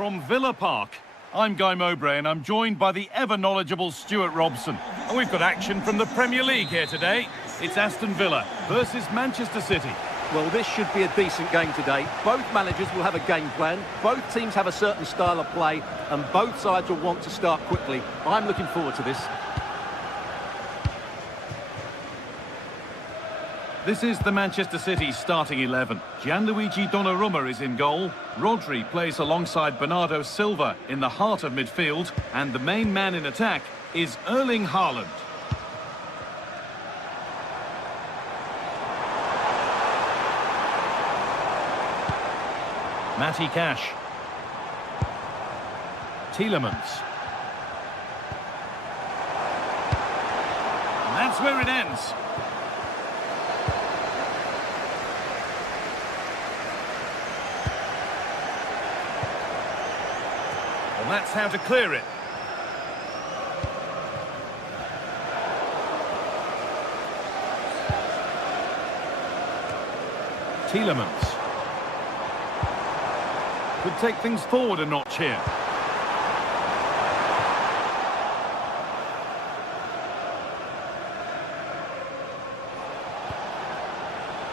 from Villa Park. I'm Guy Mowbray and I'm joined by the ever-knowledgeable Stuart Robson. And we've got action from the Premier League here today. It's Aston Villa versus Manchester City. Well, this should be a decent game today. Both managers will have a game plan. Both teams have a certain style of play, and both sides will want to start quickly. I'm looking forward to this. This is the Manchester City starting 11. Gianluigi Donnarumma is in goal. Rodri plays alongside Bernardo Silva in the heart of midfield. And the main man in attack is Erling Haaland. Matty Cash. Tielemans. And that's where it ends. Well, that's how to clear it. Tielemans. Could take things forward a notch here.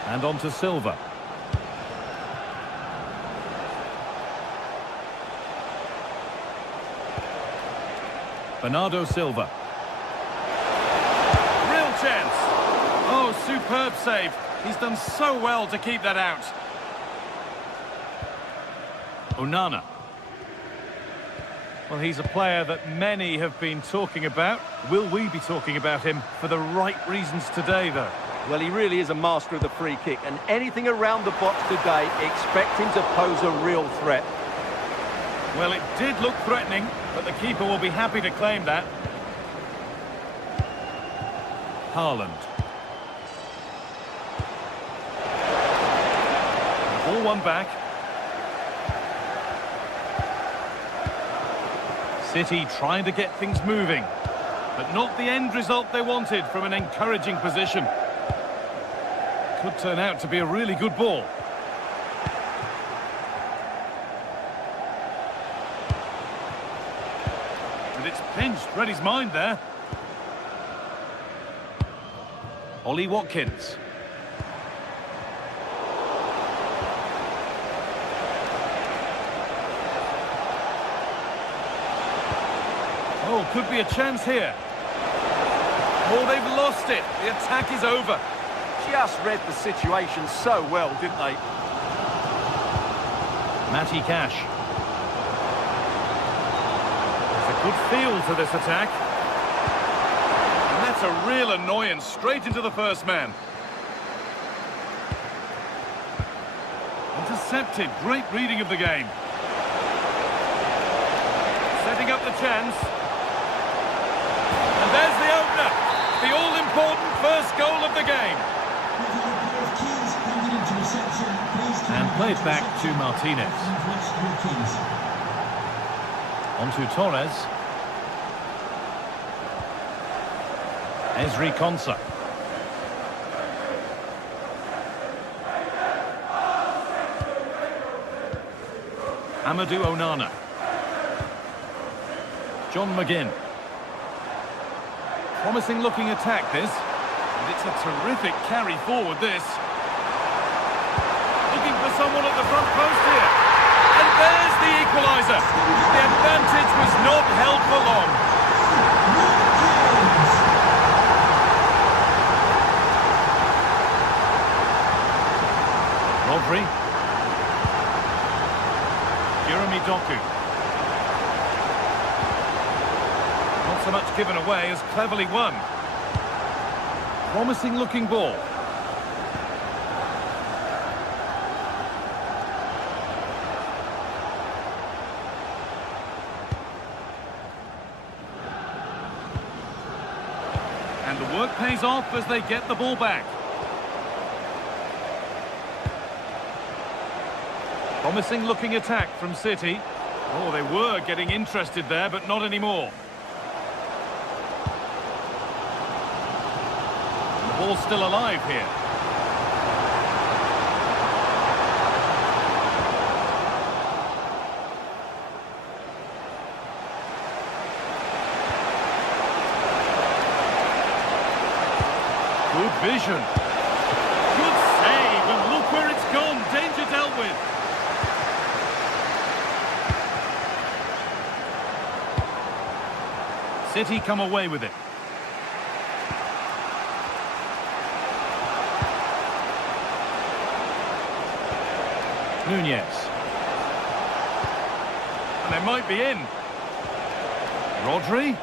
And on to Silva. Bernardo Silva. Real chance. Oh, superb save. He's done so well to keep that out. Onana. Well, he's a player that many have been talking about. Will we be talking about him for the right reasons today, though? Well, he really is a master of the free kick, and anything around the box today, expect him to pose a real threat. Well, it did look threatening, but the keeper will be happy to claim that. Haaland. Ball one back. City trying to get things moving, but not the end result they wanted from an encouraging position. Could turn out to be a really good ball. And it's pinched Reddy's mind there. Ollie Watkins. Oh, could be a chance here. Oh, they've lost it. The attack is over. Just read the situation so well, didn't they? Matty Cash. There's a good feel to this attack. And that's a real annoyance, straight into the first man. Intercepted, great reading of the game. Setting up the chance. And there's the opener, the all-important first goal of the game. And played back to Martinez. On to Torres. Ezri Konsa. Amadou Onana. John McGinn. Promising looking attack this, and it's a terrific carry forward this. Looking for someone at the front post here, and there's the equaliser. The advantage was not held for long. Rodri. Jeremy Doku. Not so much given away as cleverly won. Promising looking ball. And the work pays off as they get the ball back. Promising looking attack from City. Oh, they were getting interested there, but not anymore. The ball's still alive here. Good vision. Good save, and look where it's gone. Danger dealt with. City come away with it. Nunez. And they might be in. Rodri.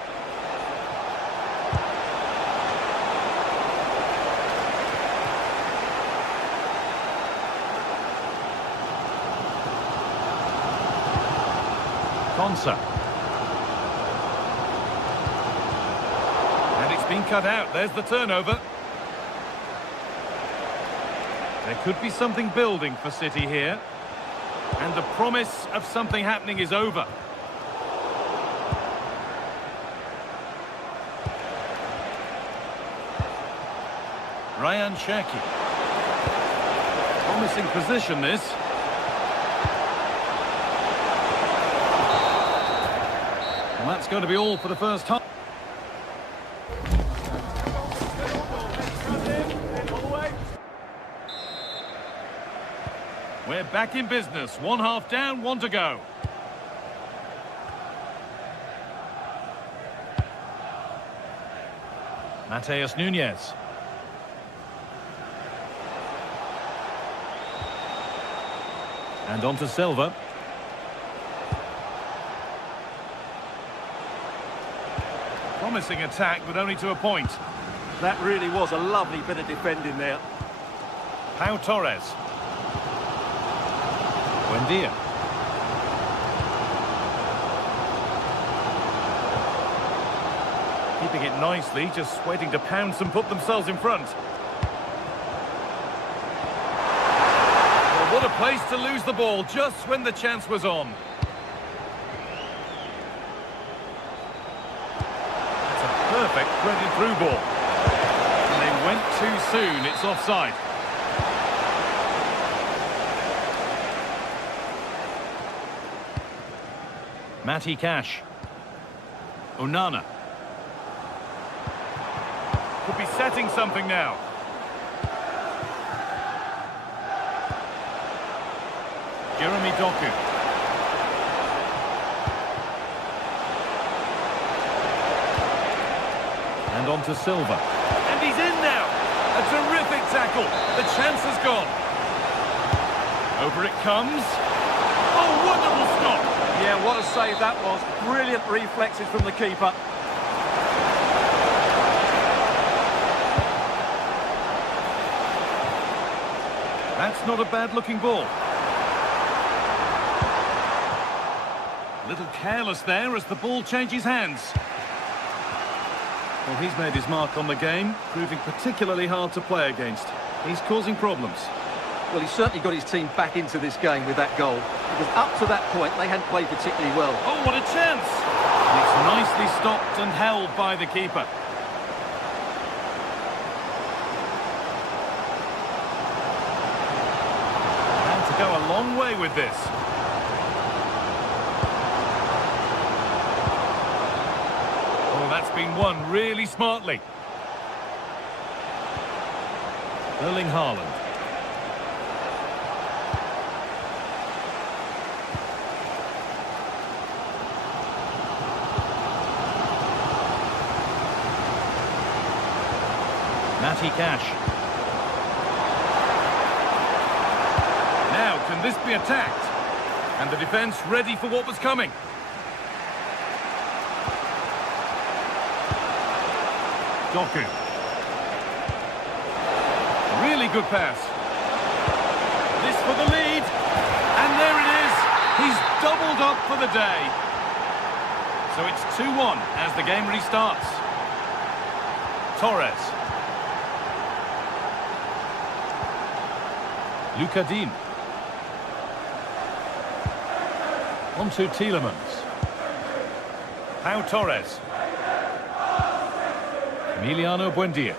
Konsa. And it's been cut out. There's the turnover. There could be something building for City here. And the promise of something happening is over. Ryan Cherki. Promising position, this. And that's going to be all for the first half. We're back in business. One half down, one to go. Mateus Nunez. And on to Silva. Promising attack, but only to a point. That really was a lovely bit of defending there. Pau Torres. Buendia. Keeping it nicely, just waiting to pounce and put themselves in front. Well, what a place to lose the ball just when the chance was on. That's a perfect threaded through ball. And they went too soon, it's offside. Matty Cash. Onana. Could be setting something now. Jeremy Doku. And on to Silva. And he's in now. A terrific tackle. The chance has gone. Over it comes. Oh, wonderful stop. Yeah, what a save that was. Brilliant reflexes from the keeper. That's not a bad-looking ball. A little careless there as the ball changes hands. Well, he's made his mark on the game, proving particularly hard to play against. He's causing problems. Well, he's certainly got his team back into this game with that goal. Because up to that point, they hadn't played particularly well. Oh, what a chance! And it's nicely stopped and held by the keeper. And to go a long way with this. Oh, that's been won really smartly. Erling Haaland. Matty Cash. Now, can this be attacked? And the defence ready for what was coming. Doku. Really good pass. This for the lead. And there it is. He's doubled up for the day. So it's 2-1 as the game restarts. Torres. Luca Dean. On to Tielemans. Pau Torres. Emiliano Buendia.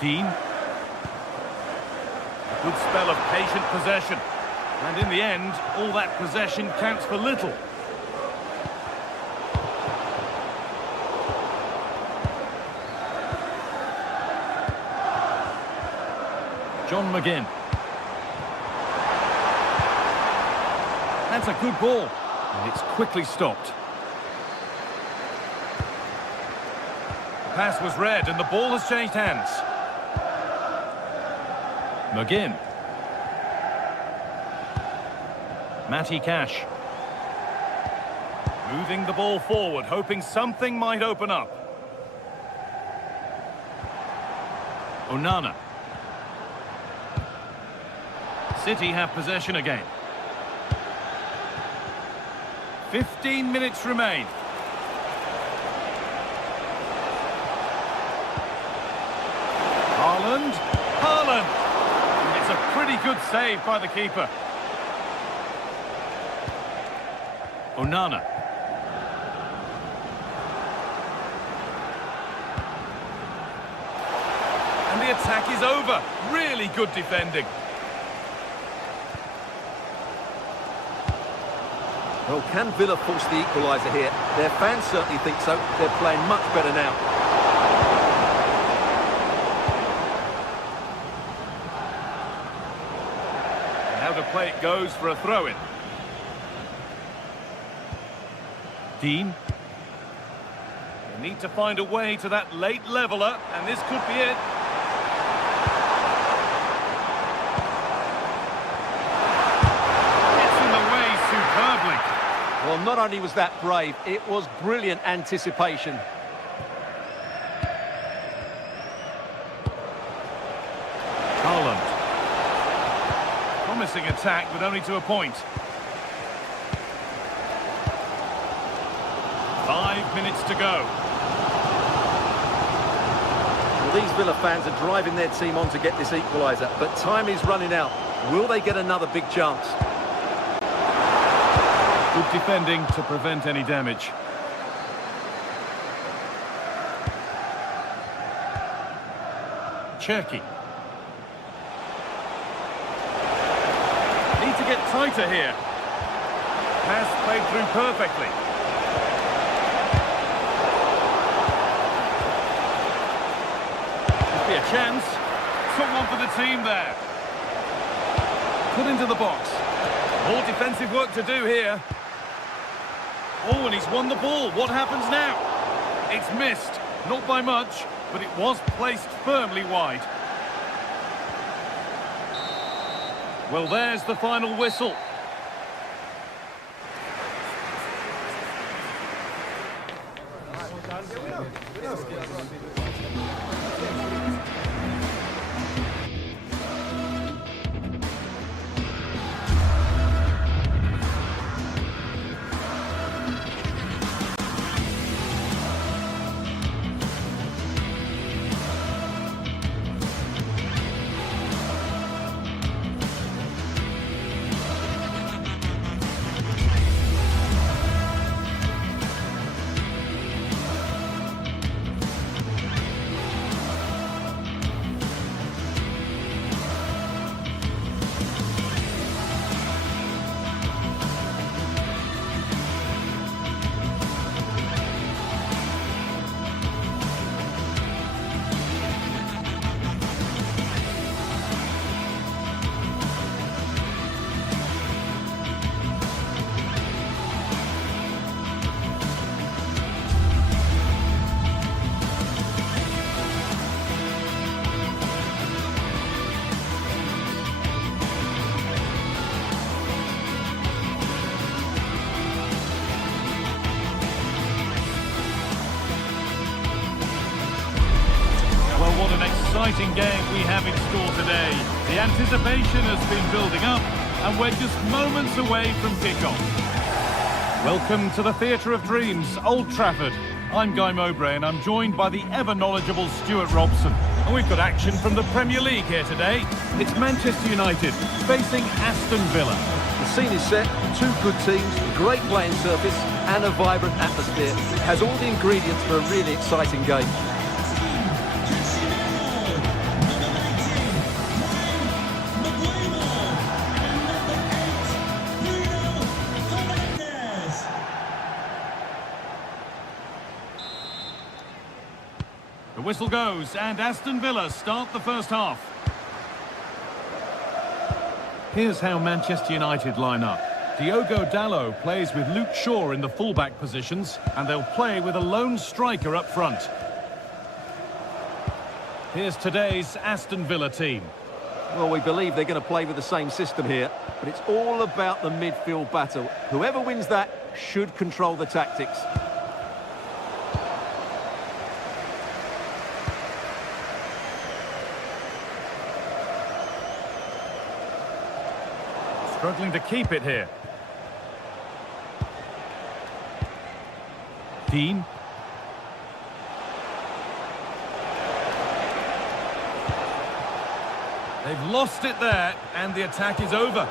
Dean. A good spell of patient possession. And in the end, all that possession counts for little. John McGinn. That's a good ball. And it's quickly stopped. The pass was read and the ball has changed hands. McGinn. Matty Cash. Moving the ball forward, hoping something might open up. Onana. City have possession again. 15 minutes remain. Haaland. Haaland! It's a pretty good save by the keeper. Onana. And the attack is over. Really good defending. Well, can Villa force the equaliser here? Their fans certainly think so. They're playing much better now. Now the play it goes for a throw-in. Dean. They need to find a way to that late leveller, and this could be it. It's in the way superbly. Well, not only was that brave, it was brilliant anticipation. Haaland. Promising attack, but only to a point. 5 minutes to go. Well, these Villa fans are driving their team on to get this equaliser, but time is running out. Will they get another big chance? Good defending to prevent any damage. Cherky. Need to get tighter here. Pass played through perfectly. Could be a chance. Someone for the team there. Put into the box. More defensive work to do here. Oh, and he's won the ball. What happens now? It's missed. Not by much, but it was placed firmly wide. Well, there's the final whistle. What an exciting game we have in store today. The anticipation has been building up and we're just moments away from kickoff. Welcome to the Theatre of Dreams, Old Trafford. I'm Guy Mowbray and I'm joined by the ever-knowledgeable Stuart Robson. And we've got action from the Premier League here today. It's Manchester United facing Aston Villa. The scene is set, two good teams, a great playing surface and a vibrant atmosphere. It has all the ingredients for a really exciting game. The whistle goes and Aston Villa start the first half. Here's how Manchester United line up. Diogo Dalot plays with Luke Shaw in the fullback positions, and they'll play with a lone striker up front. Here's today's Aston Villa team. Well, we believe they're going to play with the same system here, but it's all about the midfield battle. Whoever wins that should control the tactics. Struggling to keep it here. Dean. They've lost it there, and the attack is over.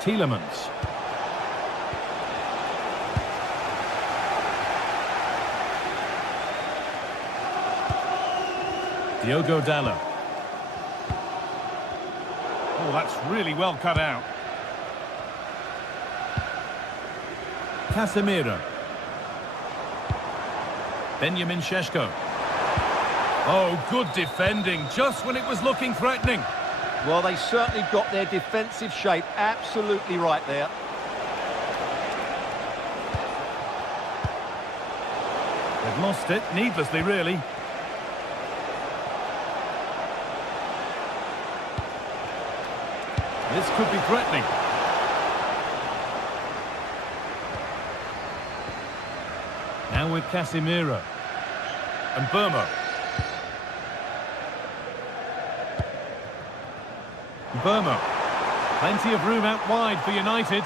Tielemans. Diogo Dalot. Oh, that's really well cut out. Casemiro. Benjamin Šeško. Oh, good defending, just when it was looking threatening. Well, they certainly got their defensive shape absolutely right there. They've lost it, needlessly, really. This could be threatening. Now with Casemiro. And Burmo. Burmo. Plenty of room out wide for United.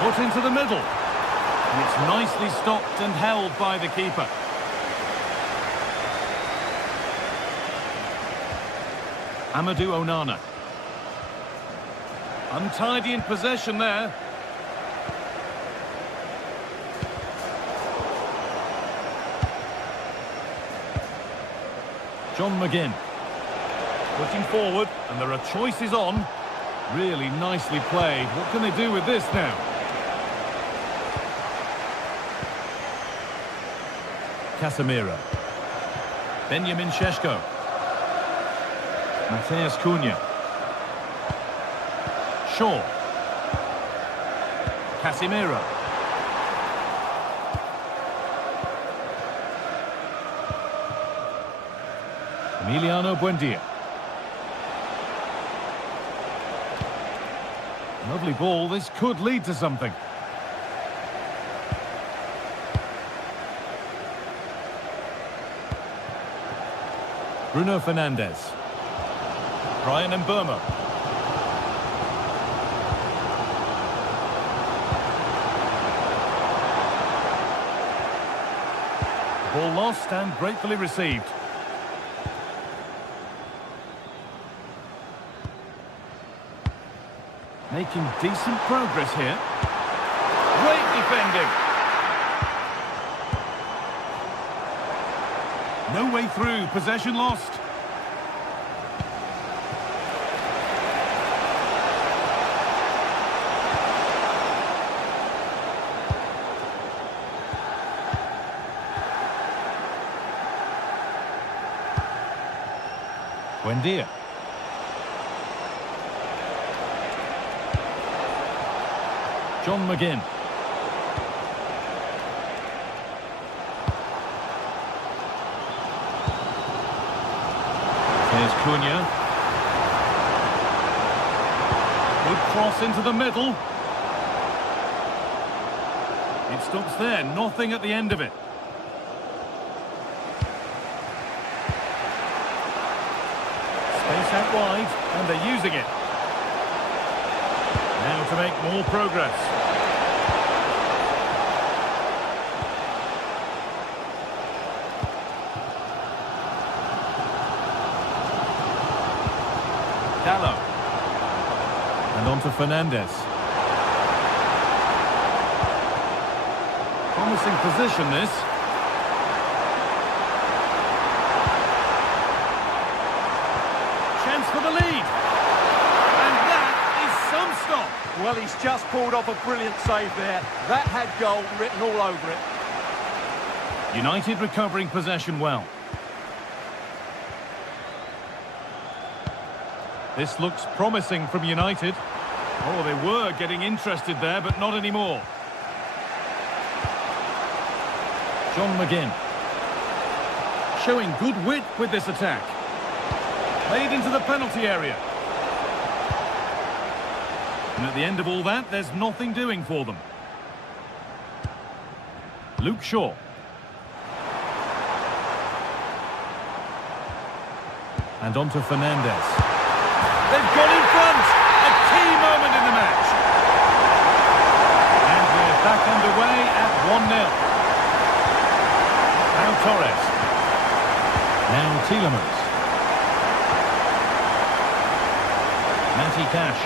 Put into the middle. And it's nicely stopped and held by the keeper. Amadou Onana. Untidy in possession there. John McGinn. Pushing forward, and there are choices on. Really nicely played. What can they do with this now? Casemiro. Benjamin Šeško. Matheus Cunha. Shaw. Casemiro. Emiliano Buendia. Lovely ball, this could lead to something. Bruno Fernandes. Brian Mbeumo. Ball lost and gratefully received. Making decent progress here. Great defending. No way through, possession lost. Buendia. John McGinn. There's Cunha. Good cross into the middle. It stops there, nothing at the end of it. Space out wide, and they're using it. Now to make more progress. Dalot. And on to Fernandes. Promising position, this. Chance for the lead. And that is some stop. Well, he's just pulled off a brilliant save there. That had goal written all over it. United recovering possession well. This looks promising from United. Oh, they were getting interested there, but not anymore. John McGinn. Showing good wit with this attack. Played into the penalty area. And at the end of all that, there's nothing doing for them. Luke Shaw. And on to Fernandes. They've got in front! A key moment in the match. And we're back underway at 1-0. Now Torres. Now Tielemans. Matty Cash.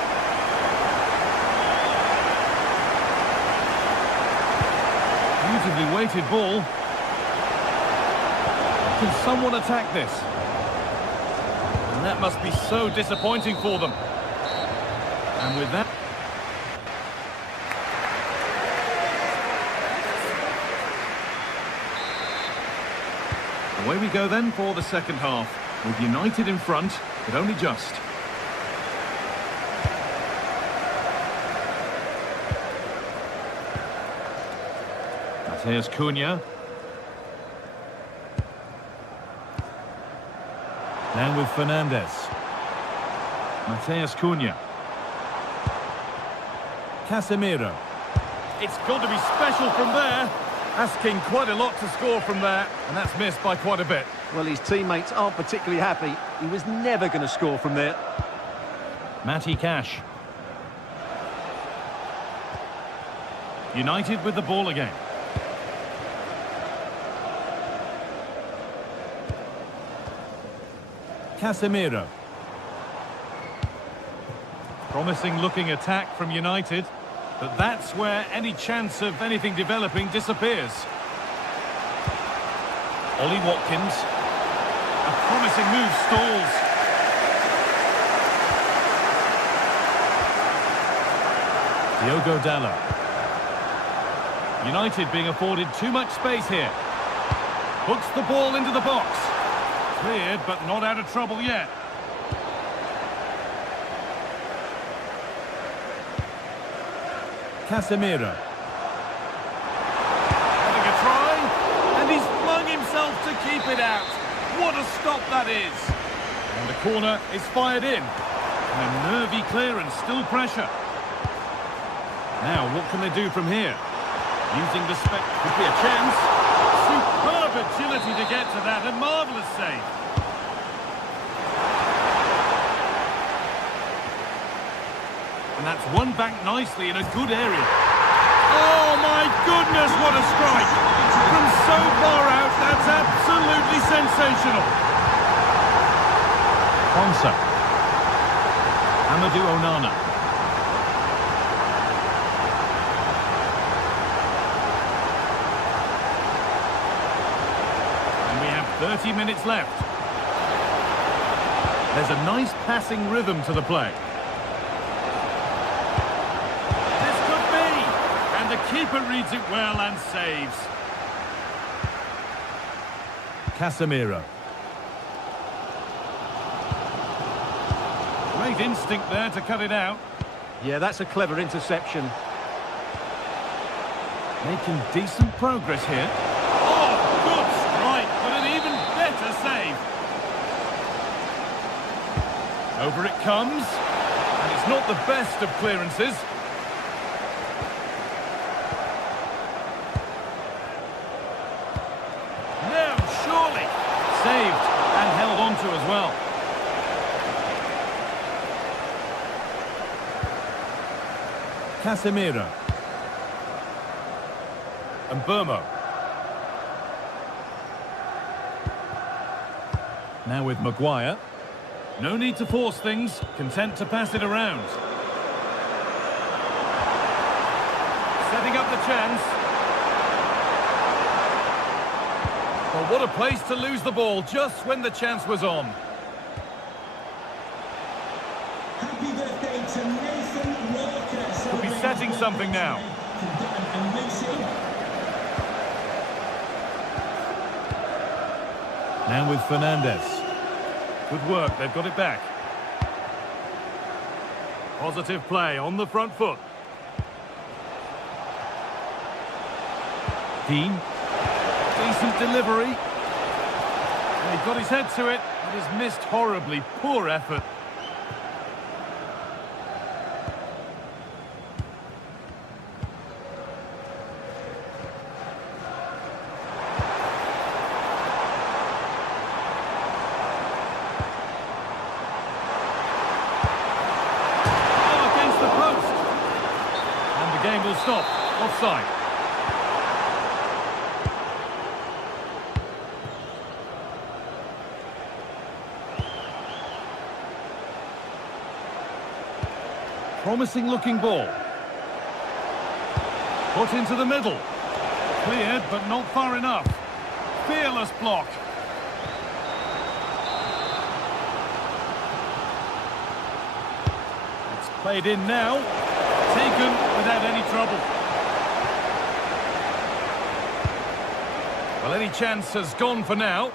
Beautifully weighted ball. Can someone attack this? And that must be so disappointing for them. And with that... Away we go then for the second half. With United in front, but only just. Here's Cunha. Now with Fernandes. Mateus Cunha. Casemiro. It's got to be special from there. Asking quite a lot to score from there, and that's missed by quite a bit. Well, his teammates aren't particularly happy. He was never going to score from there. Matty Cash. United with the ball again. Casemiro. Promising looking attack from United, but that's where any chance of anything developing disappears. Ollie Watkins. A promising move stalls. Diogo Dalot. United being afforded too much space here. Puts the ball into the box. Cleared, but not out of trouble yet. Casemiro. Having a try, and he's flung himself to keep it out. What a stop that is. And the corner is fired in. And a nervy clearance, still pressure. Now, what can they do from here? Using the spec, could be a chance. Superb agility to get to that, a marvellous save. And that's won back nicely in a good area. Oh my goodness, what a strike! From so far out, that's absolutely sensational. Konsa. Amadou Onana. And we have 30 minutes left. There's a nice passing rhythm to the play. The keeper reads it well and saves. Casemiro. Great instinct there to cut it out. Yeah, that's a clever interception. Making decent progress here. Oh, good strike, but an even better save. Over it comes. And it's not the best of clearances. Saved and held on to as well. Casemiro. And Burmo. Now with Maguire. No need to force things, content to pass it around. Setting up the chance. Well, what a place to lose the ball just when the chance was on. Happy birthday to Nathan Walker. Could be setting something now. Now with Fernandes. Good work, they've got it back. Positive play on the front foot. Dean. Decent delivery. And he got his head to it. It has missed horribly. Poor effort. Game will stop. Offside. Promising looking ball. Put into the middle. Cleared, but not far enough. Fearless block. It's played in now. Taken without any trouble. Well, any chance has gone for now.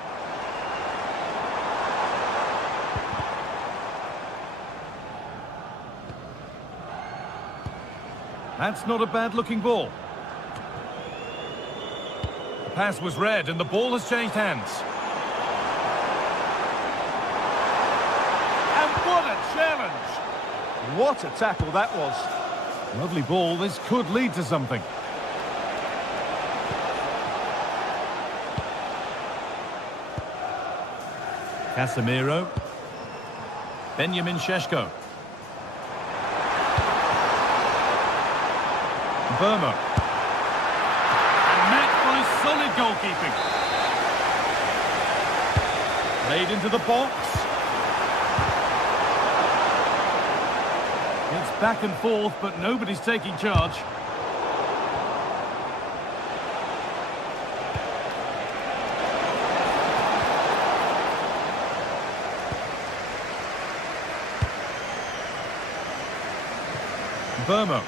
That's not a bad-looking ball. The pass was read and the ball has changed hands. And what a challenge! What a tackle that was. Lovely ball, this could lead to something. Casemiro. Benjamin Šeško. Burma. And met by solid goalkeeping. Played into the box. It's back and forth, but nobody's taking charge. Burma.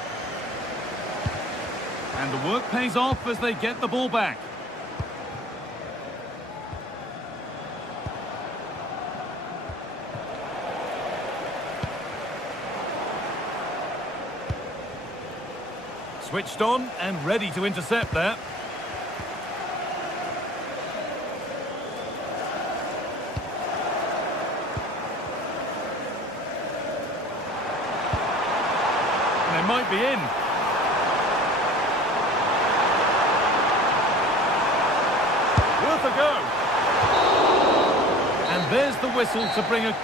And the work pays off as they get the ball back. Switched on and ready to intercept there. And they might be in. Worth a go. And there's the whistle to bring a...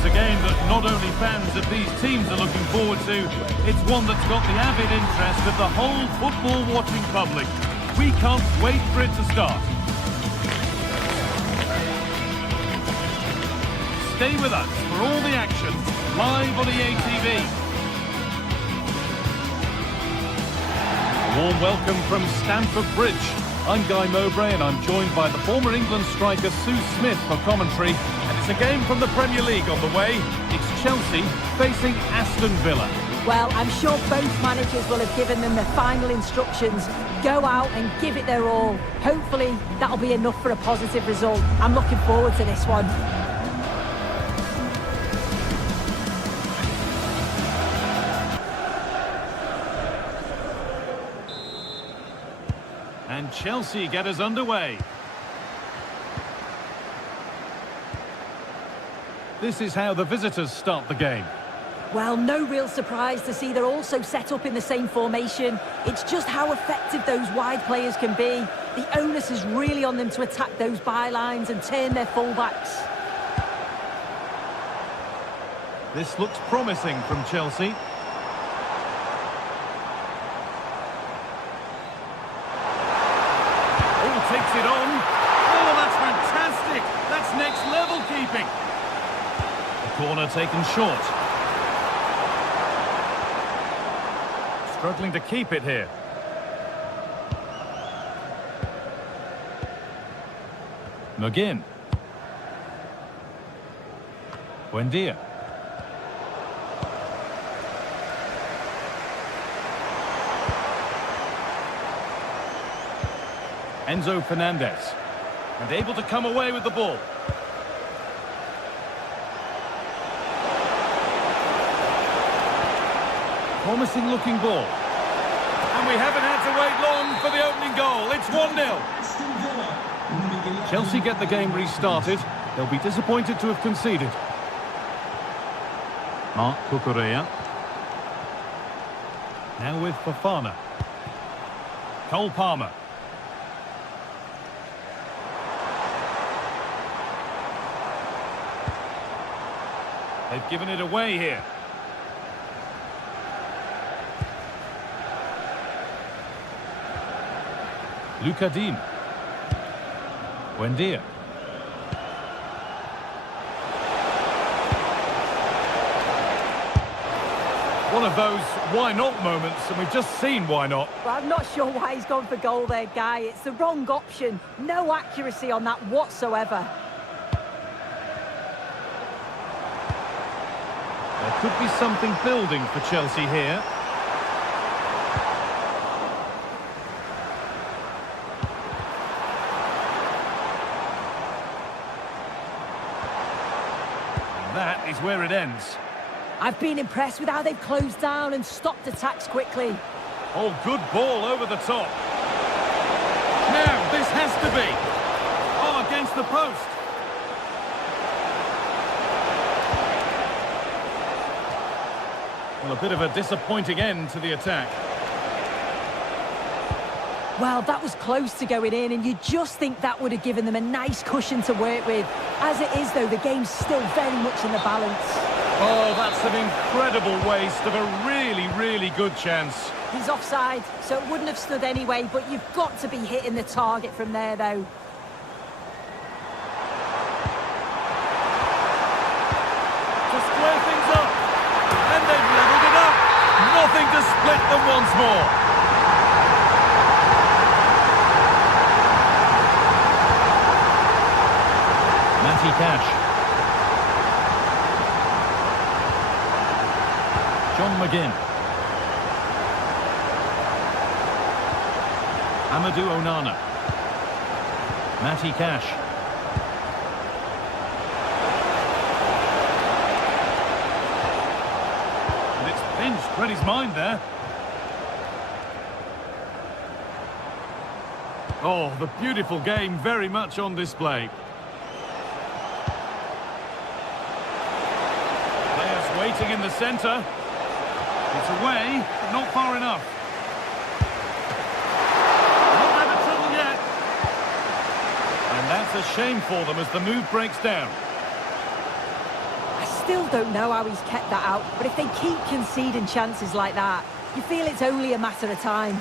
It's a game that not only fans of these teams are looking forward to, it's one that's got the avid interest of the whole football-watching public. We can't wait for it to start. Stay with us for all the action, live on EA TV. A warm welcome from Stamford Bridge. I'm Guy Mowbray and I'm joined by the former England striker Sue Smith for commentary. And it's a game from the Premier League on the way. It's Chelsea facing Aston Villa. Well, I'm sure both managers will have given them the final instructions. Go out and give it their all. Hopefully, that'll be enough for a positive result. I'm looking forward to this one. And Chelsea get us underway. This is how the visitors start the game. Well, no real surprise to see they're also set up in the same formation. It's just how effective those wide players can be. The onus is really on them to attack those bylines and turn their fullbacks. This looks promising from Chelsea. Oh, takes it on. Oh, that's fantastic. That's next level keeping. The corner taken short. Struggling to keep it here. McGinn. Buendia. Enzo Fernandez. And able to come away with the ball. Promising looking ball. And we haven't had to wait long for the opening goal. It's 1-0. Chelsea get the game restarted. They'll be disappointed to have conceded. Marc Cucurella. Now with Fofana. Cole Palmer. They've given it away here. Luca Dean. Buendia. One of those why not moments, and we've just seen why not. Well, I'm not sure why he's gone for goal there, Guy. It's the wrong option. No accuracy on that whatsoever. There could be something building for Chelsea here. And that is where it ends. I've been impressed with how they've closed down and stopped attacks quickly. Oh, good ball over the top. Now, this has to be. Oh, against the post. Well, a bit of a disappointing end to the attack. Well, that was close to going in, and you just think that would have given them a nice cushion to work with. As it is, though, the game's still very much in the balance. Oh, that's an incredible waste of a really, really good chance. He's offside, so it wouldn't have stood anyway, but you've got to be hitting the target from there, though. To square things up. And they've levelled it up. Nothing to split them once more. Matty Cash. John McGinn. Amadou Onana. Matty Cash. And it's pinched Freddie's mind there. Oh, the beautiful game very much on display. Players waiting in the centre. It's away, but not far enough. Not out of trouble yet. And that's a shame for them as the move breaks down. I still don't know how he's kept that out, but if they keep conceding chances like that, you feel it's only a matter of time.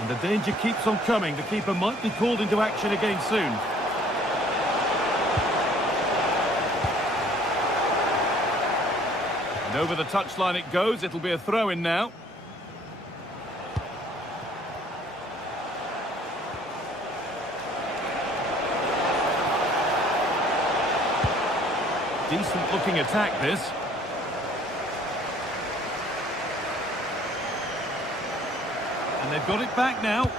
And the danger keeps on coming. The keeper might be called into action again soon. And over the touchline it goes. It'll be a throw-in now. Decent-looking attack, this. And they've got it back now.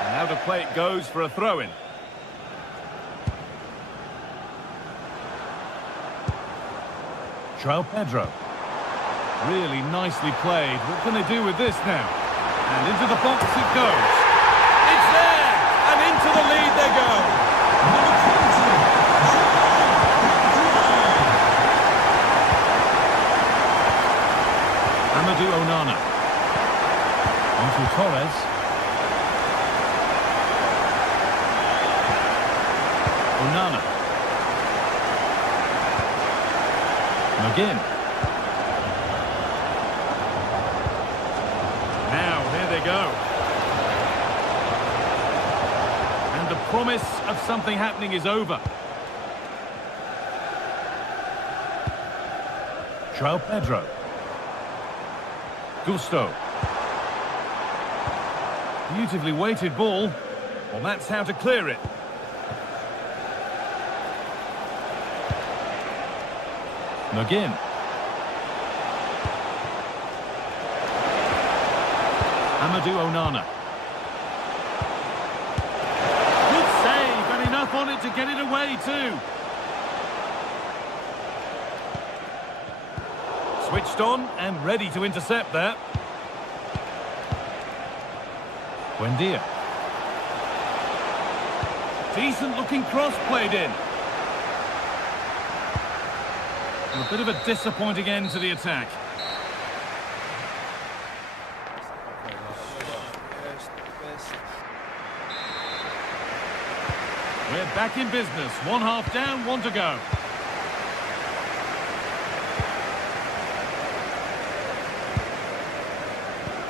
And out of play it goes for a throw-in. João Pedro. Really nicely played. What can they do with this now? And into the box it goes. It's there! And into the lead they go. Number 20, Amadou Onana. Onto Torres. Onana. McGinn. Now, here they go. And the promise of something happening is over. João Pedro. Gusto. Beautifully weighted ball. Well, that's how to clear it. McGinn. Amadou Onana. Good save, and enough on it to get it away too. Switched on and ready to intercept there. Buendia. Decent looking cross played in. A bit of a disappointing end to the attack. We're back in business. One half down, one to go.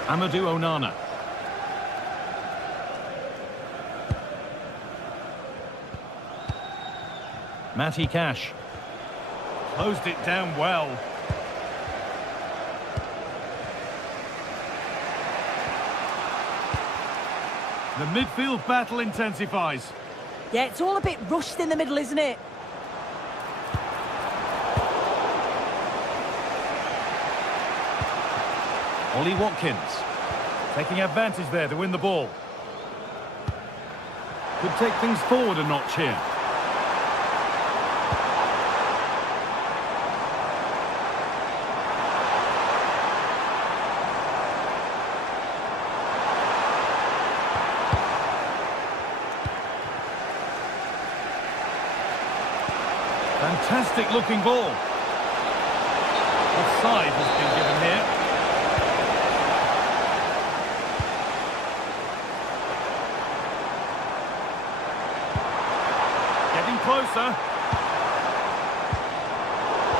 Amadou Onana. Matty Cash. Closed it down well. The midfield battle intensifies. Yeah, it's all a bit rushed in the middle, isn't it? Ollie Watkins. Taking advantage there to win the ball. Could take things forward a notch here. Fantastic looking ball. Offside has been given here. Getting closer.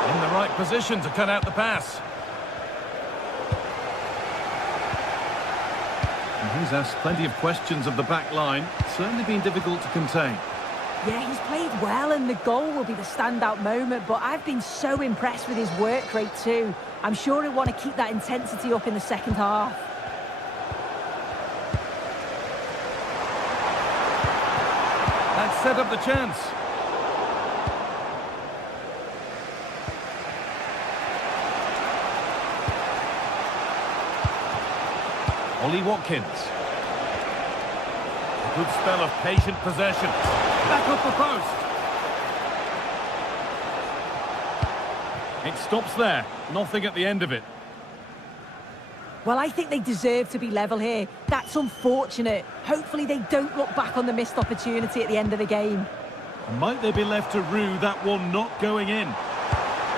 In the right position to cut out the pass. And he's asked plenty of questions of the back line. Certainly been difficult to contain. Yeah, he's played well and the goal will be the standout moment, but I've been so impressed with his work rate too. I'm sure he'll want to keep that intensity up in the second half. That set up the chance. Ollie Watkins. A good spell of patient possession. Back up the post. It stops there. Nothing at the end of it. Well, I think they deserve to be level here. That's unfortunate. Hopefully they don't look back on the missed opportunity at the end of the game. Might they be left to rue that one not going in?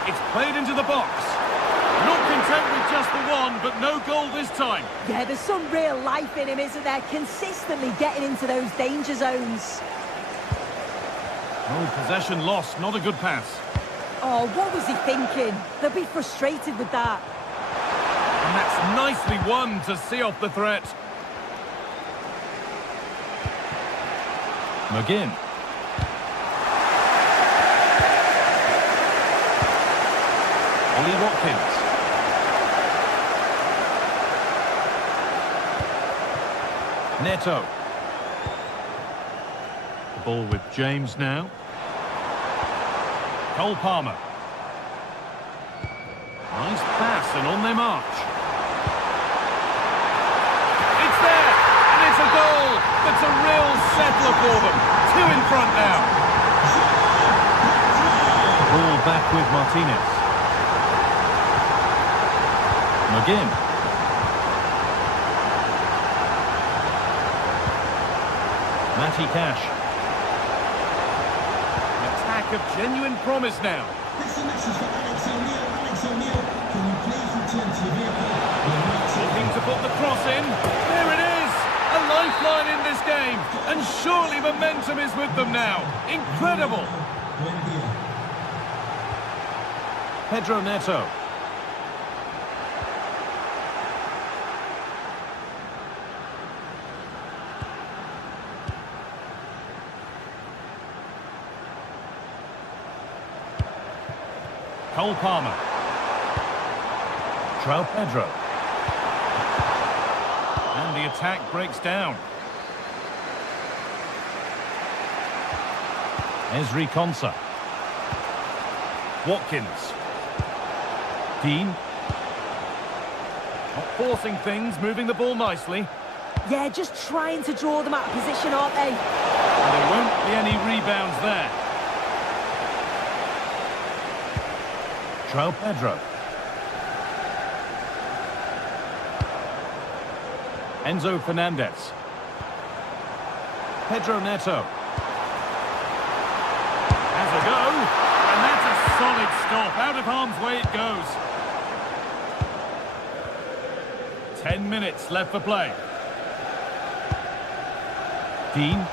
It's played into the box. Not content with just the one, but no goal this time. Yeah, there's some real life in him, isn't there? Consistently getting into those danger zones. Oh, possession lost. Not a good pass. Oh, what was he thinking? They'll be frustrated with that. And that's nicely won to see off the threat. McGinn. Ollie Watkins. Neto. The ball with James now. Cole Palmer. Nice pass and on they march. It's there! And it's a goal! That's a real settler for them. Two in front now. Ball back with Martinez. McGinn. Matty Cash. An attack of genuine promise now. That's a message for Alex O'Neill. Alex O'Neill, can you please return to your vehicle? Looking to put the cross in. There it is! A lifeline in this game. And surely momentum is with them now. Incredible! Pedro Neto. Cole Palmer. João Pedro. And the attack breaks down. Ezri Konsa. Watkins. Dean. Not forcing things, moving the ball nicely. Yeah, just trying to draw them out of position, aren't they? And there won't be any rebounds there. João Pedro. Enzo Fernandez. Pedro Neto. Has a go. And that's a solid stop. Out of harm's way it goes. 10 minutes left for play. Dean.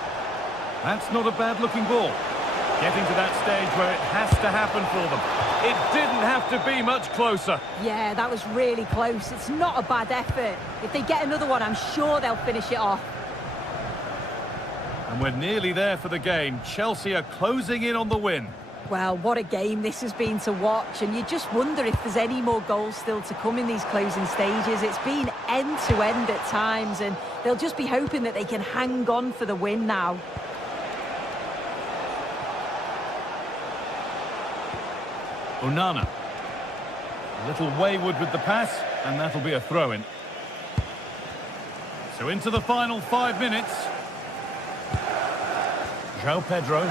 That's not a bad looking ball. Getting to that stage where it has to happen for them. It didn't have to be much closer. Yeah, that was really close. It's not a bad effort. If they get another one, I'm sure they'll finish it off. And we're nearly there for the game. Chelsea are closing in on the win. Well, what a game this has been to watch, and you just wonder if there's any more goals still to come in these closing stages. It's been end-to-end at times, and they'll just be hoping that they can hang on for the win now. Onana. A little wayward with the pass, and that'll be a throw-in. So into the final 5 minutes. João Pedro.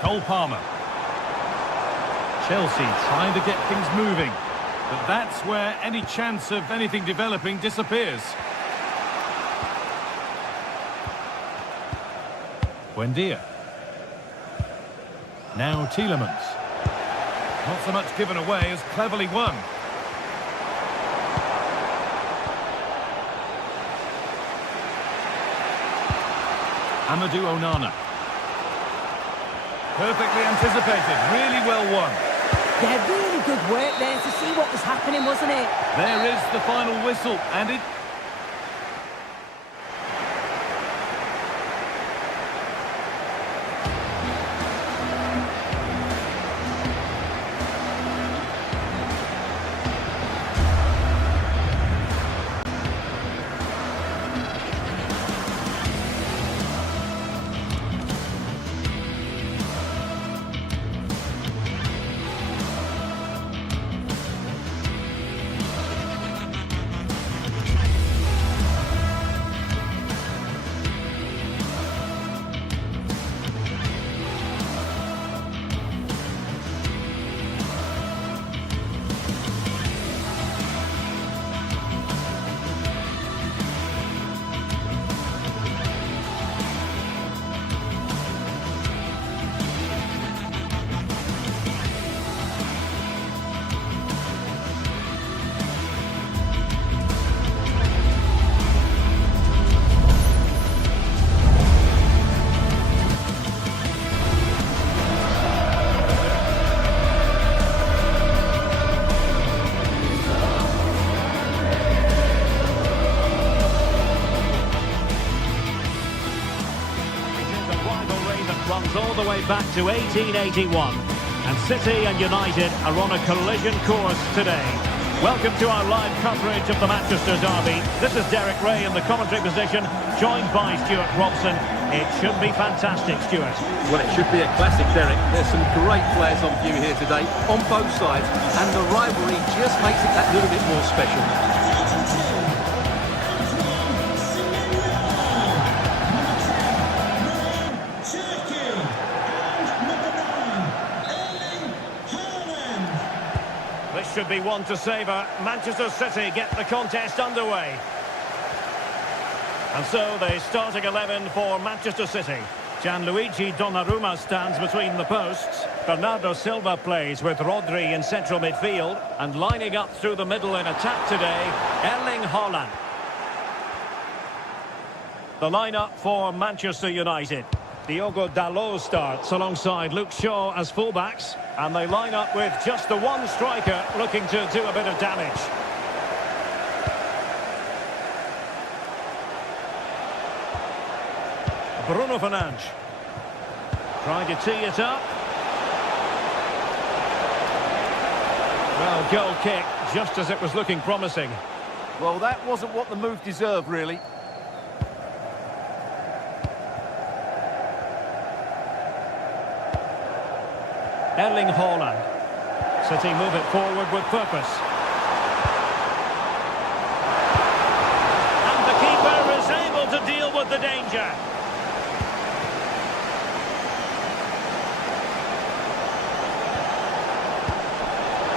Cole Palmer. Chelsea trying to get things moving. But that's where any chance of anything developing disappears. Buendia. Now Tielemans. Not so much given away as cleverly won. Amadou Onana. Perfectly anticipated, really well won. Yeah, really good work there to see what was happening, wasn't it? There is the final whistle, and it... runs all the way back to 1881. And City and United are on a collision course today. Welcome to our live coverage of the Manchester derby. This is Derek Ray in the commentary position, joined by Stuart Robson. It should be fantastic, Stuart. Well, it should be a classic, Derek. There's some great players on view here today, on both sides, and the rivalry just makes it that little bit more special. This should be one to savour. Manchester City get the contest underway. And so the starting 11 for Manchester City. Gianluigi Donnarumma stands between the posts. Bernardo Silva plays with Rodri in central midfield. And lining up through the middle in attack today, Erling Haaland. The lineup for Manchester United. Diogo Dalot starts alongside Luke Shaw as fullbacks. And they line up with just the one striker looking to do a bit of damage. Bruno Fernandes. Trying to tee it up. Well, goal kick, just as it was looking promising. Well, that wasn't what the move deserved, really. Erling Haaland. City move it forward with purpose. And the keeper is able to deal with the danger.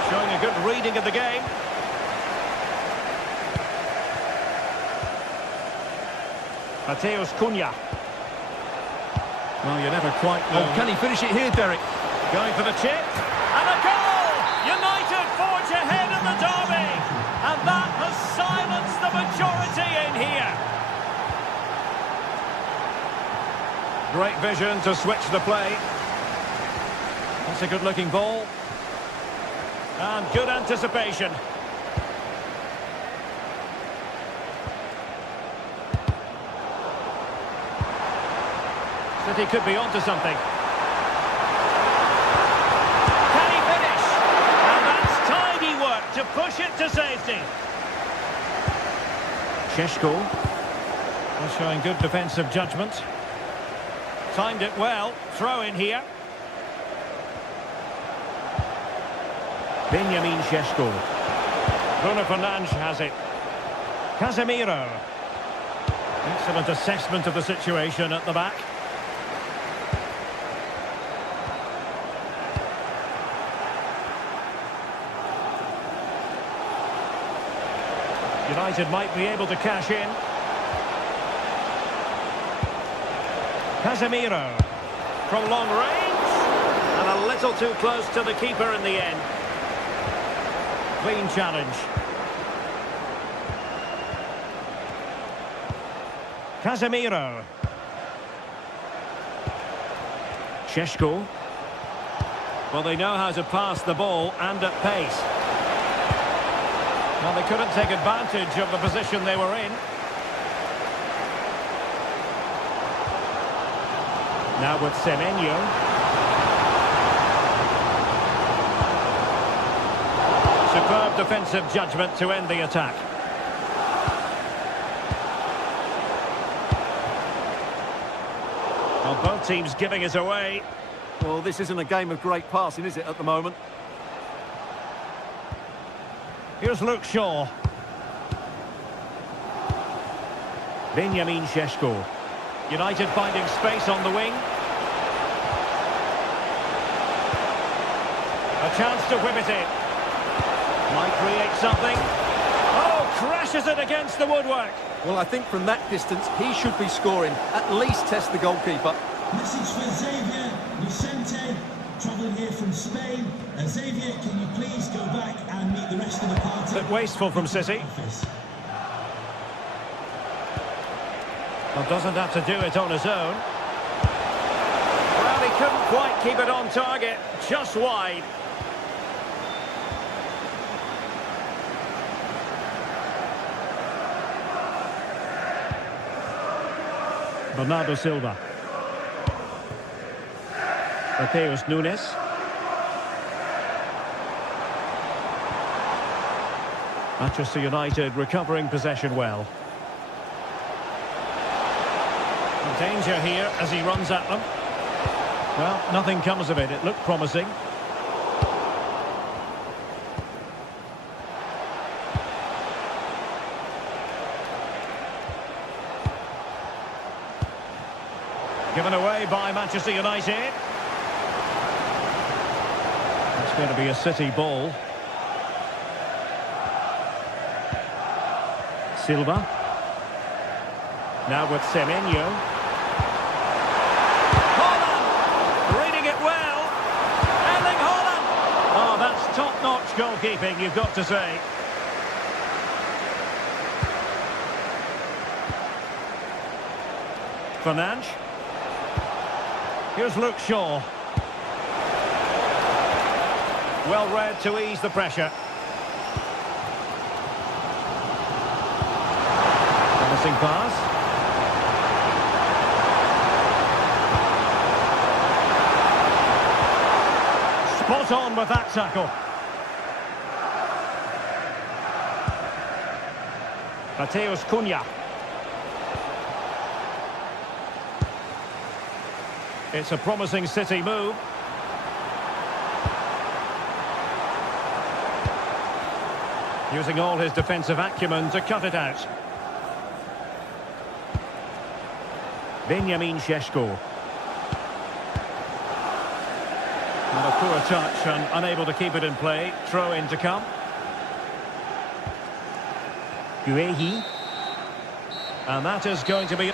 Showing a good reading of the game. Mateus Cunha. Well, you never quite know. Oh, can he finish it here, Derek? Going for the chip. And a goal! United forge ahead in the derby. And that has silenced the majority in here. Great vision to switch the play. That's a good-looking ball. And good anticipation. City could be onto something. Can he finish? And that's tidy work to push it to safety. Šeško. Showing good defensive judgment. Timed it well. Throw in here. Benjamin Šeško. Bruno Fernandes has it. Casemiro. Excellent assessment of the situation at the back. United might be able to cash in. Casemiro. From long range. And a little too close to the keeper in the end. Clean challenge. Casemiro. Šeško. Well, they know how to pass the ball and at pace. Well, they couldn't take advantage of the position they were in. Now with Semenyo. Superb defensive judgment to end the attack. Well, both teams giving it away. Well, this isn't a game of great passing, is it, at the moment? Here's Luke Shaw. Benjamin Šeško. United finding space on the wing. A chance to whip it in. Might create something. Oh, crashes it against the woodwork. Well, I think from that distance, he should be scoring. At least test the goalkeeper. Message for Xavier Vicente, travelling here from Spain. Xavier, can you please go back and meet the rest of the party? Bit wasteful from City. Well, doesn't have to do it on his own. Well, he couldn't quite keep it on target. Just wide. Bernardo Silva. Mateus Nunes. Manchester United recovering possession well. Danger here as he runs at them. Well, nothing comes of it. It looked promising. Given away by Manchester United. It's going to be a City ball. Silva. Now with Semenyo. Haaland! Reading it well. Erling Haaland! Oh, that's top-notch goalkeeping, you've got to say. Fernandes. Here's Luke Shaw. Well read to ease the pressure. Promising pass. Spot on with that tackle. Mateus Cunha. It's a promising City move. Using all his defensive acumen to cut it out. Benjamin Šeško. And a poor touch and unable to keep it in play. Throw in to come. Guehi. And that is going to be...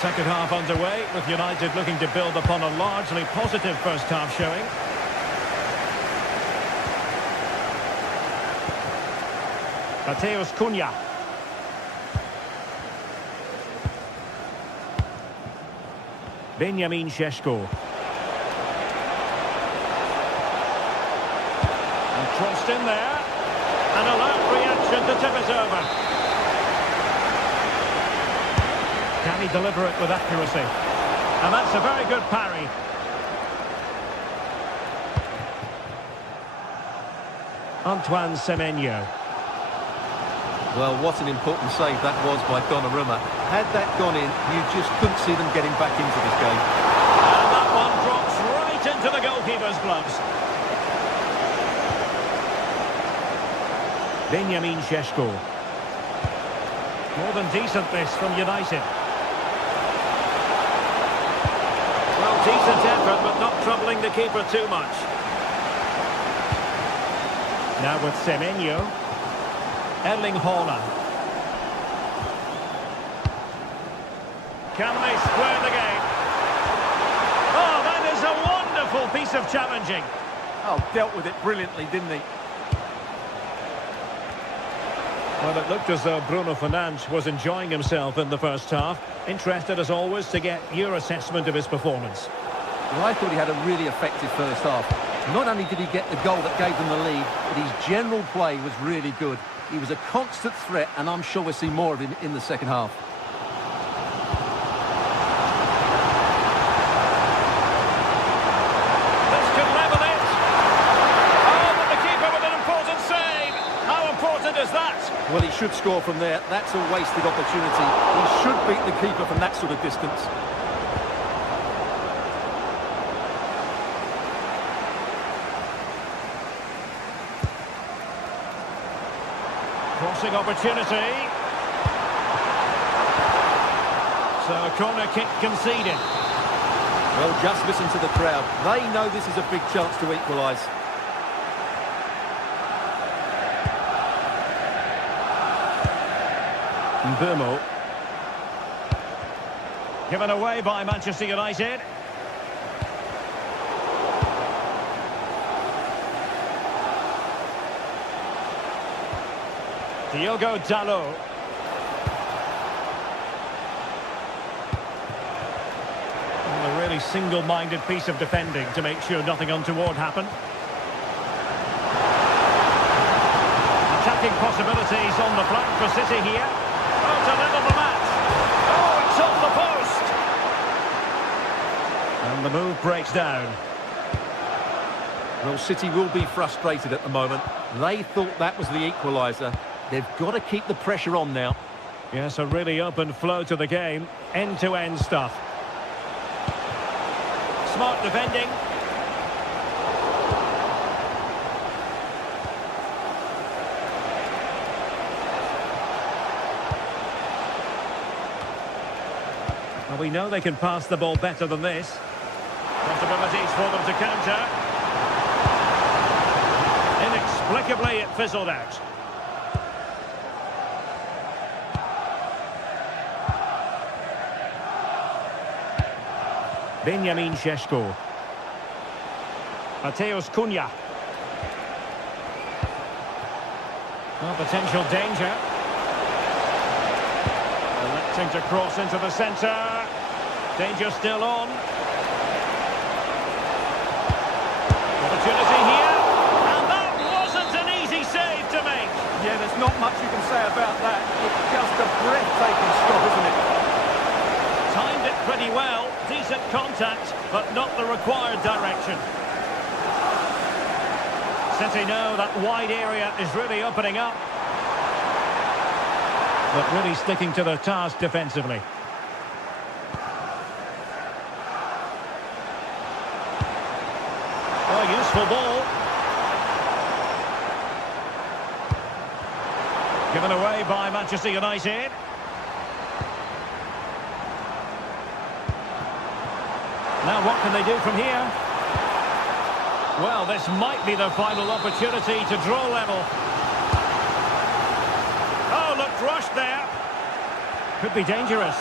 Second half underway, with United looking to build upon a largely positive first half showing. Mateus Cunha. Benjamin Šeško. And crossed in there. And a loud reaction to tip it over. Can he deliver it with accuracy? And that's a very good parry. Antoine Semenyo. Well, what an important save that was by Donnarumma. Had that gone in, you just couldn't see them getting back into this game. And that one drops right into the goalkeeper's gloves. Benjamin Šeško. More than decent this from United. Well, decent effort, but not troubling the keeper too much. Now with Semenyo. Erling Haaland. Can they square the game? Oh, that is a wonderful piece of challenging. Oh, dealt with it brilliantly, didn't he? Well, it looked as though Bruno Fernandes was enjoying himself in the first half. Interested, as always, to get your assessment of his performance. Well, I thought he had a really effective first half. Not only did he get the goal that gave them the lead, but his general play was really good. He was a constant threat, and I'm sure we'll see more of him in the second half. This could level it. Oh, but the keeper with an important save. How important is that? Well, he should score from there. That's a wasted opportunity. He should beat the keeper from that sort of distance. Crossing opportunity. So a corner kick conceded. Well, just listen to the crowd. They know this is a big chance to equalise. Mbeumo. Given away by Manchester United. Diogo Dalot. A really single-minded piece of defending to make sure nothing untoward happened. Attacking possibilities on the flank for City here. Oh, to level the match. Oh, it's on the post. And the move breaks down. Well, City will be frustrated at the moment. They thought that was the equaliser. They've got to keep the pressure on now. Yes, a really open flow to the game. End-to-end stuff. Smart defending. Well, we know they can pass the ball better than this. Possibilities for them to counter. Inexplicably, it fizzled out. Benjamin Šeško. Mateus Cunha. Well, potential danger. Electing to cross into the centre. Danger still on. Opportunity here. And that wasn't an easy save to make. Yeah, there's not much you can say about that. It's just a breathtaking stop, isn't it? Timed it pretty well. Decent contact, but not the required direction. City know that wide area is really opening up. But really sticking to their task defensively. Oh, useful ball. Given away by Manchester United. Now what can they do from here? Well, this might be their final opportunity to draw level. Oh, looked rushed there. Could be dangerous.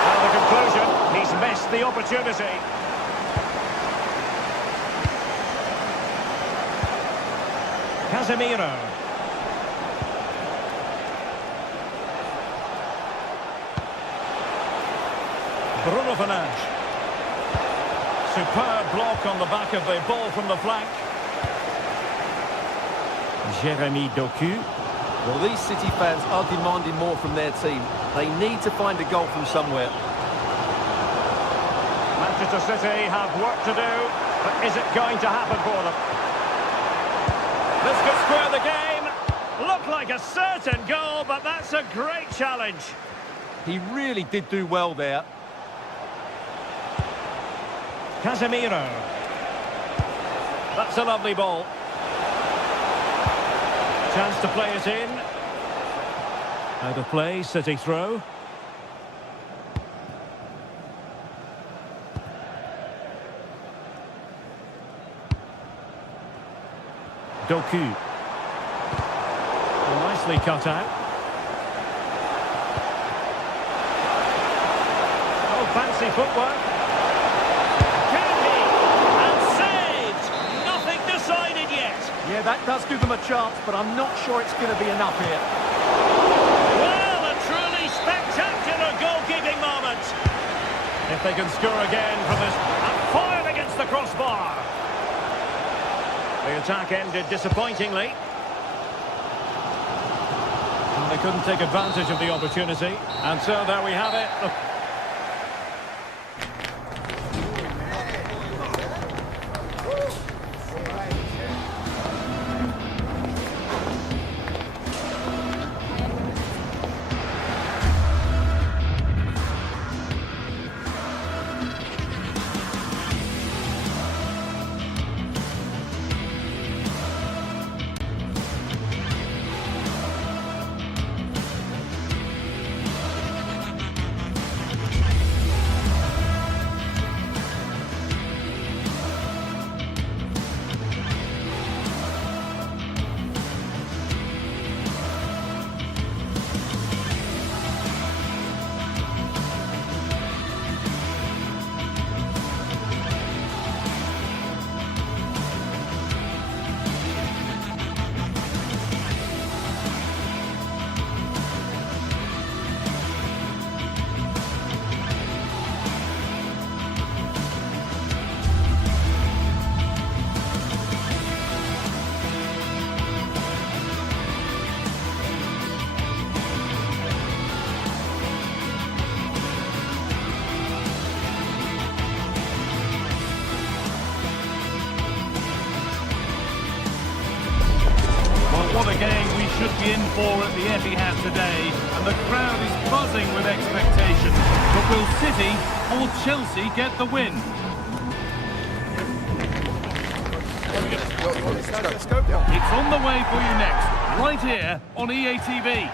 Well, the conclusion, he's missed the opportunity. Casemiro. Bruno Fernandes. Superb block on the back of the ball from the flank. Jeremy Doku. Well, these City fans are demanding more from their team. They need to find a goal from somewhere. Manchester City have work to do, but is it going to happen for them? This could square the game. Looked like a certain goal, but that's a great challenge. He really did do well there. Casemiro. That's a lovely ball. Chance to play it in. Out of play, City throw. Doku. Nicely cut out. Oh, fancy footwork. Yeah, that does give them a chance, but I'm not sure it's going to be enough here. Well, a truly spectacular goalkeeping moment. If they can score again from this, and fired against the crossbar. The attack ended disappointingly. And they couldn't take advantage of the opportunity. And so there we have it. What a game we should be in for at the Etihad today, and the crowd is buzzing with expectation. But will City or Chelsea get the win? It's on the way for you next, right here on EA TV.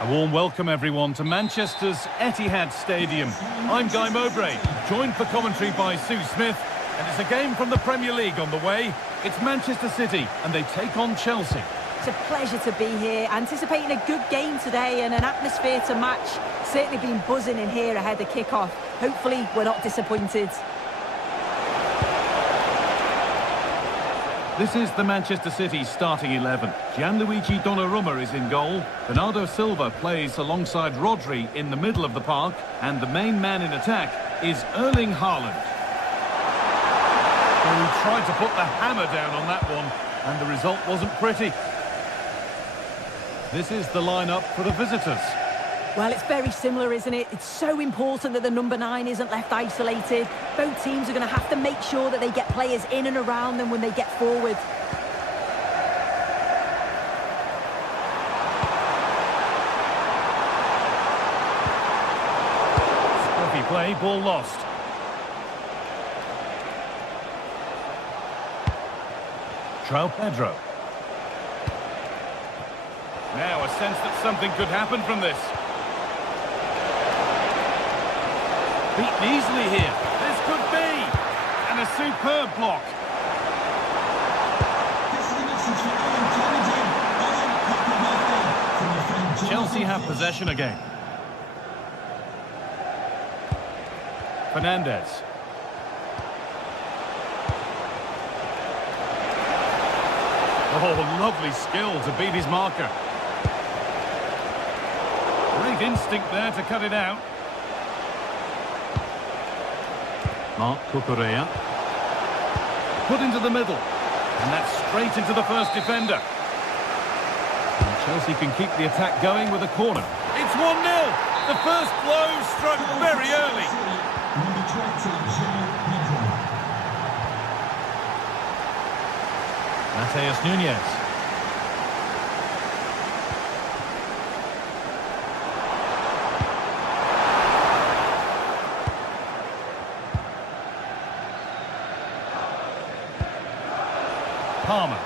A warm welcome, everyone, to Manchester's Etihad Stadium. I'm Guy Mowbray, joined for commentary by Sue Smith. And it's a game from the Premier League on the way. It's Manchester City, and they take on Chelsea. It's a pleasure to be here, anticipating a good game today and an atmosphere to match. Certainly been buzzing in here ahead of kick-off. Hopefully we're not disappointed. This is the Manchester City starting 11. Gianluigi Donnarumma is in goal. Bernardo Silva plays alongside Rodri in the middle of the park. And the main man in attack is Erling Haaland. Who tried to put the hammer down on that one, and the result wasn't pretty. This is the lineup for the visitors. Well, it's very similar, isn't it? It's so important that the number 9 isn't left isolated. Both teams are going to have to make sure that they get players in and around them when they get forward. Scruffy play, ball lost. João Pedro. Now a sense that something could happen from this. Beaten easily here. This could be. And a superb block. This is the message for Owen Kennedy. Owen, happy birthday from your friend Jonathan Chelsea have Fish. possession again. Fernandes. Oh, lovely skill to beat his marker. Great instinct there to cut it out. Marc Cucurella. Put into the middle. And that's straight into the first defender. And Chelsea can keep the attack going with a corner. It's 1-0. The first blow struck very early. Number 20, João Pedro. Mateus Nunes. Palmer.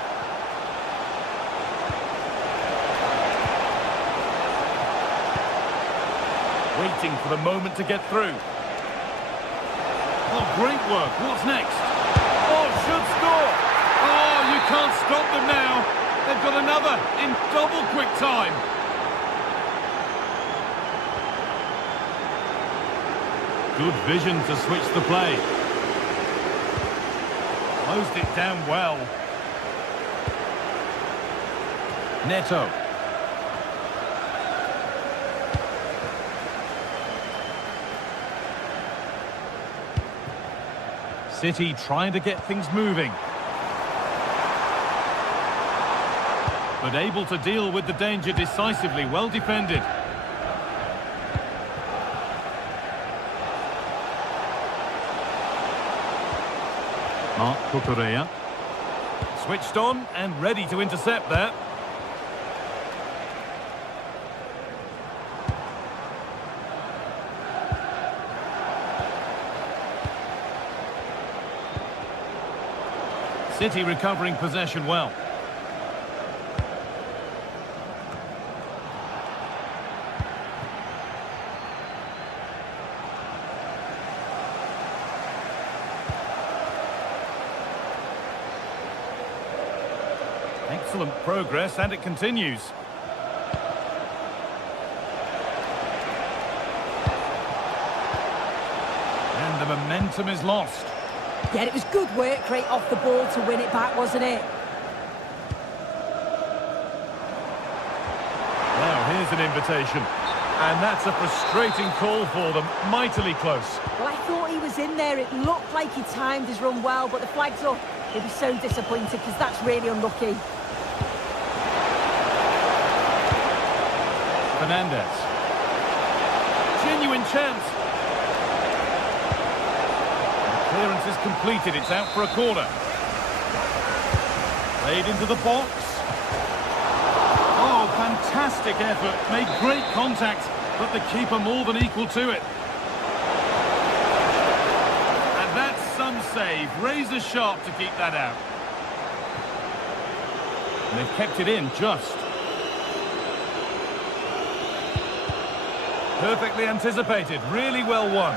Waiting for the moment to get through. Oh, great work. What's next? Oh, should score. Oh, you can't stop them now. They've got another in double quick time. Good vision to switch the play. Closed it down well. Neto. City trying to get things moving. But able to deal with the danger decisively, well defended. Marc Cucurella. Switched on and ready to intercept there. City recovering possession well. Excellent progress, and it continues. And the momentum is lost. Yeah, it was good work right off the ball to win it back, wasn't it? Now, here's an invitation. And that's a frustrating call for them. Mightily close. Well, I thought he was in there. It looked like he timed his run well, but the flag's up. He'll be so disappointed because that's really unlucky. Fernandes. Genuine chance. Clearance is completed. It's out for a corner. Played into the box. Oh, fantastic effort. Made great contact, but the keeper more than equal to it. And that's some save. Razor sharp to keep that out. And they've kept it in just. Perfectly anticipated. Really well won.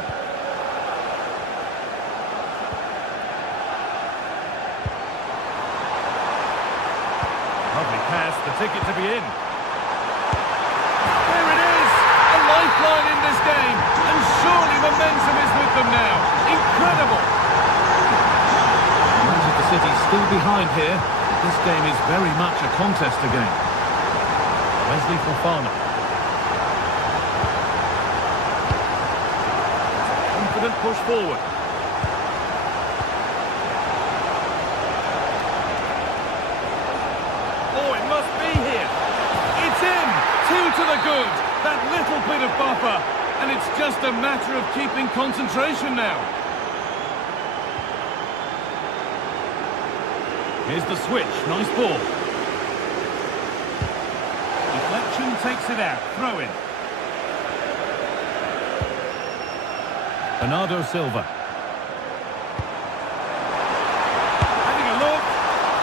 Lovely pass, the ticket to be in. There it is! A lifeline in this game, and surely momentum is with them now. Incredible! Manchester City still behind here. This game is very much a contest again. Wesley Fofana. Confident push forward. Oh, it must be here. It's in! 2 to the good. That little bit of buffer. And it's just a matter of keeping concentration now. Here's the switch. Nice ball. Deflection takes it out. Throw in. Bernardo Silva. Having a look.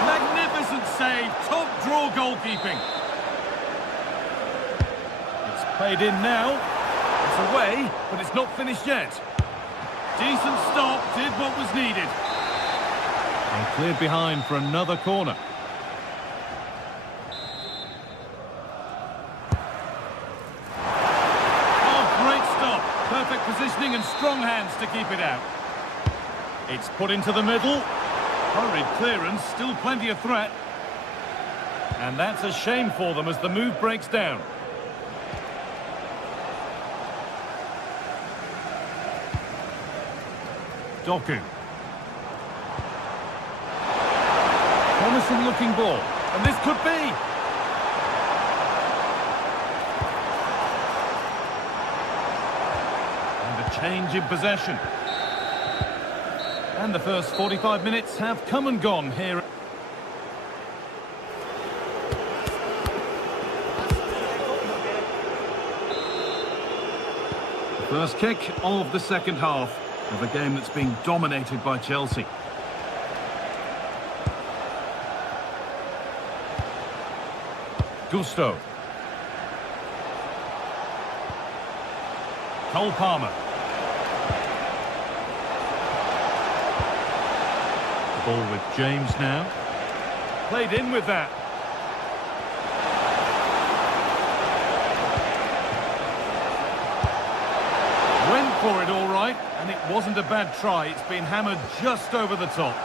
Magnificent save. Top draw goalkeeping. It's played in now. It's away, but it's not finished yet. Decent stop. Did what was needed. And cleared behind for another corner. Oh, great stop. Perfect positioning and strong hands to keep it out. It's put into the middle. Hurried clearance, still plenty of threat. And that's a shame for them as the move breaks down. Doku. Promising looking ball, and this could be. And a change in possession. And the first 45 minutes have come and gone here. First kick of the second half of a game that's been dominated by Chelsea. Gusto. Cole Palmer. Ball with James now. Played in with that. Went for it all right, and it wasn't a bad try. It's been hammered just over the top.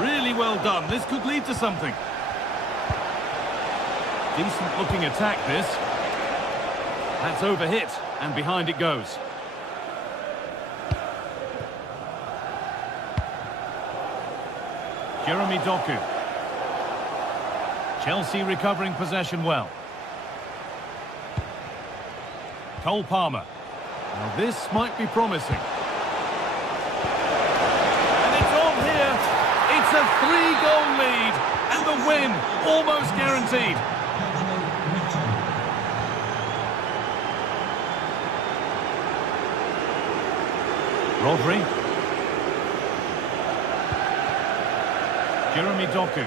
Really well done. This could lead to something. Decent looking attack this. That's overhit and behind it goes. Jeremy Doku. Chelsea recovering possession well. Cole Palmer. Now this might be promising. And it's on here. It's a 3-goal lead and the win almost guaranteed. Rodri. Jeremy Doku.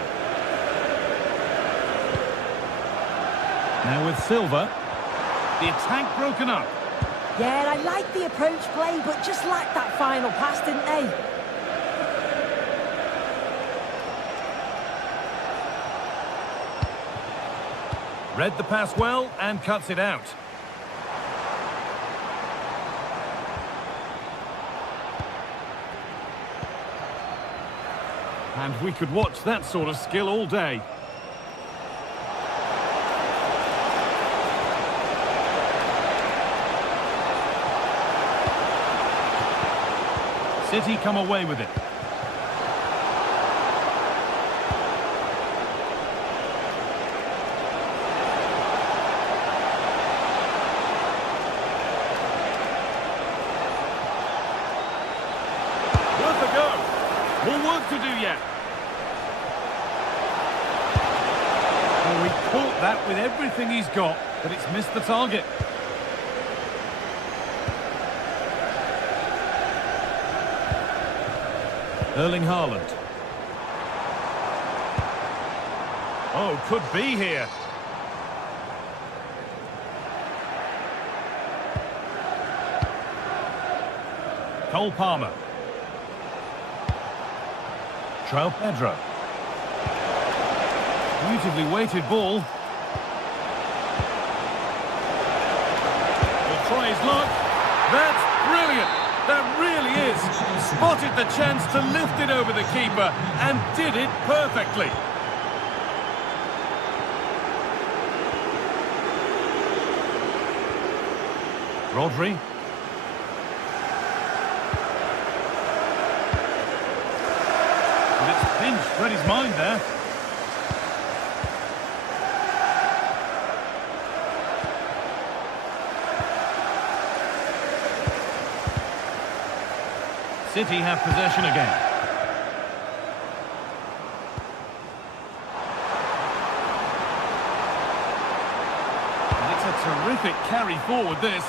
Now with Silva. The attack broken up. Yeah, I like the approach play, but just lacked that final pass, didn't they? Read the pass well and cuts it out. And we could watch that sort of skill all day. City come away with it. Worth a go. More work to do yet. Well, he caught that with everything he's got, but it's missed the target. Erling Haaland. Oh, could be here. Cole Palmer. João Pedro. Beautifully weighted ball. He'll try his luck. That's brilliant. That really is. Spotted the chance to lift it over the keeper and did it perfectly. Rodri. And it's pinched, read his mind there. City have possession again. And it's a terrific carry forward, this.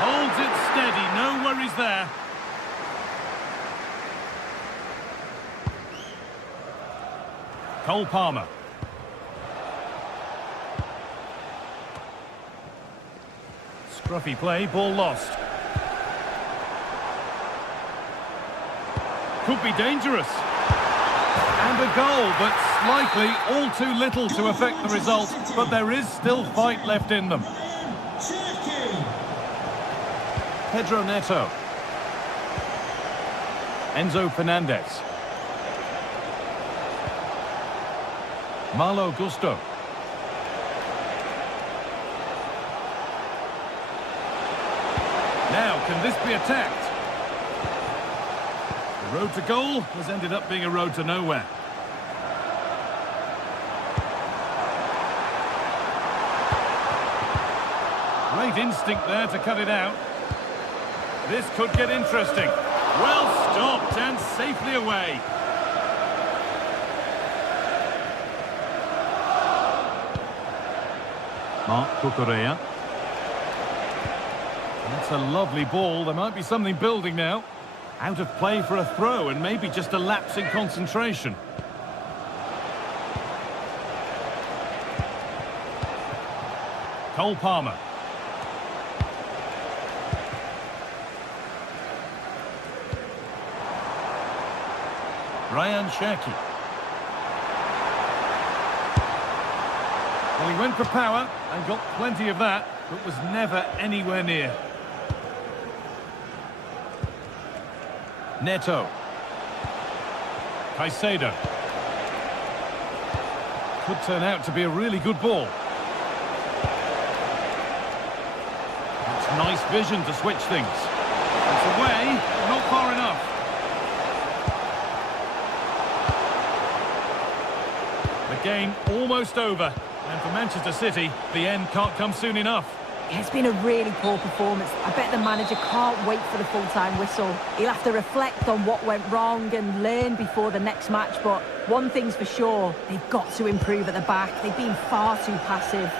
Holds it steady, no worries there. Cole Palmer. Scruffy play, ball lost. Could be dangerous. And a goal, but slightly all too little to affect the result. But there is still fight left in them. Pedro Neto. Enzo Fernandez. Malo Gusto. Now, can this be attacked? The road to goal has ended up being a road to nowhere. Great instinct there to cut it out. This could get interesting. Well stopped and safely away. Marc Cucurella. That's a lovely ball. There might be something building now. Out of play for a throw and maybe just a lapse in concentration. Cole Palmer. Ryan Cherki. Well, he went for power and got plenty of that, but was never anywhere near. Neto. Caicedo. Could turn out to be a really good ball. It's nice vision to switch things. It's away, not far enough. The game almost over. And for Manchester City, the end can't come soon enough. It's been a really poor performance. I bet the manager can't wait for the full-time whistle. He'll have to reflect on what went wrong and learn before the next match. But one thing's for sure, they've got to improve at the back. They've been far too passive.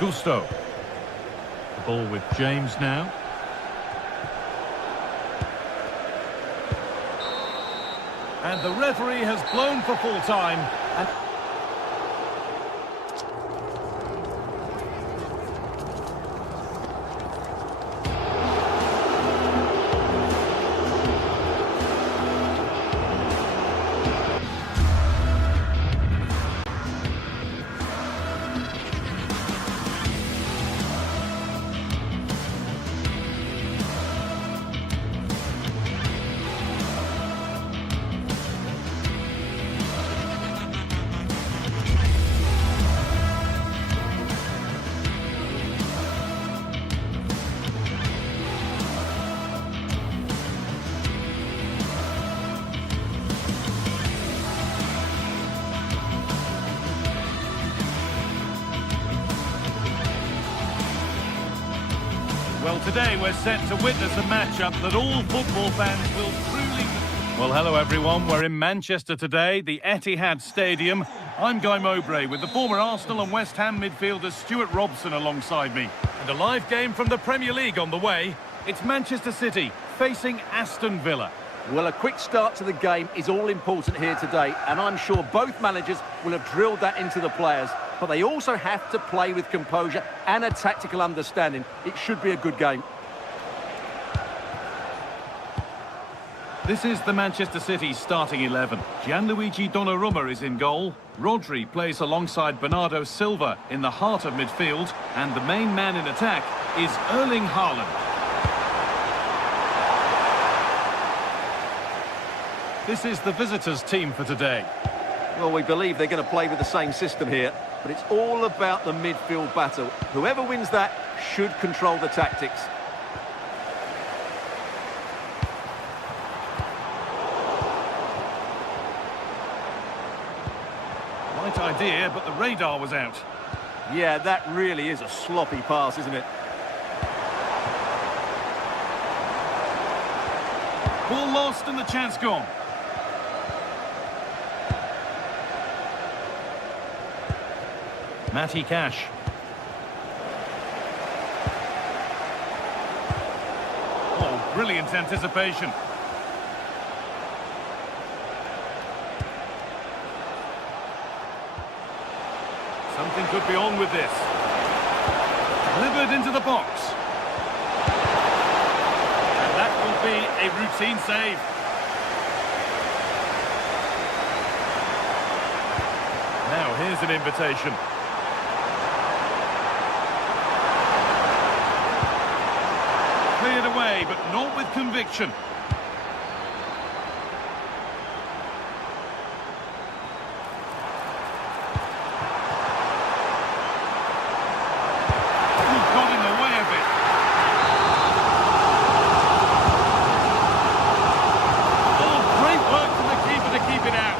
Gusto. The ball with James now. And the referee has blown for full time. And well, today we're set to witness a matchup that all football fans will truly... Well, hello everyone. We're in Manchester today, the Etihad Stadium. I'm Guy Mowbray with the former Arsenal and West Ham midfielder Stuart Robson alongside me. And a live game from the Premier League on the way. It's Manchester City facing Aston Villa. Well, a quick start to the game is all important here today, and I'm sure both managers will have drilled that into the players. But they also have to play with composure and a tactical understanding. It should be a good game. This is the Manchester City starting 11. Gianluigi Donnarumma is in goal. Rodri plays alongside Bernardo Silva in the heart of midfield. And the main man in attack is Erling Haaland. This is the visitors' team for today. Well, we believe they're going to play with the same system here, but it's all about the midfield battle. Whoever wins that should control the tactics. Right idea, but the radar was out. Yeah, that really is a sloppy pass, isn't it? Ball lost and the chance gone. Matty Cash. Oh, brilliant anticipation. Something could be on with this. Delivered into the box. And that will be a routine save. Now here's an invitation. Cleared away, but not with conviction. Got in the way of it. Oh, great work from the keeper to keep it out.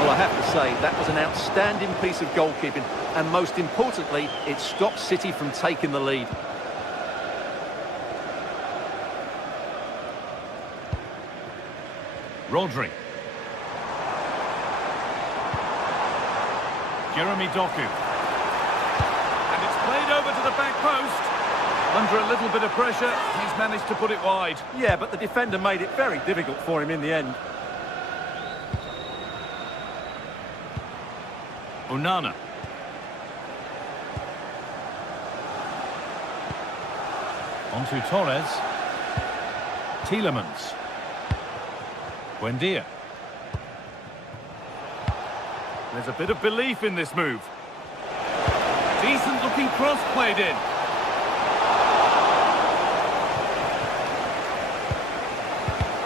Well, I have to say, that was an outstanding piece of goalkeeping, and most importantly, it stopped City from taking the lead. Rodri. Jeremy Doku. And it's played over to the back post. Under a little bit of pressure, he's managed to put it wide. Yeah, but the defender made it very difficult for him in the end. Onana. Onto Torres. Tielemans. Buendia. There's a bit of belief in this move. Decent looking cross played in.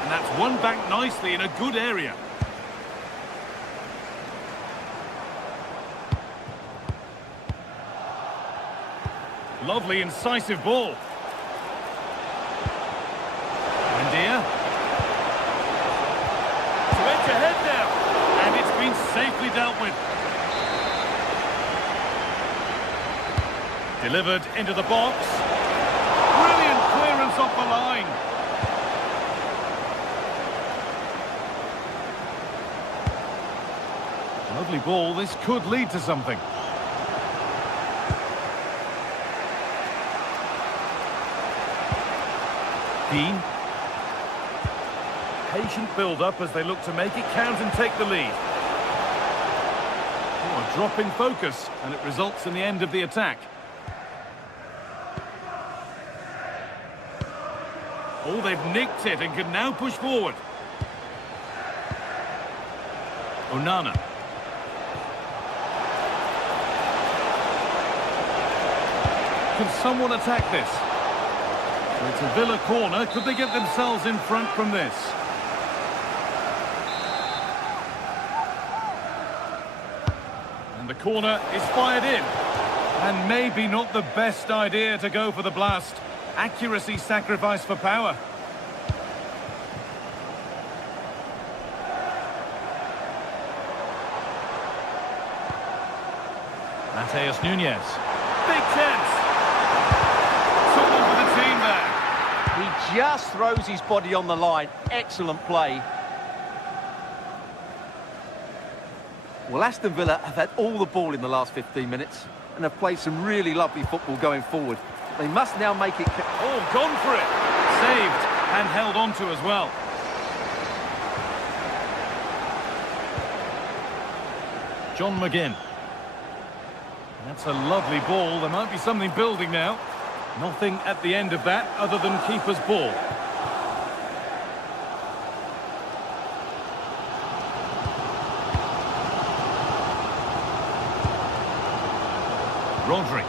And that's won back nicely in a good area. Lovely incisive ball. Buendia. To edge ahead now. And it's been safely dealt with. Delivered into the box. Brilliant clearance off the line. Lovely ball. This could lead to something. Dean. Patient build-up as they look to make it count and take the lead. Oh, a drop in focus, and it results in the end of the attack. Oh, they've nicked it and can now push forward. Onana. Can someone attack this? So it's a Villa corner. Could they get themselves in front from this? And the corner is fired in. And maybe not the best idea to go for the blast. Accuracy sacrificed for power. Mateus Nunes. Big chance. Someone for the team there. He just throws his body on the line. Excellent play. Well, Aston Villa have had all the ball in the last 15 minutes, and have played some really lovely football going forward. They must now make it... Oh, gone for it. Saved and held on to as well. John McGinn. That's a lovely ball. There might be something building now. Nothing at the end of that other than keeper's ball. Rodri.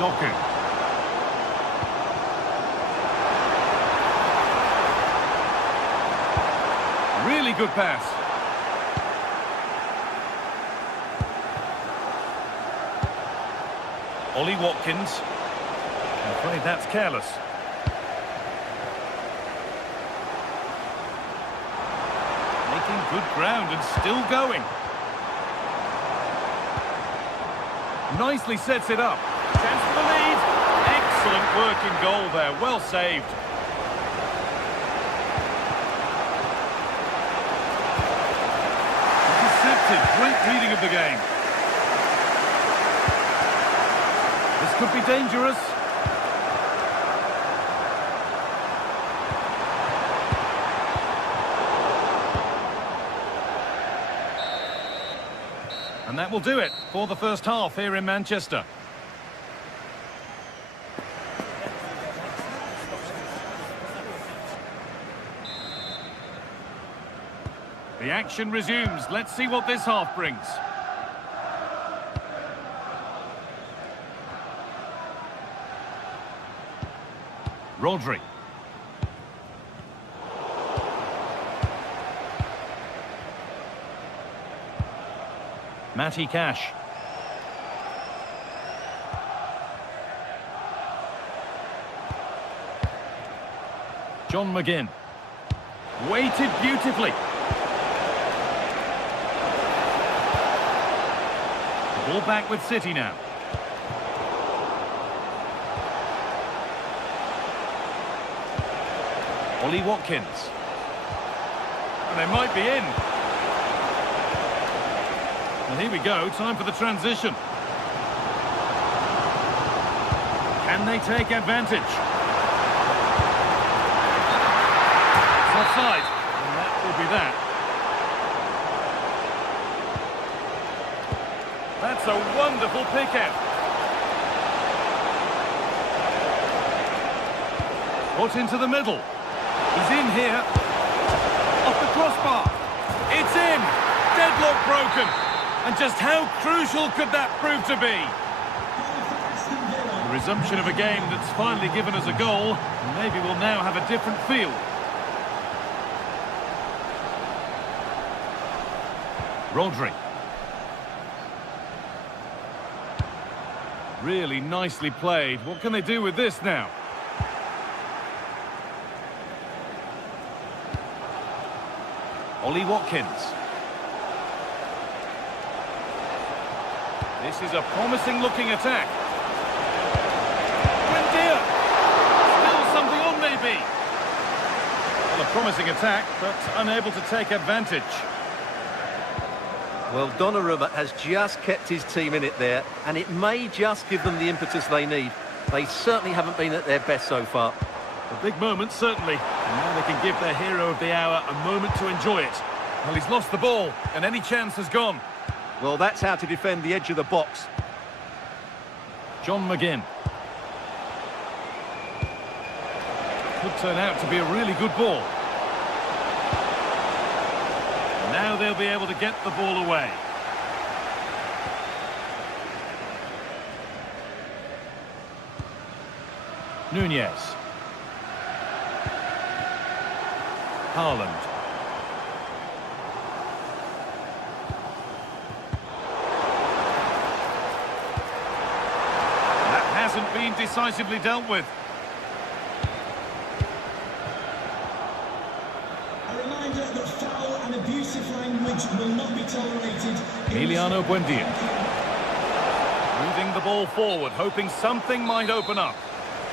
Doku. Really good pass. Ollie Watkins. I'm afraid that's careless. Making good ground and still going. Nicely sets it up. Chance for the lead. Excellent work in goal there. Well saved. Intercepted. Great reading of the game. This could be dangerous. And that will do it for the first half here in Manchester. The action resumes. Let's see what this half brings. Rodri. Matty Cash. John McGinn. Weighted beautifully. The ball back with City now. Ollie Watkins. And they might be in. And here we go, time for the transition. Can they take advantage? It's offside, and that will be that. That's a wonderful pick-out. Put into the middle. He's in here. Off the crossbar. It's in. Deadlock broken. And just how crucial could that prove to be? The resumption of a game that's finally given us a goal. And maybe we'll now have a different feel. Rodri. Really nicely played. What can they do with this now? Ollie Watkins. This is a promising-looking attack. Buendia! Still something on, maybe. Well, a promising attack, but unable to take advantage. Well, Donnarumma has just kept his team in it there, and it may just give them the impetus they need. They certainly haven't been at their best so far. A big moment, certainly. And now they can give their hero of the hour a moment to enjoy it. Well, he's lost the ball, and any chance has gone. Well, that's how to defend the edge of the box. John McGinn. Could turn out to be a really good ball. Now they'll be able to get the ball away. Nunez. Haaland. Hasn't been decisively dealt with. A reminder that foul and abusive language will not be tolerated. Emiliano Buendia. Moving the ball forward, hoping something might open up.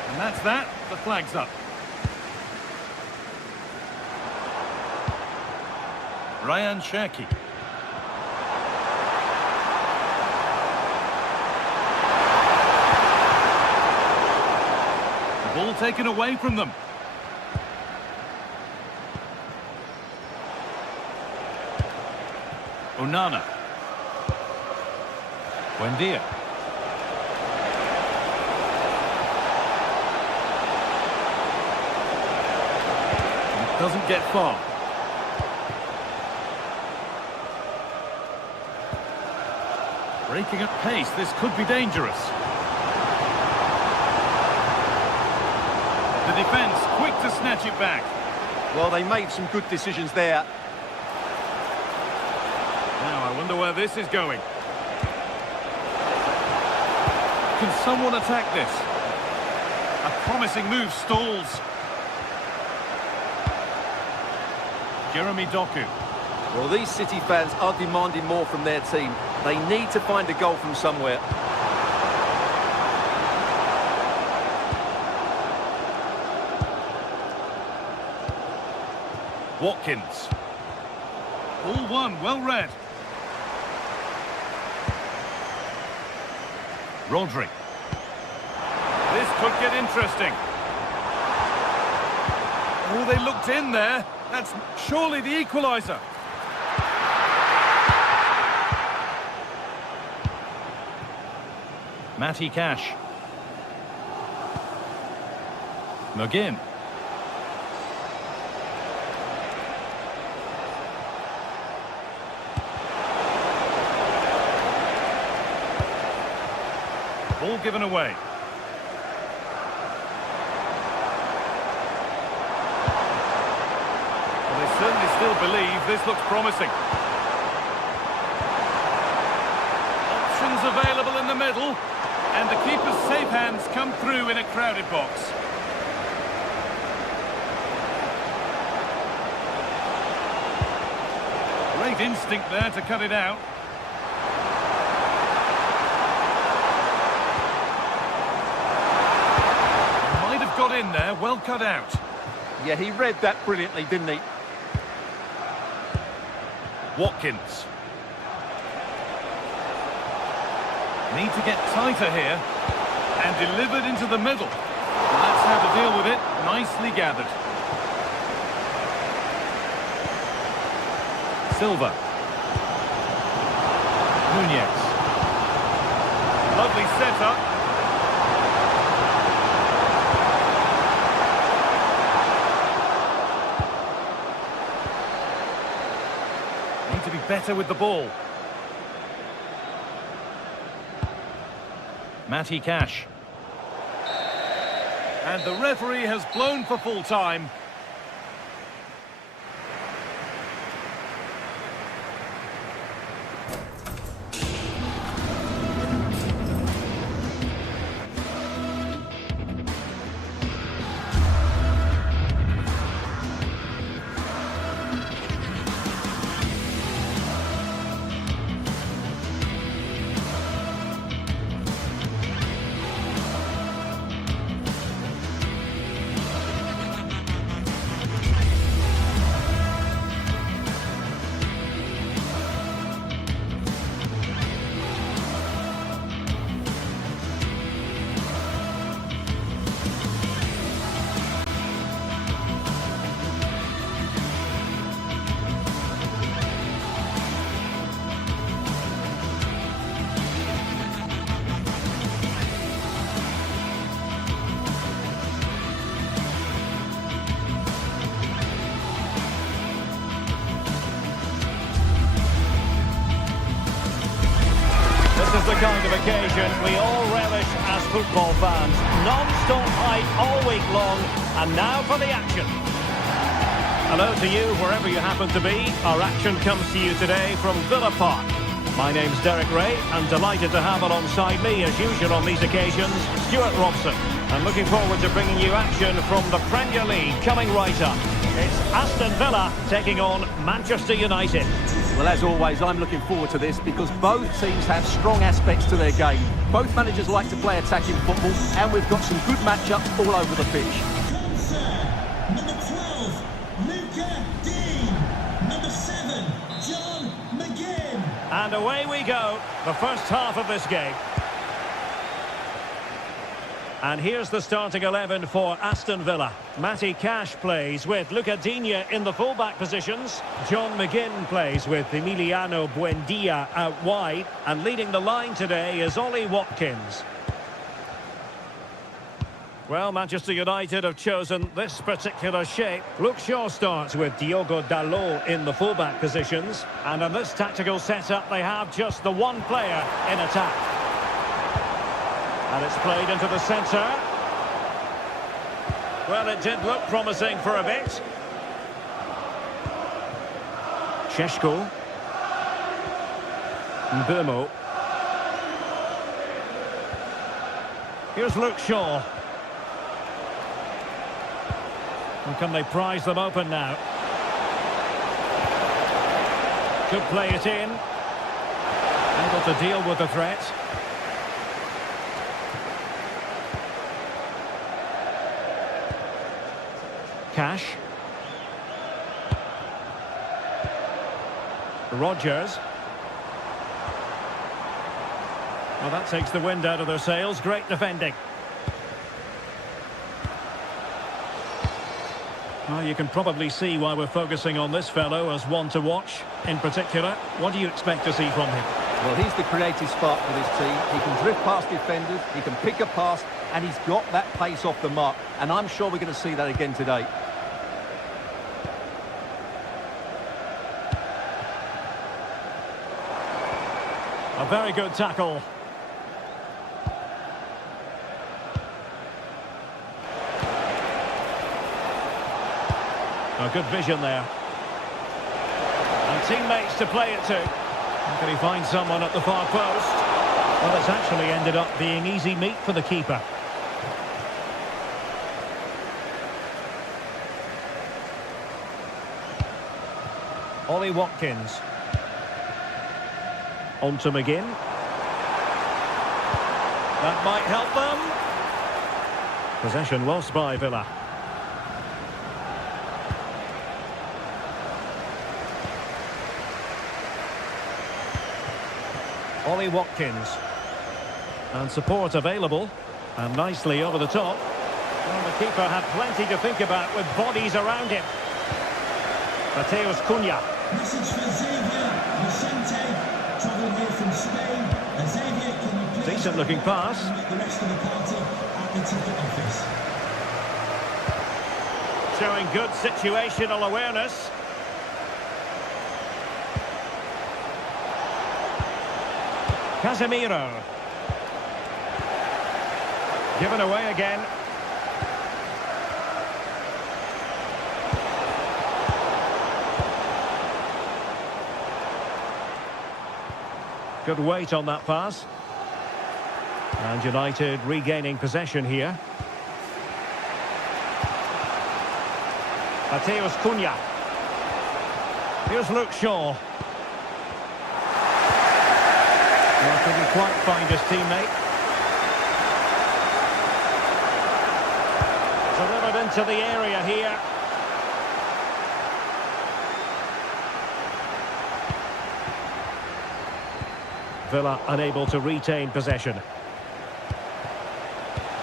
And that's that, the flag's up. Ryan Cherki. ball taken away from them. Onana. Buendia. Doesn't get far. Breaking at pace, this could be dangerous. The defence quick to snatch it back. Well, they made some good decisions there. Now, I wonder where this is going. Can someone attack this? A promising move stalls. Jeremy Doku. Well, these City fans are demanding more from their team. They need to find a goal from somewhere. Watkins. All one, well read. Rodri. This could get interesting. Oh, they looked in there. That's surely the equaliser. Matty Cash. McGinn. Ball given away. Well, they certainly still believe this looks promising. Options available in the middle. And the keeper's safe hands come through in a crowded box. Great instinct there to cut it out. Might have got in there, well cut out. Yeah, he read that brilliantly, didn't he? Watkins. Need to get tighter here. And delivered into the middle. And that's how to deal with it. Nicely gathered. Silva. Nunez. Lovely setup. Need to be better with the ball. Matty Cash. And the referee has blown for full time. This is the kind of occasion we all relish as football fans. Non-stop hype all week long, and now for the action. Hello to you, wherever you happen to be. Our action comes to you today from Villa Park. My name's Derek Ray, and delighted to have alongside me, as usual on these occasions, Stuart Robson. And looking forward to bringing you action from the Premier League coming right up. It's Aston Villa taking on Manchester United. Well, as always, I'm looking forward to this because both teams have strong aspects to their game. Both managers like to play attacking football, and we've got some good matchups all over the pitch. Number 12, Luca Dean. Number 7, John McGinn. And away we go, the first half of this game. And here's the starting 11 for Aston Villa. Matty Cash plays with Luca Digne in the fullback positions. John McGinn plays with Emiliano Buendia out wide. And leading the line today is Ollie Watkins. Well, Manchester United have chosen this particular shape. Luke Shaw starts with Diogo Dalot in the fullback positions. And in this tactical setup, they have just the one player in attack. And it's played into the centre. Well, it did look promising for a bit. Šeško. Mbeumo. Here's Luke Shaw. And can they prise them open now? Could play it in. Able to deal with the threat. Cash. Rodgers. Well, that takes the wind out of their sails. Great defending. Well, you can probably see why we're focusing on this fellow as one to watch. In particular, what do you expect to see from him? Well, he's the creative spark for this team. He can drift past defenders, he can pick a pass, and he's got that pace off the mark. And I'm sure we're going to see that again today. A very good tackle. A good vision there. And teammates to play it to. Can he find someone at the far post? Well, it's actually ended up being easy meat for the keeper. Ollie Watkins. On to McGinn. That might help them. Possession lost by Villa. Ollie Watkins. And support available. And nicely over the top. Well, the keeper had plenty to think about with bodies around him. Mateus Cunha. Message for Xavier Vicente. Travelling here from Spain. Xavier, can you please... Decent looking pass. ...meet the rest of the party at the ticket office. Showing good situational awareness. Casemiro. Given away again. Good weight on that pass. And United regaining possession here. Mateus Cunha. Here's Luke Shaw. Well, couldn't quite find his teammate. Delivered into the area here. Villa unable to retain possession.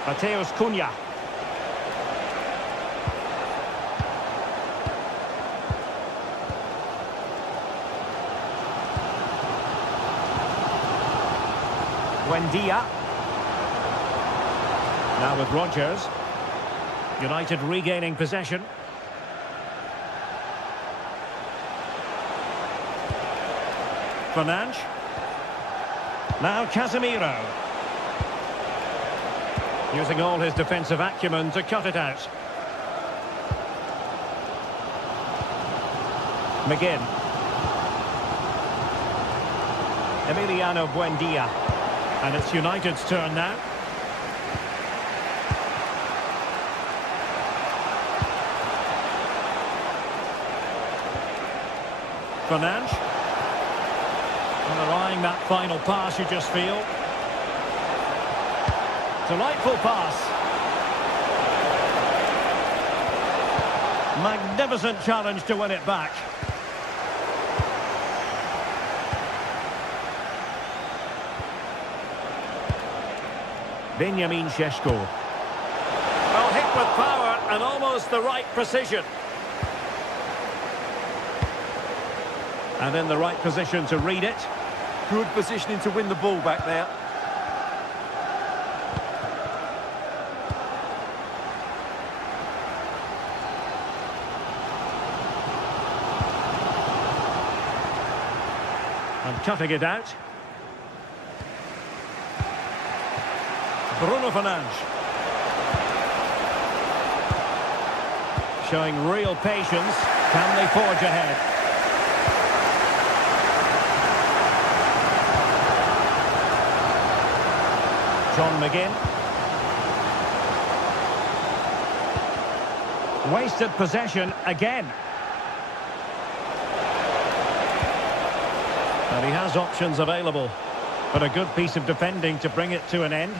Mateus Cunha. Buendia. Now with Rodgers. United regaining possession. Fernandes. Now Casemiro. Using all his defensive acumen to cut it out. McGinn. Emiliano Buendia. And it's United's turn now. Fernandes. Underlying that final pass, you just feel. Delightful pass. Magnificent challenge to win it back. Benjamin Šeško. Hit with power and almost the right precision. And in the right position to read it. Good positioning to win the ball back there. And cutting it out. Bruno Fernandes. Showing real patience. Can they forge ahead? John McGinn. Wasted possession again. And he has options available. But a good piece of defending to bring it to an end.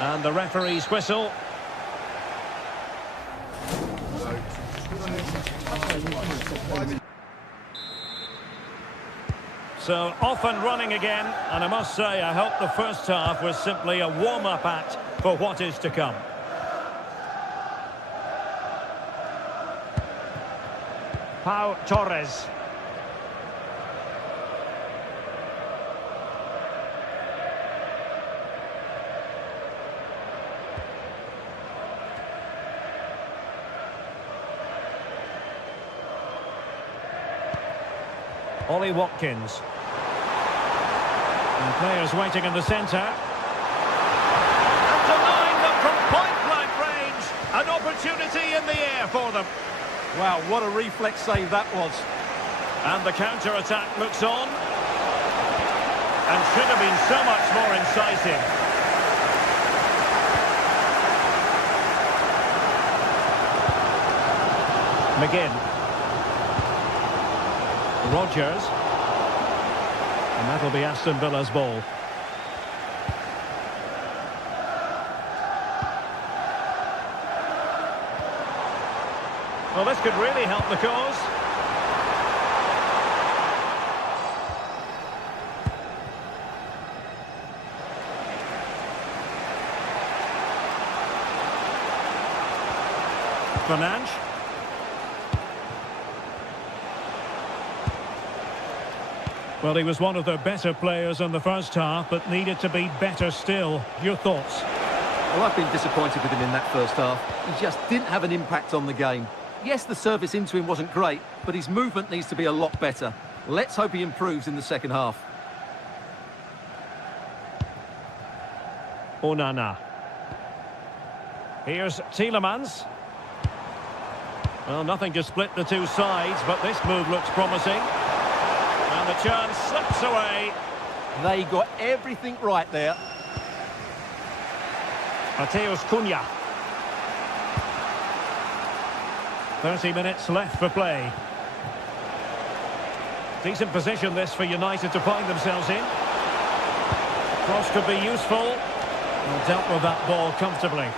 And the referee's whistle. So off and running again, and I must say I hope the first half was simply a warm-up act for what is to come. Pau Torres. Ollie Watkins. And players waiting in the centre. And denying them from point-blank range. An opportunity in the air for them. Wow, what a reflex save that was. And the counter-attack looks on. And should have been so much more incisive. McGinn. Rodgers. And that'll be Aston Villa's ball. Well, this could really help the cause. Fernandes. Well, he was one of their better players in the first half, but needed to be better still. Your thoughts? Well, I've been disappointed with him in that first half. He just didn't have an impact on the game. Yes, the service into him wasn't great, but his movement needs to be a lot better. Let's hope he improves in the second half. Onana. Here's Tielemans. Well, nothing to split the two sides, but this move looks promising. And the chance slips away. They got everything right there. Mateus Cunha. 30 minutes left for play. Decent position this for United to find themselves in. Cross could be useful. Well, dealt with that ball comfortably.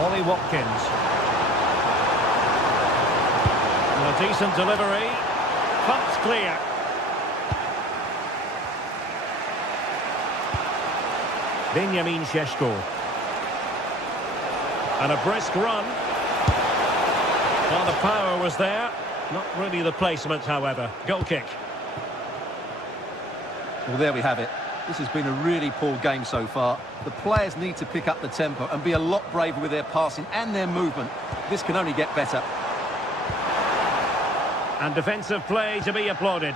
Ollie Watkins. And a decent delivery. Pump's clear. Benjamin Šeško. And a brisk run. Well, the power was there. Not really the placement, however. Goal kick. Well, there we have it. This has been a really poor game so far. The players need to pick up the tempo and be a lot braver with their passing and their movement. This can only get better. And defensive play to be applauded.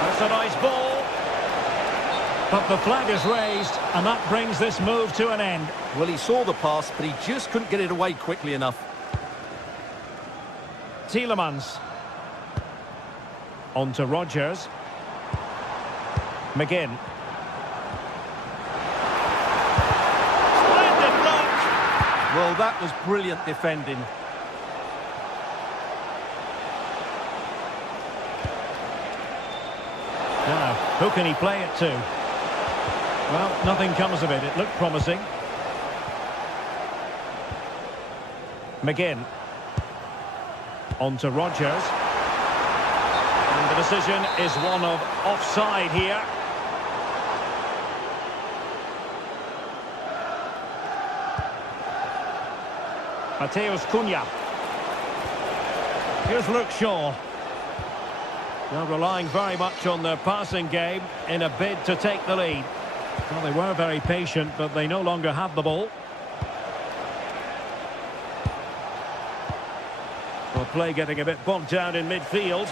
That's a nice ball. But the flag is raised, and that brings this move to an end. Well, he saw the pass, but he just couldn't get it away quickly enough. Tielemans. On to Rodgers. McGinn. Splendid block! Well, that was brilliant defending. Now, who can he play it to? Well, nothing comes of it. It looked promising. McGinn. On to Rogers. And the decision is one of offside here. Mateus Cunha. Here's Luke Shaw. They're relying very much on their passing game in a bid to take the lead. Well, they were very patient, but they no longer have the ball. Well, play getting a bit bogged down in midfield.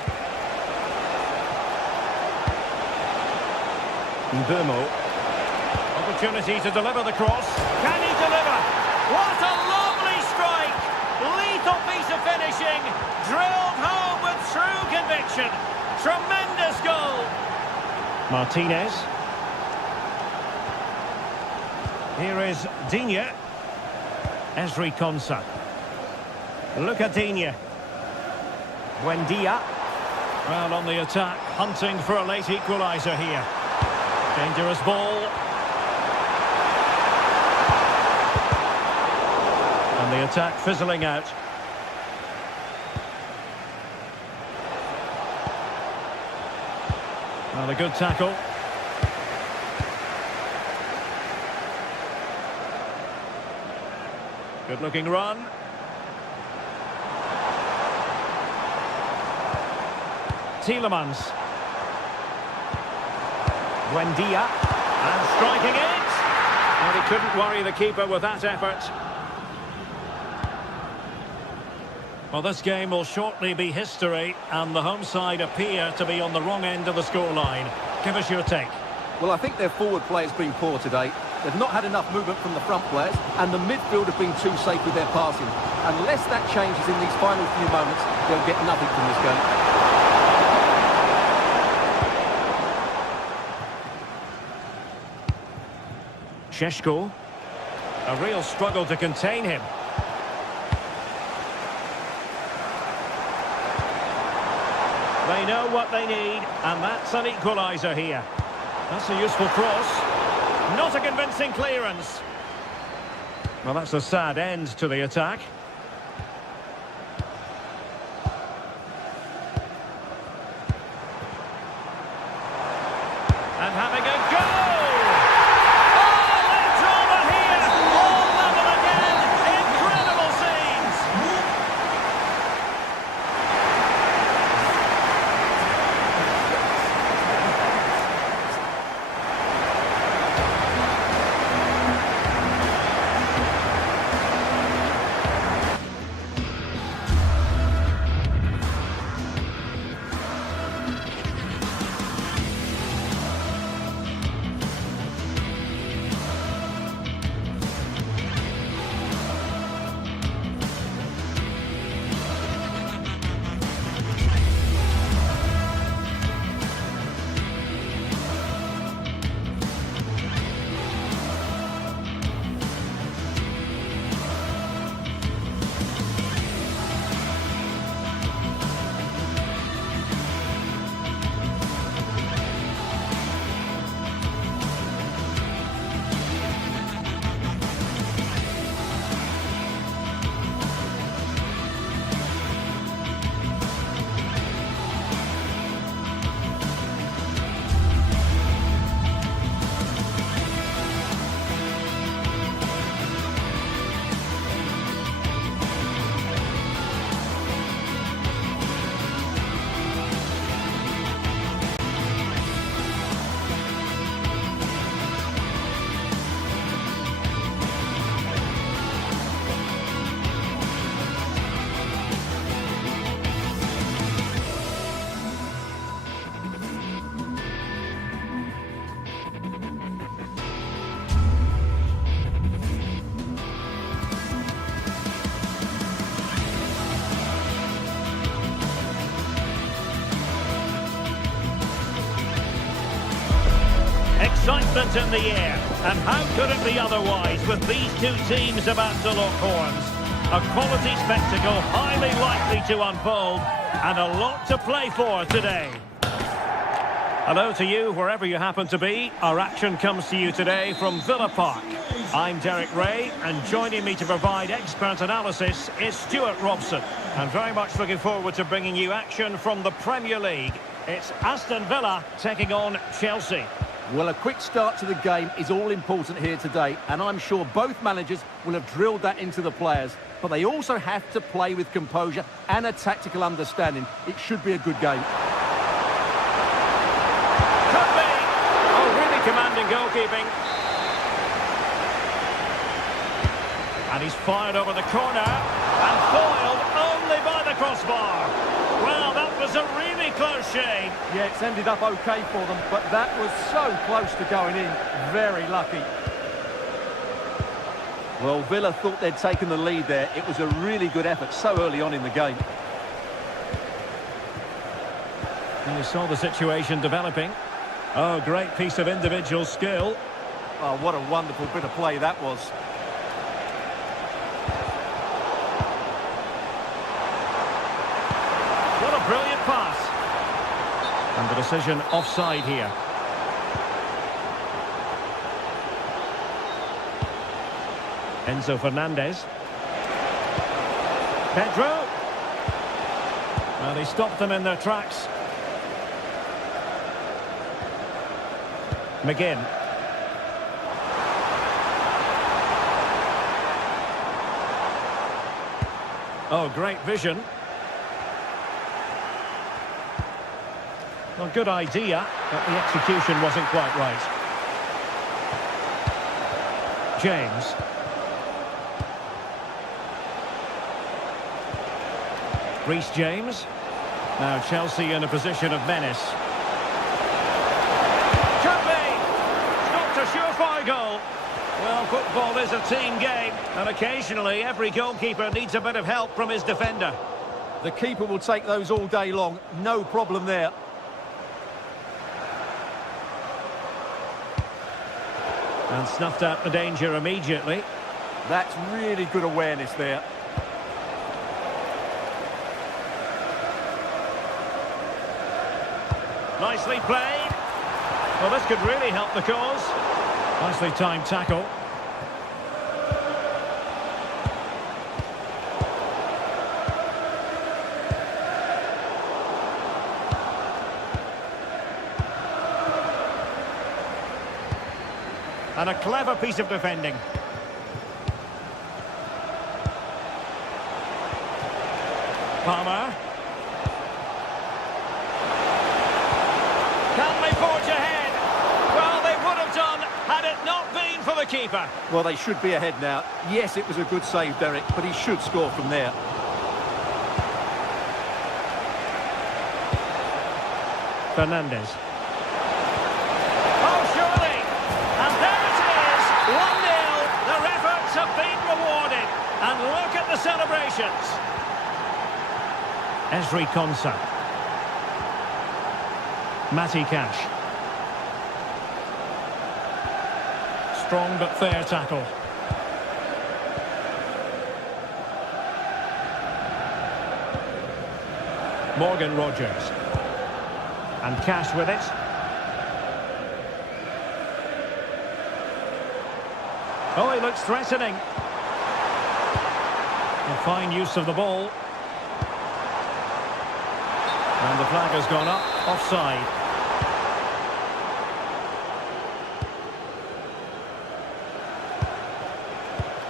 Mbumo. Opportunity to deliver the cross. Can he deliver? What a lovely strike! Lethal piece of finishing. Drilled home with true conviction. Tremendous goal. Martinez. Here is Digne. Ezri Konsa. Luca Digne. Buendia. Well, on the attack, hunting for a late equaliser here. Dangerous ball. And the attack fizzling out. Well, a good tackle. Good looking run. Tielemans. Buendia. And striking it. And he couldn't worry the keeper with that effort. Well, this game will shortly be history, and the home side appear to be on the wrong end of the scoreline. Give us your take. Well, I think their forward play has been poor today. They've not had enough movement from the front players, and the midfield have been too safe with their passing. Unless that changes in these final few moments, they'll get nothing from this game. Šeško. A real struggle to contain him. They know what they need, and that's an equaliser here. That's a useful cross. Not a convincing clearance. Well, that's a sad end to the attack. And having a go! Oh, and drama here! All level again! Incredible scenes! Excitement in the air, and how could it be otherwise with these two teams about to lock horns? A quality spectacle highly likely to unfold, and a lot to play for today. Hello to you, wherever you happen to be. Our action comes to you today from Villa Park. I'm Derek Ray, and joining me to provide expert analysis is Stuart Robson. And very much looking forward to bringing you action from the Premier League. It's Aston Villa taking on Chelsea. Well, a quick start to the game is all important here today, and I'm sure both managers will have drilled that into the players. But they also have to play with composure and a tactical understanding. It should be a good game. Could be! Oh, really commanding goalkeeping. And he's fired over the corner and foiled only by the crossbar. Well, that was a really close shave. Yeah, it's ended up okay for them, but that was so close to going in. Very lucky. Well, Villa thought they'd taken the lead there. It was a really good effort so early on in the game. And you saw the situation developing. Oh, great piece of individual skill. Oh, what a wonderful bit of play that was. What a brilliant pass. And the decision offside here. Enzo Fernandez. Pedro. Well, he stopped them in their tracks. McGinn. Oh, great vision. Well, good idea, but the execution wasn't quite right. James. Reece James. Now Chelsea in a position of menace. Could be! Not a surefire goal. Well, football is a team game, and occasionally every goalkeeper needs a bit of help from his defender. The keeper will take those all day long. No problem there. And snuffed out the danger immediately. That's really good awareness there. Nicely played. Well, this could really help the cause. Nicely timed tackle. And a clever piece of defending. Palmer. Can they forge ahead? Well, they would have done had it not been for the keeper. Well, they should be ahead now. Yes, it was a good save, Derek, but he should score from there. Fernandez. Oh, surely! And there it is! 1-0. Their efforts have been rewarded. And look at the celebrations. Ezri Konsa. Matty Cash. Strong but fair tackle. Morgan Rogers. And Cash with it. Oh, he looks threatening. A fine use of the ball. And the flag has gone up, offside.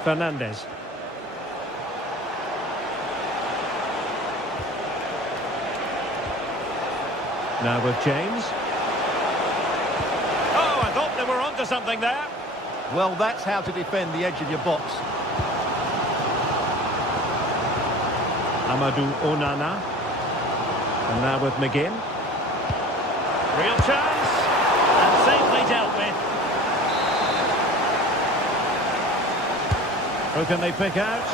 Fernandez. Now with James. Oh, I thought they were onto something there. Well, that's how to defend the edge of your box. Amadou Onana. And now with McGinn. Real chance. And safely dealt with. Who can they pick out?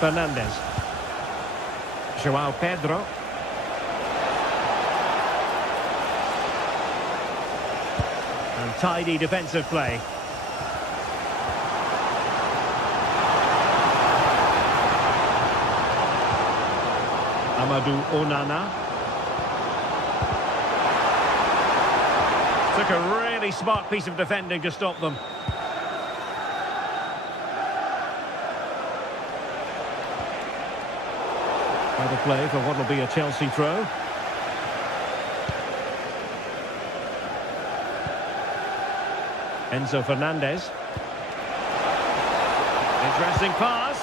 Fernandez. João Pedro. And tidy defensive play. Amadou Onana. Took a really smart piece of defending to stop them. Another play for what will be a Chelsea throw. Enzo Fernandez. Interesting pass.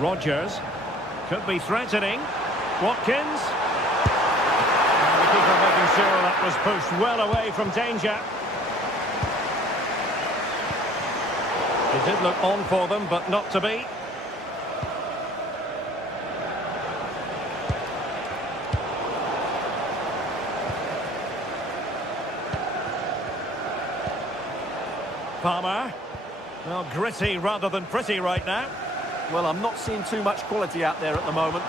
Rodgers. Could be threatening. Watkins. And the keeper making sure that was pushed well away from danger. It did look on for them, but not to be. Palmer. Well, gritty rather than pretty right now. Well, I'm not seeing too much quality out there at the moment.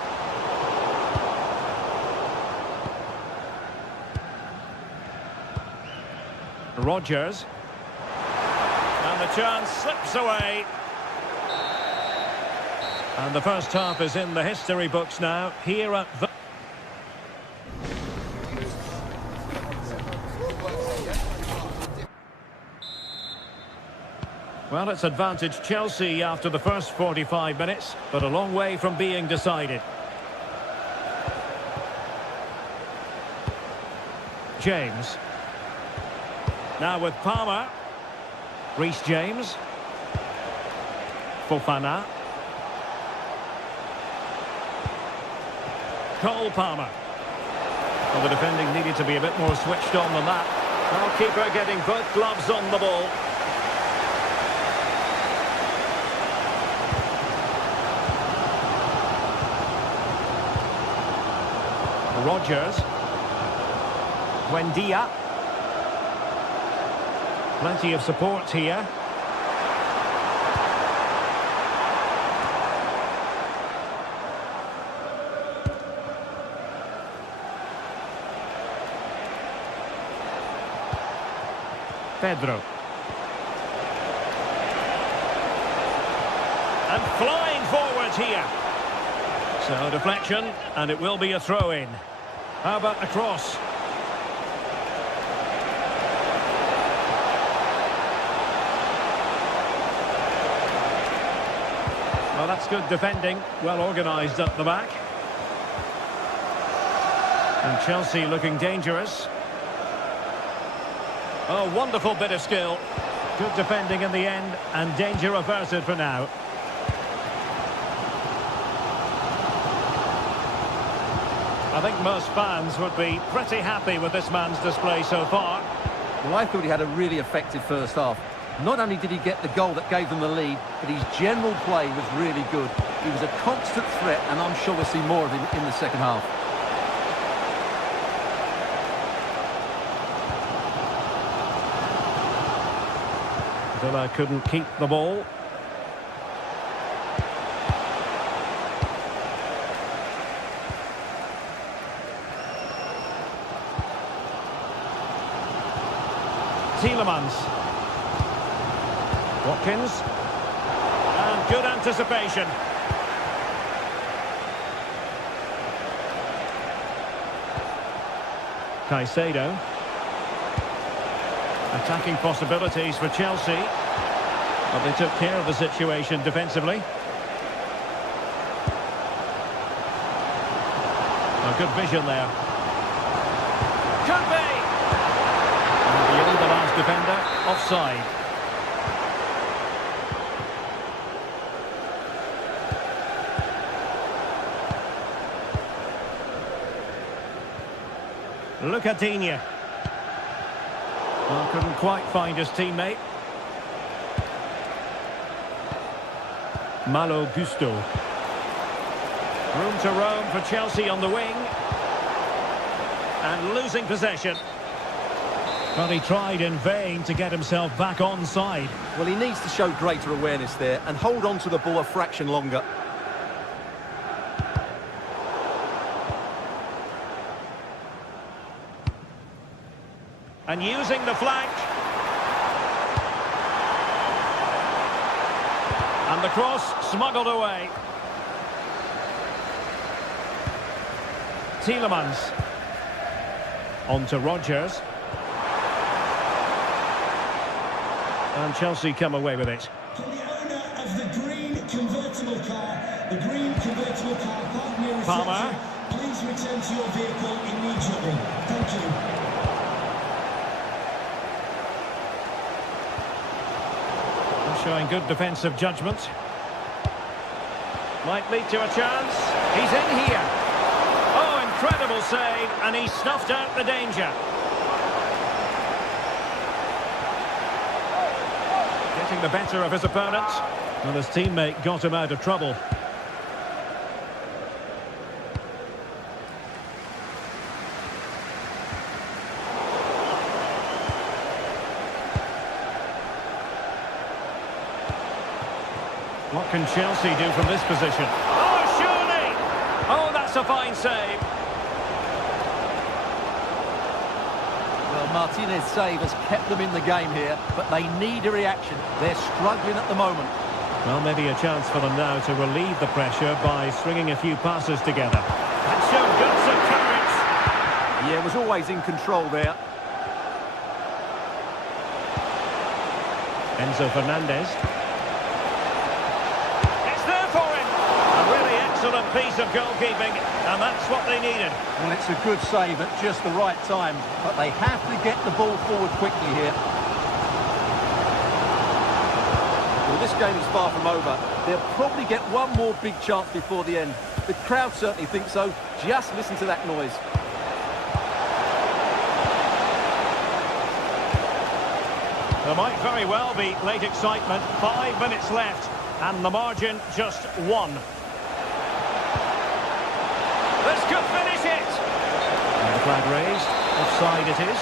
Rodgers. And the chance slips away. And the first half is in the history books now, here at the... Well, it's advantage Chelsea after the first 45 minutes, but a long way from being decided. James. Now with Palmer. Reece James. Fofana. Cole Palmer. Well, the defending needed to be a bit more switched on than that. Well, keeper getting both gloves on the ball. Rodgers. Buendia. Plenty of support here. Pedro. And flying forward here. So deflection, and it will be a throw-in. How about the cross? Well, that's good defending, well organised up the back. And Chelsea looking dangerous. Oh, wonderful bit of skill. Good defending in the end, and danger averted for now. I think most fans would be pretty happy with this man's display so far. Well, I thought he had a really effective first half. Not only did he get the goal that gave them the lead, but his general play was really good. He was a constant threat, and I'm sure we'll see more of him in the second half. Villa couldn't keep the ball. Tielemans. Watkins. And good anticipation. Caicedo. Attacking possibilities for Chelsea. But they took care of the situation defensively. A good vision there. Could be! And beyond the last defender, offside. Lucadinha. Well, couldn't quite find his teammate. Malo Gusto. Room to roam for Chelsea on the wing. And losing possession. But he tried in vain to get himself back onside. Well, he needs to show greater awareness there and hold on to the ball a fraction longer. And using the flank. And the cross smuggled away. Tielemans. On to Rodgers. And Chelsea come away with it. For the owner of the green convertible car, the green convertible car parked near reception, Palmer. please return to your vehicle immediately. Thank you. Showing good defensive judgment. Might lead to a chance. He's in here. Oh, incredible save, and he snuffed out the danger. Getting the better of his opponent. And his teammate got him out of trouble. What can Chelsea do from this position? Oh, surely! Oh, that's a fine save. Well, Martinez's save has kept them in the game here, but they need a reaction. They're struggling at the moment. Well, maybe a chance for them now to relieve the pressure by stringing a few passes together. That showed guts and courage. Yeah, was always in control there. Enzo Fernandez. Excellent piece of goalkeeping, and that's what they needed. Well, it's a good save at just the right time, but they have to get the ball forward quickly here. Well, this game is far from over. They'll probably get one more big chance before the end. The crowd certainly think so. Just listen to that noise. There might very well be late excitement. 5 minutes left, and the margin just 1. This could finish it! And the flag raised. Offside it is.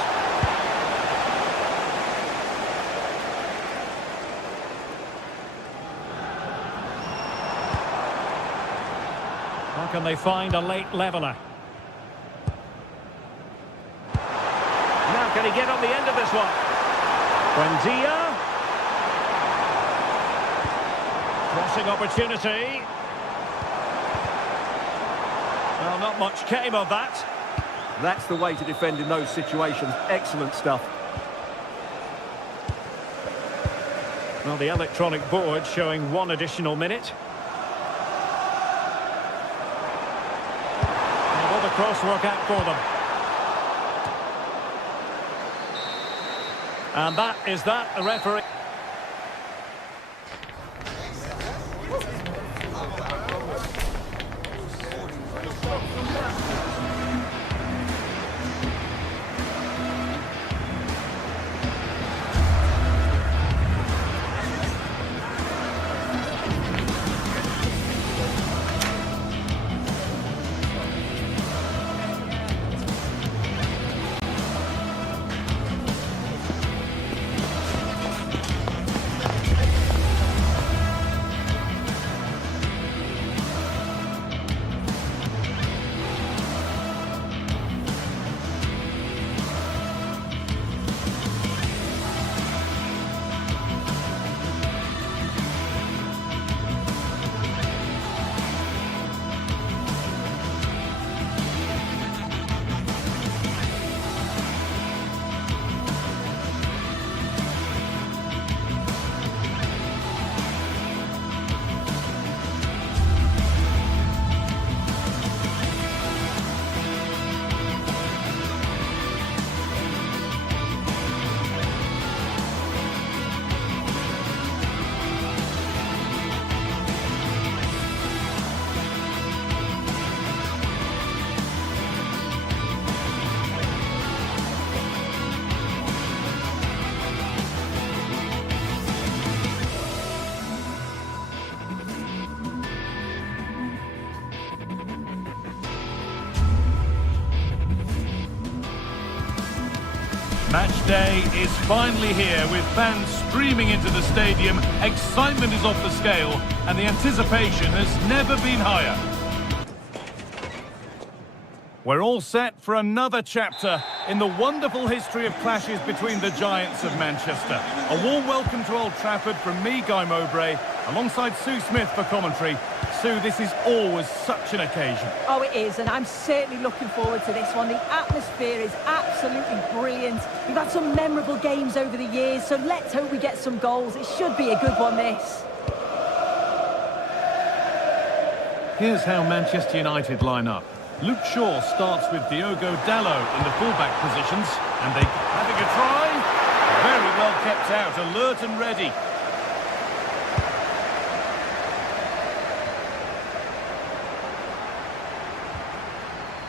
How can they find a late leveller? Now can he get on the end of this one? Buendia. Crossing opportunity. Well, not much came of that. That's the way to defend in those situations. Excellent stuff. Well, the electronic board showing 1 additional minute. And will the cross work out for them? And that is that, the referee. Match day is finally here with fans streaming into the stadium. Excitement is off the scale and the anticipation has never been higher. We're all set for another chapter in the wonderful history of clashes between the giants of Manchester. A warm welcome to Old Trafford from me, Guy Mowbray, alongside Sue Smith for commentary. Sue, this is always such an occasion. Oh, it is, and I'm certainly looking forward to this one. The atmosphere is absolutely brilliant. We've had some memorable games over the years, so let's hope we get some goals. It should be a good one, this. Here's how Manchester United line up. Luke Shaw starts with Diogo Dalot in the fullback positions, and they having a try. Very well kept out, alert and ready.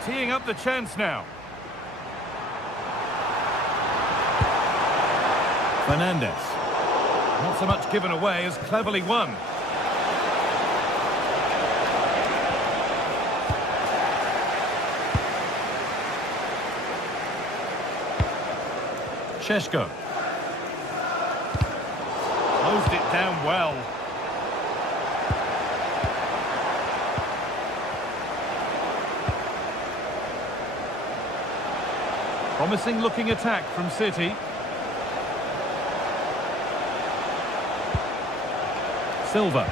Teeing up the chance now. Fernandez. Not so much given away as cleverly won. Šeško. Closed it down well. Promising looking attack from City. Silva.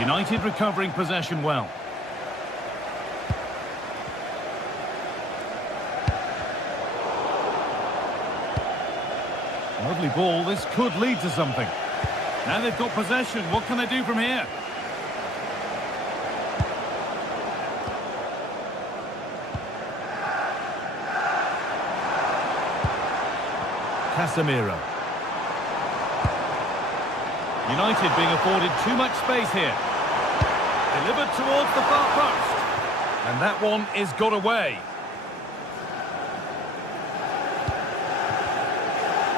United recovering possession well. Lovely ball, this could lead to something. Now they've got possession, what can they do from here? Casemiro. United being afforded too much space here. Delivered towards the far post. And that one is got away.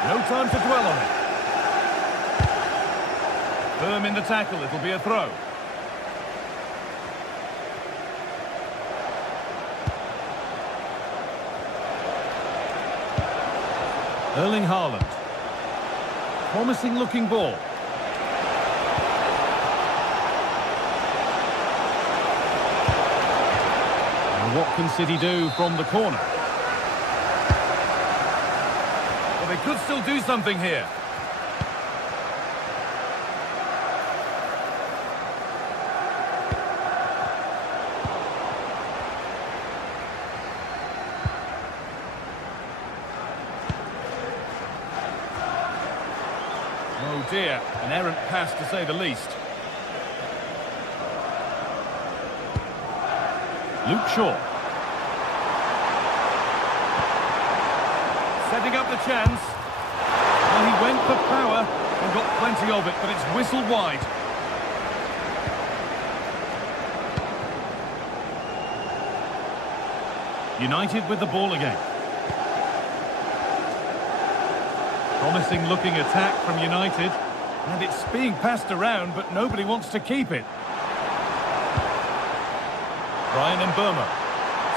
No time to dwell on it. Firm in the tackle, it'll be a throw. Erling Haaland. Promising looking ball. And what can City do from the corner? They could still do something here. Oh dear, an errant pass to say the least. Luke Shaw. Setting up the chance. Well, he went for power and got plenty of it, but it's whistled wide. United with the ball again. Promising looking attack from United. And it's being passed around, but nobody wants to keep it. Brian Mbeumo.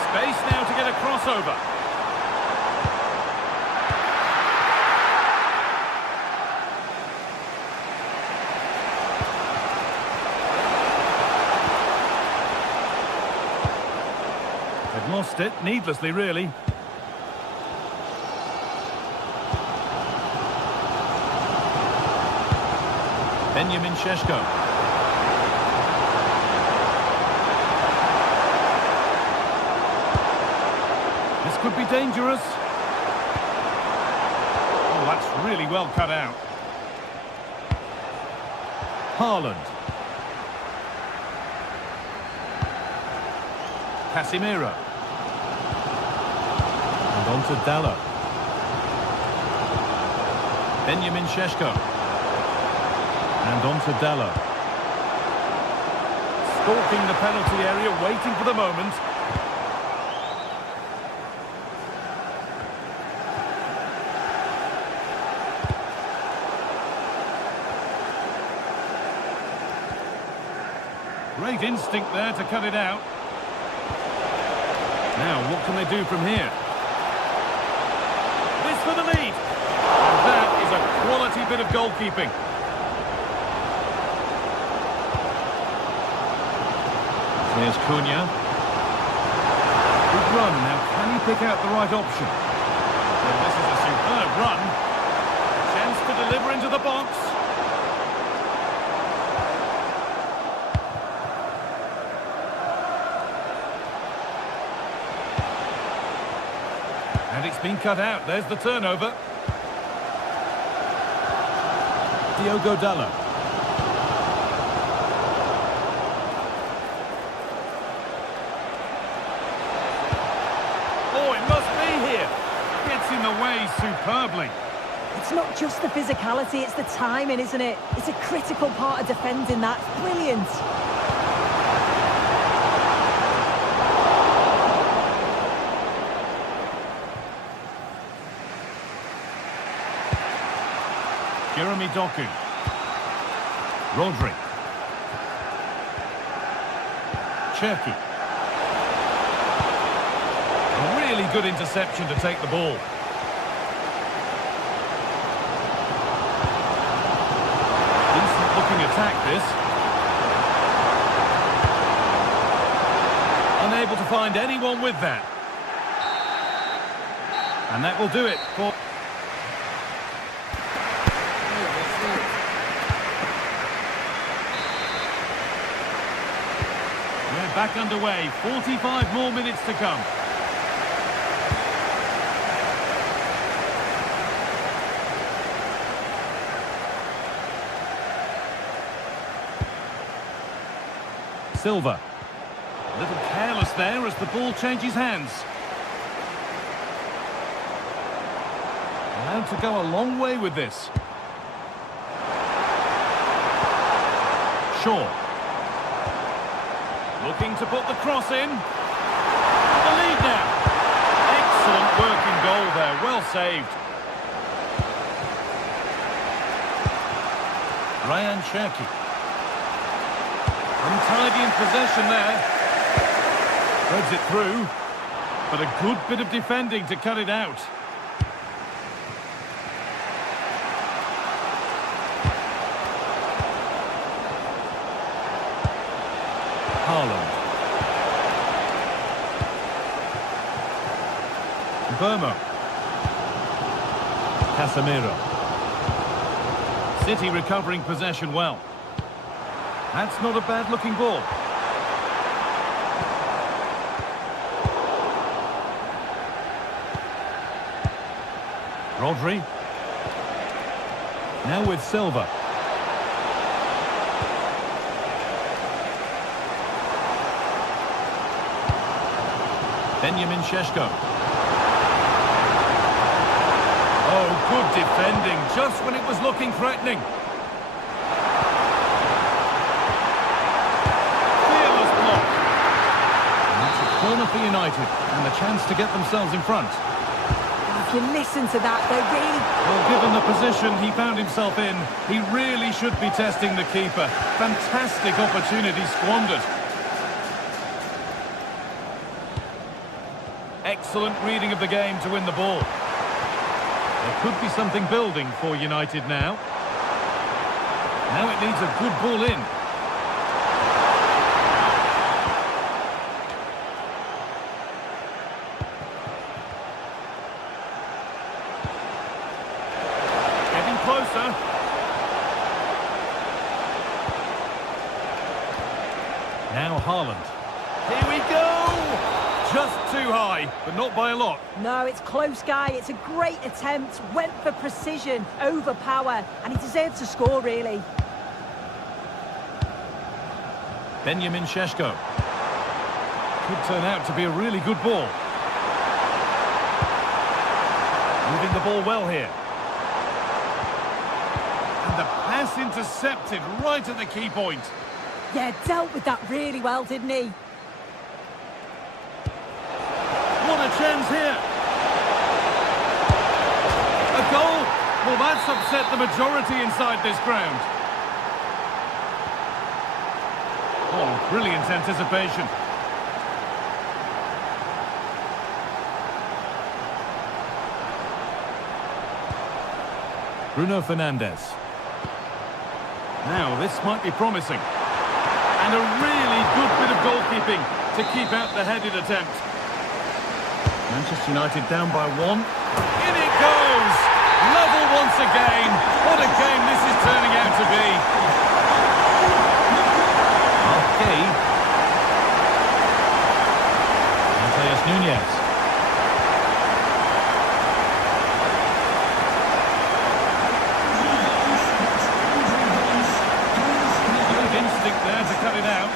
Space now to get a crossover. They've lost it, needlessly really. Benjamin Šeško. This could be dangerous. Oh, that's really well cut out. Haaland. Casemiro. And on to Dalot. Benjamin Šeško. And on to Dalot. Stalking the penalty area, waiting for the moment. Great instinct there to cut it out. Now, what can they do from here? This for the lead. And that is a quality bit of goalkeeping. Here's Cunha. run. Now, can he pick out the right option? Well, this is a superb run. Chance to deliver into the box. And it's been cut out. There's the turnover. Diogo Dallo. Oh, it must be here. Gets in the way superbly. It's not just the physicality, it's the timing, isn't it? It's a critical part of defending that. Brilliant. Jeremy Doku. Rodri. Cherki. A really good interception to take the ball. Decent looking attack, this. Unable to find anyone with that. And that will do it for... Back underway, 45 more minutes to come. Silva. A little careless there as the ball changes hands. Allowed to go a long way with this. Shaw. Looking to put the cross in. The lead now. Excellent working goal there. Well saved. Ryan Cherki. Untidy in possession there. Threads it through. But a good bit of defending to cut it out. Haaland. Burmo. Casemiro. City recovering possession well. That's not a bad looking ball. Rodri. Now with Silva. Benjamin Šeško. Oh, good defending, just when it was looking threatening. Fearless block. And that's a corner for United, and the chance to get themselves in front. If you listen to that, they're really... Well, given the position he found himself in, he really should be testing the keeper. Fantastic opportunity squandered. Excellent reading of the game to win the ball. There could be something building for United now. Now it needs a good ball in. Getting closer. Now Haaland. Here we go! Just too high, but not by a lot. No, it's close, Guy. It's a great attempt. Went for precision, over power, and he deserved to score, really. Benjamin Šeško. Could turn out to be a really good ball. Moving the ball well here. And the pass intercepted right at the key point. Yeah, dealt with that really well, didn't he? What a chance here. A goal? Well, that's upset the majority inside this ground. Oh, brilliant anticipation. Bruno Fernandes. Now, this might be promising. And a really good bit of goalkeeping to keep out the headed attempt. Manchester United down by 1. In it goes! Level once again. What a game this is turning out to be. Okay. Mateus Nunes. Good instinct there to cut it out.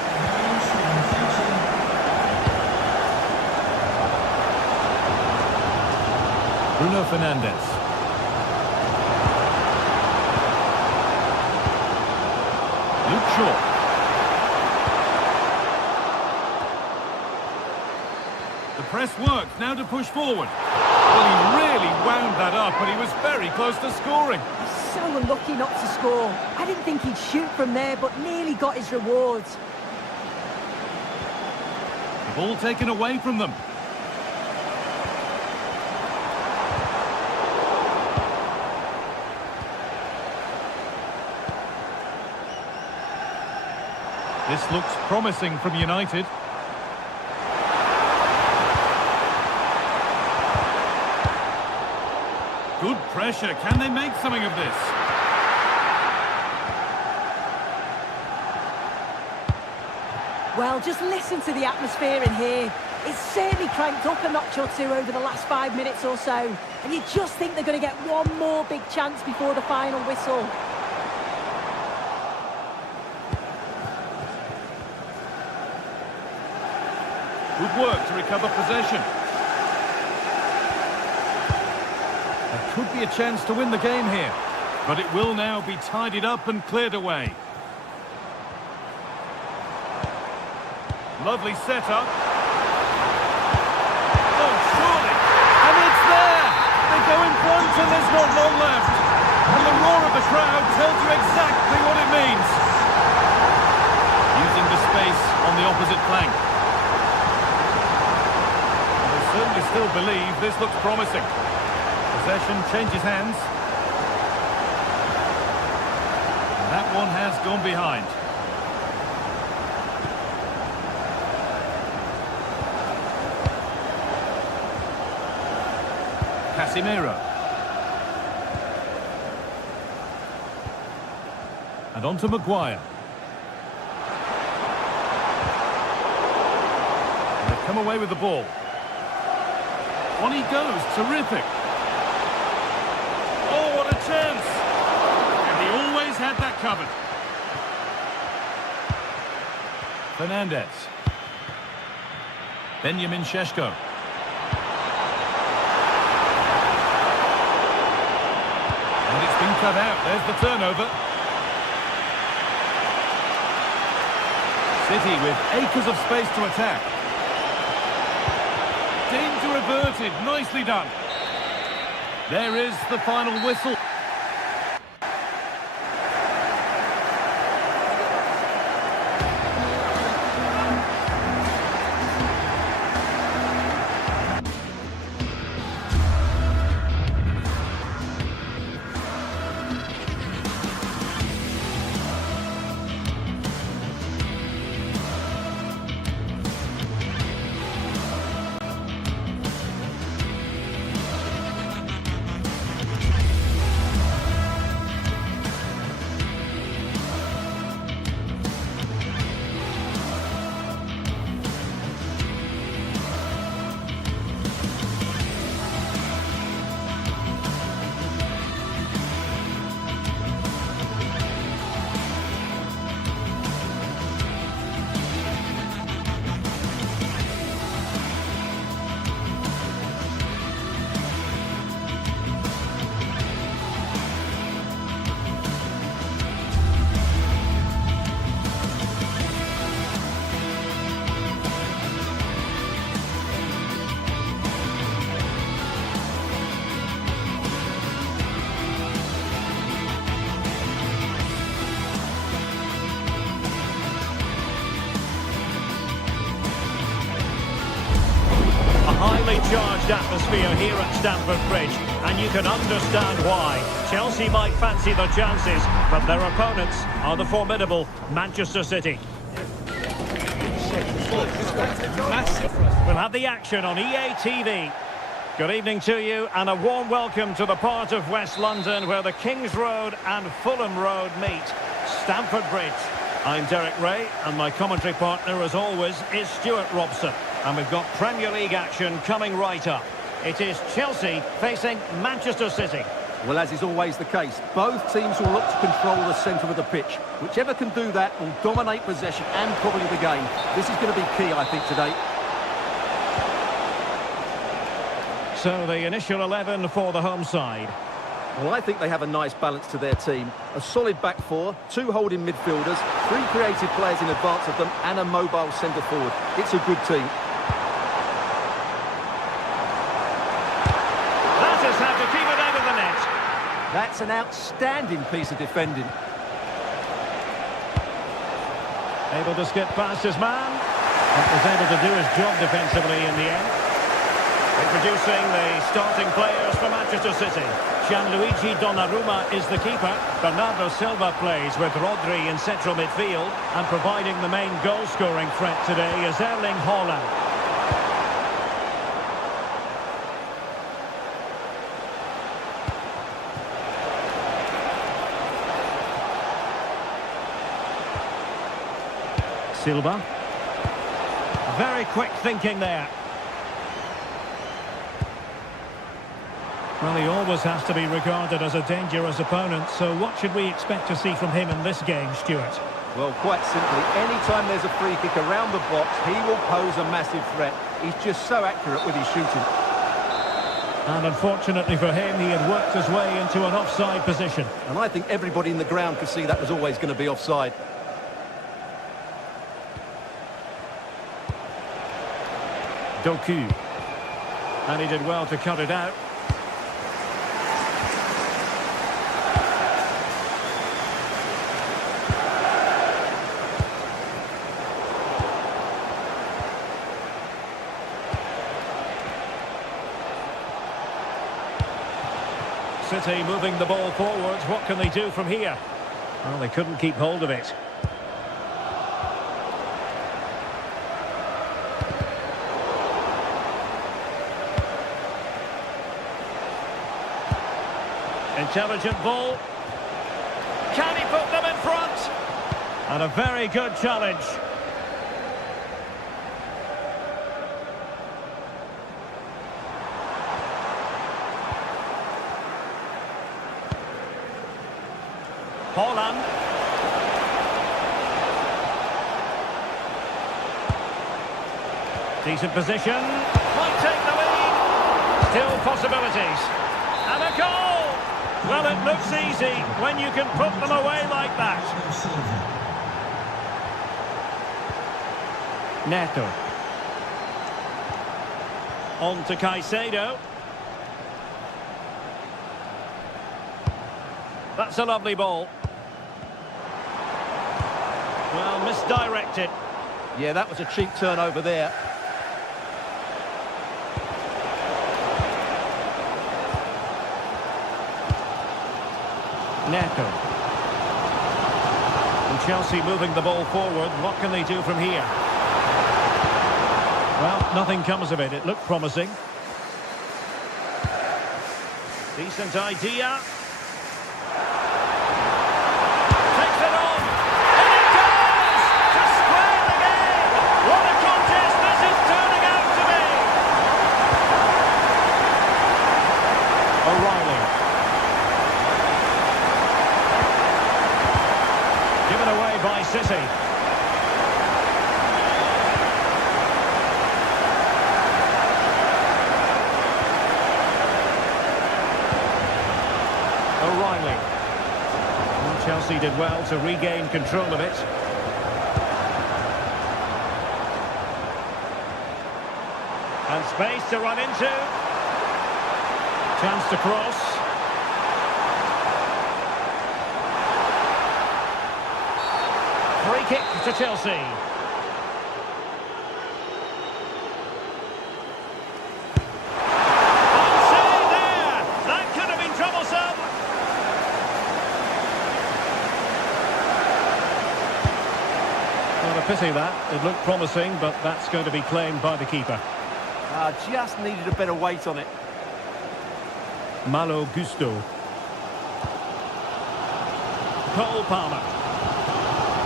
Bruno Fernandes. Luke Shaw. The press worked, now to push forward. Well, he really wound that up, but he was very close to scoring. He's so unlucky not to score. I didn't think he'd shoot from there, but nearly got his rewards. The ball taken away from them. This looks promising from United. Good pressure. Can they make something of this? Well, just listen to the atmosphere in here. It's certainly cranked up a notch or two over the last 5 minutes or so. And you just think they're going to get one more big chance before the final whistle. Good work to recover possession. There could be a chance to win the game here, but it will now be tidied up and cleared away. Lovely setup. Oh, surely! And it's there! They go in front and there's not long left. And the roar of the crowd tells you exactly what it means. Using the space on the opposite flank. Certainly still believe this looks promising. Possession changes hands. And that one has gone behind. Casemiro. And on to Maguire. And they've come away with the ball. On he goes, terrific. Oh, what a chance. And he always had that covered. Fernandes. Benjamin Šeško. And it's been cut out, there's the turnover. City with acres of space to attack. Danger averted, nicely done. There is the final whistle. Highly charged atmosphere here at Stamford Bridge, and you can understand why. Chelsea might fancy the chances, but their opponents are the formidable Manchester City. We'll have the action on EA TV. Good evening to you and a warm welcome to the part of West London where the King's Road and Fulham Road meet, Stamford Bridge. I'm Derek Ray and my commentary partner as always is Stuart Robson. And we've got Premier League action coming right up. It is Chelsea facing Manchester City. Well, as is always the case, both teams will look to control the centre of the pitch. Whichever can do that will dominate possession and probably the game. This is going to be key, I think, today. So the initial 11 for the home side. Well, I think they have a nice balance to their team. A solid back four, two holding midfielders, three creative players in advance of them, and a mobile centre forward. It's a good team. That is how to keep it out of the net. That's an outstanding piece of defending. Able to skip past his man. But was able to do his job defensively in the end. Introducing the starting players for Manchester City. Gianluigi Donnarumma is the keeper. Bernardo Silva plays with Rodri in central midfield. And providing the main goal-scoring threat today is Erling Haaland. Silva. Very quick thinking there. Well, he always has to be regarded as a dangerous opponent, so what should we expect to see from him in this game, Stuart? Well, quite simply, anytime there's a free kick around the box, he will pose a massive threat. He's just so accurate with his shooting. And unfortunately for him, he had worked his way into an offside position. And I think everybody in the ground could see that was always going to be offside. Doku. And he did well to cut it out. City moving the ball forwards. What can they do from here? Well, they couldn't keep hold of it. Intelligent ball. Can he put them in front? And a very good challenge. Haaland. Decent position. Might take the lead. Still possibilities. And a goal! Well, it looks easy when you can put them away like that. Neto. On to Caicedo. That's a lovely ball. Well, misdirected. Yeah, that was a cheap turnover there. Neto. And Chelsea moving the ball forward. What can they do from here? Well, nothing comes of it. It looked promising. Decent idea. Takes it on. And it goes! To square the game! What a contest this is turning out to be! O'Reilly. Given away by City. O'Reilly. And Chelsea did well to regain control of it. And space to run into. Chance to cross. Free kick to Chelsea. Onside there! That could have been troublesome. Well, a pity that. It looked promising, but that's going to be claimed by the keeper. Just needed a better weight on it. Malo Gusto. Cole Palmer.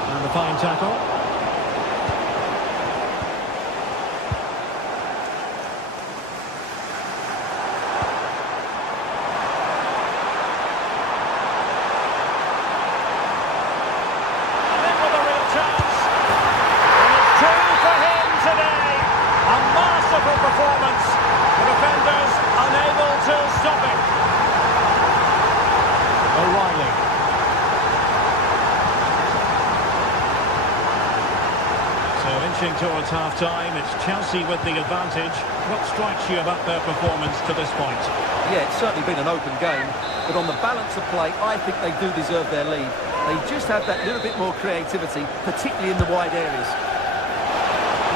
And the fine tackle. Towards half-time, it's Chelsea with the advantage. What strikes you about their performance to this point? Yeah, it's certainly been an open game, but on the balance of play, I think they do deserve their lead. They just have that little bit more creativity, particularly in the wide areas.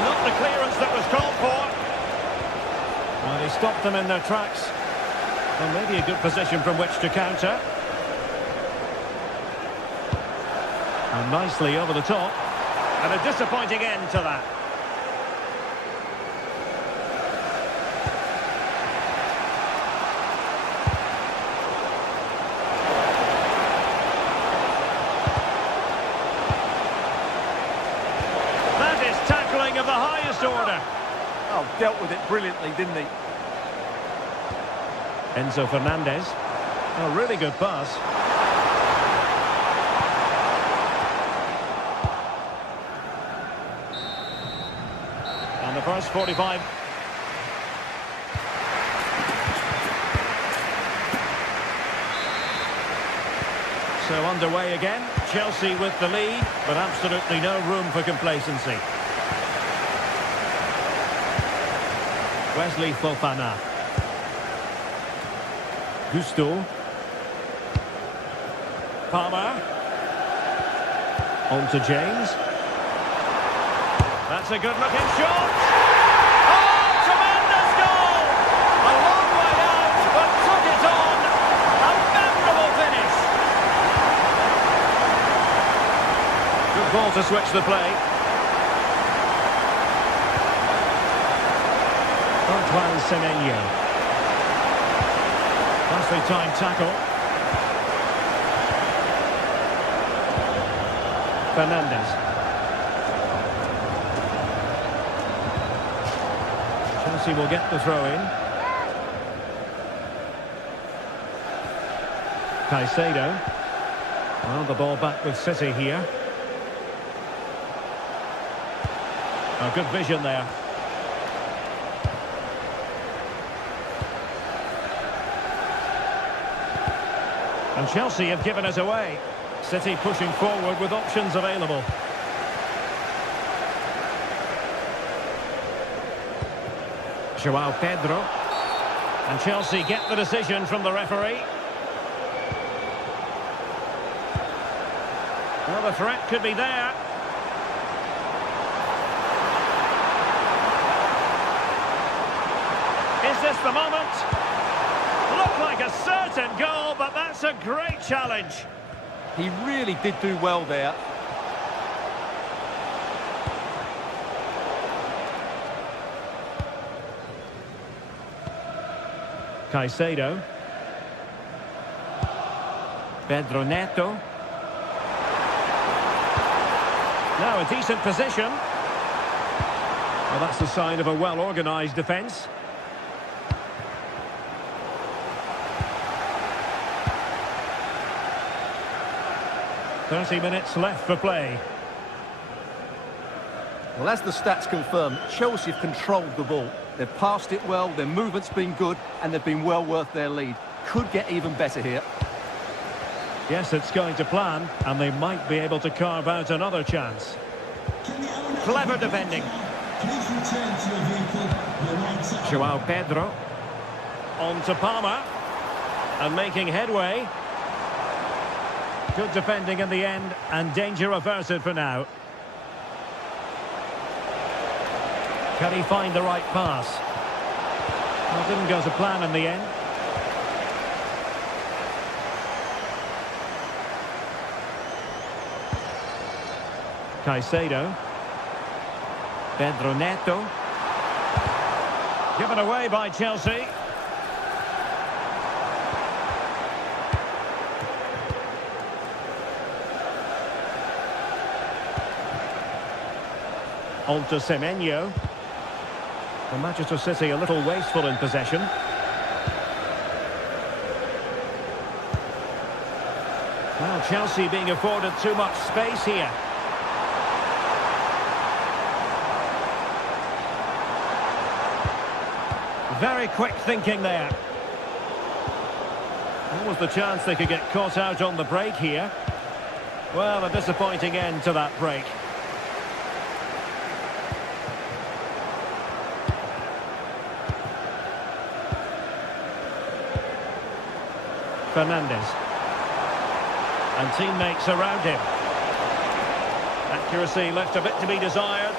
Not the clearance that was called for. Well, they stopped them in their tracks. Well, maybe a good position from which to counter. And nicely over the top. And a disappointing end to that. That is tackling of the highest order. Oh, dealt with it brilliantly, didn't he? Enzo Fernandez. A really good pass. And the first 45. So underway again. Chelsea with the lead, but absolutely no room for complacency. Wesley Fofana. Gusto. Palmer. On to James. That's a good-looking shot. Oh, tremendous goal! A long way out, but took it on. A memorable finish. Good ball to switch the play. Antoine Semenyo. Nicely timed tackle. Fernandez. Chelsea will get the throw in. Caicedo. Well, the ball back with City here. A good vision there. And Chelsea have given us away. City pushing forward with options available. João Pedro. And Chelsea get the decision from the referee. Well, the threat could be there. Is this the moment? Looked like a certain goal, but that's a great challenge. He really did do well there. Caicedo. Pedro Neto. Now a decent position. Well, that's a sign of a well-organised defence. Minutes left for play. Well, as the stats confirm, Chelsea have controlled the ball. They've passed it well, their movement's been good, and they've been well worth their lead. Could get even better here. Yes, it's going to plan, and they might be able to carve out another chance. Clever defending. Please return to your vehicle. Your lights are João Pedro. On to Palmer. And making headway. Good defending in the end, and danger averted for now. Can he find the right pass? Well, didn't go to plan in the end. Caicedo. Pedro Neto. Given away by Chelsea. On to Semenyo. The Manchester City a little wasteful in possession. Well, Chelsea being afforded too much space here. Very quick thinking there. What was the chance they could get caught out on the break here? Well, a disappointing end to that break. Fernandes. And teammates around him. Accuracy left a bit to be desired.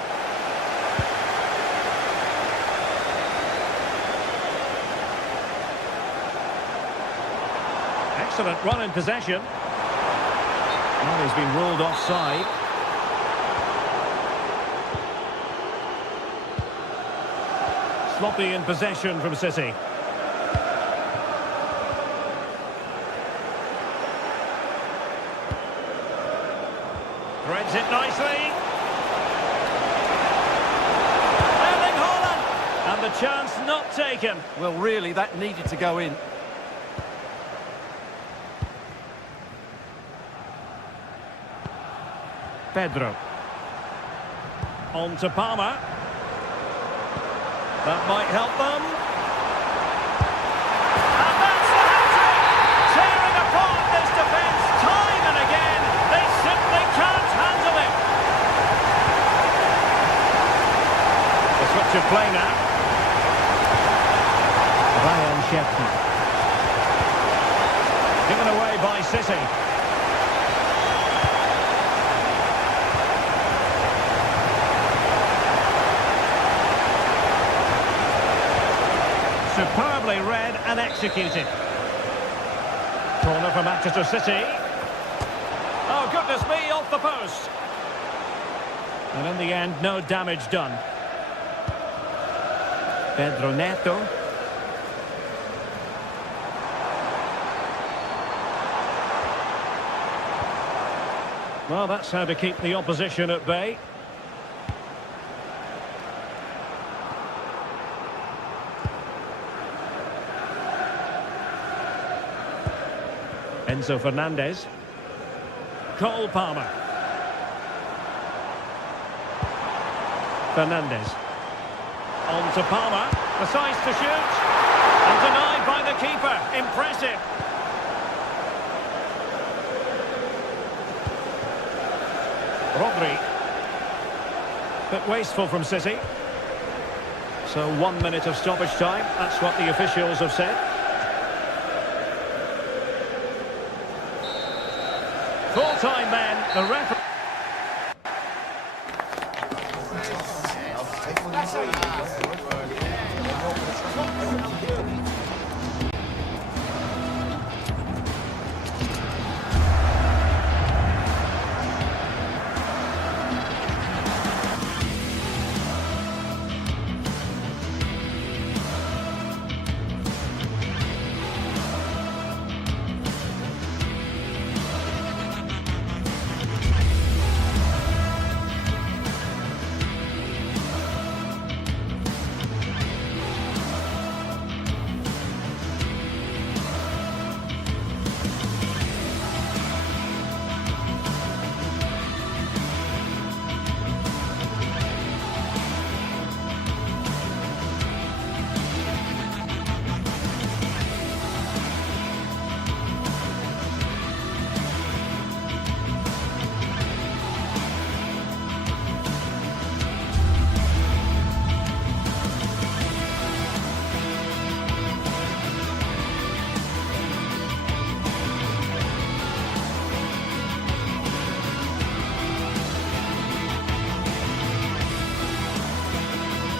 Excellent run in possession. Well, he's been ruled offside. Sloppy in possession from City. Threads it nicely. Erling Haaland. And the chance not taken. Well, really, that needed to go in. Pedro. On to Palmer. That might help them. And that's the hat-trick! Tearing apart this defence time and again. They simply can't handle it. The switch of play now. Ryan Sheffield. Given away by City. Superbly read and executed. Corner for Manchester City. Oh, goodness me, off the post. And in the end, no damage done. Pedro Neto. Well, that's how to keep the opposition at bay. Enzo Fernandez. Cole Palmer. Fernandez. On to Palmer. Precise to shoot. And denied by the keeper. Impressive. Rodri. Bit wasteful from City. So 1 minute of stoppage time. That's what the officials have said. Full-time then, the referee.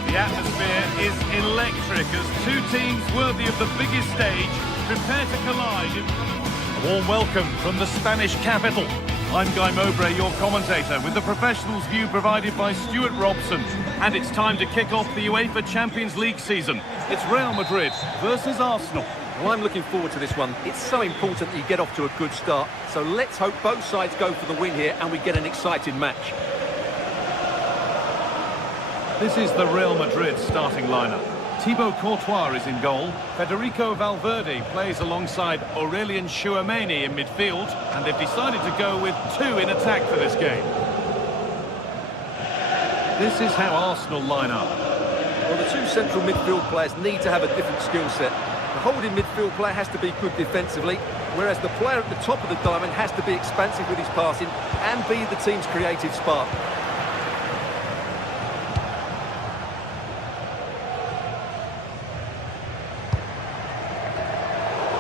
The atmosphere is electric as two teams worthy of the biggest stage prepare to collide. A warm welcome from the Spanish capital. I'm Guy Mowbray, your commentator, with the professionals' view provided by Stuart Robson. And it's time to kick off the UEFA Champions League season. It's Real Madrid versus Arsenal. Well, I'm looking forward to this one. It's so important that you get off to a good start. So let's hope both sides go for the win here and we get an exciting match. This is the Real Madrid starting lineup. Thibaut Courtois is in goal. Federico Valverde plays alongside Aurelien Tchouameni in midfield. And they've decided to go with two in attack for this game. This is how Arsenal line up. Well, the two central midfield players need to have a different skill set. The holding midfield player has to be good defensively, whereas the player at the top of the diamond has to be expansive with his passing and be the team's creative spark.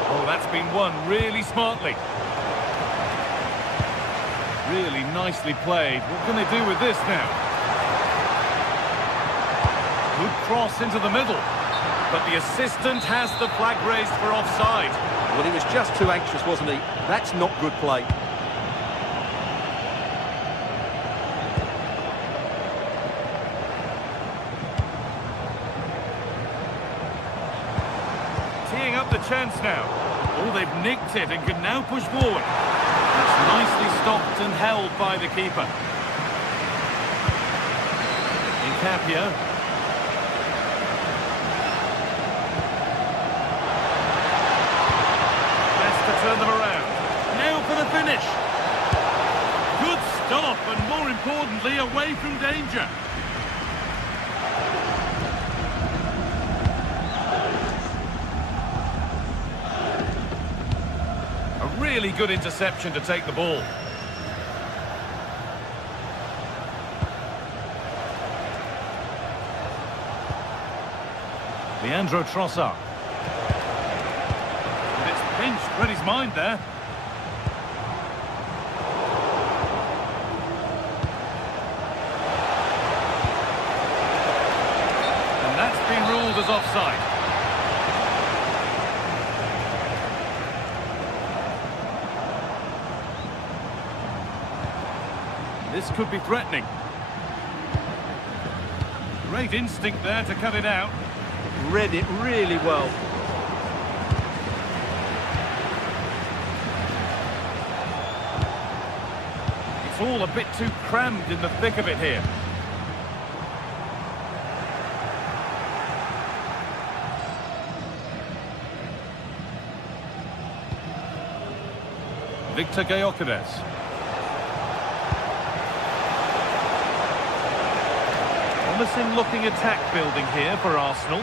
Oh, that's been won really smartly. Really nicely played. What can they do with this now? Good cross into the middle. But the assistant has the flag raised for offside. Well, he was just too anxious, wasn't he? That's not good play. Teeing up the chance now. Oh, they've nicked it and can now push forward. That's nicely stopped and held by the keeper. Incapia. Turn them around. Now for the finish. Good stop and, more importantly, away from danger. A really good interception to take the ball. Leandro Trossard. Read his mind there. And that's been ruled as offside. This could be threatening. Great instinct there to cut it out. Read it really well. It's all a bit too crammed in the thick of it here. Victor Gyökeres. Promising looking attack building here for Arsenal.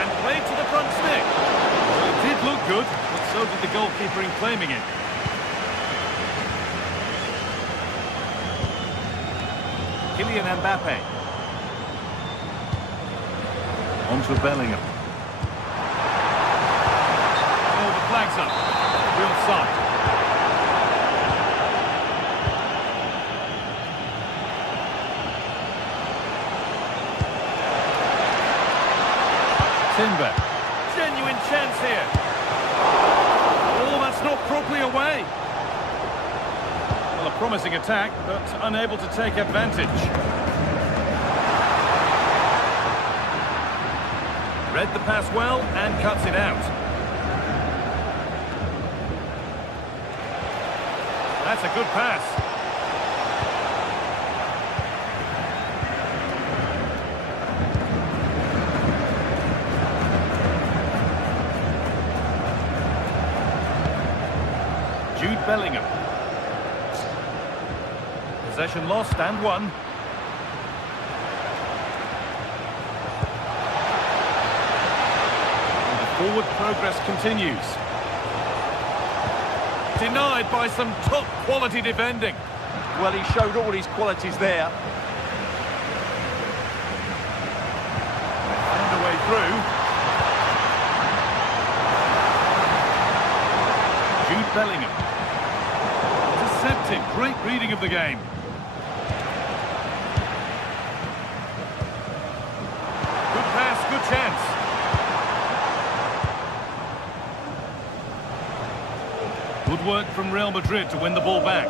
And played to the front stick. Well, it did look good, but so did the goalkeeper in claiming it. Kylian Mbappe. On to Bellingham. Oh, the flag's up. Real side. Timber. Genuine chance here. Oh, that's not properly away. Well, a promising attack, but unable to take advantage. Read the pass well and cuts it out. That's a good pass. Jude Bellingham. Possession lost and won. And the forward progress continues. Denied by some top quality defending. Well, he showed all his qualities there. Found a way through. Jude Bellingham. Intercepted. Great reading of the game. Good pass, good chance. Good work from Real Madrid to win the ball back.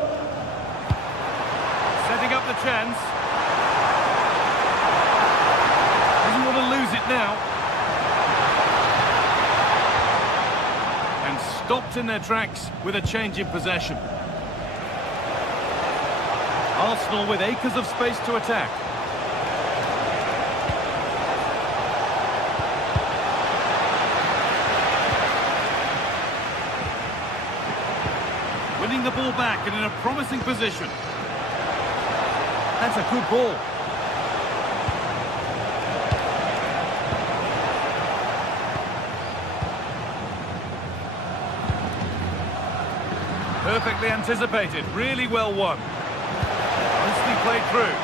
Setting up the chance. Doesn't want to lose it now. And stopped in their tracks with a change in possession. Arsenal with acres of space to attack. the ball back and in a promising position. That's a good ball. Perfectly anticipated, really well won. Nicely played through.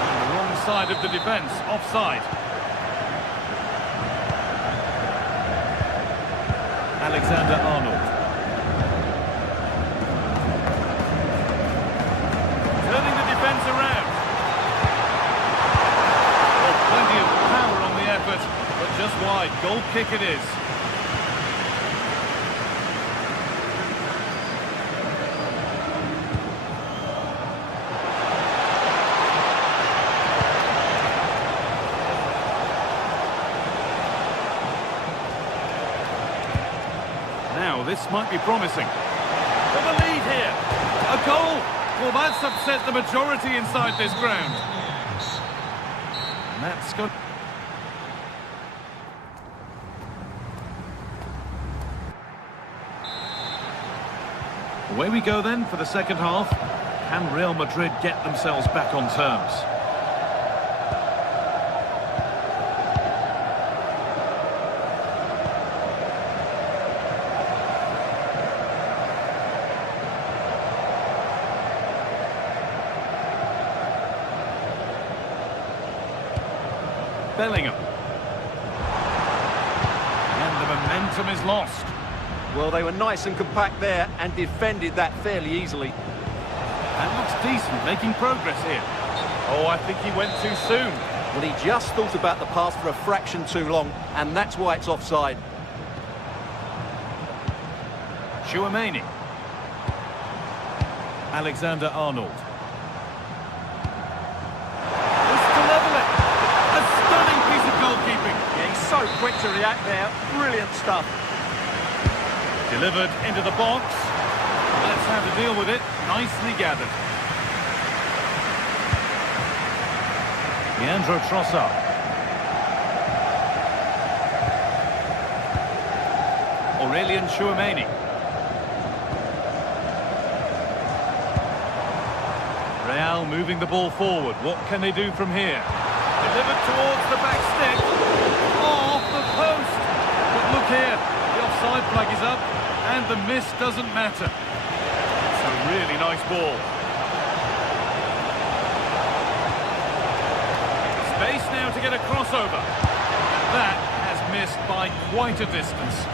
On the wrong side of the defence, offside. Alexander-Arnold. Turning the defence around. Well, plenty of power on the effort, but just wide. Goal kick it is. Now, this might be promising. For the lead here. A goal! Well, that's upset the majority inside this ground. And that's good. Away we go then for the second half. Can Real Madrid get themselves back on terms? Bellingham. And the momentum is lost. Well, they were nice and compact there and defended that fairly easily. That looks decent, making progress here. Oh, I think he went too soon. Well, he just thought about the pass for a fraction too long, and that's why it's offside. Tchouaméni. Alexander-Arnold. Goalkeeping. Yeah, he's so quick to react there. Brilliant stuff. Delivered into the box. That's how to deal with it. Nicely gathered. Leandro Trossard. Aurelien Tchouaméni. Real moving the ball forward. What can they do from here? Delivered towards the back stick. Oh, off the post. But look here, the offside flag is up, and the miss doesn't matter. It's a really nice ball. Space now to get a crossover. And that has missed by quite a distance.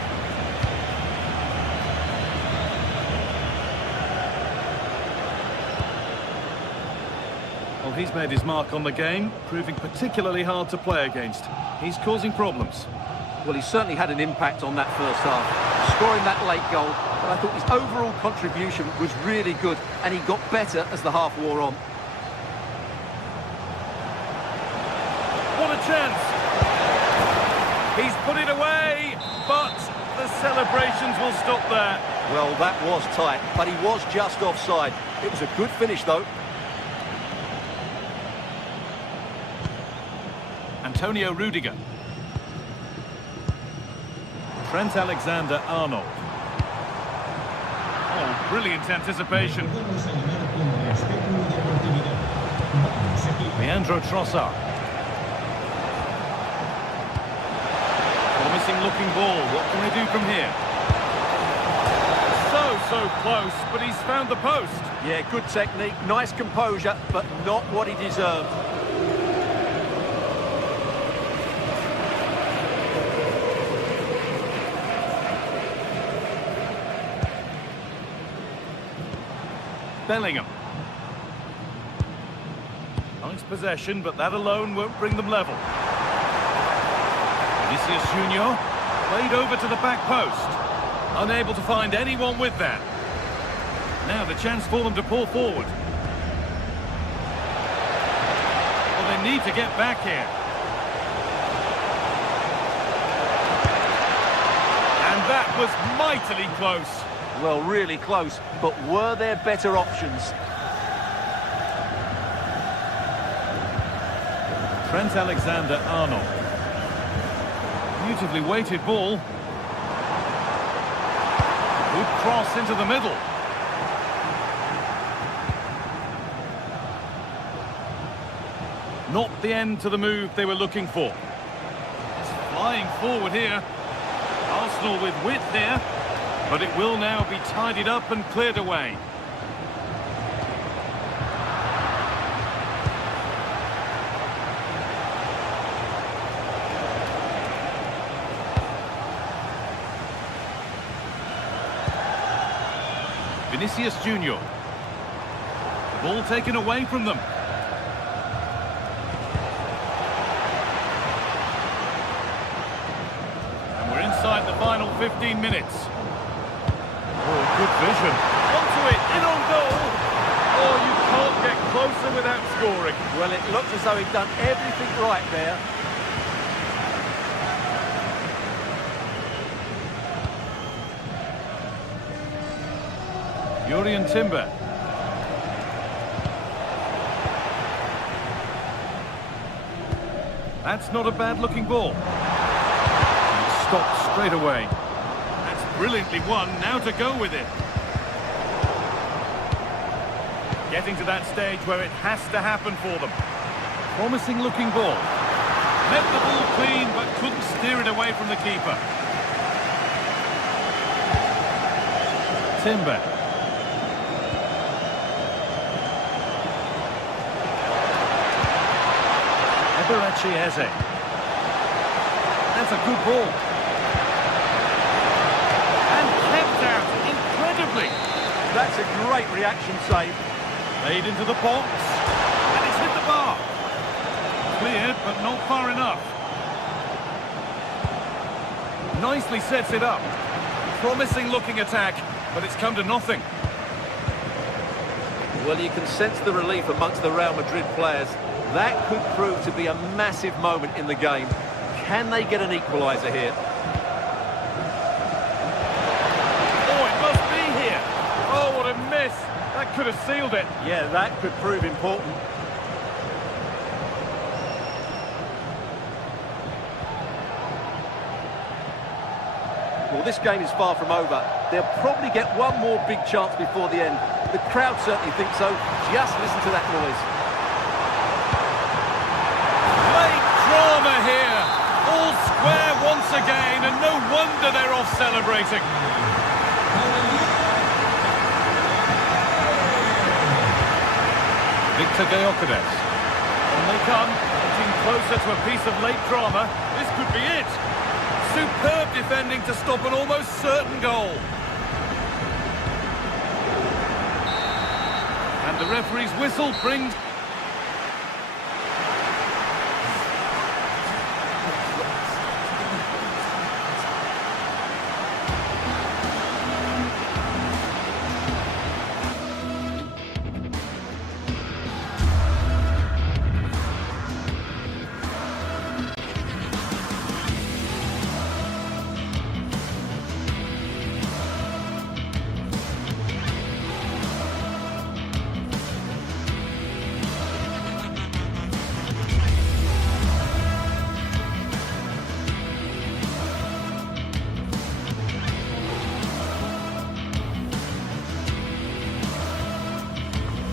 Well, he's made his mark on the game, proving particularly hard to play against. He's causing problems. Well, he certainly had an impact on that first half, scoring that late goal, but I thought his overall contribution was really good, and he got better as the half wore on. What a chance! He's put it away, but the celebrations will stop there. Well, that was tight, but he was just offside. It was a good finish, though. Antonio Rudiger. Trent Alexander-Arnold. Oh, brilliant anticipation. Leandro Trossard. Promising looking ball. What can they do from here? So close, but he's found the post. Yeah, good technique, nice composure, but not what he deserved. Bellingham. Nice possession, but that alone won't bring them level. Vinicius Junior played over to the back post. Unable to find anyone with that. Now the chance for them to pull forward. Well, they need to get back here. And that was mightily close. Well, really close, but were there better options? Trent Alexander-Arnold. Beautifully weighted ball. Good cross into the middle. Not the end to the move they were looking for. It's flying forward here. Arsenal with width here, but it will now be tidied up and cleared away. Vinicius Junior. The ball taken away from them. And we're inside the final 15 minutes. Oh, good vision. Onto it, in on goal. Oh, you can't get closer without scoring. Well, it looks as though he'd done everything right there. Jurriën Timber. That's not a bad-looking ball. Stopped straight away. That's brilliantly won. Now to go with it. Getting to that stage where it has to happen for them. Promising-looking ball. Left the ball clean, but couldn't steer it away from the keeper. Timber. Eze. That's a good ball. And kept out incredibly. That's a great reaction save. Played into the box. And it's hit the bar. Cleared, but not far enough. Nicely sets it up. Promising looking attack, but it's come to nothing. Well, you can sense the relief amongst the Real Madrid players. That could prove to be a massive moment in the game. Can they get an equaliser here? Oh, it must be here. Oh, what a miss. That could have sealed it. Yeah, that could prove important. Well, this game is far from over. They'll probably get one more big chance before the end. The crowd certainly think so. Just listen to that noise. Drama here, all square once again, and no wonder they're off celebrating. Victor Gyökeres. On they come, getting closer to a piece of late drama. This could be it. Superb defending to stop an almost certain goal. And the referee's whistle brings...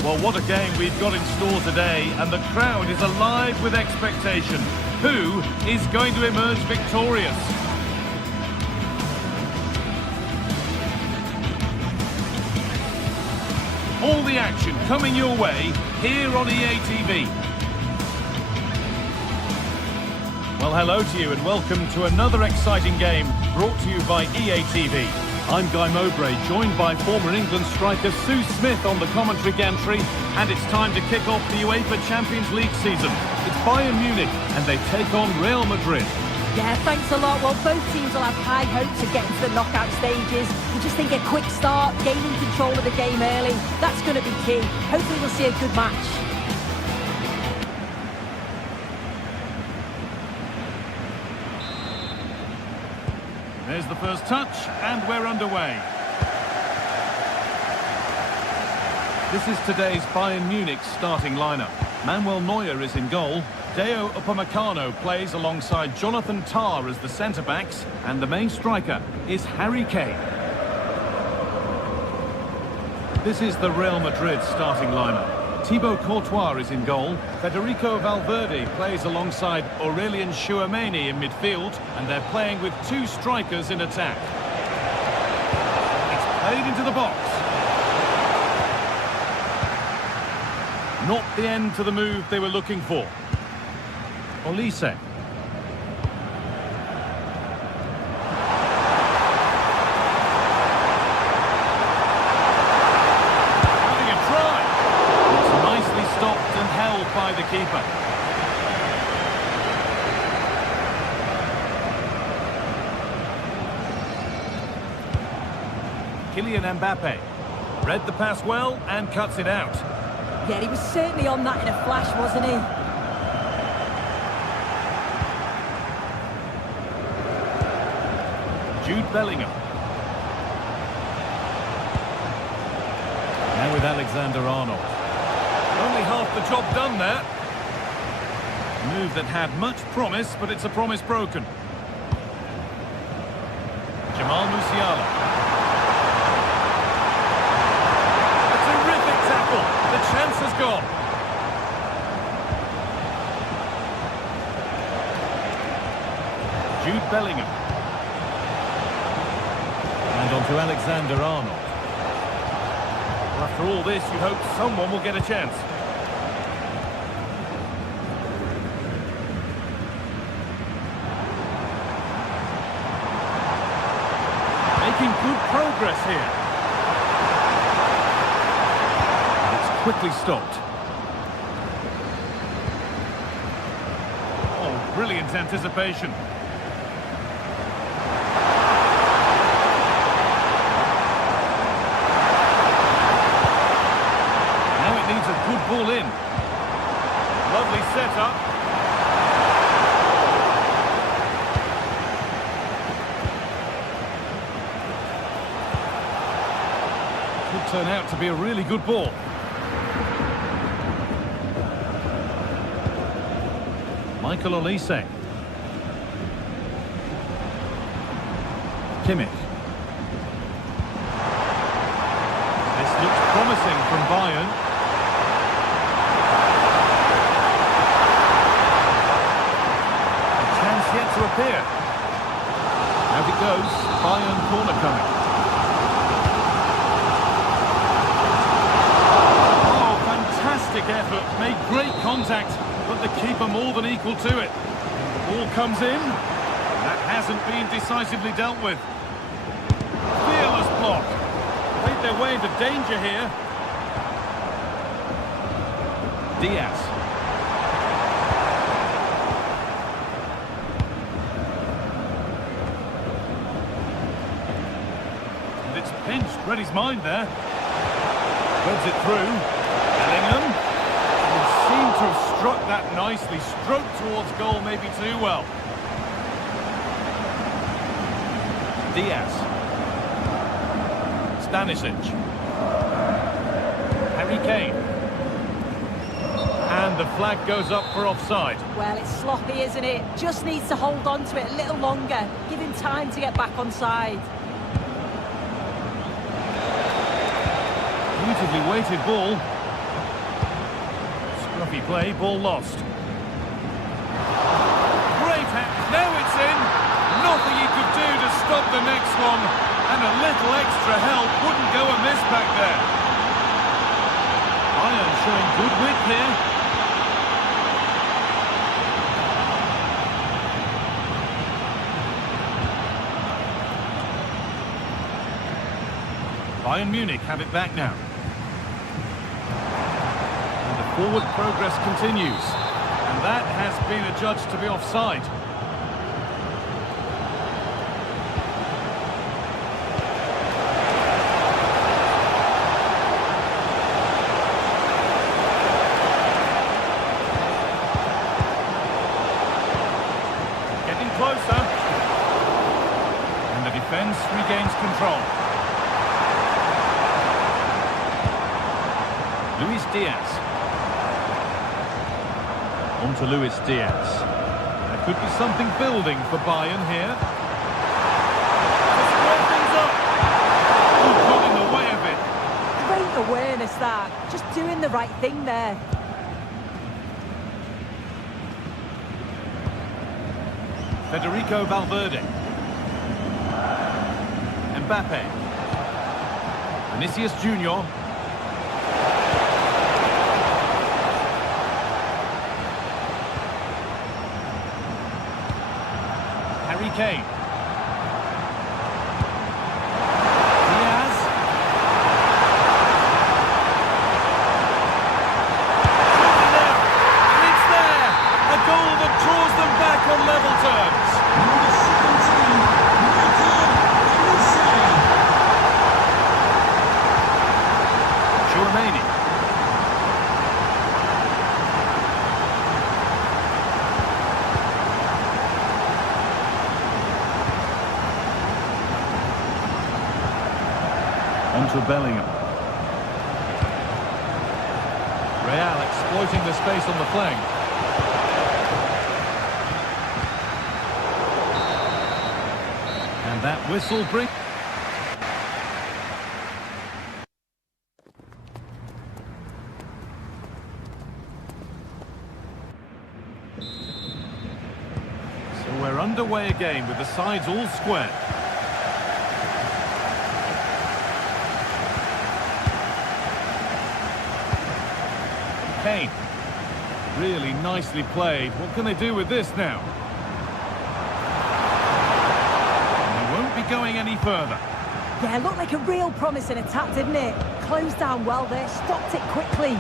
Well, what a game we've got in store today, and the crowd is alive with expectation. Who is going to emerge victorious? All the action coming your way here on EA TV. Well, hello to you and welcome to another exciting game brought to you by EA TV. I'm Guy Mowbray, joined by former England striker Sue Smith on the commentary gantry, and it's time to kick off the UEFA Champions League season. It's Bayern Munich, and they take on Real Madrid. Yeah, thanks a lot. Well, both teams will have high hopes of getting to the knockout stages. You just think a quick start, gaining control of the game early, that's going to be key. Hopefully we'll see a good match. There's the first touch, and we're underway. This is today's Bayern Munich starting lineup. Manuel Neuer is in goal. Deo Upamecano plays alongside Jonathan Tah as the centre-backs, and the main striker is Harry Kane. This is the Real Madrid starting lineup. Thibaut Courtois is in goal. Federico Valverde plays alongside Aurelien Chouameni in midfield, and they're playing with two strikers in attack. It's played into the box. Not the end to the move they were looking for. Olise. By the keeper. Kylian Mbappe read the pass well and cuts it out. Yeah, he was certainly on that in a flash, wasn't he? Jude Bellingham. Now with Alexander-Arnold. Only half the job done there. A move that had much promise, but it's a promise broken. Jamal Musiala. A terrific tackle. The chance has gone. Jude Bellingham. And on to Alexander-Arnold. After all this, you hope someone will get a chance. Making good progress here. It's quickly stopped. Oh, brilliant anticipation. Good ball in. Lovely setup. Could turn out to be a really good ball. Michael Olise. Kimmich. This looks promising from Bayern. Yet to appear. Out it goes. Bayern corner coming. Oh, fantastic effort. Made great contact, but the keeper more than equal to it. The ball comes in. That hasn't been decisively dealt with. Fearless block. Played their way into danger here. Diaz. Pinched, read his mind there. Threads it through. Bellingham. He seemed to have struck that nicely. Stroked towards goal, maybe too well. Diaz. Stanisic. Harry Kane. And the flag goes up for offside. Well, it's sloppy, isn't it? Just needs to hold on to it a little longer. Give him time to get back on side. Beautifully weighted ball. Scruffy play, ball lost. Great hat, now it's in. Nothing he could do to stop the next one. And a little extra help wouldn't go amiss back there. Bayern showing good width here. Bayern Munich have it back now. Forward progress continues, and that has been adjudged to be offside. Getting closer, and the defence regains control. Luis Diaz. On to Luis Diaz. There could be something building for Bayern here. To square things up. Oh, got in the way of it. Great awareness, that. Just doing the right thing there. Federico Valverde. Mbappe. Vinicius Junior. Harry Kane. Diaz. And it's there! A goal that draws them back on level terms. Number 17, Michael Chouameni. Onto Bellingham. Real exploiting the space on the flank. And that whistle brings... So we're underway again with the sides all square. Kane. Really nicely played. What can they do with this now? And they won't be going any further. Yeah, looked like a real promising attack, didn't it? Closed down well there, stopped it quickly.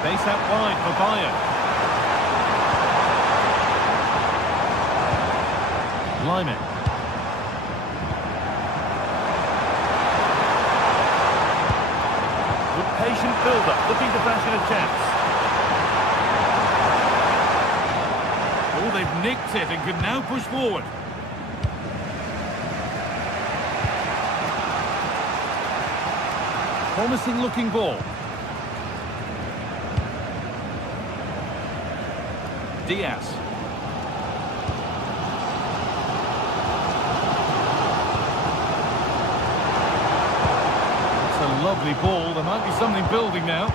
Space out wide for Bayern. Lyman. Patient build-up, looking to fashion a chance. Oh, they've nicked it and can now push forward. Promising looking ball. Diaz. A lovely ball. There might be something building now.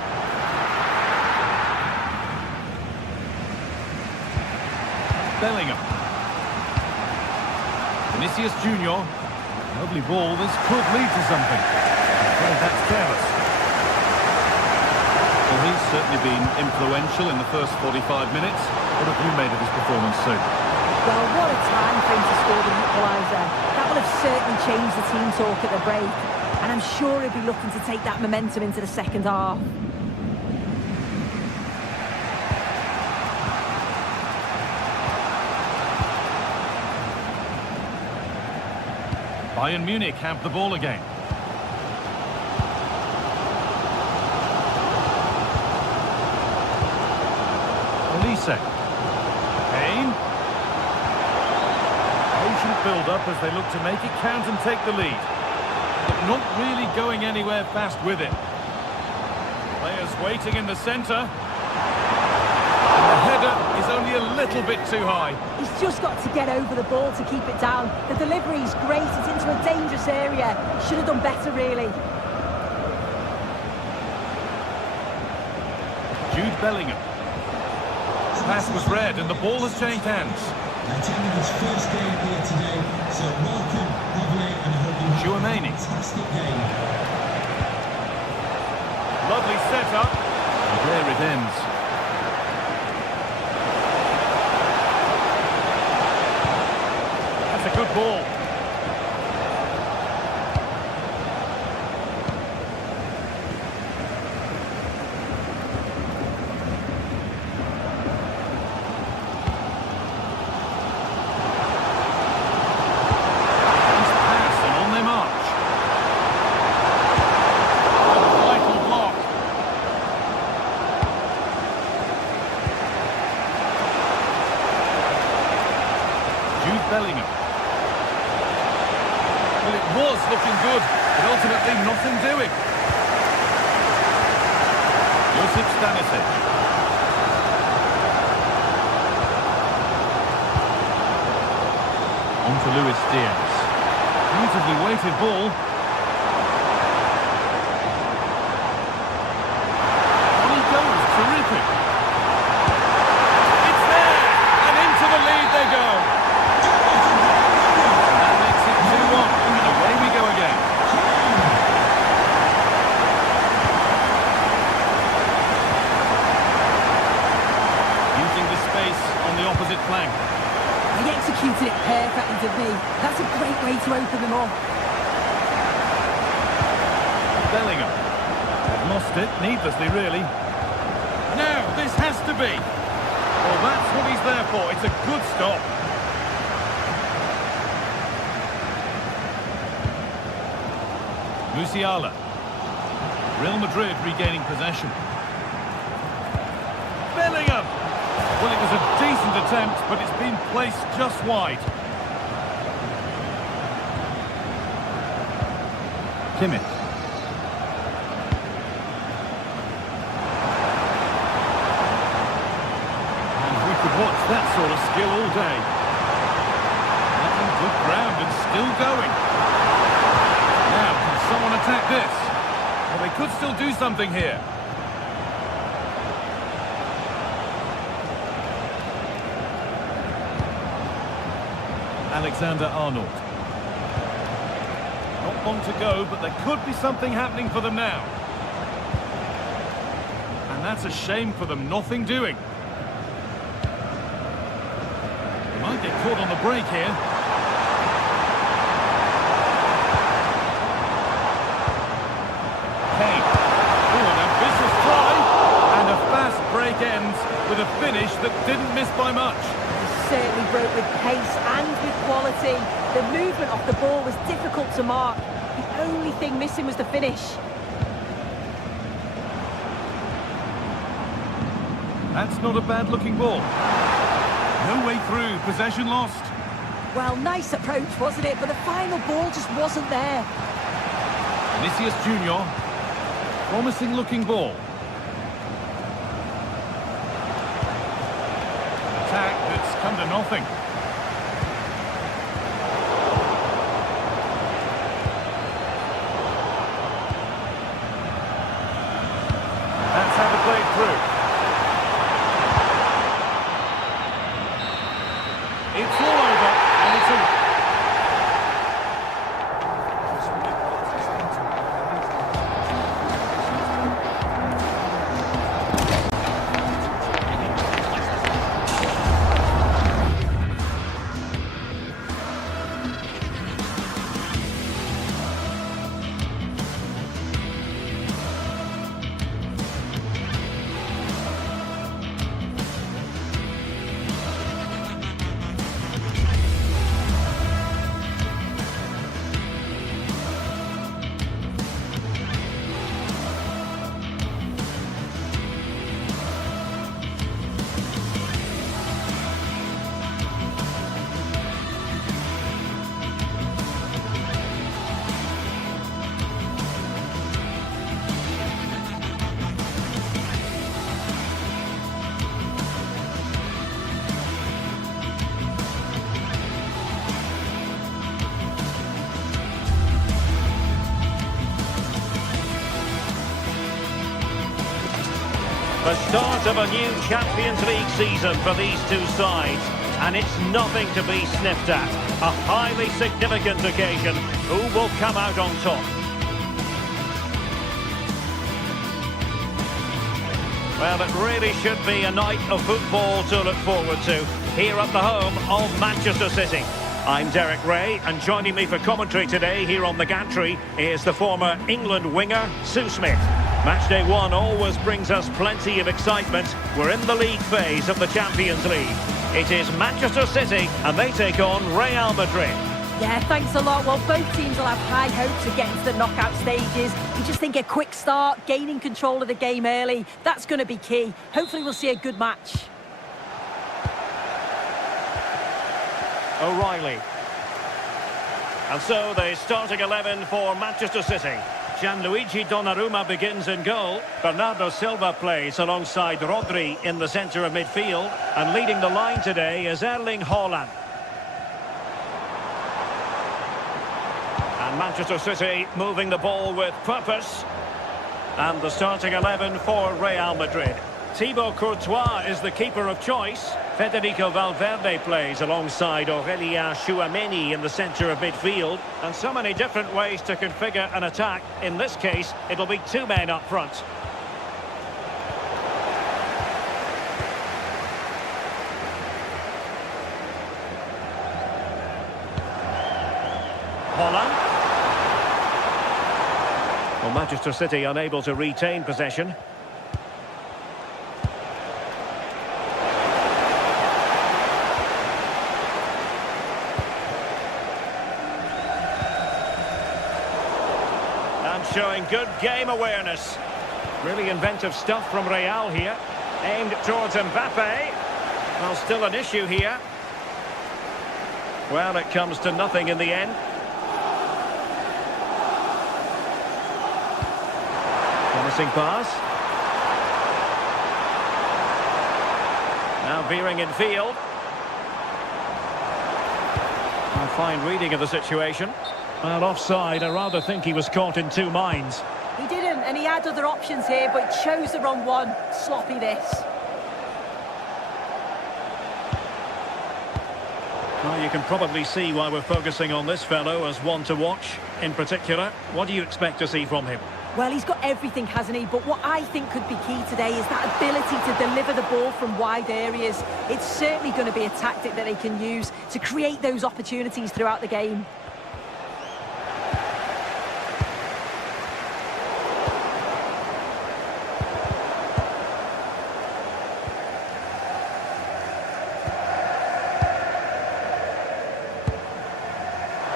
Bellingham. Vinicius Junior. Lovely ball. This could lead to something. I'm afraid that's careless. Well, he's certainly been influential in the first 45 minutes. What have you made of his performance, Sue? Well, what a time for him to score the equaliser. That will have certainly changed the team talk at the break. And I'm sure he'll be looking to take that momentum into the second half. Bayern Munich have the ball again. Olise. Kane. Patient build-up as they look to make it count and take the lead. But not really going anywhere fast with it. Players waiting in the centre. The header is only a little bit too high. He's just got to get over the ball to keep it down. The delivery's great, it's into a dangerous area. Should have done better, really. Jude Bellingham. Pass was read and the ball has changed hands. Attending his first game here today, so welcome, lovely, and I hope you have Chouameni. a fantastic game. Lovely setup. And there it ends. That's a good ball. Bellingham. Well, it was looking good, but ultimately nothing doing. Josip Stanisic. On to Luis Diaz. Beautifully weighted ball. On he goes, terrific. It's there, and into the lead they go. That makes it 2-1, and away we go again. Using the space on the opposite flank. He executed it perfectly, didn't he? That's a great way to open them up. Bellingham. Lost it, needlessly, really. Now, this has to be. Well, that's what he's there for. It's a good stop. Musiala. Real Madrid regaining possession. Bellingham. Well, it was a decent attempt, but it's been placed just wide. Kimmich. And we could watch that sort of skill all day. Making good ground and still going. Now, can someone attack this? Well, they could still do something here. Alexander-Arnold. Not long to go, but there could be something happening for them now. And that's a shame for them, nothing doing. They might get caught on the break here. Kane. Oh, an ambitious try. And a fast break ends with a finish that didn't miss by much. Certainly broke with pace and with quality. The movement off the ball was difficult to mark. The only thing missing was the finish. That's not a bad looking ball. No way through, possession lost. Well, nice approach, wasn't it? But the final ball just wasn't there. Vinicius Junior. Promising looking ball. Attack that's come to nothing. That's how they played through. It's all over, and it's a... The start of a new Champions League season for these two sides, and it's nothing to be sniffed at. A highly significant occasion. Who will come out on top? Well, it really should be a night of football to look forward to here at the home of Manchester City. I'm Derek Ray, and joining me for commentary today here on the gantry is the former England winger, Sue Smith. Matchday 1 always brings us plenty of excitement. We're in the league phase of the Champions League. It is Manchester City, and they take on Real Madrid. Yeah, thanks a lot. Well, both teams will have high hopes of getting to the knockout stages. You just think a quick start, gaining control of the game early, that's going to be key. Hopefully we'll see a good match. O'Reilly. And so the starting 11 for Manchester City. Gianluigi Donnarumma begins in goal. Bernardo Silva plays alongside Rodri in the centre of midfield. And leading the line today is Erling Haaland. Manchester City moving the ball with purpose. And the starting 11 for Real Madrid. Thibaut Courtois is the keeper of choice. Federico Valverde plays alongside Aurelien Tchouameni in the centre of midfield. And so many different ways to configure an attack. In this case, it'll be two men up front. Holland. Well, Manchester City unable to retain possession. And showing good game awareness. Really inventive stuff from Real here. Aimed towards Mbappe. Well, still an issue here. Well, it comes to nothing in the end. Promising pass. Now veering in field. A fine reading of the situation. Well, offside. I rather think he was caught in two minds. He didn't, and he had other options here, but chose the wrong one. Sloppy this. Well, you can probably see why we're focusing on this fellow as one to watch. In particular, what do you expect to see from him? Well, he's got everything, hasn't he? But what I think could be key today is that ability to deliver the ball from wide areas. It's certainly going to be a tactic that they can use to create those opportunities throughout the game.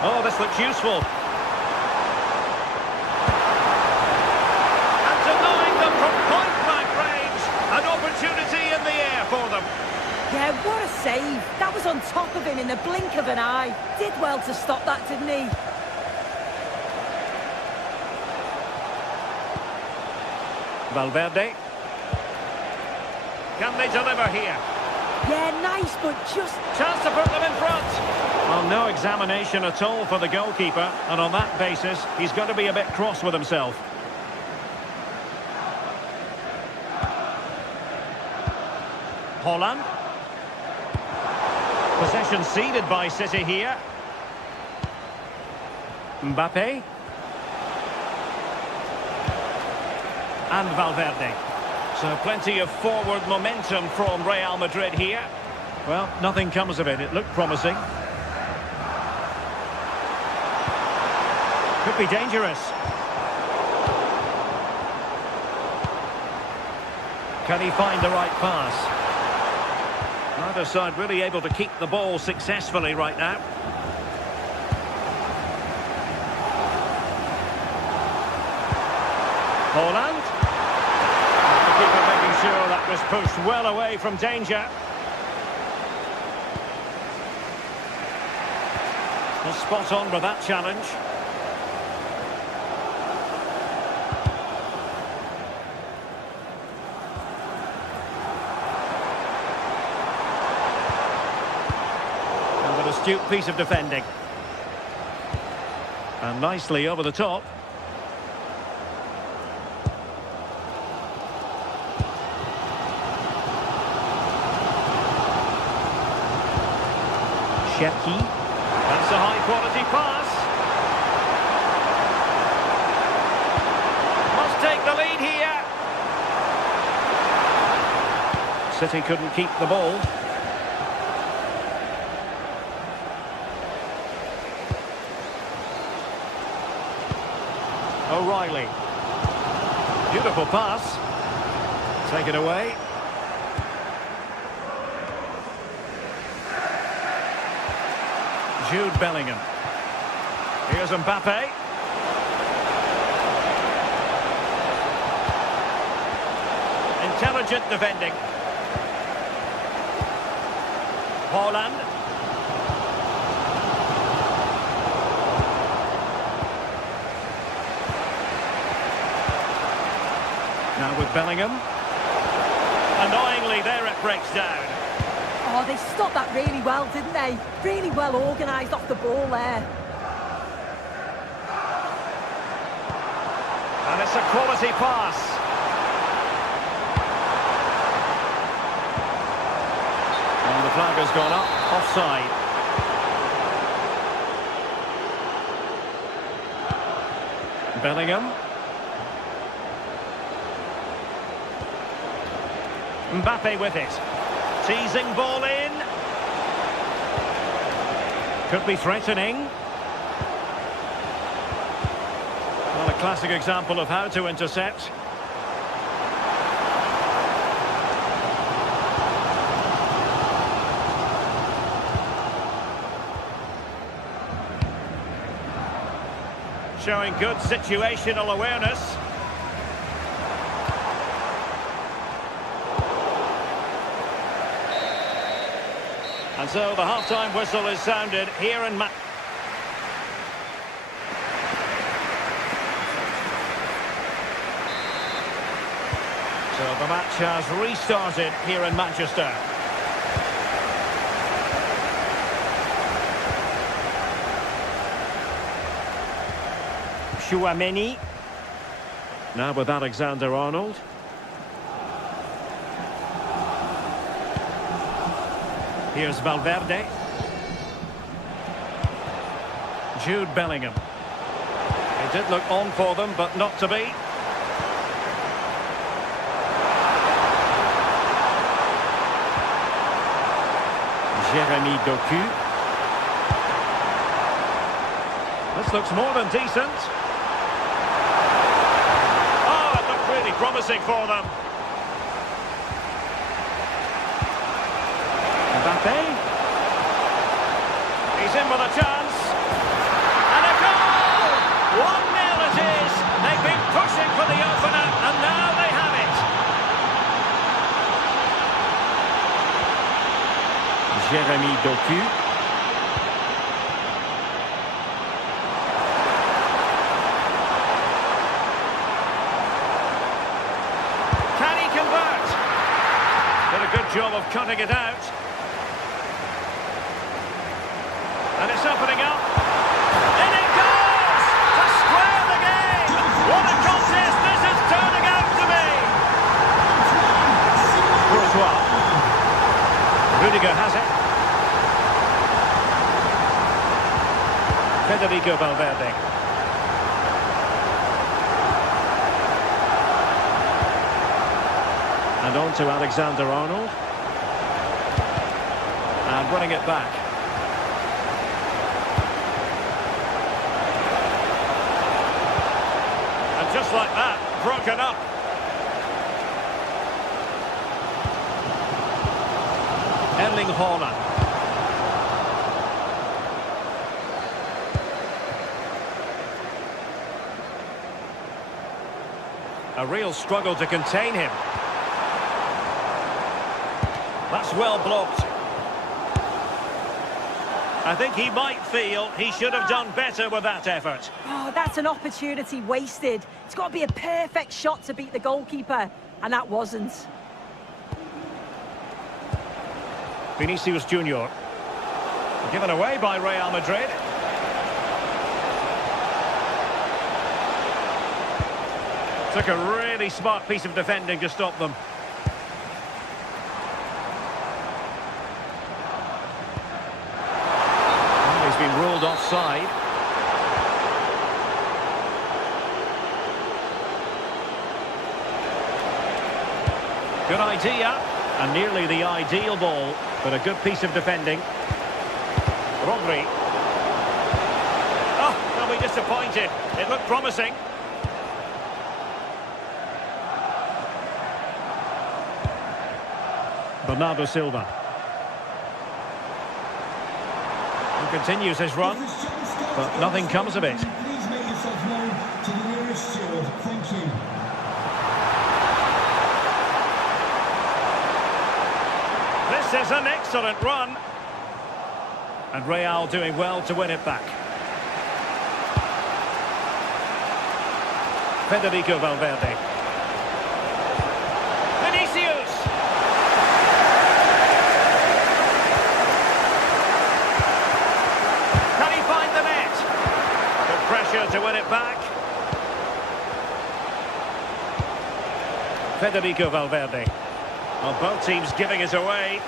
Oh, this looks useful. Yeah, what a save. That was on top of him in the blink of an eye. Did well to stop that, didn't he? Valverde. Can they deliver here? Yeah, nice, but just... Chance to put them in front. Well, no examination at all for the goalkeeper. And on that basis, he's got to be a bit cross with himself. Holland. Possession ceded by City here. Mbappe. And Valverde. So plenty of forward momentum from Real Madrid here. Well, nothing comes of it. It looked promising. Could be dangerous. Can he find the right pass? Neither side really able to keep the ball successfully right now. Holland. The keeper making sure that was pushed well away from danger. Well, spot on with that challenge. Astute piece of defending. And nicely over the top. Shepki. That's a high quality pass. Must take the lead here. City couldn't keep the ball. O'Reilly. Beautiful pass. Take it away. Jude Bellingham. Here's Mbappe. Intelligent defending. Holland. Now with Bellingham. Annoyingly, there it breaks down. Oh, they stopped that really well, didn't they? Really well organised off the ball there. That's a quality pass. And the flag has gone up, offside. Bellingham. Mbappe with it. Teasing ball in. Could be threatening. Well, a classic example of how to intercept. Showing good situational awareness. And so the half-time whistle is sounded here in So the match has restarted here in Manchester. Chouameni. Now with Alexander-Arnold. Here's Valverde. Jude Bellingham. It did look on for them, but not to be. Jeremy Doku. This looks more than decent. Oh, it looked really promising for them. Mbappe. He's in with a chance. And a goal! 1-0 it is. They've been pushing for the opener, and now they have it. Jeremy Doku. Can he convert? Did a good job of cutting it out. And it's opening up. In it goes! To square the game! What a contest this is turning out to be! Courtois. Rudiger has it. Federico Valverde. And on to Alexander-Arnold. And running it back. And just like that, broken up. Erling Haaland. A real struggle to contain him. That's well blocked. I think he might feel he should have done better with that effort. Oh, that's an opportunity wasted. It's got to be a perfect shot to beat the goalkeeper, and that wasn't. Vinicius Junior. Given away by Real Madrid. Took a really smart piece of defending to stop them. Well, he's been ruled offside. Good idea, and nearly the ideal ball, but a good piece of defending. Rodri. Oh, they'll be disappointed. It looked promising. Bernardo Silva. He continues his run, but nothing comes of it. Please make yourself known to the nearest steward. Thank you. This is an excellent run. And Real doing well to win it back. Federico Valverde. Vinicius! Can he find the net? Good pressure to win it back. Federico Valverde. Well, both teams giving it away.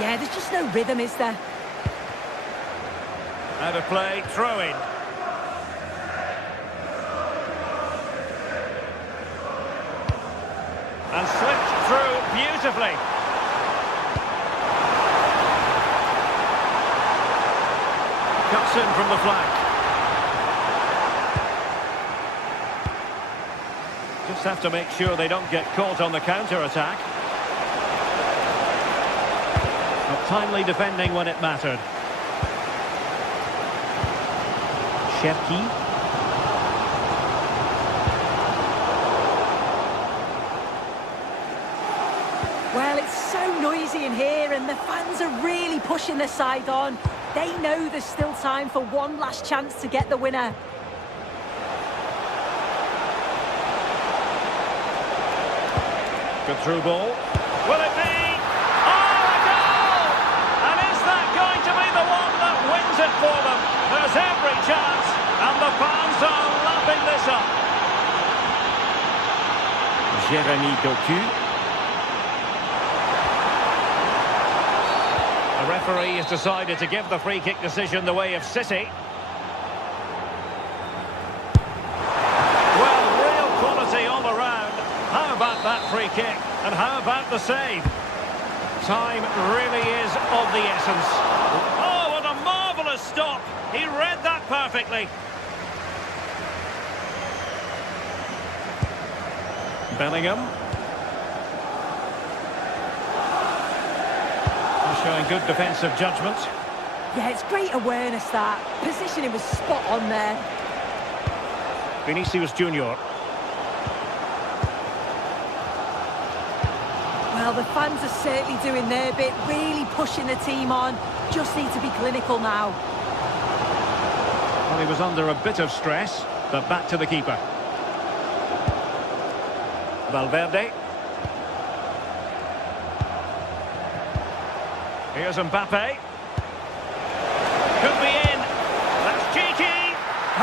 Yeah, there's just no rhythm, is there? Out of play, throw in. And slipped through beautifully. Cuts in from the flank. Just have to make sure they don't get caught on the counter-attack. But timely defending when it mattered. Cherki. Well, it's so noisy in here and the fans are really pushing their side on. They know there's still time for one last chance to get the winner. Good through ball. Will it be? Oh, a goal! And is that going to be the one that wins it for them? There's every chance, and the fans are lapping this up. Jérémy Doku. The referee has decided to give the free kick decision the way of City. Well, real quality all around. How about that free kick? And how about the save? Time really is of the essence. Oh, what a marvellous stop. He read that perfectly. Bellingham. Showing good defensive judgment. Yeah, it's great awareness that. Positioning was spot on there. Vinicius Junior. Well, the fans are certainly doing their bit, really pushing the team on. Just need to be clinical now. Well, he was under a bit of stress, but back to the keeper. Valverde. Here's Mbappe. Could be in. That's cheeky.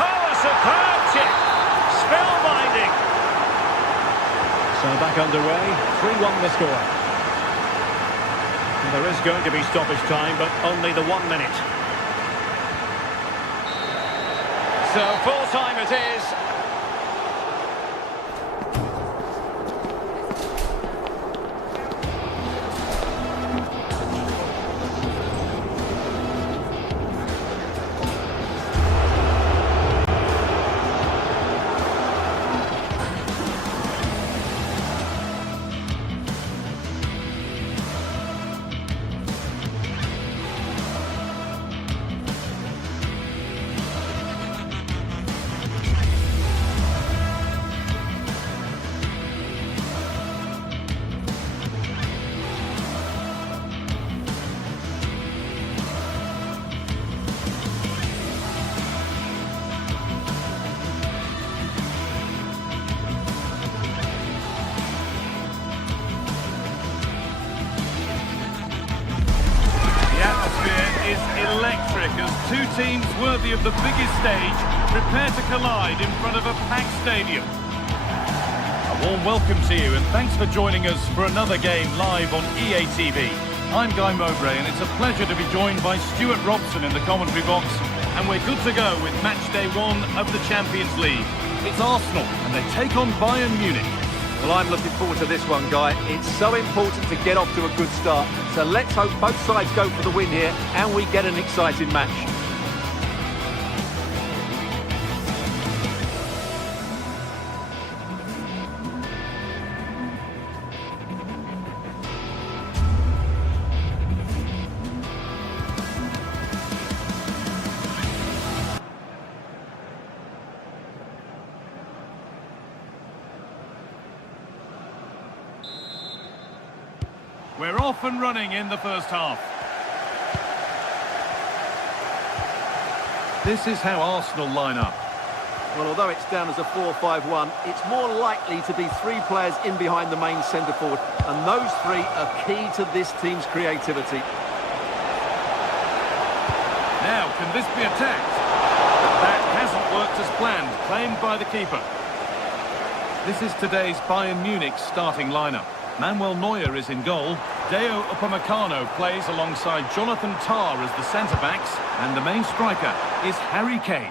Oh, a superb chip. Spellbinding. So back underway. 3-1 the score. And there is going to be stoppage time, but only the 1 minute. So full time it is. Electric as two teams worthy of the biggest stage prepare to collide in front of a packed stadium. A warm welcome to you and thanks for joining us for another game live on EA TV. I'm Guy Mowbray and it's a pleasure to be joined by Stuart Robson in the commentary box, and we're good to go with match day 1 of the Champions League. It's Arsenal and they take on Bayern Munich. Well, I'm looking forward to this one, Guy. It's so important to get off to a good start. So let's hope both sides go for the win here and we get an exciting match. We're off and running in the first half. This is how Arsenal line up. Well, although it's down as a 4-5-1, it's more likely to be 3 players in behind the main centre forward, and those 3 are key to this team's creativity. Now, can this be attacked? That hasn't worked as planned, claimed by the keeper. This is today's Bayern Munich starting lineup. Manuel Neuer is in goal. Deo Upamecano plays alongside Jonathan Tah as the centre-backs. And the main striker is Harry Kane.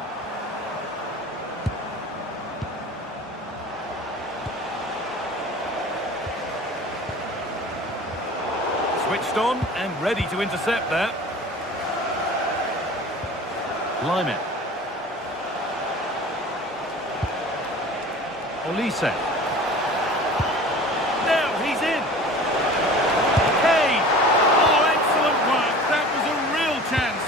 Switched on and ready to intercept there. Lyman. Olise. Now he's in. Kane. Oh, excellent work. That was a real chance.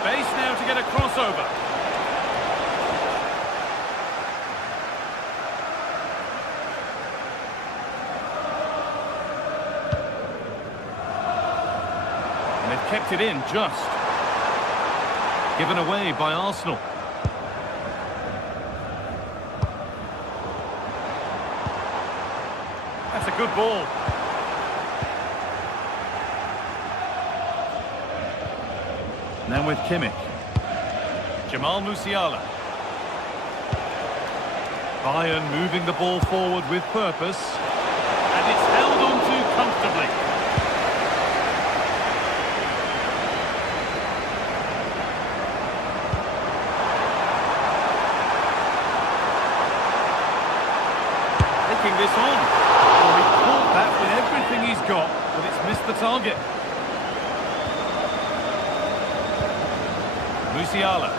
Space now to get a crossover. They've kept it in just. Given away by Arsenal. That's a good ball. Then with Kimmich. Jamal Musiala. Bayern moving the ball forward with purpose. And it's held on to comfortably. This on. Well, he caught that with everything he's got, but it's missed the target. Musiala.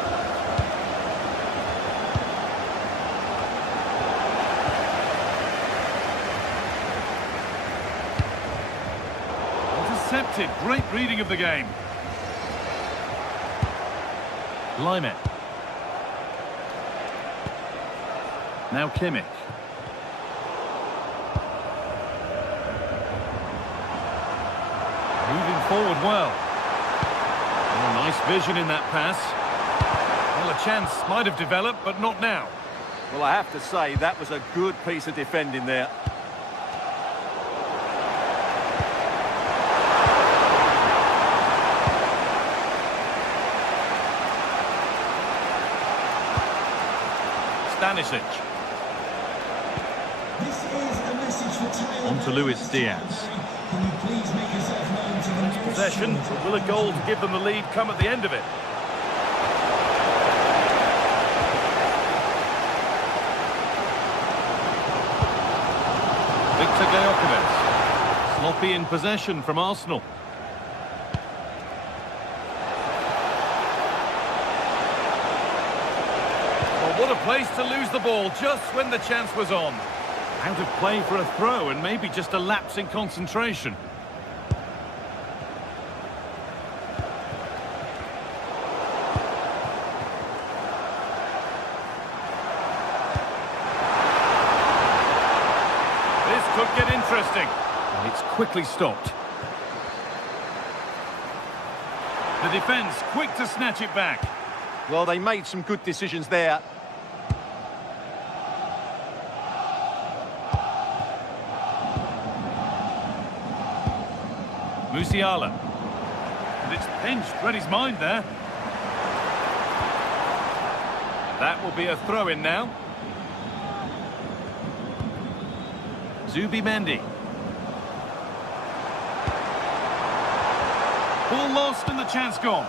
Intercepted. Great reading of the game. Lyman. Now Kimmich. Moving forward well. Oh, nice vision in that pass. Well, a chance might have developed, but not now. Well, I have to say, that was a good piece of defending there. Stanisic. This is a message for Tyler. On to Luis Diaz. Can you please make yourself known to the nearest Possession, but will a goal to give them the lead come at the end of it? Victor Gyökeres. Sloppy in possession from Arsenal. Well, what a place to lose the ball just when the chance was on. Out of play for a throw and maybe just a lapse in concentration. This could get interesting. And it's quickly stopped. The defence quick to snatch it back. Well, they made some good decisions there. Musiala. And it's pinched, read his mind there. That will be a throw-in now. Zubimendi. Ball lost and the chance gone.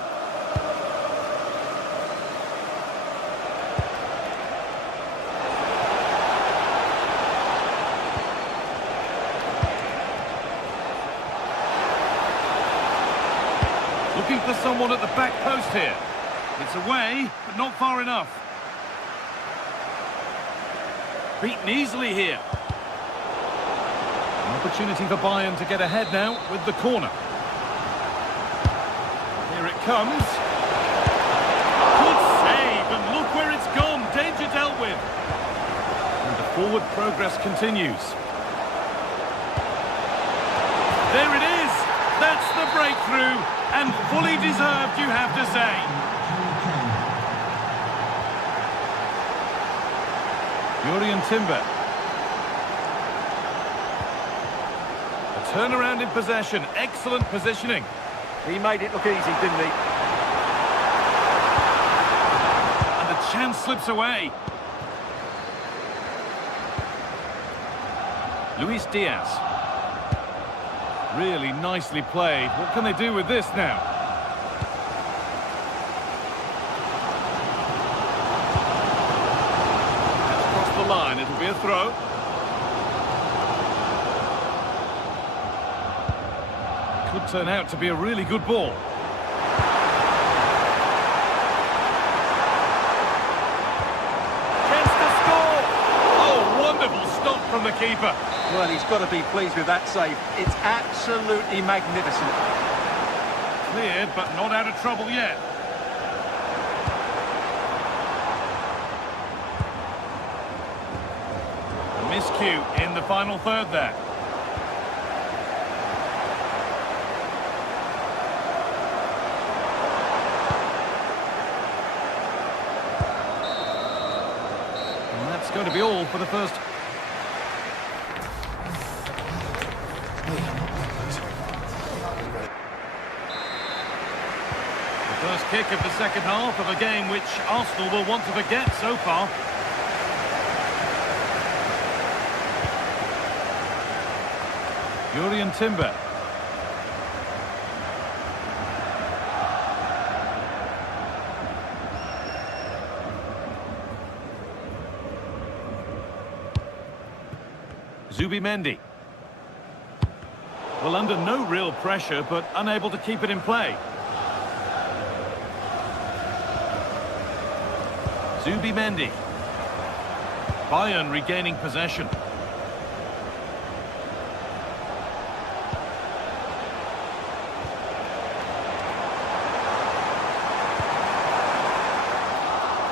Looking for someone at the back post here. It's away, but not far enough. Beaten easily here. An opportunity for Bayern to get ahead now with the corner. Here it comes. Good save, and look where it's gone. Danger dealt with. And the forward progress continues. There it is. That's the breakthrough. And fully deserved, you have to say. Jurriën Timber. A Turnaround in possession. Excellent positioning. He made it look easy, didn't he? And the chance slips away. Luis Diaz. Really nicely played. What can they do with this now? That's crossed the line. It'll be a throw. Could turn out to be a really good ball. Chance to score! Oh, wonderful stop from the keeper. Well, he's got to be pleased with that save. It's absolutely magnificent. Cleared, but not out of trouble yet. A miscue in the final third there. And that's going to be all for the first. First kick of the second half of a game which Arsenal will want to forget so far. Jurriën Timber. Zubimendi. Well, under no real pressure, but unable to keep it in play. Zubimendi. Bayern regaining possession.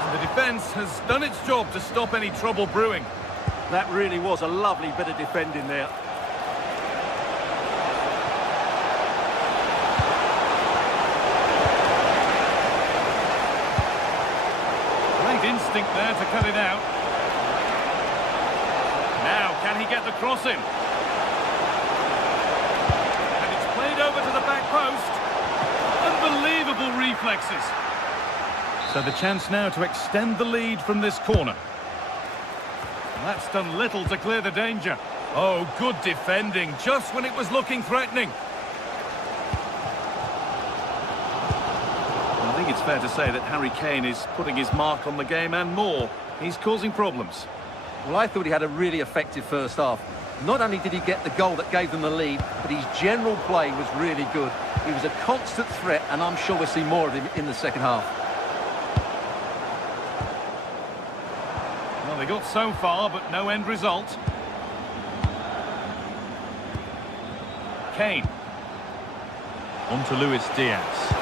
And the defence has done its job to stop any trouble brewing. That really was a lovely bit of defending there. Instinct there to cut it out. Now, can he get the cross in? And it's played over to the back post. Unbelievable reflexes. So the chance now to extend the lead from this corner. And that's done little to clear the danger. Oh, good defending, just when it was looking threatening. I think it's fair to say that Harry Kane is putting his mark on the game and more. He's causing problems. Well, I thought he had a really effective first half. Not only did he get the goal that gave them the lead, but his general play was really good. He was a constant threat, and I'm sure we'll see more of him in the second half. Well, they got so far, but no end result. Kane. On to Luis Diaz.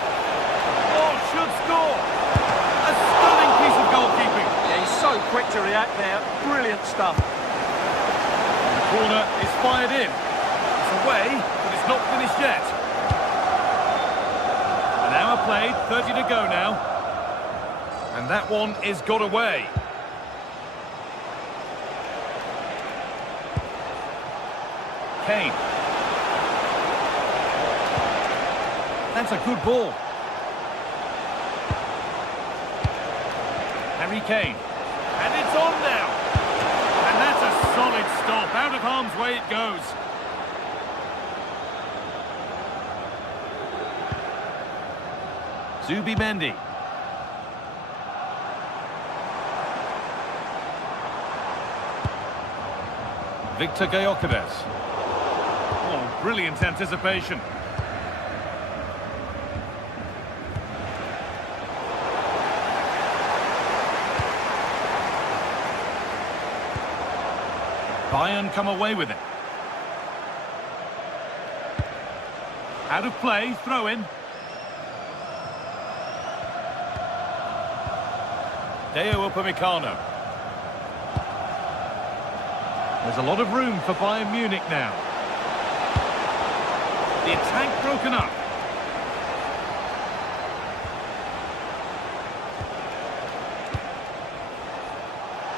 Should score. A stunning piece of goalkeeping. Yeah, he's so quick to react there. Brilliant stuff. The corner is fired in. It's away, but it's not finished yet. An hour played, 30 to go now. And that one is got away. Kane. That's a good ball. Harry Kane. And it's on now. And that's a solid stop. Out of harm's way it goes. Zubimendi. Victor Gyökeres. Oh, brilliant anticipation. Bayern come away with it. Out of play, throw in. Deo Upamecano. There's a lot of room for Bayern Munich now. The attack broken up.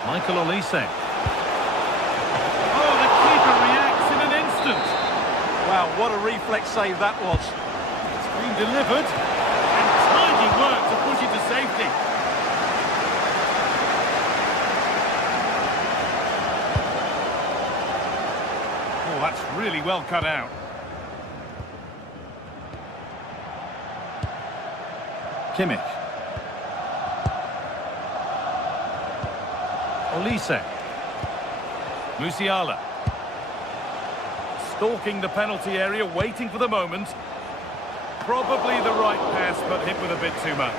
Michael Olise. Wow, what a reflex save that was. It's been delivered, and tidy work to push it to safety. Oh, that's really well cut out. Kimmich. Olise. Musiala. Stalking the penalty area, waiting for the moment. Probably the right pass, but hit with a bit too much.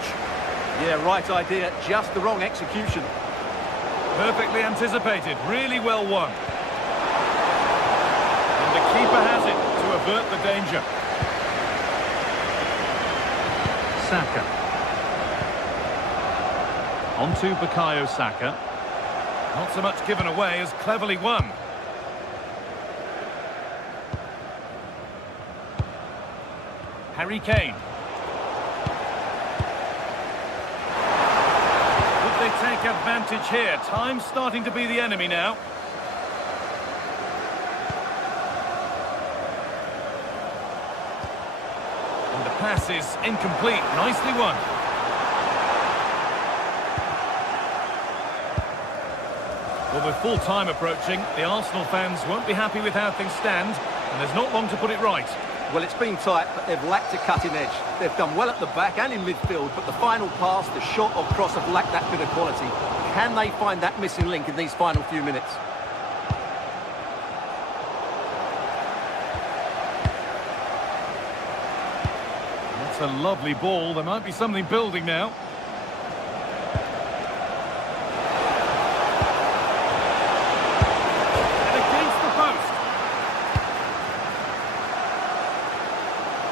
Yeah, right idea, just the wrong execution. Perfectly anticipated, really well won. And the keeper has it to avert the danger. Saka. On to Bukayo Saka. Not so much given away as cleverly won. Harry Kane. Would they take advantage here? Time's starting to be the enemy now. And the pass is incomplete. Nicely won. Well, with full time approaching, the Arsenal fans won't be happy with how things stand, and there's not long to put it right. Well, it's been tight, but they've lacked a cutting edge. They've done well at the back and in midfield, but the final pass, the shot or cross have lacked that bit of quality. Can they find that missing link in these final few minutes? That's a lovely ball. There might be something building now.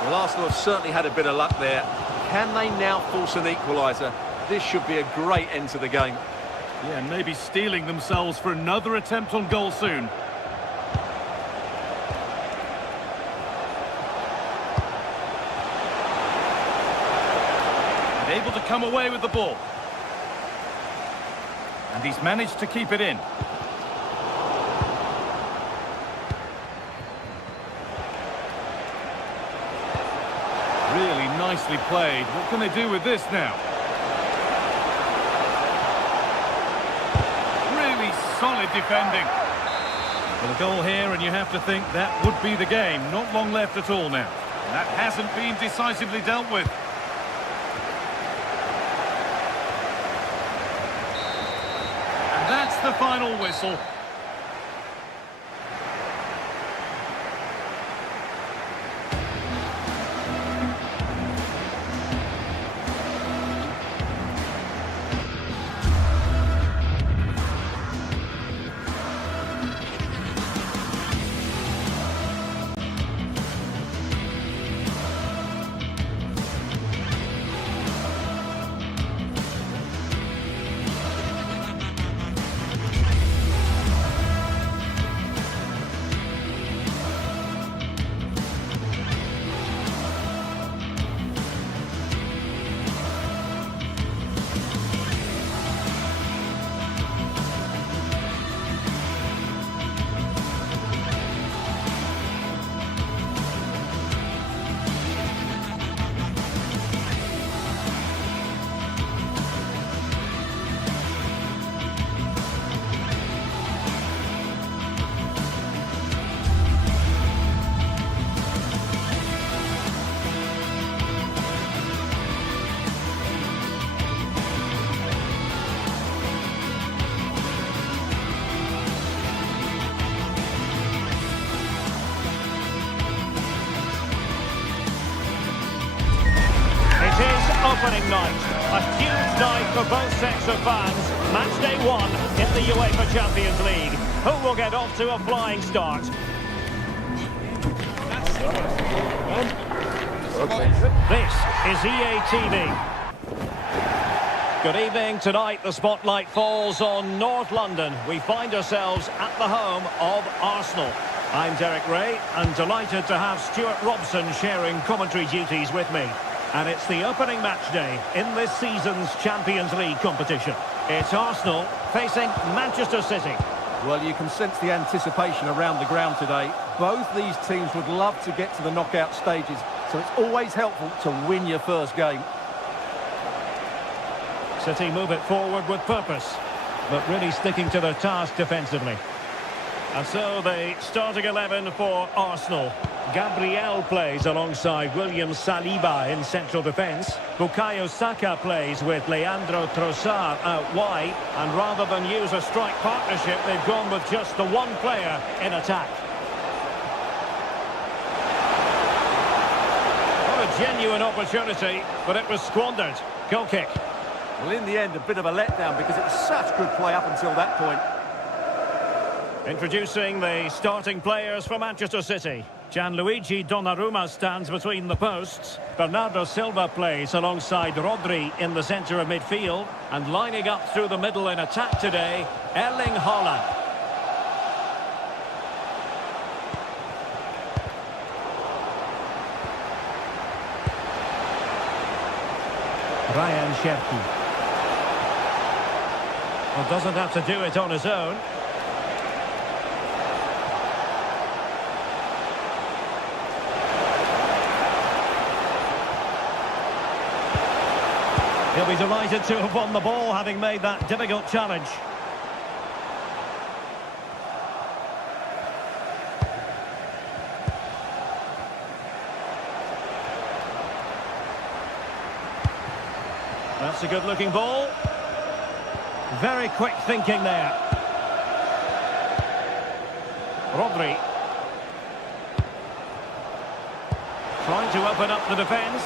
Well, Arsenal have certainly had a bit of luck there. Can they now force an equaliser? This should be a great end to the game. Yeah, and maybe steeling themselves for another attempt on goal soon. And able to come away with the ball. And he's managed to keep it in. Really nicely played. What can they do with this now? Really solid defending. Well, a goal here, and you have to think that would be the game. Not long left at all now. And that hasn't been decisively dealt with. And that's the final whistle. Opening night, a huge night for both sets of fans. Match day 1 in the UEFA Champions League. Who will get off to a flying start? This is EA TV. Good evening. Tonight the spotlight falls on North London. We find ourselves at the home of Arsenal. I'm Derek Ray, and delighted to have Stuart Robson sharing commentary duties with me. And it's the opening match day in this season's Champions League competition. It's Arsenal facing Manchester City. Well, you can sense the anticipation around the ground today. Both these teams would love to get to the knockout stages, so it's always helpful to win your first game. City move it forward with purpose, but really sticking to their task defensively. And so the starting 11 for Arsenal. Gabriel plays alongside William Saliba in central defence. Bukayo Saka plays with Leandro Trossard out wide. And rather than use a strike partnership, they've gone with just the one player in attack. What a genuine opportunity, but it was squandered. Goal kick. Well, in the end, a bit of a letdown because it was such good play up until that point. Introducing the starting players for Manchester City. Gianluigi Donnarumma stands between the posts. Bernardo Silva plays alongside Rodri in the centre of midfield. And lining up through the middle in attack today, Erling Haaland. Ryan Cherki. Well, doesn't have to do it on his own. He'll be delighted to have won the ball, having made that difficult challenge. That's a good-looking ball. Very quick thinking there. Rodri. Trying to open up the defence.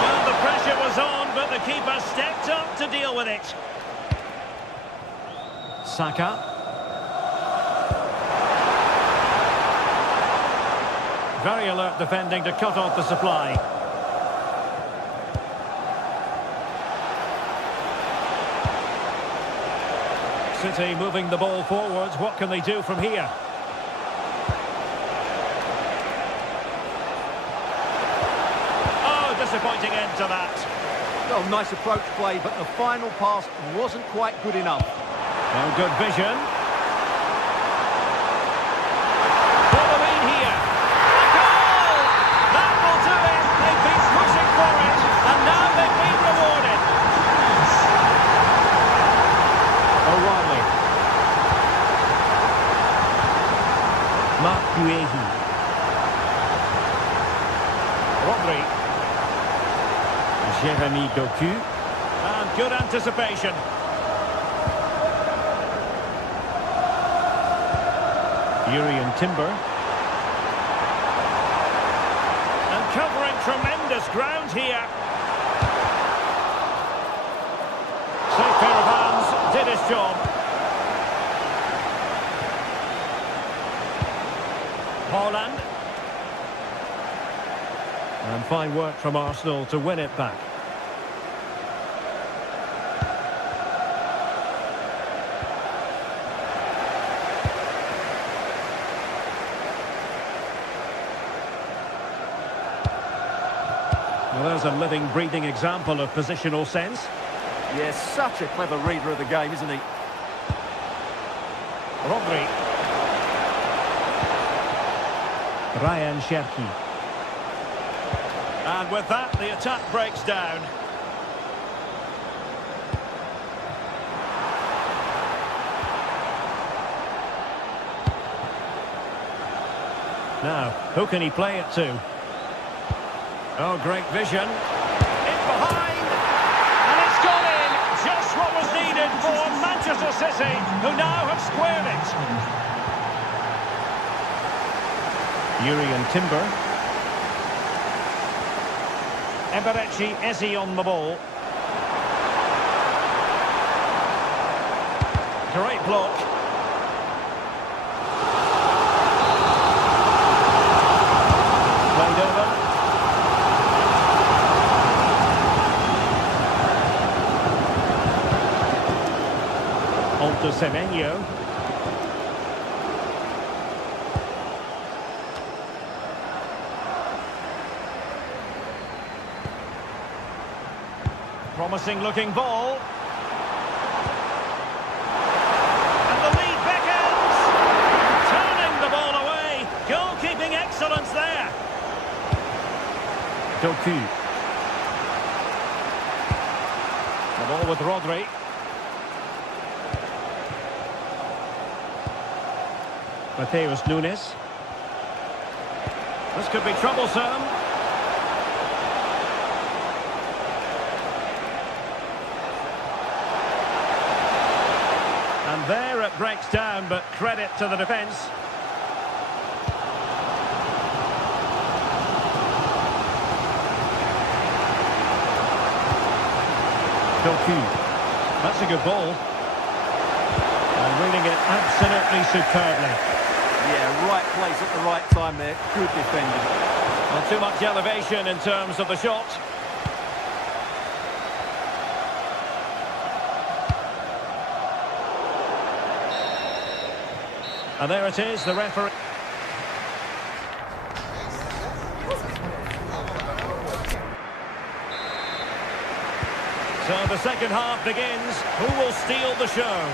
Well, the pressure was on, but the keeper stepped up to deal with it. Saka. Very alert defending to cut off the supply. City moving the ball forwards. What can they do from here? Oh, disappointing end to that. Well, nice approach play, but the final pass wasn't quite good enough. No good vision. For the lead here. A goal! That will do it. They've been pushing for it, and now they've been rewarded. O'Reilly. Marc Guehi. Rodri. Jeremy Doku. And good anticipation. Urian Timber. And covering tremendous ground here. Safe pair of hands, did his job. Haaland. And fine work from Arsenal to win it back. Well, there's a living, breathing example of positional sense. Yes, such a clever reader of the game, isn't he? Rodri. Ryan Cherki. And with that, the attack breaks down. Now, who can he play it to? Oh, great vision. In behind. And it's gone in. Just what was needed for Manchester City, who now have squared it. Urian Timber. Eberechi Eze on the ball. Great block. Played over. On to Semenyo. Promising looking ball. And the lead beckons. Doku. The ball with Rodri. Mateus Nunes. This could be troublesome. And there it breaks down, but credit to the defence. Doku. That's a good ball. And reading it absolutely superbly. Yeah, right place at the right time there. Good defending. Not too much elevation in terms of the shot. And there it is, the referee. So the second half begins. Who will steal the show?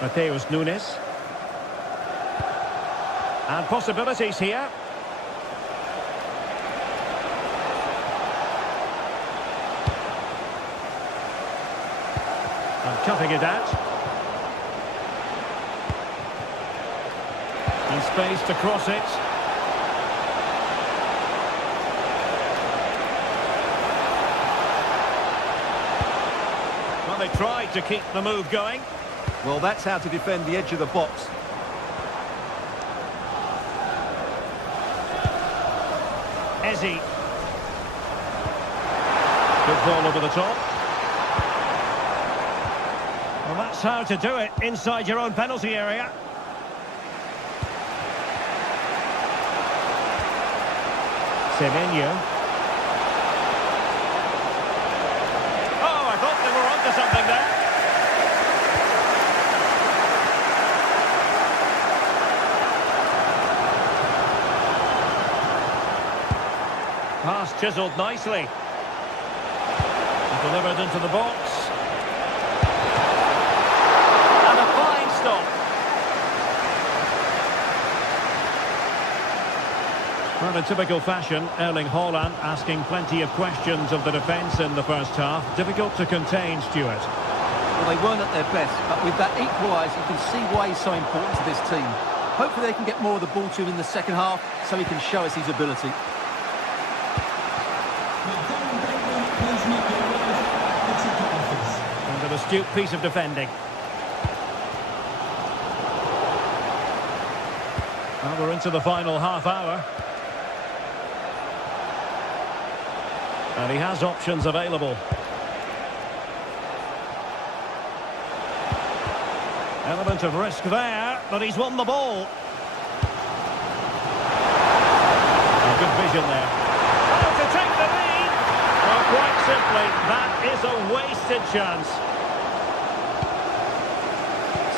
Mateus Nunes. And possibilities here. And cutting it out. And space to cross it. Well, they tried to keep the move going. Well, that's how to defend the edge of the box. Ezzy. Good ball over the top. Well, that's how to do it inside your own penalty area. Semenyo. Oh, I thought they were onto something there. Pass chiselled nicely. Delivered into the box. And a fine stop. Well, in typical fashion, Erling Haaland asking plenty of questions of the defence in the first half. Difficult to contain, Stuart. Well, they weren't at their best, but with that equaliser, you can see why he's so important to this team. Hopefully they can get more of the ball to him in the second half so he can show us his ability. And an astute piece of defending. Well, we're into the final half hour. And he has options available. Element of risk there, but he's won the ball. A good vision there. Oh, to take the lead! Well, quite simply, that is a wasted chance.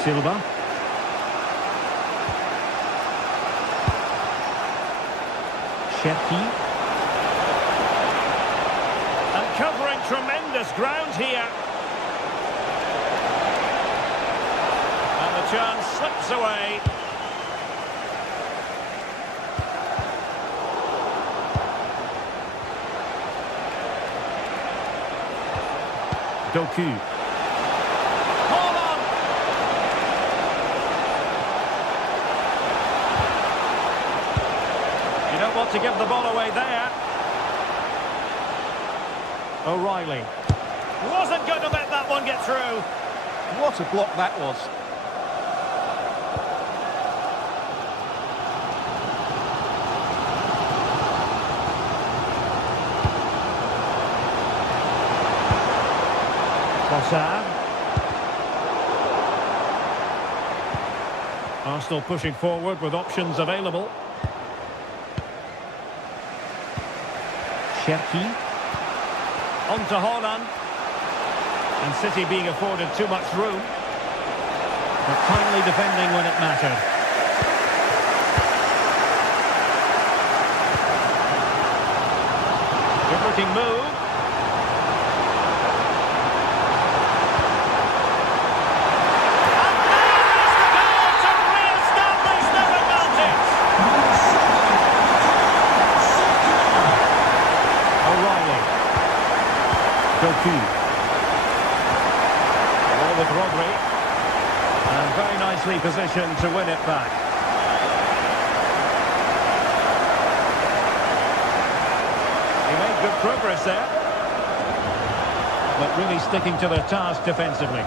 Silva. Cherki. And covering tremendous ground here. And the chance slips away. Doku. Hold on! You don't want to give the ball away there. O'Reilly. Wasn't going to let that one get through. What a block that was. Arsenal pushing forward with options available. Cherki. On to Haaland. And City being afforded too much room. But kindly defending when it mattered. Good looking move. with Rodri. And very nicely positioned to win it back. He made good progress there. But really sticking to their task defensively.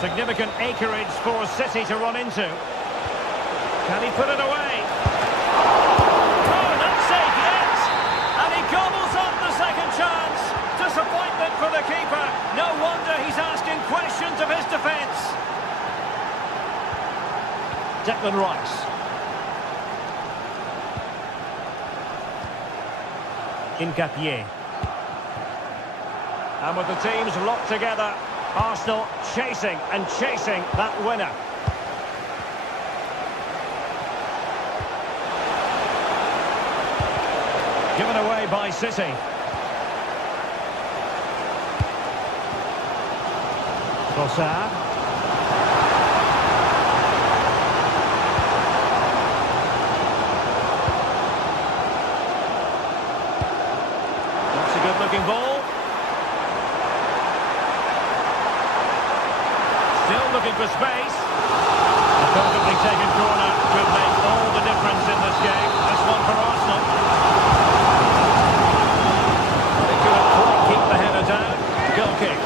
Significant acreage for City to run into. Can he put it away? Oh, that's safe, yes! And he gobbles up the second chance. Disappointment for the keeper. No wonder he's asking questions of his defence. Declan Rice. Incapié. And with the teams locked together, Arsenal chasing and chasing that winner. Given away by City. Trossard. That's a good-looking ball. Still looking for space. A perfectly taken corner could make all the difference in this game. This one for Arsenal. They couldn't quite keep the header down. Goal kick.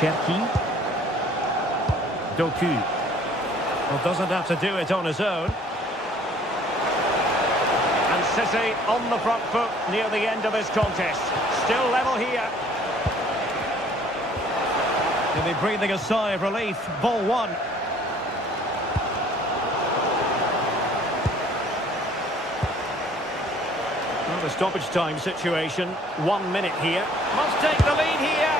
Cherki. Doku. Well, doesn't have to do it on his own. And City on the front foot near the end of this contest. Still level here. They'll be breathing a sigh of relief. Ball one. Well, the stoppage time situation. 1 minute here. Must take the lead here.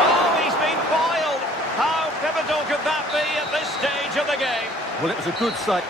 Oh, he's been foiled. How pivotal could that be at this stage of the game? Well, it was a good save.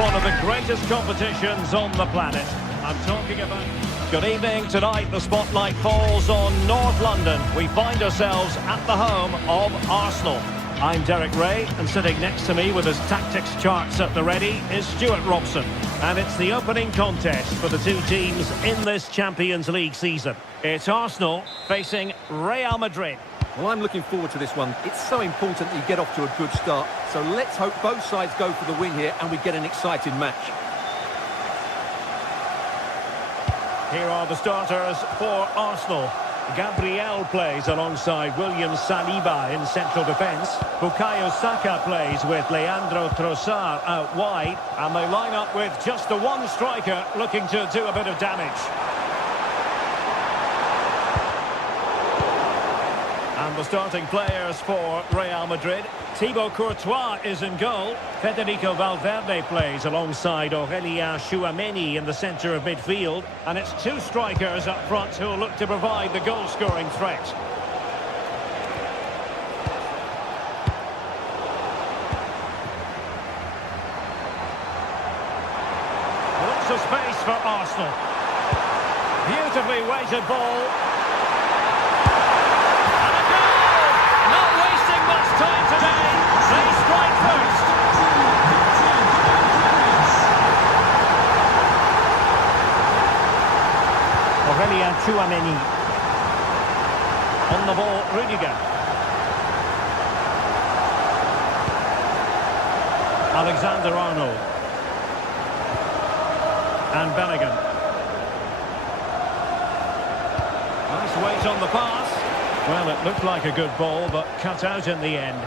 one of the greatest competitions on the planet. I'm talking about... Good evening. Tonight, the spotlight falls on North London. We find ourselves at the home of Arsenal. I'm Derek Ray, and sitting next to me with his tactics charts at the ready is Stuart Robson. And it's the opening contest for the two teams in this Champions League season. It's Arsenal facing Real Madrid. Well, I'm looking forward to this one. It's so important that you get off to a good start. So let's hope both sides go for the win here and we get an exciting match. Here are the starters for Arsenal. Gabriel plays alongside William Saliba in central defence. Bukayo Saka plays with Leandro Trossard out wide. And they line up with just the one striker looking to do a bit of damage. And the starting players for Real Madrid. Thibaut Courtois is in goal. Federico Valverde plays alongside Aurélien Tchouameni in the centre of midfield. And it's two strikers up front who will look to provide the goal-scoring threat. Lots of space for Arsenal. Beautifully weighted ball. Time today, they strike first. Aurélien Tchouameni. On the ball, Rudiger. Alexander-Arnold. And Bellingham. Nice weight on the pass. Well, it looked like a good ball, but cut out in the end.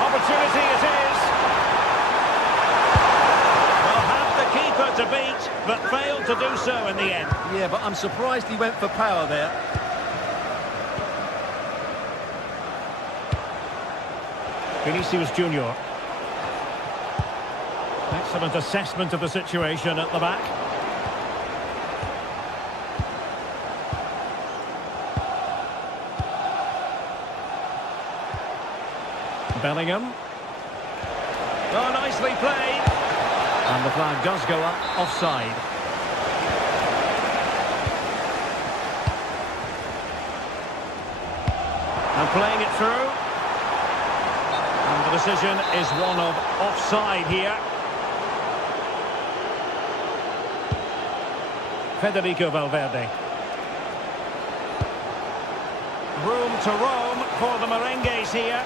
Opportunity it is. Well, had the keeper to beat, but failed to do so in the end. Yeah, but I'm surprised he went for power there. Vinicius Junior. Excellent assessment of the situation at the back. Bellingham. Oh, nicely played. And the flag does go up, offside. And playing it through. And the decision is one of offside here. Federico Valverde. Room to roam for the merengues here.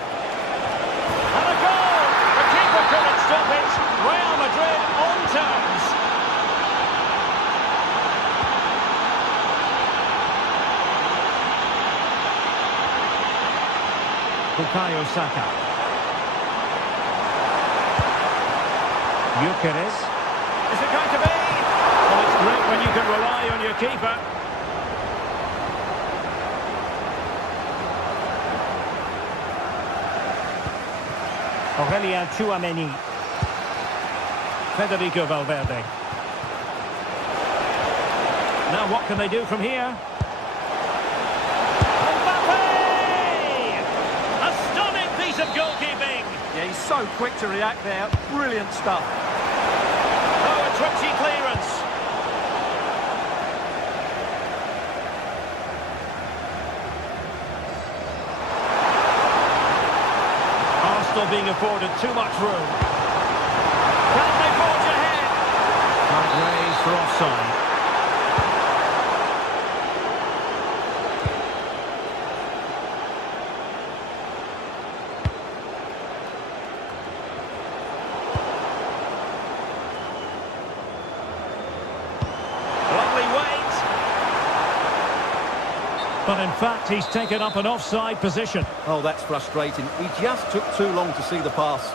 And a goal! The keeper couldn't stop it. Real Madrid on terms. Bukayo Saka. Gyökeres. Is it going to be? Well, it's great when you can rely on your keeper. Aurélien Tchouameni. Federico Valverde. Now what can they do from here? Mbappe! A stunning piece of goalkeeping. Yeah, he's so quick to react there. Brilliant stuff. Oh, a twitchy clearance. Being afforded too much room. Can they forge ahead? Flag raised for offside. Lovely weight. But in fact, he's taken up an offside position. Oh, that's frustrating. He just took too long to see the pass.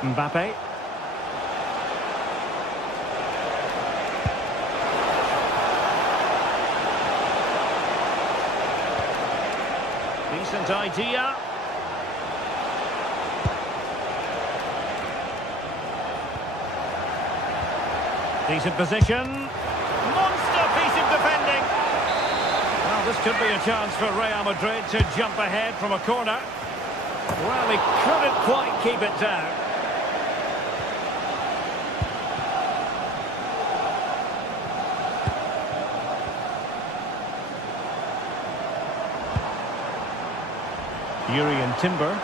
Mbappe. Decent idea. Decent position. Monster piece of defending. Well, this could be a chance for Real Madrid to jump ahead from a corner. Well, he couldn't quite keep it down. Yuri and Timber.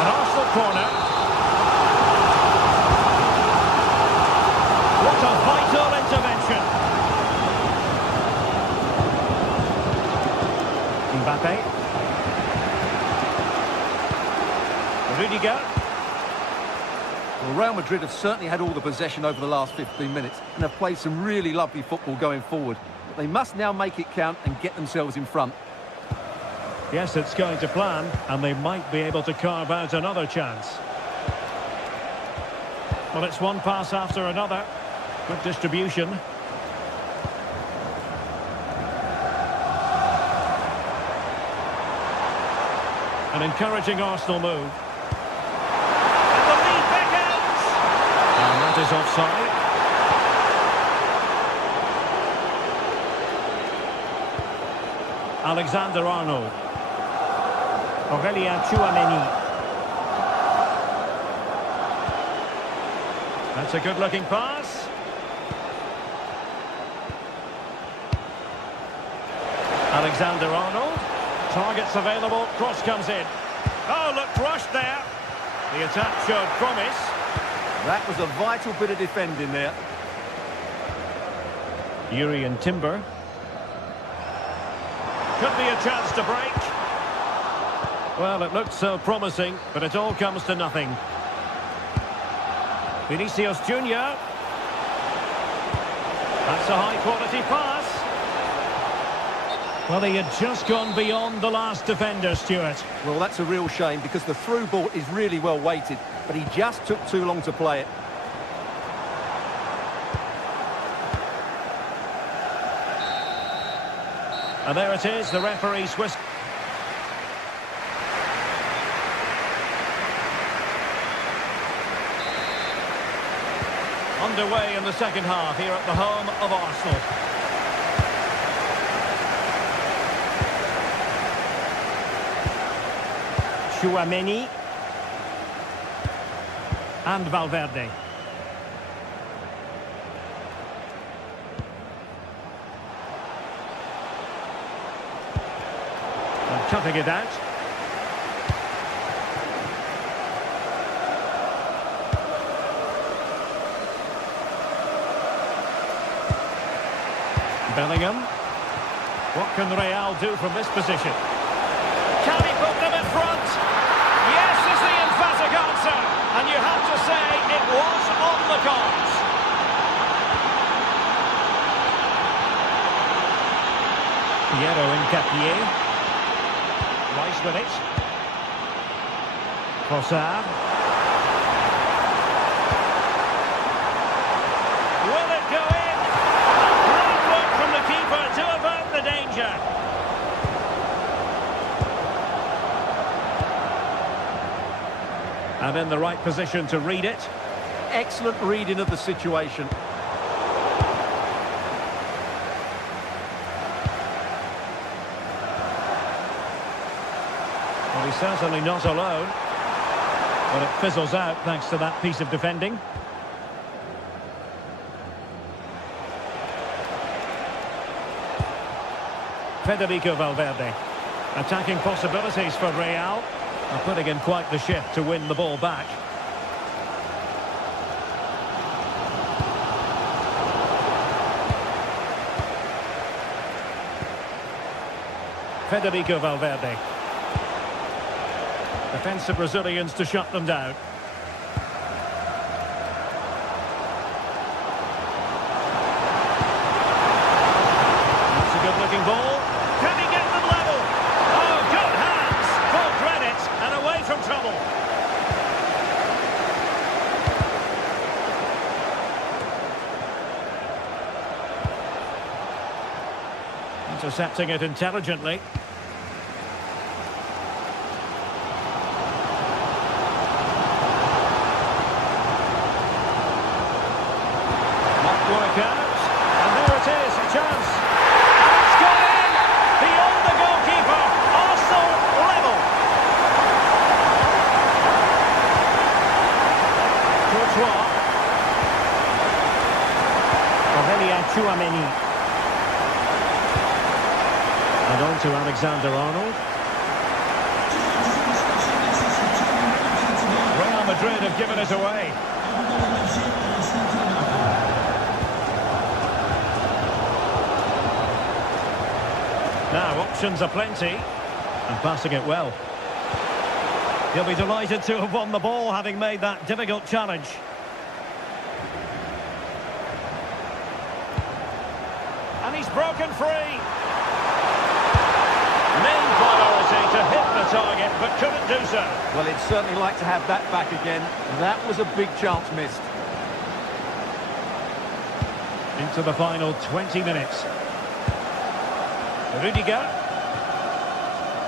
An Arsenal corner. What a vital intervention. Mbappe. Rudiger. Well, Real Madrid have certainly had all the possession over the last 15 minutes and have played some really lovely football going forward. But they must now make it count and get themselves in front. Yes, it's going to plan, and they might be able to carve out another chance. Well, it's one pass after another. Good distribution. An encouraging Arsenal move. And the lead beckons! And that is offside. Alexander-Arnold. Aurélien Tchouameni. That's a good-looking pass. Alexander-Arnold. Targets available. Cross comes in. Oh, looked rushed there. The attack showed promise. That was a vital bit of defending there. Yuri and Timber. Could be a chance to break. Well, it looked so promising, but it all comes to nothing. Vinicius Junior. That's a high-quality pass. Well, he had just gone beyond the last defender, Stuart. Well, that's a real shame because the through ball is really well weighted, but he just took too long to play it. And there it is, the referee Swiss. Underway in the second half here at the home of Arsenal. Tchouameni and Valverde. And cutting it out. Bellingham. What can Real do from this position? Can he put them in front? Yes is the emphatic answer. And you have to say it was on the cards. Piero Incapié. Rice with it. Trossard. Will it go in? Great work from the keeper to avert the danger. And in the right position to read it. Excellent reading of the situation. Well, he's certainly not alone. But it fizzles out thanks to that piece of defending. Federico Valverde. Attacking possibilities for Real. Are putting in quite the shift to win the ball back. Federico Valverde. Defensive Brazilians to shut them down. That's a good-looking ball. Can he get them level? Oh, good hands. Full credit and away from trouble. Intercepting it intelligently. Work out, and there it is, a chance. Tchouaméni. And on to Alexander-Arnold. Real Madrid have given it away. Now, options are plenty. And passing it well. He'll be delighted to have won the ball, having made that difficult challenge. And he's broken free. Main priority to hit the target, but couldn't do so. Well, he'd certainly like to have that back again. That was a big chance missed. Into the final 20 minutes. Rudiger.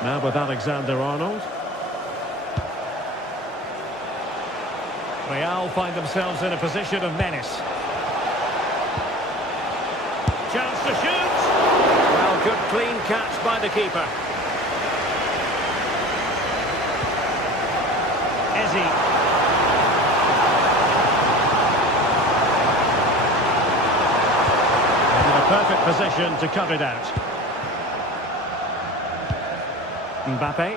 Now with Alexander-Arnold. Real find themselves in a position of menace. Chance to shoot. Well, good clean catch by the keeper. Ezzy. In a perfect position to cut it out. Mbappe.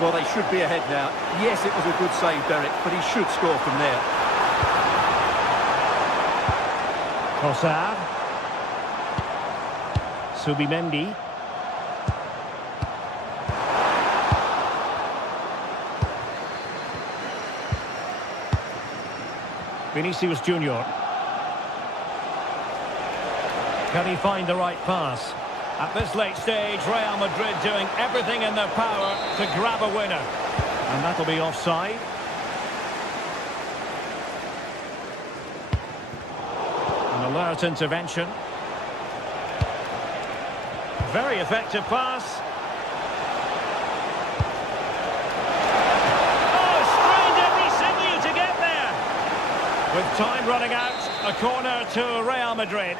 Well, they should be ahead now. Yes, it was a good save, Derek, but he should score from there. Trossard. Subimendi. Vinicius Junior. Can he find the right pass? At this late stage, Real Madrid doing everything in their power to grab a winner. And that'll be offside. An alert intervention. Very effective pass. Oh, strained every sinew to get there. With time running out, a corner to Real Madrid.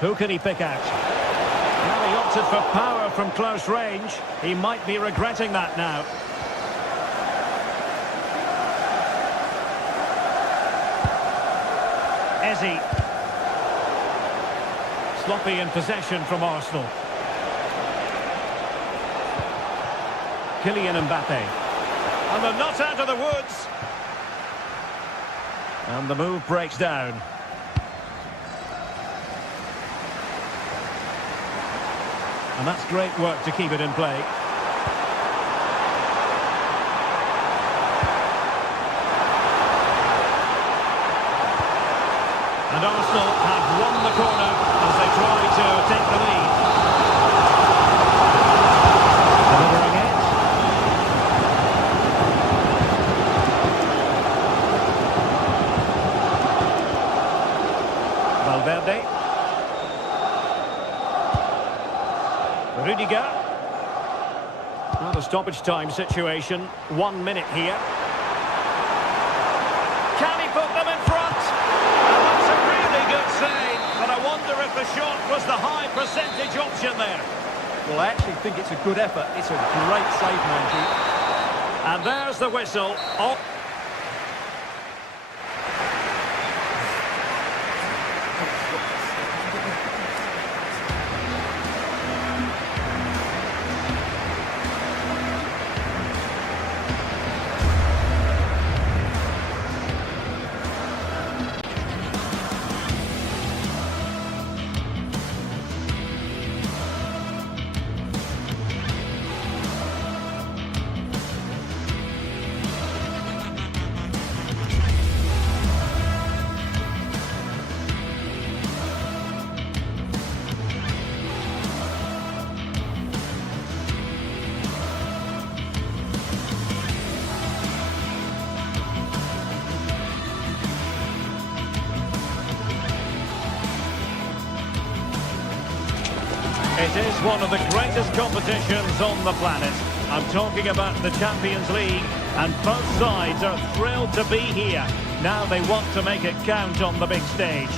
Who can he pick out? Well, he opted for power from close range. He might be regretting that now. Ezzy. Sloppy in possession from Arsenal. Kylian Mbappe. And they're not out of the woods. And the move breaks down. And that's great work to keep it in play. And Arsenal have won the corner as they try to take the lead. Delivering it. Valverde. Rudiger. Not a stoppage time situation. 1 minute here. Can he put them in front? And that's a really good save. But I wonder if the shot was the high percentage option there. Well, I actually think it's a good effort. It's a great save, Manji. And there's the whistle. Oh. It is one of the greatest competitions on the planet. I'm talking about the Champions League, and both sides are thrilled to be here. Now they want to make it count on the big stage.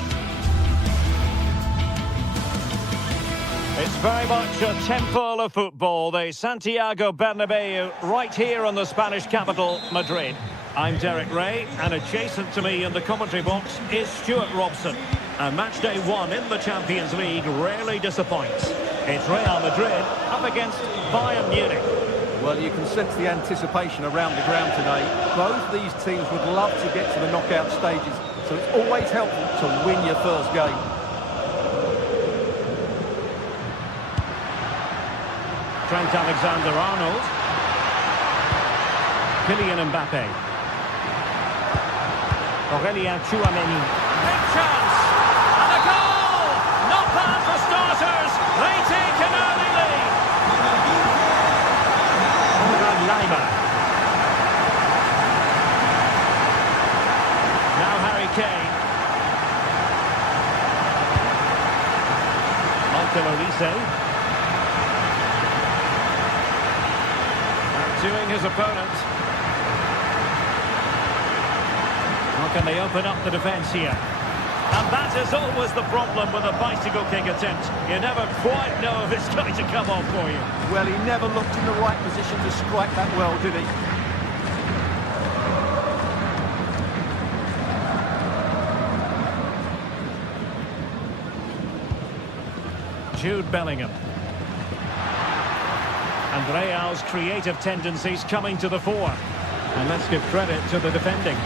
It's very much a temple of football, the Santiago Bernabeu, right here in the Spanish capital, Madrid. I'm Derek Ray, and adjacent to me in the commentary box is Stuart Robson. And match day 1 in the Champions League rarely disappoints. It's Real Madrid up against Bayern Munich. Well, you can sense the anticipation around the ground today. Both these teams would love to get to the knockout stages, so it's always helpful to win your first game. Trent Alexander-Arnold. Kylian Mbappe. Aurelien Tchouameni. Big chance! And a goal! Not bad for starters! They take an early lead! Conrad Leimer. Now Harry Kane. Michael Olise. Doing his opponent. How can they open up the defence here? And that is always the problem with a bicycle kick attempt. You never quite know if it's going to come off for you. Well, he never looked in the right position to strike that well, did he? Jude Bellingham. And Real's creative tendencies coming to the fore. And let's give credit to the defending.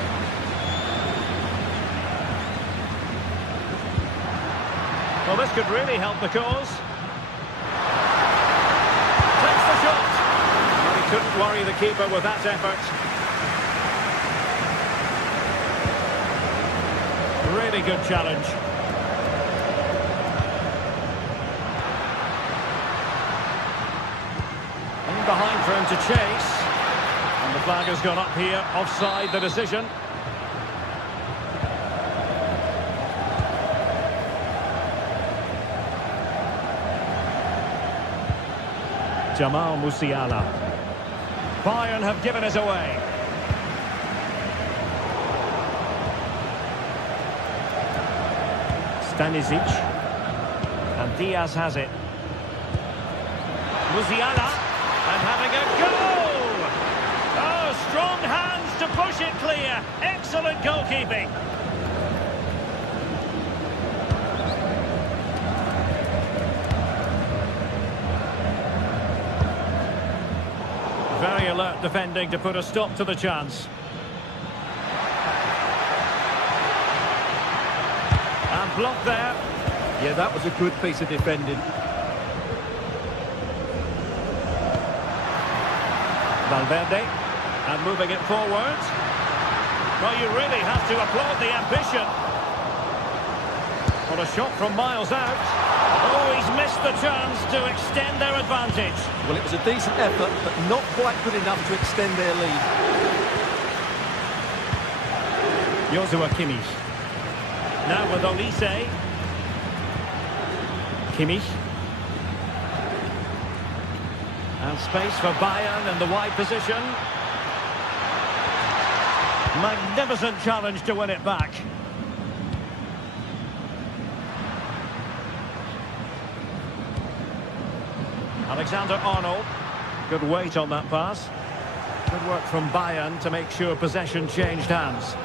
Well, this could really help the cause. Takes the shot. Well, he couldn't worry the keeper with that effort. Really good challenge. Behind for him to chase, and the flag has gone up here, offside the decision. Jamal Musiala. Bayern have given us away. Stanisic, and Diaz has it. Musiala. And having a goal! Oh, strong hands to push it clear. Excellent goalkeeping. Very alert defending to put a stop to the chance. And blocked there. Yeah, that was a good piece of defending. Valverde, and moving it forward. Well, you really have to applaud the ambition. What a shot from miles out. Oh, he's missed the chance to extend their advantage. Well, it was a decent effort, but not quite good enough to extend their lead. Joshua Kimmich. Now with Olise. Kimmich. And space for Bayern in the wide position. Magnificent challenge to win it back. Alexander-Arnold. Good weight on that pass. Good work from Bayern to make sure possession changed hands.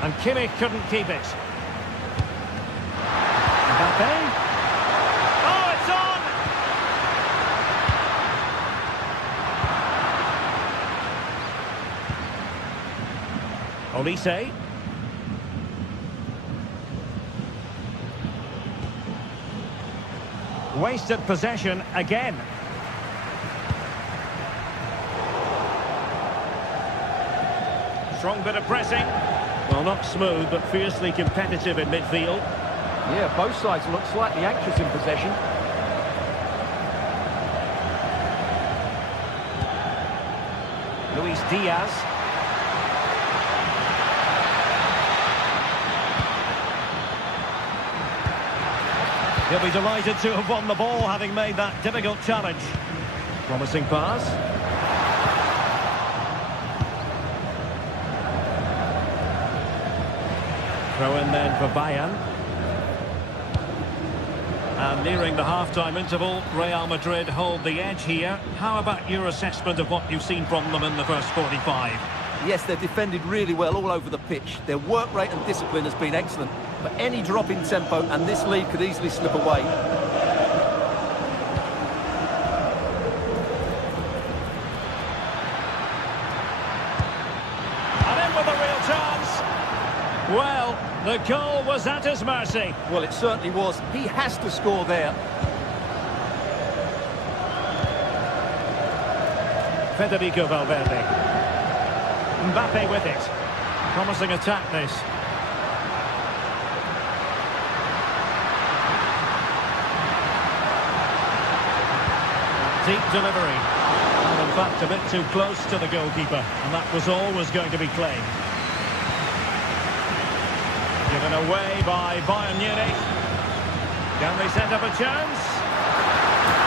And Kimmich couldn't keep it. Mbappe. Oh, it's on! Olise. Wasted possession again. Strong bit of pressing. Well, not smooth, but fiercely competitive in midfield. Yeah, both sides look slightly anxious in possession. Luis Diaz. He'll be delighted to have won the ball, having made that difficult challenge. Promising pass. Throw in then for Bayern. And nearing the half-time interval, Real Madrid hold the edge here. How about your assessment of what you've seen from them in the first 45? Yes, they've defended really well all over the pitch. Their work rate and discipline has been excellent. But any drop in tempo and this lead could easily slip away. And in with a real chance. Well, the goal was at his mercy. Well, it certainly was. He has to score there. Federico Valverde. Mbappe with it. Promising attack this. Deep delivery. And in fact, a bit too close to the goalkeeper. And that was always going to be claimed. Given away by Bayern Munich. Can they set up a chance?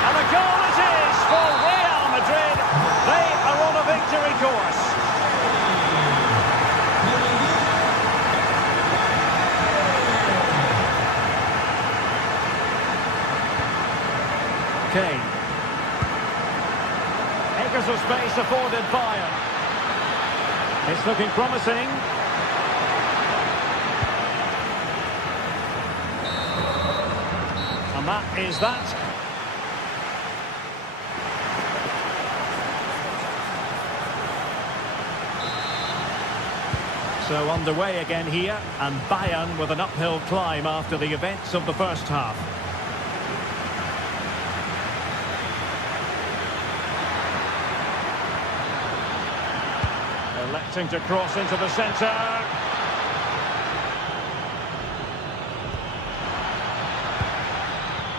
And a goal it is for Real Madrid. They are on a victory course. Kane. Acres of space afforded Bayern. It's looking promising. And that is that. So underway again here, and Bayern with an uphill climb after the events of the first half. Electing to cross into the centre.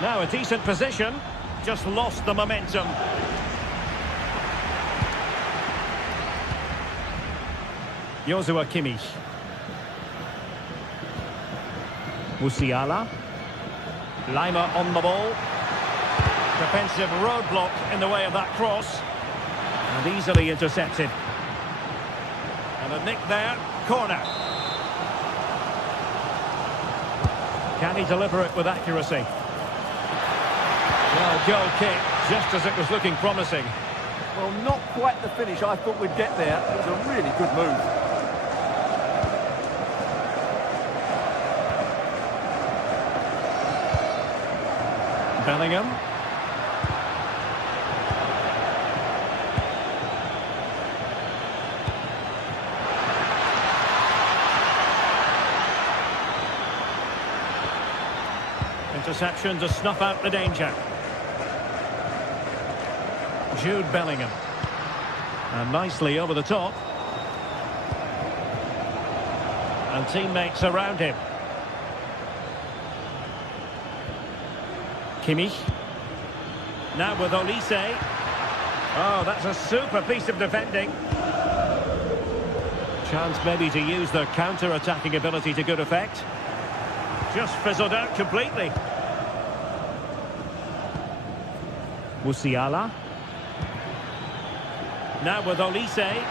Now a decent position, just lost the momentum. Joshua Kimmich. Musiala. Lima on the ball. Defensive roadblock in the way of that cross. And easily intercepted. And a nick there, corner. Can he deliver it with accuracy? Well, goal kick, just as it was looking promising. Well, not quite the finish I thought we'd get there. It was a really good move. Bellingham. Interception to snuff out the danger. Jude Bellingham. And nicely over the top. And teammates around him. Kimmich. Now with Olise. Oh, that's a super piece of defending. Chance maybe to use their counter-attacking ability to good effect. Just fizzled out completely. Musiala. Now with Olise.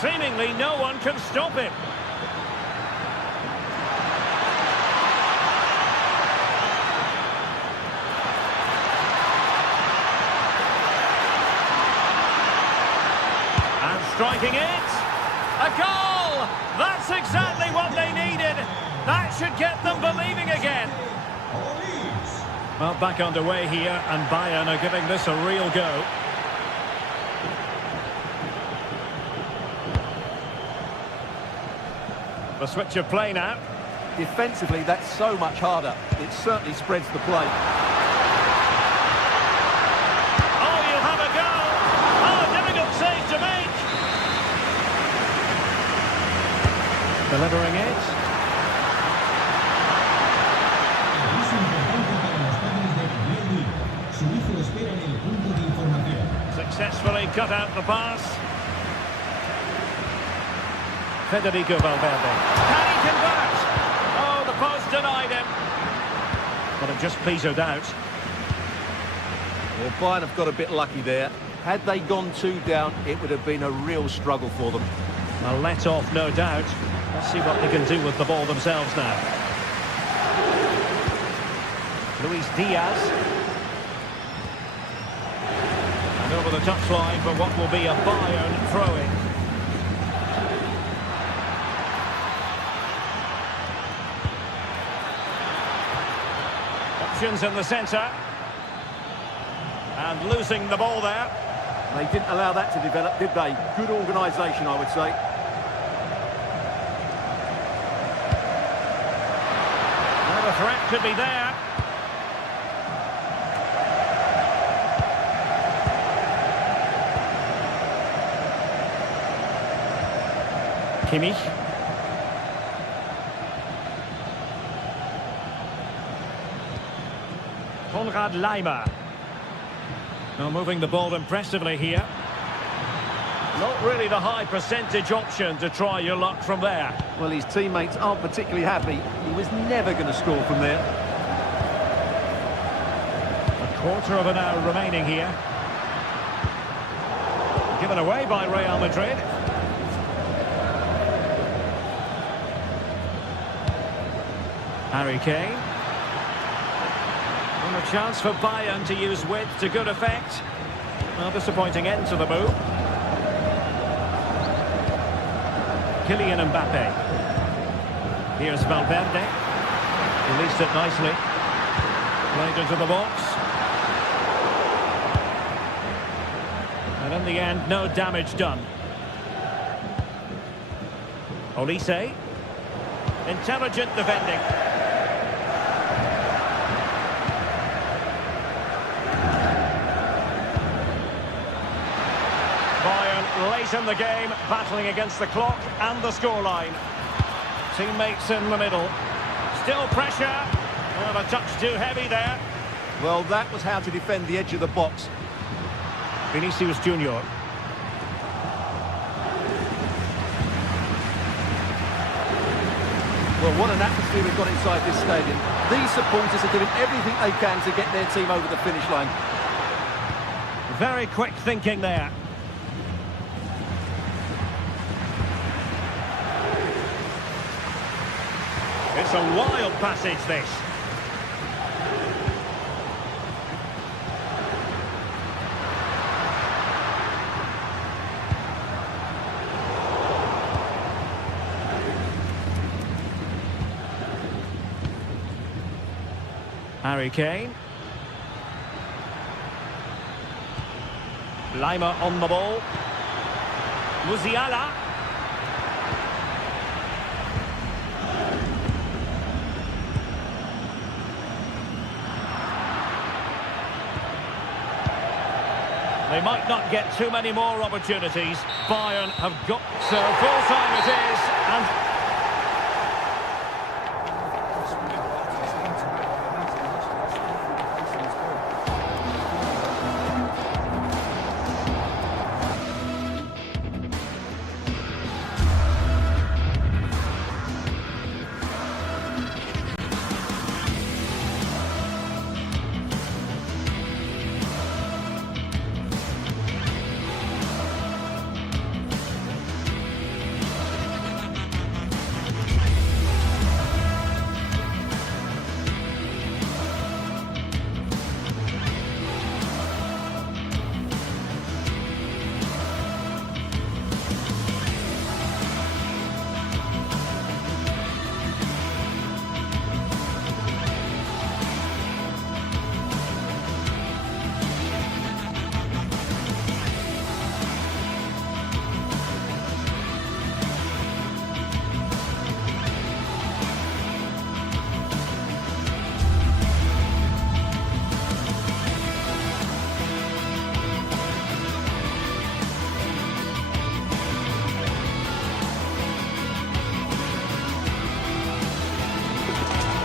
Seemingly no one can stop him. And striking it. A goal! That's exactly what they needed. That should get them believing again. Well, back underway here, and Bayern are giving this a real go. The switch of play now. Defensively, that's so much harder. It certainly spreads the play. Oh, you'll have a go! Oh, difficult save to make! Delivering it. Successfully cut out the pass. Federico Valverde. Can he convert? Oh, the post denied him. But it just petered out. Well, Bayern have got a bit lucky there. Had they gone 2 down, it would have been a real struggle for them. A let-off, no doubt. Let's see what they can do with the ball themselves now. Luis Diaz. And over the touchline for what will be a Bayern throw-in. Options in the centre. And losing the ball there. They didn't allow that to develop, did they? Good organisation, I would say. Well, the threat could be there. Kimmich. Konrad Laimer. Now moving the ball impressively here. Not really the high percentage option to try your luck from there. Well, his teammates aren't particularly happy. He was never going to score from there. A quarter of an hour remaining here. Given away by Real Madrid. Harry Kane. And a chance for Bayern to use width to good effect. Well, disappointing end to the move. Kylian Mbappe. Here's Valverde. Released it nicely. Played into the box. And in the end, no damage done. Olise. Intelligent defending. Late in the game, battling against the clock and the scoreline. Teammates in the middle. Still pressure. Oh, a touch too heavy there. Well, that was how to defend the edge of the box. Vinicius Junior. Well, what an atmosphere we've got inside this stadium. These supporters are doing everything they can to get their team over the finish line. Very quick thinking there. It's a wild passage, this. Harry Kane. Laimer on the ball. Musiala. They might not get too many more opportunities. Bayern have got... So full time it is, and...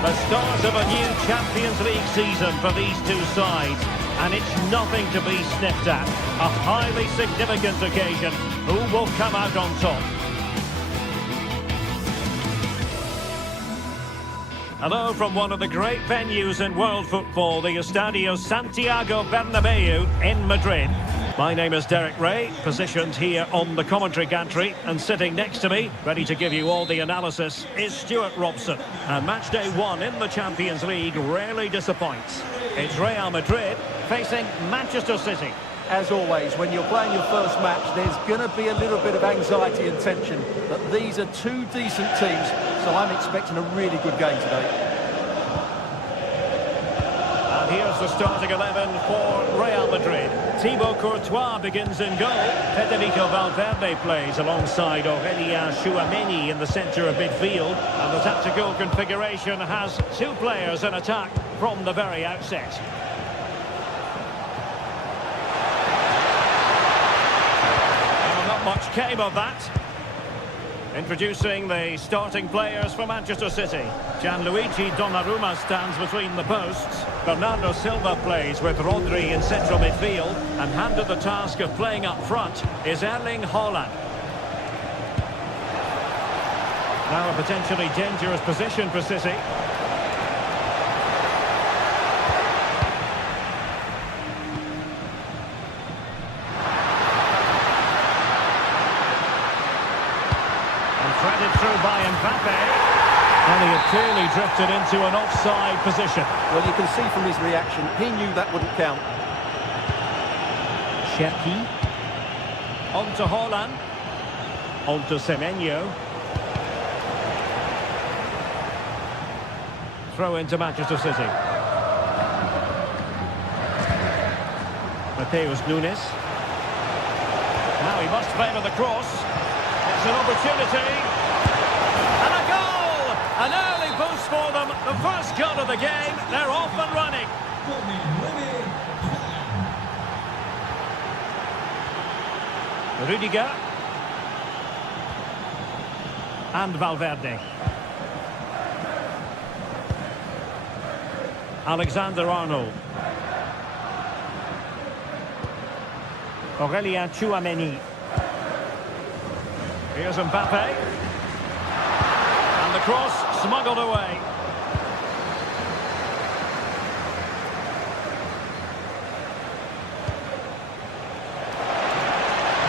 The start of a new Champions League season for these two sides, and it's nothing to be sniffed at. A highly significant occasion. Who will come out on top? Hello from one of the great venues in world football, the Estadio Santiago Bernabeu in Madrid. My name is Derek Ray, positioned here on the commentary gantry, and sitting next to me, ready to give you all the analysis, is Stuart Robson. And match day 1 in the Champions League rarely disappoints. It's Real Madrid facing Manchester City. As always, when you're playing your first match, there's going to be a little bit of anxiety and tension. But these are two decent teams, so I'm expecting a really good game today. And here's the starting 11 for Real Madrid. Thibaut Courtois begins in goal. Federico Valverde plays alongside Aurélien Tchouameni in the centre of midfield. And the tactical configuration has 2 players in attack from the very outset. Much came of that. Introducing the starting players for Manchester City. Gianluigi Donnarumma stands between the posts. Bernardo Silva plays with Rodri in central midfield. And handed the task of playing up front is Erling Haaland. Now a potentially dangerous position for City. Threaded through by Mbappe, and he had clearly drifted into an offside position. Well, you can see from his reaction, he knew that wouldn't count. Cherki. On to Haaland. On to Semenyo. Throw into Manchester City. Mateus Nunes. Now he must favour the cross. It's an opportunity. And a goal! An early boost for them. The first goal of the game. They're off and running. Rudiger. And Valverde. Alexander-Arnold. Aurélien Tchouameni. Here's Mbappe. And the cross smuggled away.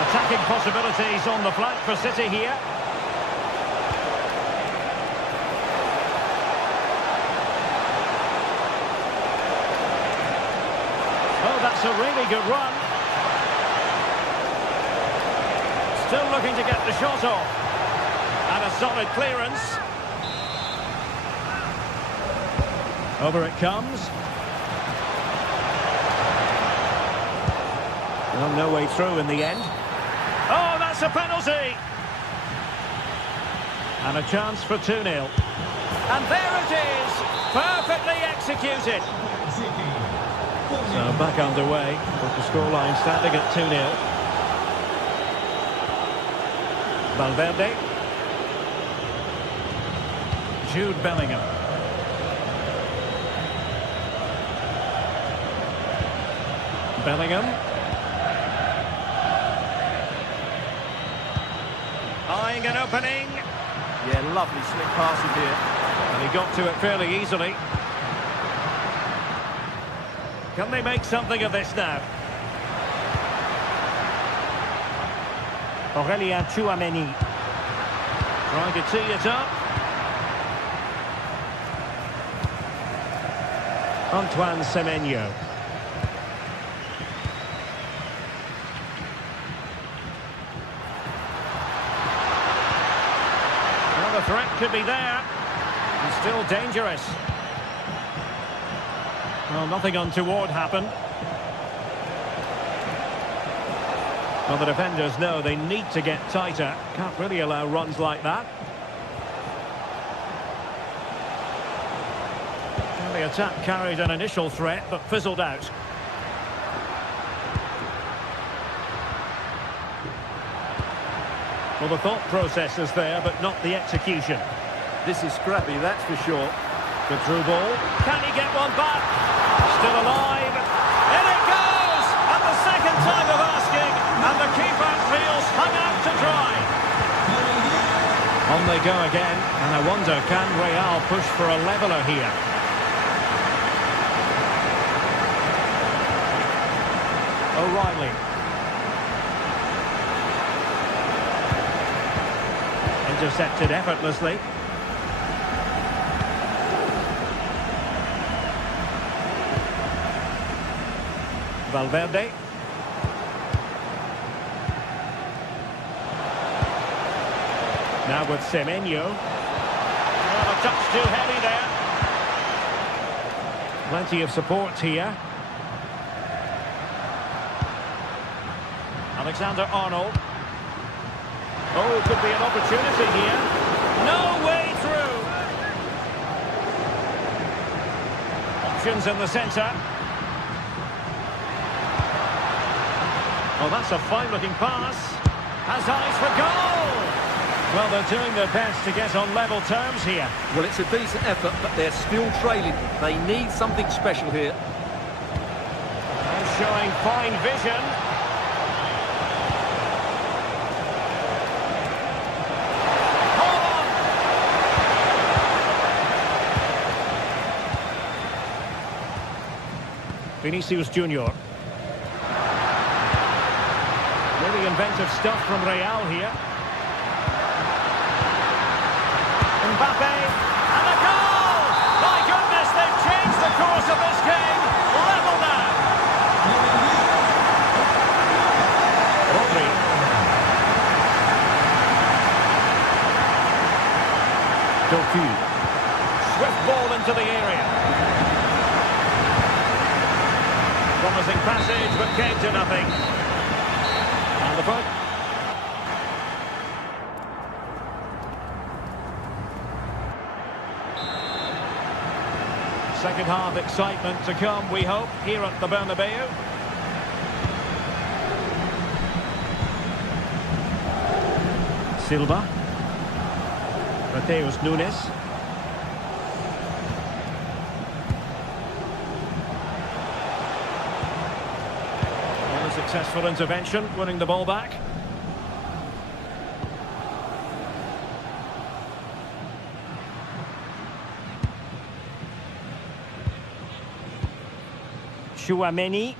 Attacking possibilities on the flank for City here. Oh, that's a really good run. Still looking to get the shot off. And a solid clearance. Over it comes. Well, no way through in the end. Oh, that's a penalty! And a chance for 2-0. And there it is! Perfectly executed. So back underway, with the scoreline standing at 2-0. Valverde. Jude Bellingham. Bellingham. Eyeing an opening. Yeah, lovely slick passing here. And he got to it fairly easily. Can they make something of this now? Aurélien Tchouameni. Trying to tee it up. Antoine Semenyo. Well, the threat could be there. And still dangerous. Well, nothing untoward happened. Well, the defenders know they need to get tighter. Can't really allow runs like that. And the attack carried an initial threat, but fizzled out. Well, the thought process is there, but not the execution. This is scrappy, that's for sure. Good through ball. Can he get one back? Still alive. In it goes! And the second time of asking. And the keeper feels hung out to dry. On they go again, and I wonder, can Real push for a leveller here? O'Reilly. Intercepted effortlessly. Valverde. Now with Semenyo. Oh, a touch too heavy there. Plenty of support here. Alexander-Arnold. Oh, could be an opportunity here. No way through. Options in the centre. Oh, that's a fine-looking pass. Has eyes for goal. Well, they're doing their best to get on level terms here. Well, it's a decent effort, but they're still trailing. They need something special here. And showing fine vision. Vinicius Junior. Really inventive stuff from Real here. Mbappe, and a goal! My goodness, they've changed the course of this game. Level now. Rodri. Doku. Swift ball into the area. Promising passage, but came to nothing. And the puck. Second half excitement to come, we hope, here at the Bernabeu. Silva. Mateus Nunes. Successful intervention, winning the ball back. Chouameni.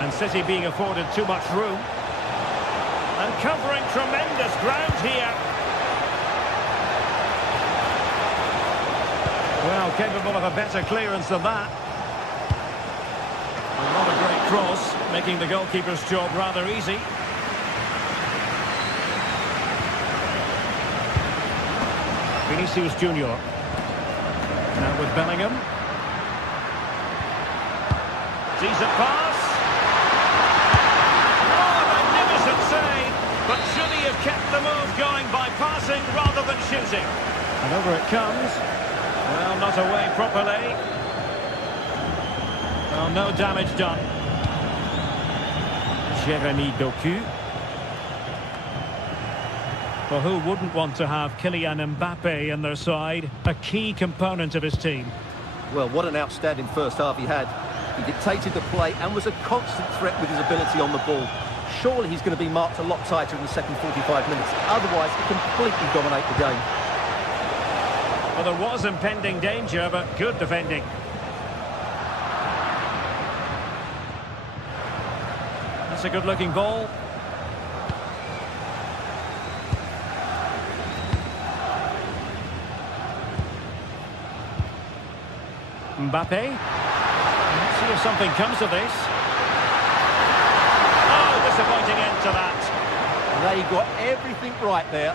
And City being afforded too much room. And covering tremendous ground here. Well, capable of a better clearance than that. And not a great cross, making the goalkeeper's job rather easy. Vinicius Junior. Now with Bellingham. Decent pass. Oh, magnificent save. But should he have kept the move going by passing rather than shooting? And over it comes. Well, not away properly. Well, no damage done. Jeremy Doku. Well, who wouldn't want to have Kylian Mbappe in their side? A key component of his team. Well, what an outstanding first half he had. He dictated the play and was a constant threat with his ability on the ball. Surely he's going to be marked a lot tighter in the second 45 minutes. Otherwise, he completely dominate the game. Well, there was impending danger, but good defending. That's a good-looking ball. Mbappe. Let's see if something comes of this. Oh, disappointing end to that. They got everything right there.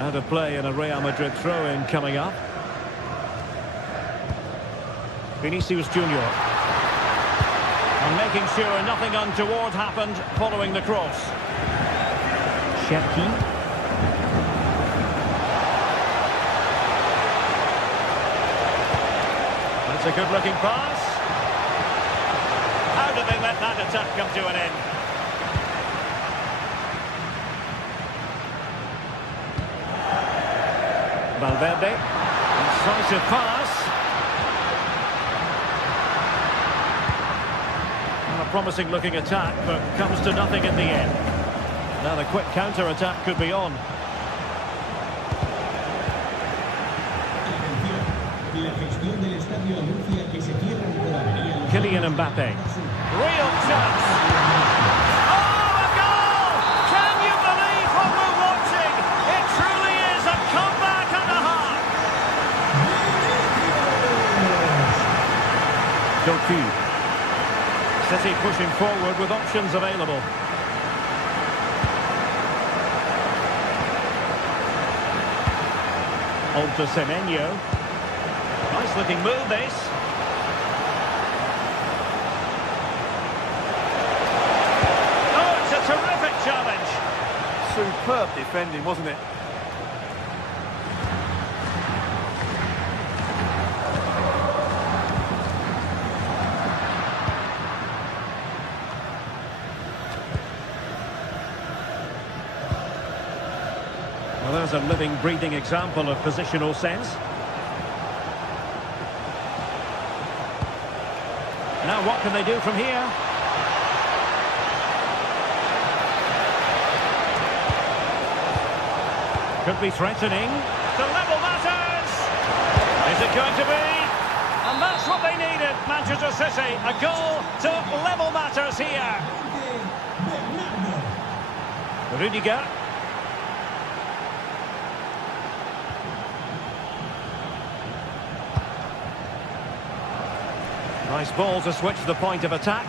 Out of play and a Real Madrid throw-in coming up. Vinicius Junior. And making sure nothing untoward happened following the cross. Cherki. That's a good-looking pass. How did they let that attack come to an end? Valverde. And Decisive pass. A promising looking attack, but comes to nothing in the end. Now the quick counter-attack could be on. Kylian Mbappe. Real chance. Oh, a goal! Can you believe what we're watching? It truly is a comeback and a half. Doku. City pushing forward with options available. On to Semenyo. Nice looking move this. Oh, it's a terrific challenge. Superb defending, wasn't it? Well, there's a living, breathing example of positional sense. Now what can they do from here? Could be threatening. To level matters! Is it going to be? And that's what they needed, Manchester City. A goal to level matters here. Rudiger. Nice ball to switch the point of attack.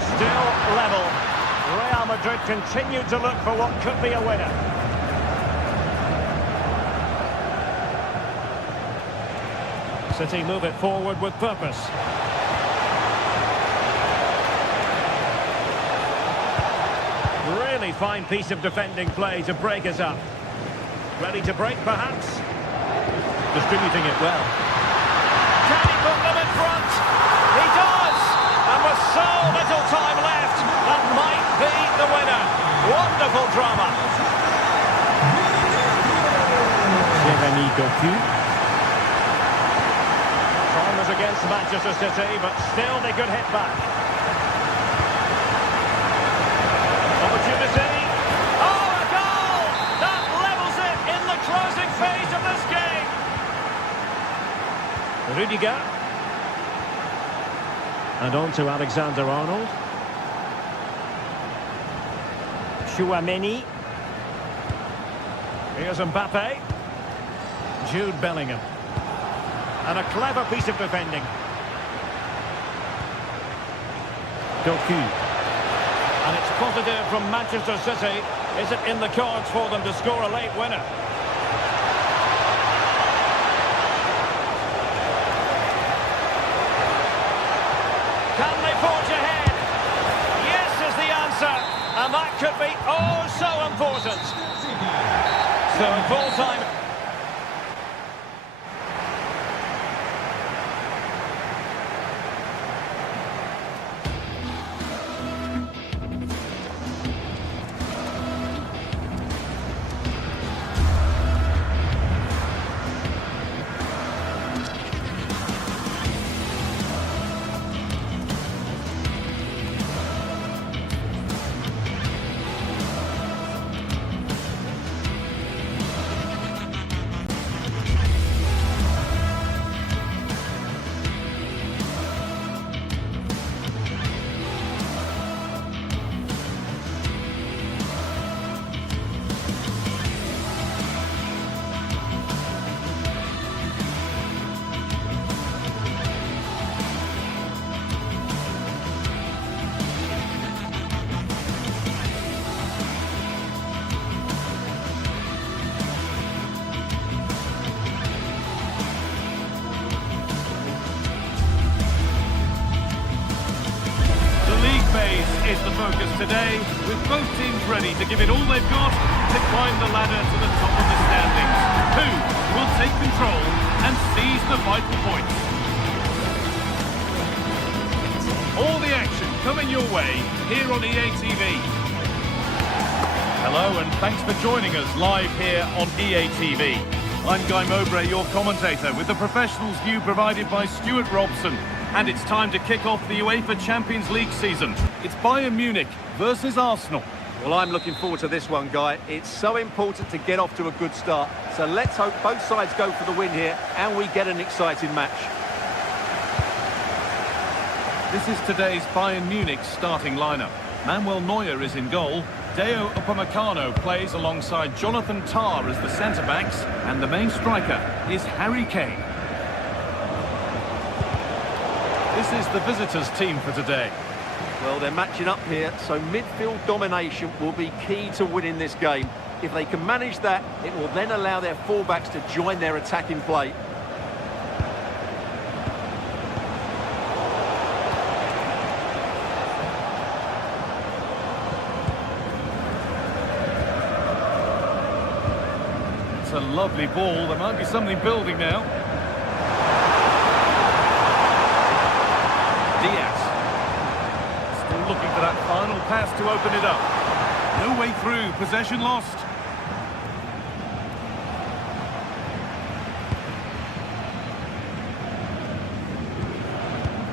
Still level. Real Madrid continue to look for what could be a winner. City move it forward with purpose. Really fine piece of defending play to break us up. Ready to break, perhaps? Distributing it well. Can he put them in front? He does! And with so little time left, that might be the winner. Wonderful drama. Jeremy Doku. Time was against Manchester City, but still they could hit back. Opportunity. Oh, a goal! That levels it in the closing phase of this game. Rudiger. And on to Alexander-Arnold. Chouameni. Here's Mbappe. Jude Bellingham. And a clever piece of defending. Doku. And it's positive from Manchester City. Is it in the cards for them to score a late winner? Can they forge ahead? Yes is the answer. And that could be oh so important. So at full time. Is the focus today, with both teams ready to give it all they've got to climb the ladder to the top of the standings. Who will take control and seize the vital points? All the action coming your way here on EA TV. Hello and thanks for joining us live here on EA TV. I'm Guy Mowbray, your commentator, with the professionals view provided by Stuart Robson. And it's time to kick off the UEFA Champions League season. It's Bayern Munich versus Arsenal. Well, I'm looking forward to this one, Guy. It's so important to get off to a good start. So let's hope both sides go for the win here and we get an exciting match. This is today's Bayern Munich starting lineup. Manuel Neuer is in goal. Deo Upamecano plays alongside Jonathan Tah as the centre-backs. And the main striker is Harry Kane. This is the visitors' team for today. Well, they're matching up here, so midfield domination will be key to winning this game. If they can manage that, it will then allow their fullbacks to join their attacking play. It's a lovely ball. There might be something building now. Looking for that final pass to open it up. No way through, possession lost.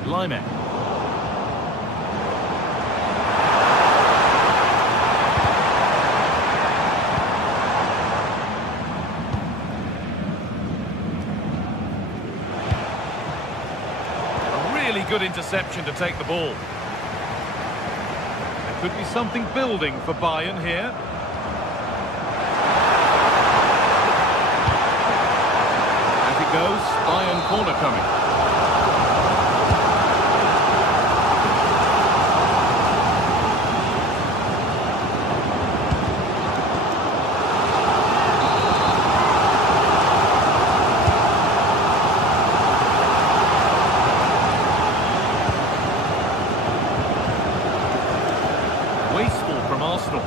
Lime. A really good interception to take the ball. Could be something building for Bayern here. As it goes, Bayern corner coming. Wasteful from Arsenal.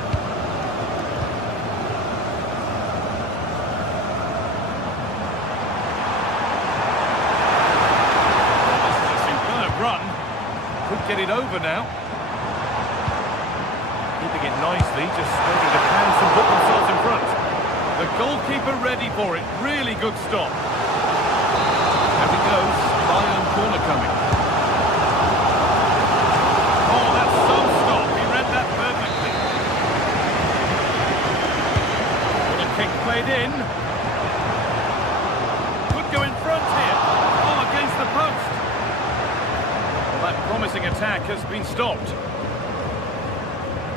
This is a superb run. Could get it over now. Keeping it nicely, just waiting to pounce and put themselves in front. The goalkeeper ready for it. Really good stop. As it goes, Bayern corner coming. Played in. Could go in front here. Oh, against the post. Well, that promising attack has been stopped.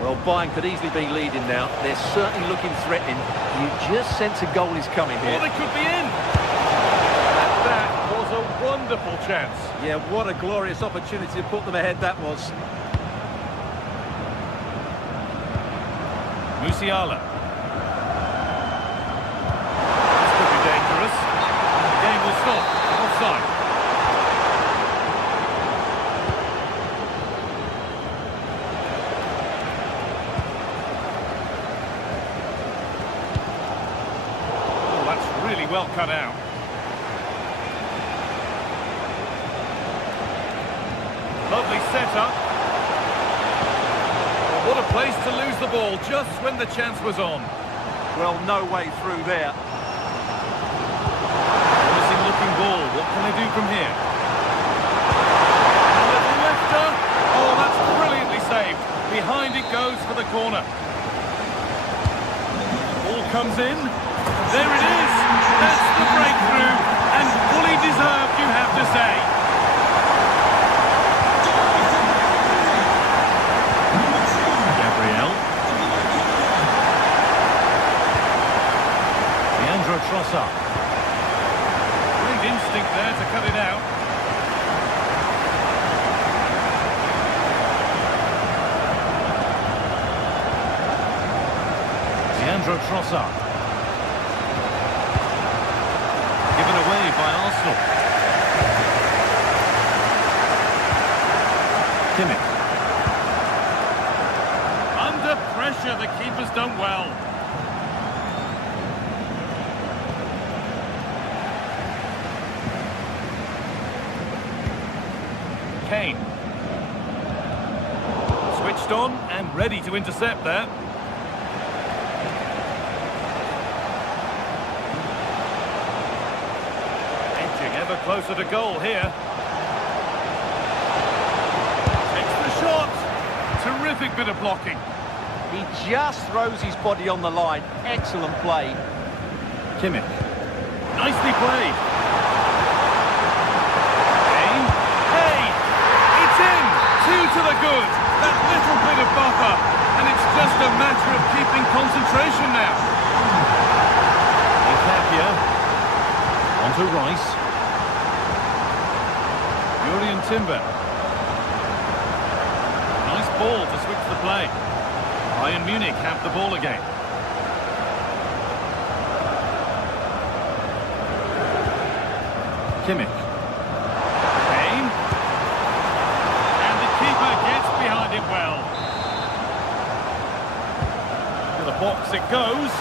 Well, Bayern could easily be leading now. They're certainly looking threatening. You just sense a goal is coming here. Oh, they could be in. And that was a wonderful chance. Yeah, what a glorious opportunity to put them ahead that was. Musiala. Game will stop. Offside. Oh, that's really well cut out. Lovely setup. Oh, what a place to lose the ball just when the chance was on. Well, no way through there. Ball. What can they do from here? A little lifter. Oh, that's brilliantly saved. Behind it goes for the corner. Ball comes in. There it is. That's the breakthrough. And fully deserved, you have to say. Gabriel. Leandro Trossard. Instinct there to cut it out. Leandro Trossard. Given away by Arsenal. Kimmich. Under pressure, the keeper's done well. Kane. switched on and ready to intercept there. Edging ever closer to goal here. Takes the shot. Terrific bit of blocking. He just throws his body on the line. Excellent play. Kimmich. Nicely played. It's in! 2 to the good. That little bit of buffer. And it's just a matter of keeping concentration now. Ikapia. On to Rice. Jurien Timber. Nice ball to switch the play. Bayern Munich have the ball again. Kimmich. Kane. And the keeper gets behind it well. To the box it goes.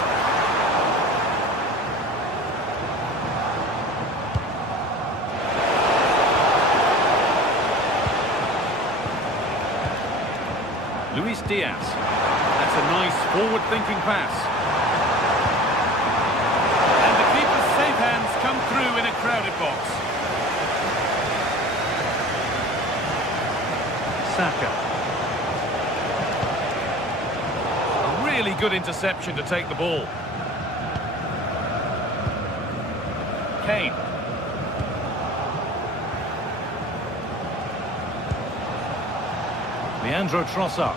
Luis Diaz. That's a nice forward-thinking pass. And the keeper's safe hands come through in a crowded box. Saka. A really good interception to take the ball. Kane. Leandro Trossard.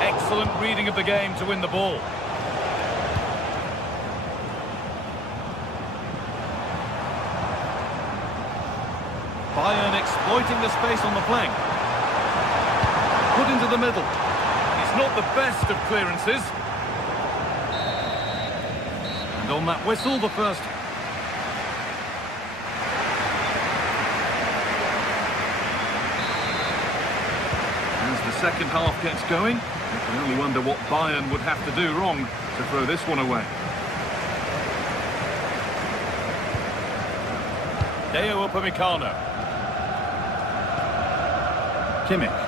Excellent reading of the game to win the ball. Bayern exploiting the space on the flank. Put into the middle. It's not the best of clearances. And on that whistle, the first. As the second half gets going, you can only wonder what Bayern would have to do wrong to throw this one away. Deo Upamecano. Kimmich.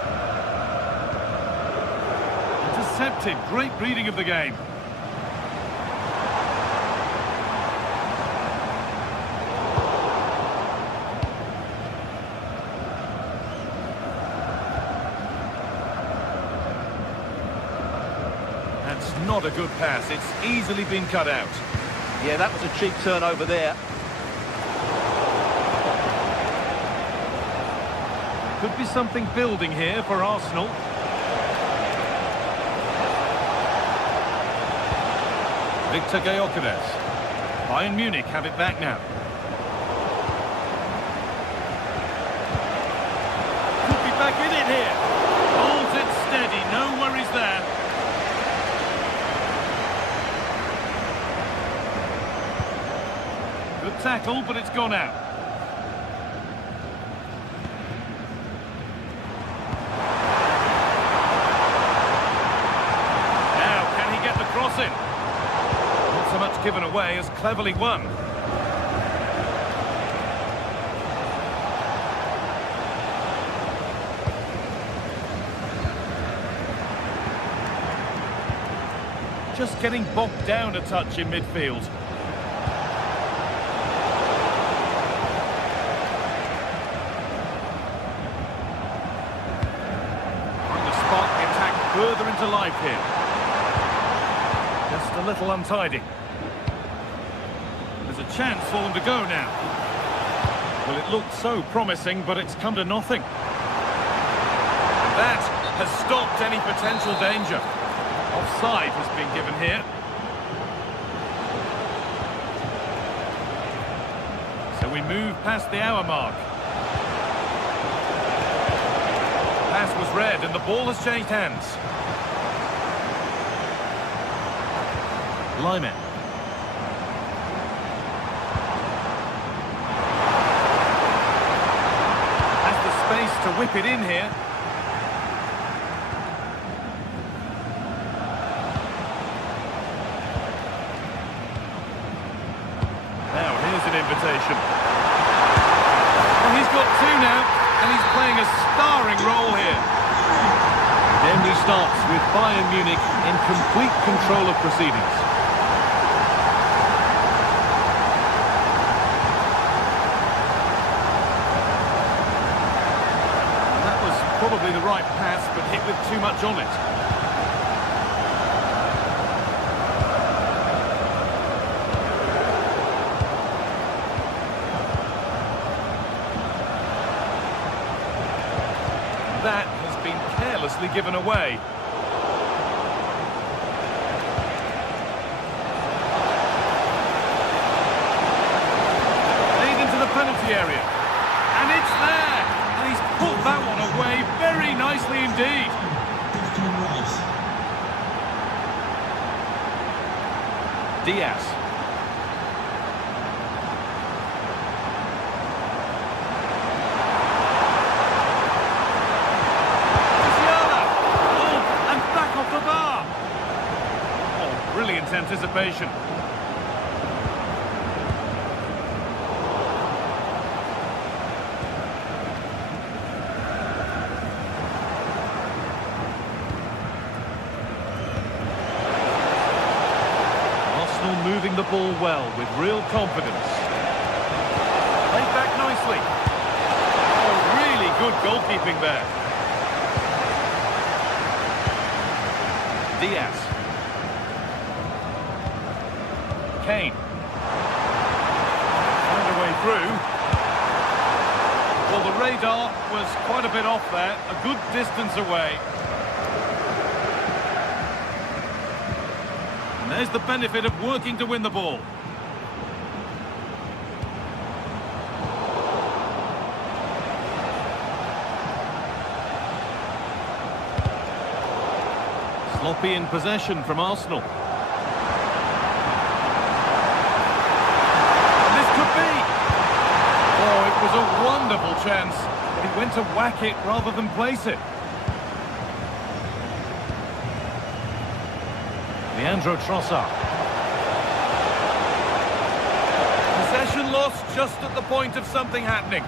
Intercepted. Great reading of the game. That's not a good pass. It's easily been cut out. Yeah, that was a cheap turnover there. Could be something building here for Arsenal. Victor Gyökeres. Bayern Munich have it back now. Could be back in it here. Holds it steady, no worries there. Good tackle, but it's gone out. In. Not so much given away as cleverly won. Just getting bogged down a touch in midfield. Trying to spark the attack further into life here. Just a little untidy. There's a chance for them to go now. Well, it looked so promising, but it's come to nothing. That has stopped any potential danger. Offside has been given here. So we move past the hour mark. Pass was red and the ball has changed hands. Lyman. Has the space to whip it in here. Now here's an invitation. Well, he's got two now, and he's playing playing a starring role here. Then restarts with Bayern Munich in complete control of proceedings. That was probably the right pass, but hit with too much on it. That has been carelessly given away. Lead into the penalty area. And it's there! And he's put that one away very nicely indeed. Diaz. Brilliant anticipation. Arsenal moving the ball well with real confidence. Played back nicely. Oh, really good goalkeeping there. Diaz. Kane. Found a way through. Well, the radar was quite a bit off there, a good distance away. And there's the benefit of working to win the ball. Sloppy in possession from Arsenal. Oh, it was a wonderful chance. He went to whack it rather than place it. Leandro Trossard. Possession lost just at the point of something happening.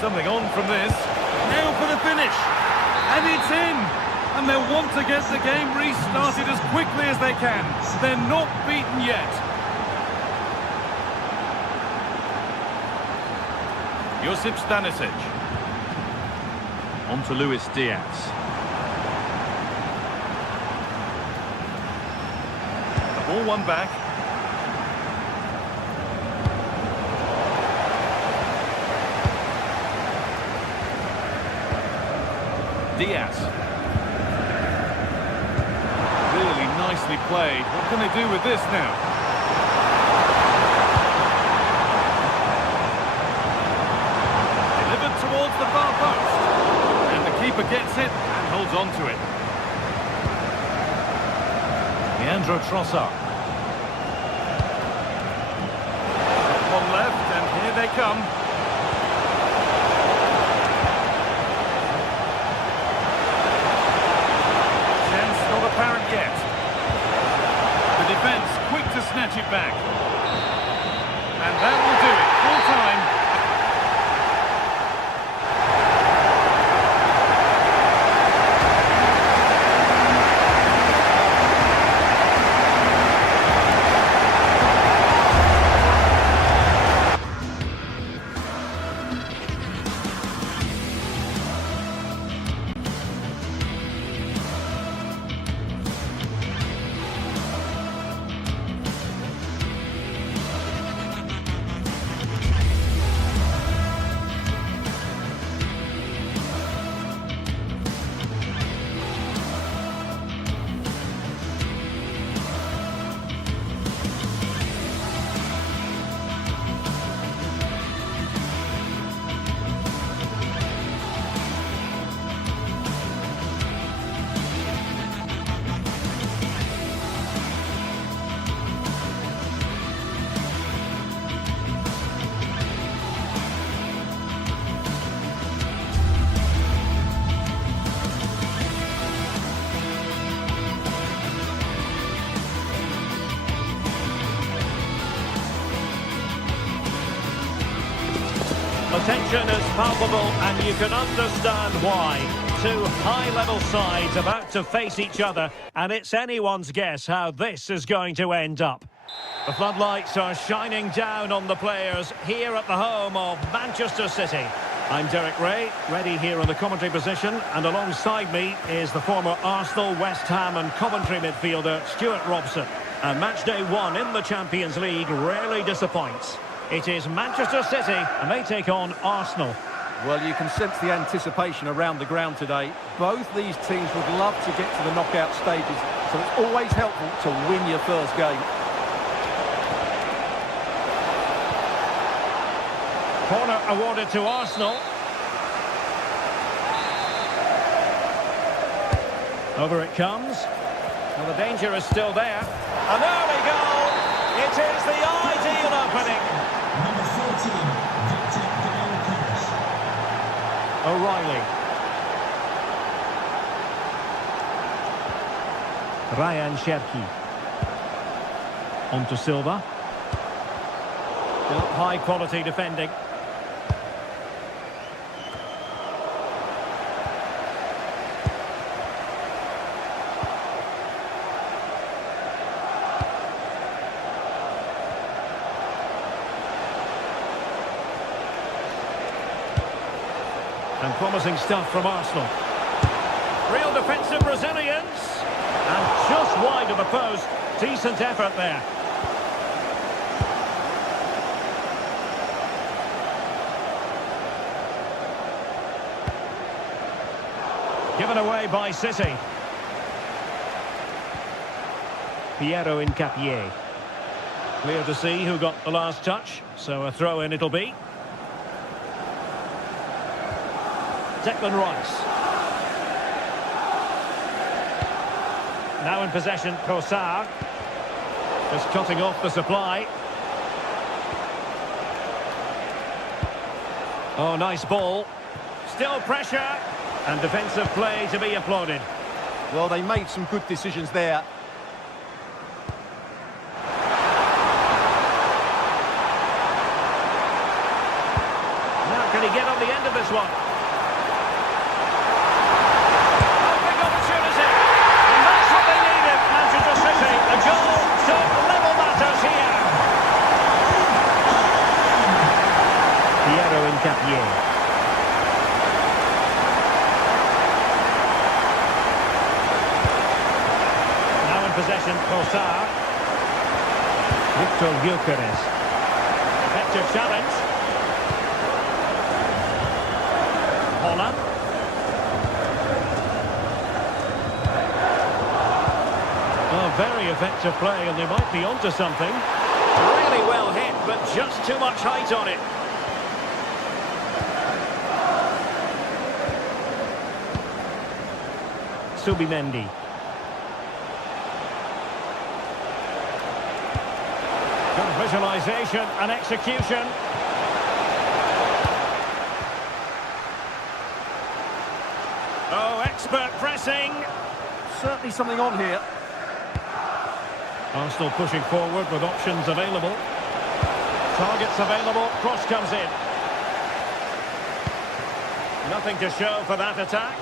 Something on from this. Now for the finish. And it's in. And they'll want to get the game restarted as quickly as they can. They're not beaten yet. Josip Stanisic. On to Luis Diaz. The ball won back. Diaz. Really nicely played. What can they do with this now? Delivered towards the far post. And the keeper gets it and holds on to it. Leandro Trossard. One left, and here they come. Apparent yet. The defence quick to snatch it back. And that will do it. Full time. tension is palpable, and you can understand why. Two high-level sides about to face each other, and it's anyone's guess how this is going to end up. The floodlights are shining down on the players here at the home of Manchester City. I'm Derek Ray, ready here in the commentary position, and alongside me is the former Arsenal, West Ham and Coventry midfielder Stuart Robson. And match day one in the Champions League rarely disappoints. It is Manchester City, and they take on Arsenal. Well, you can sense the anticipation around the ground today. Both these teams would love to get to the knockout stages, so it's always helpful to win your first game. Corner awarded to Arsenal. Over it comes. Well, the danger is still there. And there we go! It is the ideal opening. Number 14, Victor Gale-Harris. O'Reilly. Ryan Cherki. On to Silva. High quality defending. And promising stuff from Arsenal. Real defensive resilience. And just wide of the post. Decent effort there. Given away by City. Piero Incapié. Clear to see who got the last touch. So a throw-in it'll be. Declan Rice. Now in possession, Trossard. Just cutting off the supply. Oh, nice ball. Still pressure. And defensive play to be applauded. Well, they made some good decisions there. Now can he get on the end of this one? Now in possession, Trossard. Victor Gyökeres. Effective challenge. Holland. Oh, very effective play, and they might be onto something. Really well hit, but just too much height on it. Subimendi. Good visualization and execution. Oh, expert pressing. Certainly something on here. Arsenal pushing forward with options available. Targets available, cross comes in. Nothing to show for that attack.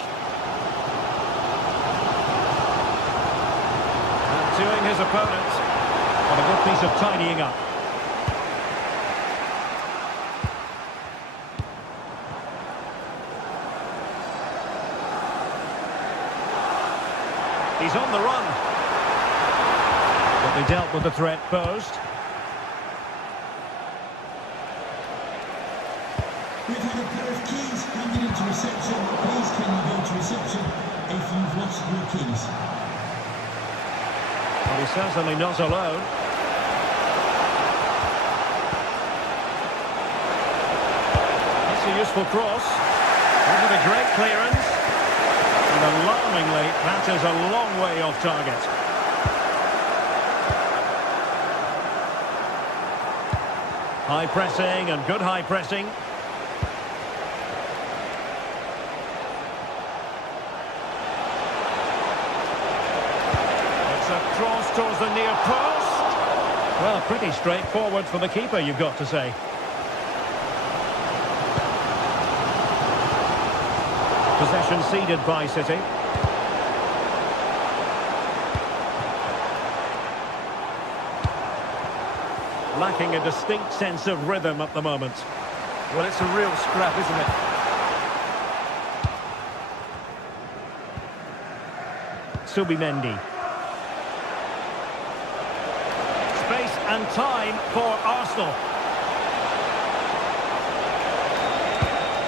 Doing his opponent. What a good piece of tidying up. He's on the run. But they dealt with the threat posed. We've had a pair of keys handed into reception. Please can you go to reception if you've lost your keys? Well, he's certainly not alone. That's a useful cross. Over the great clearance. And alarmingly, that is a long way off target. High pressing and good high pressing. It's a cross towards the near post. Well, pretty straightforward for the keeper, you've got to say. Possession ceded by City. Lacking a distinct sense of rhythm at the moment. Well, it's a real scrap, isn't it? Subimendi. Space and time for Arsenal.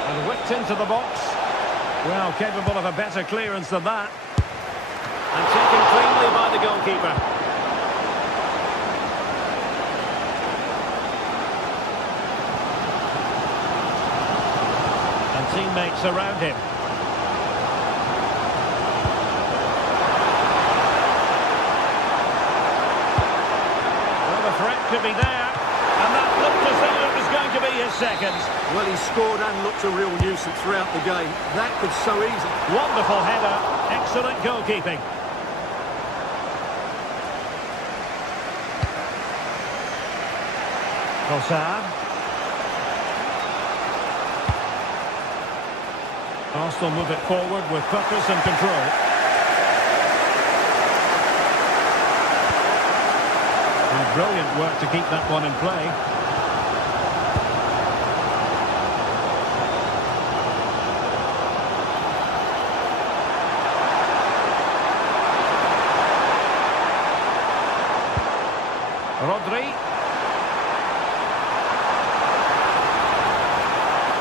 And whipped into the box. Well, capable of a better clearance than that. And taken cleanly by the goalkeeper. And teammates around him. Well, the threat could be there. And that looked as though it was going to be his second. Well, he scored and looked a real nuisance throughout the game. That could so easily... Wonderful header. Excellent goalkeeping. Trossard. Arsenal move it forward with purpose and control. And brilliant work to keep that one in play. Rodri.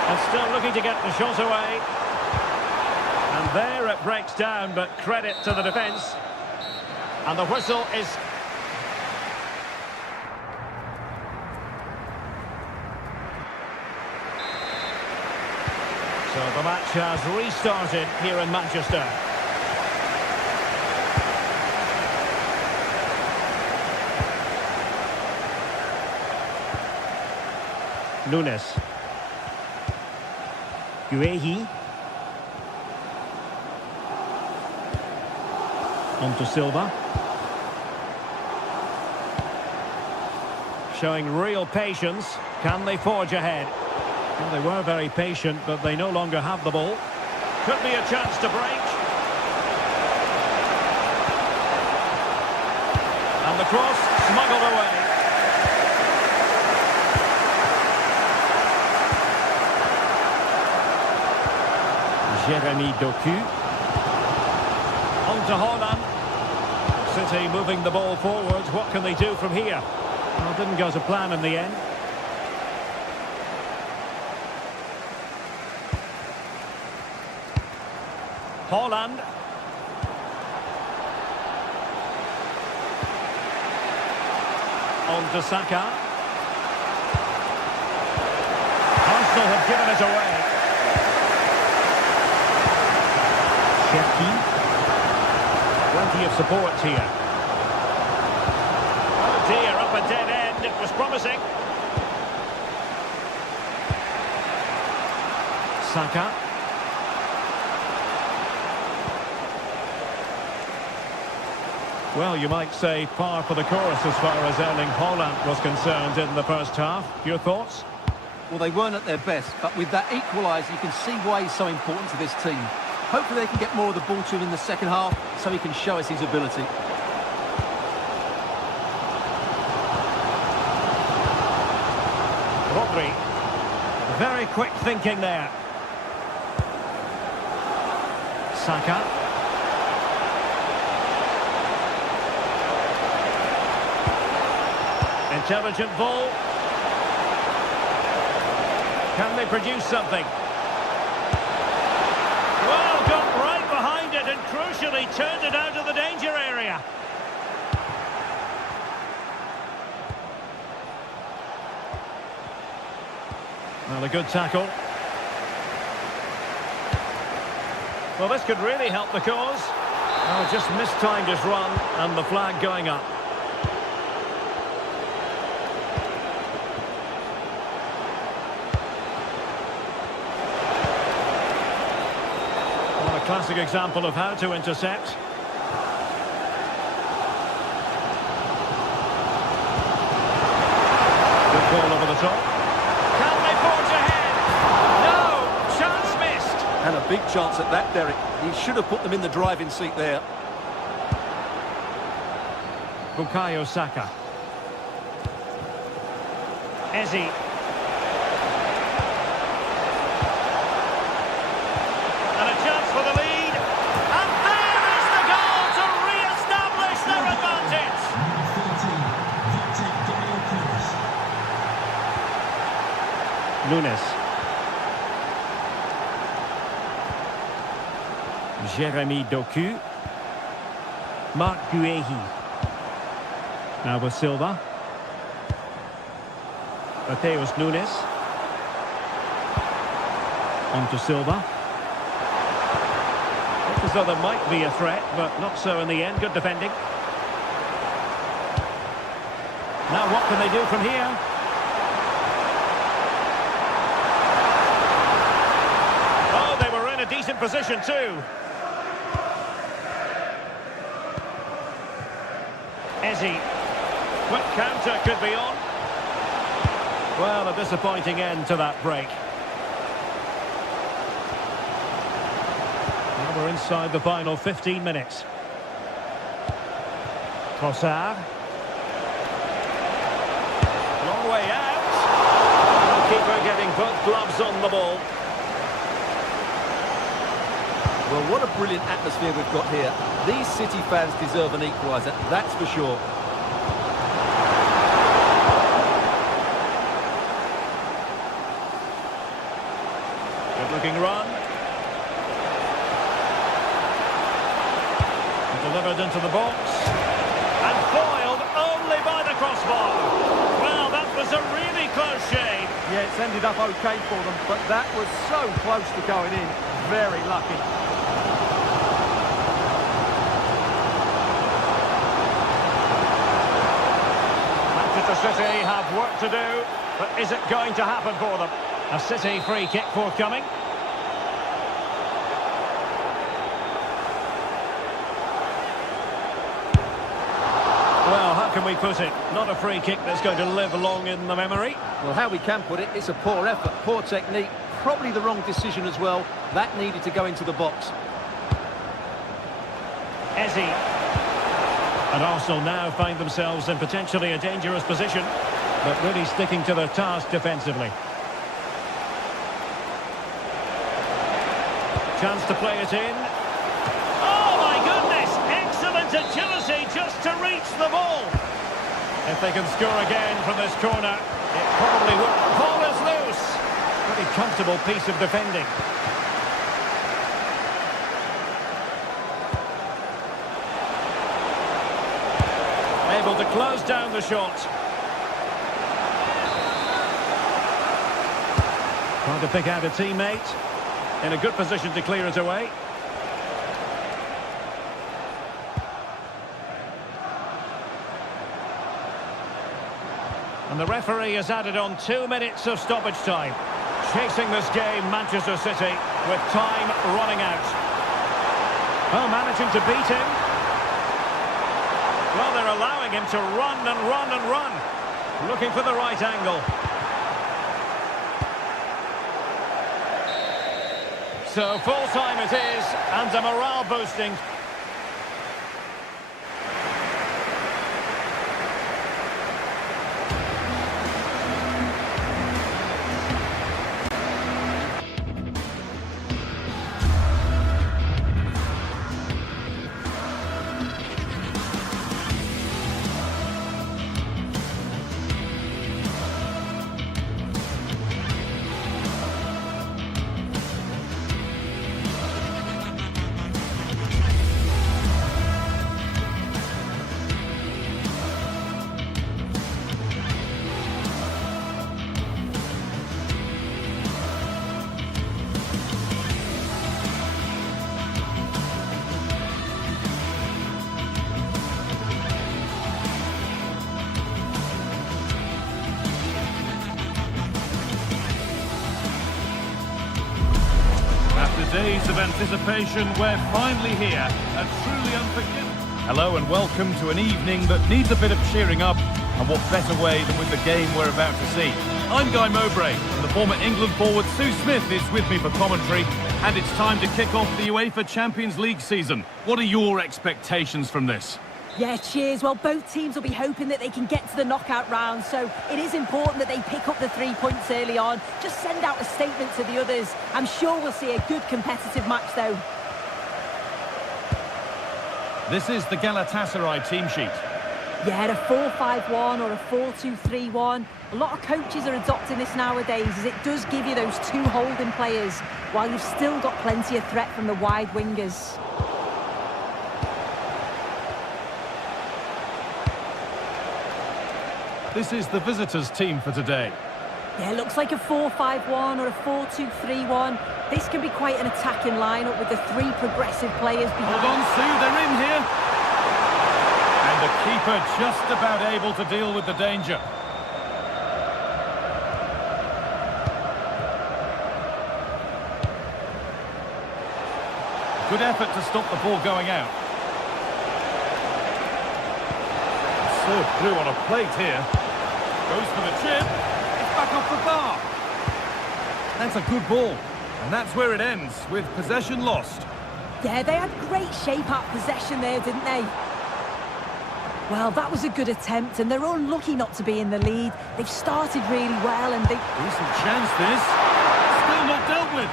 And still looking to get the shot away. And there it breaks down, but credit to the defence. And the whistle is... So the match has restarted here in Manchester. Nunes. Guehi. On to Silva. Showing real patience. Can they forge ahead? Well, they were very patient, but they no longer have the ball. Could be a chance to break. And the cross smuggled away. Jeremy Doku. On to Haaland. City moving the ball forwards. What can they do from here? Well, didn't go to plan in the end. Haaland. On to Saka. Arsenal have given it away. Shefki. Plenty of support here. Oh dear, up a dead end. It was promising. Saka. Well, you might say par for the course as far as Erling Haaland was concerned in the first half. Your thoughts? Well, they weren't at their best, but with that equaliser, you can see why he's so important to this team. Hopefully they can get more of the ball to him in the second half so he can show us his ability. Rodri. Very quick thinking there. Saka. Intelligent ball. Can they produce something? Well, got right behind it and crucially turned it out of the danger area. Well, a good tackle. Well, this could really help the cause. Oh, just mistimed his run and the flag going up. What a classic example of how to intercept. Good ball over the top. Can they forge ahead? No! Chance missed. And a big chance at that, Derek. He should have put them in the driving seat there. Bukayo Saka. Eze. And a chance for the lead. And there is the goal to re-establish their advantage. Nunes. Jeremy Doku. Marc Guehi. Now with Silva. Mateus Nunes. On to Silva. Looked as though there might be a threat, but not so in the end. Good defending. Now what can they do from here? Oh, they were in a decent position too. Eze. Quick counter could be on. Well, a disappointing end to that break. Now we're inside the final 15 minutes. Trossard. Long way out. Keeper getting both gloves on the ball. Well, what a brilliant atmosphere we've got here. These City fans deserve an equaliser, that's for sure. Good-looking run. Delivered into the box. And foiled only by the crossbar. Well, that was a really close shave. Yeah, it's ended up okay for them, but that was so close to going in. Very lucky. Manchester City have work to do, but is it going to happen for them? A City free kick forthcoming. Well, how can we put it? Not a free kick that's going to live long in the memory. Well, how we can put it, it's a poor effort, poor technique, probably the wrong decision as well. That needed to go into the box. Eze. And Arsenal now find themselves in potentially a dangerous position, but really sticking to their task defensively. Chance to play it in. Oh my goodness! Excellent agility just to reach the ball. If they can score again from this corner, it probably would. Ball is loose. Pretty comfortable piece of defending. Able to close down the shot. Trying to pick out a teammate. In a good position to clear it away. And the referee has added on 2 minutes of stoppage time. Chasing this game, Manchester City, with time running out. Oh, managing to beat him. Well, they're allowing him to run and run and run. Looking for the right angle. So full time it is, and a morale boosting. Days of anticipation, we're finally here, and truly unforgettable. Hello and welcome to an evening that needs a bit of cheering up, and what better way than with the game we're about to see. I'm Guy Mowbray, and the former England forward Sue Smith is with me for commentary. And it's time to kick off the UEFA Champions League season. What are your expectations from this? Yeah, cheers. Well, both teams will be hoping that they can get to the knockout round, so it is important that they pick up the 3 points early on. Just send out a statement to the others. I'm sure we'll see a good competitive match, though. This is the Galatasaray team sheet. Yeah, a 4-5-1 or a 4-2-3-1. A lot of coaches are adopting this nowadays, as it does give you those two holding players, while you've still got plenty of threat from the wide wingers. This is the visitors' team for today. Yeah, looks like a 4-5-1 or a 4-2-3-1. This can be quite an attacking lineup with the three progressive players behind. Hold on, Sue, they're in here. And the keeper just about able to deal with the danger. Good effort to stop the ball going out. Served through on a plate here. Goes for the chip. It's back off the bar. That's a good ball. And that's where it ends, with possession lost. Yeah, they had great shape up possession there, didn't they? Well, that was a good attempt, and they're unlucky not to be in the lead. They've started really well, and they... Decent chance, this. Still not dealt with.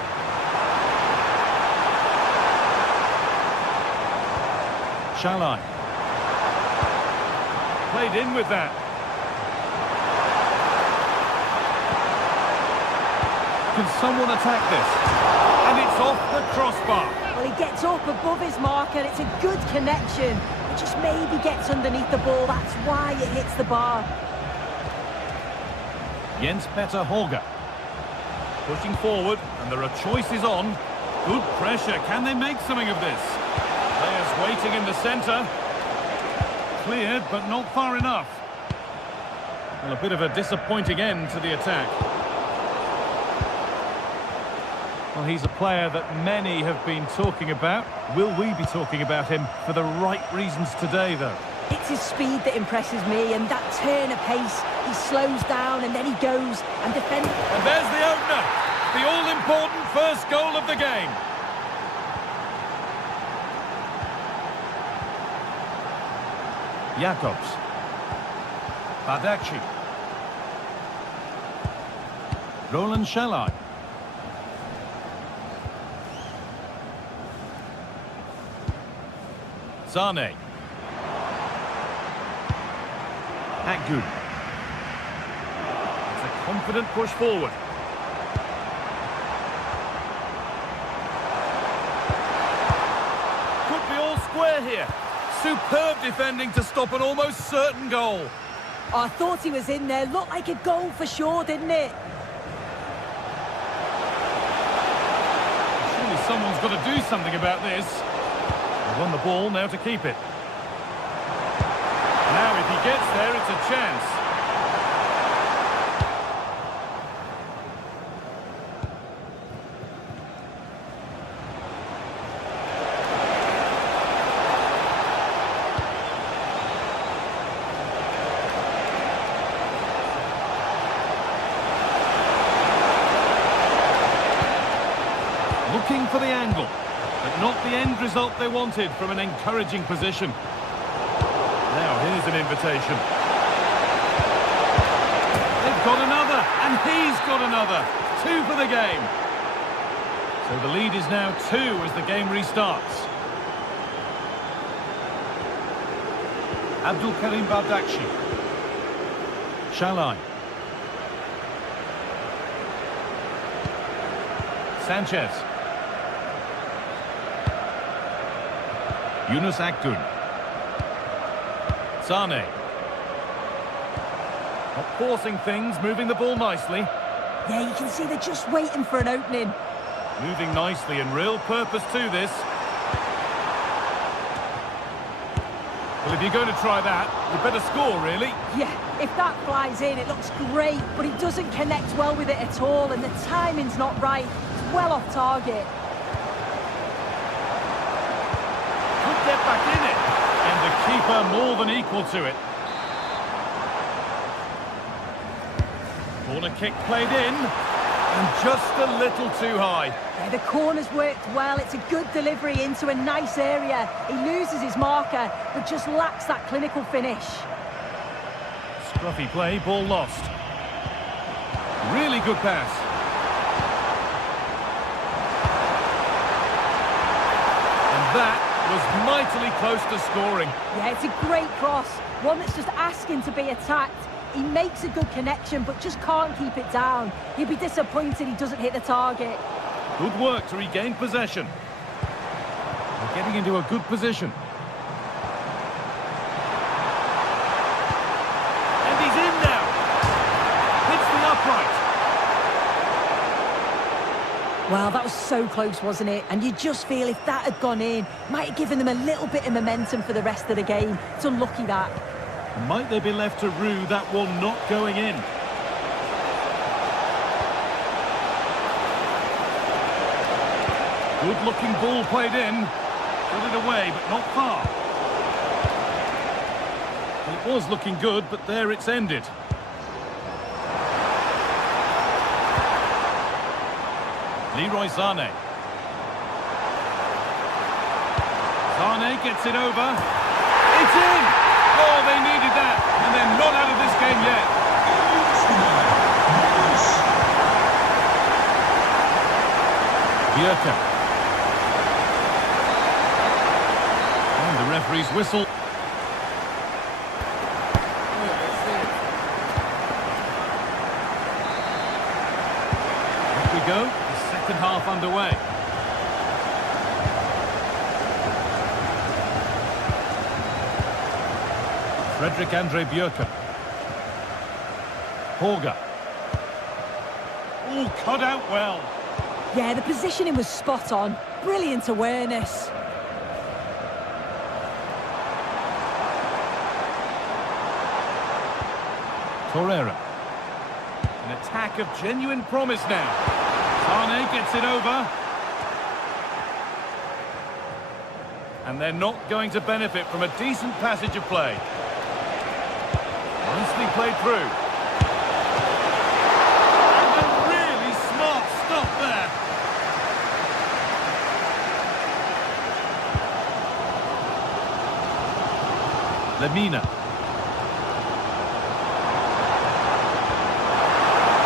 Shalai. Played in with that. Can someone attack this? And it's off the crossbar. Well, he gets up above his marker. It's a good connection. It just maybe gets underneath the ball. That's why it hits the bar. Jens Petter Holger. Pushing forward, and there are choices on. Good pressure. Can they make something of this? Players waiting in the centre. Cleared, but not far enough. Well, a bit of a disappointing end to the attack. Well, he's a player that many have been talking about. Will we be talking about him for the right reasons today, though? It's his speed that impresses me, and that turn of pace. He slows down, and then he goes and defends. And there's the opener. The all-important first goal of the game. Jacobs. Bardakci. Roland Shalai. Sane. Akgün. It's a confident push forward. Could be all square here. Superb defending to stop an almost certain goal. Oh, I thought he was in there. Looked like a goal for sure, didn't it? Surely someone's got to do something about this. They won the ball, now to keep it. Now if he gets there, it's a chance. Looking for the angle, but not the end result they wanted from an encouraging position. Now here's an invitation. They've got another, and he's got another. 2 for the game. So the lead is now 2 as the game restarts. Abdul Karim Bardakci. Shalai. Sanchez. Yunus Akgün. Sane. Not forcing things, moving the ball nicely. Yeah, you can see they're just waiting for an opening. Moving nicely and real purpose to this. Well, if you're going to try that, you better score, really. Yeah, if that flies in, it looks great, but he doesn't connect well with it at all, and the timing's not right. It's well off target. Could get back in it, and the keeper more than equal to it. Corner kick played in, and just a little too high. Yeah, the corner's worked well. It's a good delivery into a nice area. He loses his marker, but just lacks that clinical finish. Scruffy play, ball lost. Really good pass. And that was mightily close to scoring. Yeah, it's a great cross. One that's just asking to be attacked. He makes a good connection, but just can't keep it down. He'd be disappointed he doesn't hit the target. Good work to regain possession. They're getting into a good position. And he's in now. Hits the upright. Well, that was so close, wasn't it? And you just feel if that had gone in, might have given them a little bit of momentum for the rest of the game. It's unlucky that. Might they be left to rue that one not going in? Good-looking ball played in. Got it away, but not far. It was looking good, but there it's ended. Leroy Sané. Sané gets it over. It's in! Oh, they needed that, and they're not out of this game yet. Bjerke. And the referee's whistle. Here we go, the second half underway. Frederick Andre Bjerke. Horga. Oh, cut out well. Yeah, the positioning was spot on. Brilliant awareness. Torreira. An attack of genuine promise now. Sané gets it over. And they're not going to benefit from a decent passage of play. Nicely played through. And a really smart stop there. Lemina.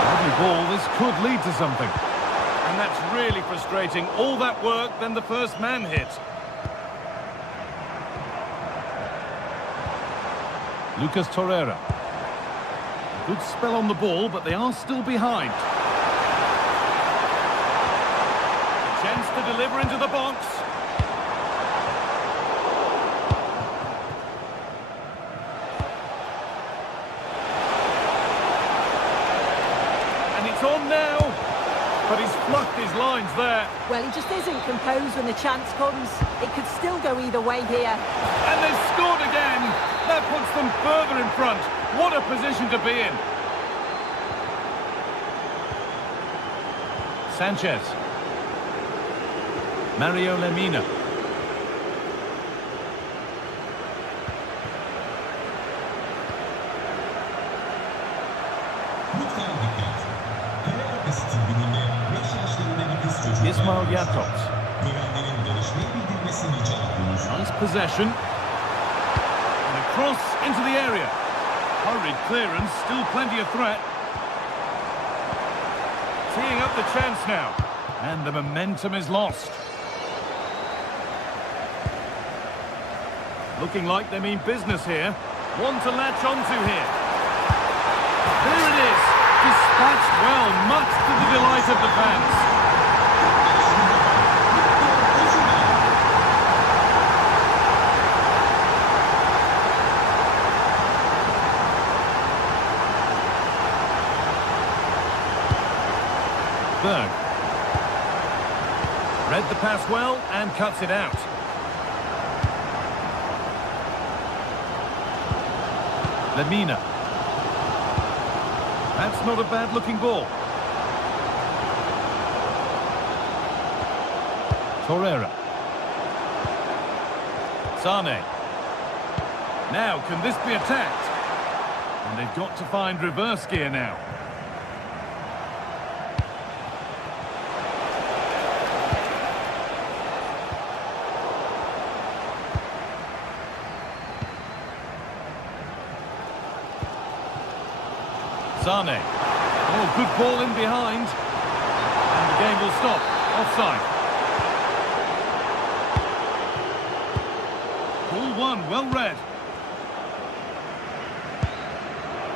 Lovely ball, this could lead to something. And that's really frustrating. All that work, then the first man hit. Lucas Torreira. Good spell on the ball, but they are still behind. A chance to deliver into the box. And it's on now, but he's fluffed his lines there. Well, he just isn't composed when the chance comes. It could still go either way here. And they've scored again. That puts them further in front. What a position to be in. Sanchez. Mario Lemina. Ismail Jakobs. Nice possession. And a cross into the area. Hurried clearance, still plenty of threat. Teeing up the chance now. And the momentum is lost. Looking like they mean business here. One to latch onto here. There it is. Dispatched well, much to the delight of the fans. Berg. Read the pass well and cuts it out. Lemina. That's not a bad looking ball. Torreira. Sané. Now, can this be attacked? And they've got to find reverse gear now. Sane. Oh, good ball in behind. And the game will stop. Offside. Ball one, well read.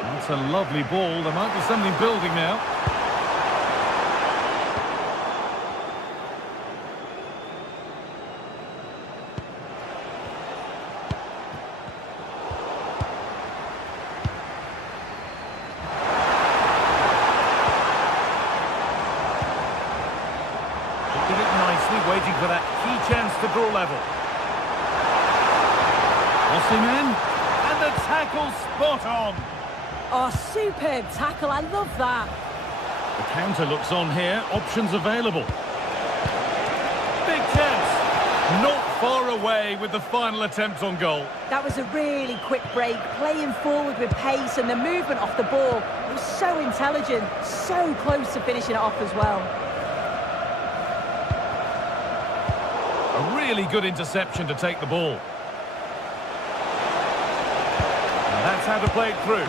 That's a lovely ball. There might be something building now. Did it nicely, waiting for that key chance to draw level. Osimhen, and the tackle spot on. Oh, superb tackle, I love that. The counter looks on here, options available. Big chance, not far away with the final attempt on goal. That was a really quick break, playing forward with pace, and the movement off the ball was so intelligent, so close to finishing it off as well. A really good interception to take the ball. And that's how to play it through.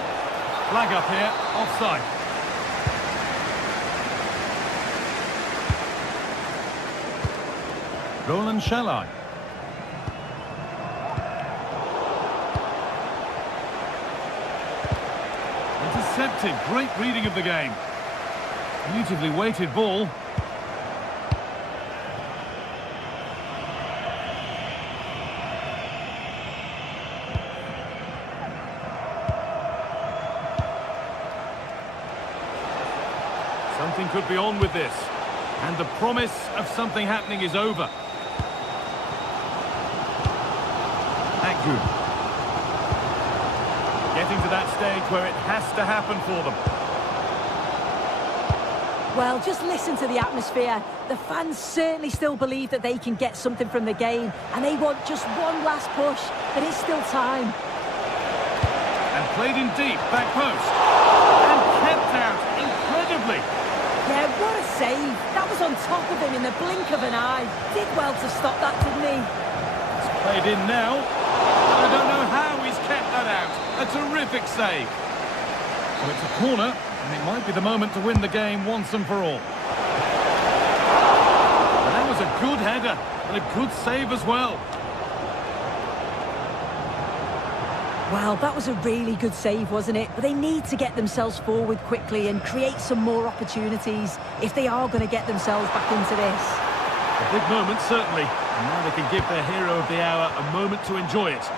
Flag up here, offside. Roland Shalai. Intercepted, great reading of the game. Beautifully weighted ball. Something could be on with this. And the promise of something happening is over. Agnew. Getting to that stage where it has to happen for them. Well, just listen to the atmosphere. The fans certainly still believe that they can get something from the game, and they want just one last push. There is still time. And played in deep, back post. And kept out incredibly. Yeah, what a save. That was on top of him in the blink of an eye. Did well to stop that, didn't he? It's played in now. I don't know how he's kept that out. A terrific save. So it's a corner, and it might be the moment to win the game once and for all. And that was a good header, and a good save as well. Well, that was a really good save, wasn't it? But they need to get themselves forward quickly and create some more opportunities if they are going to get themselves back into this. A big moment, certainly. And now they can give their hero of the hour a moment to enjoy it.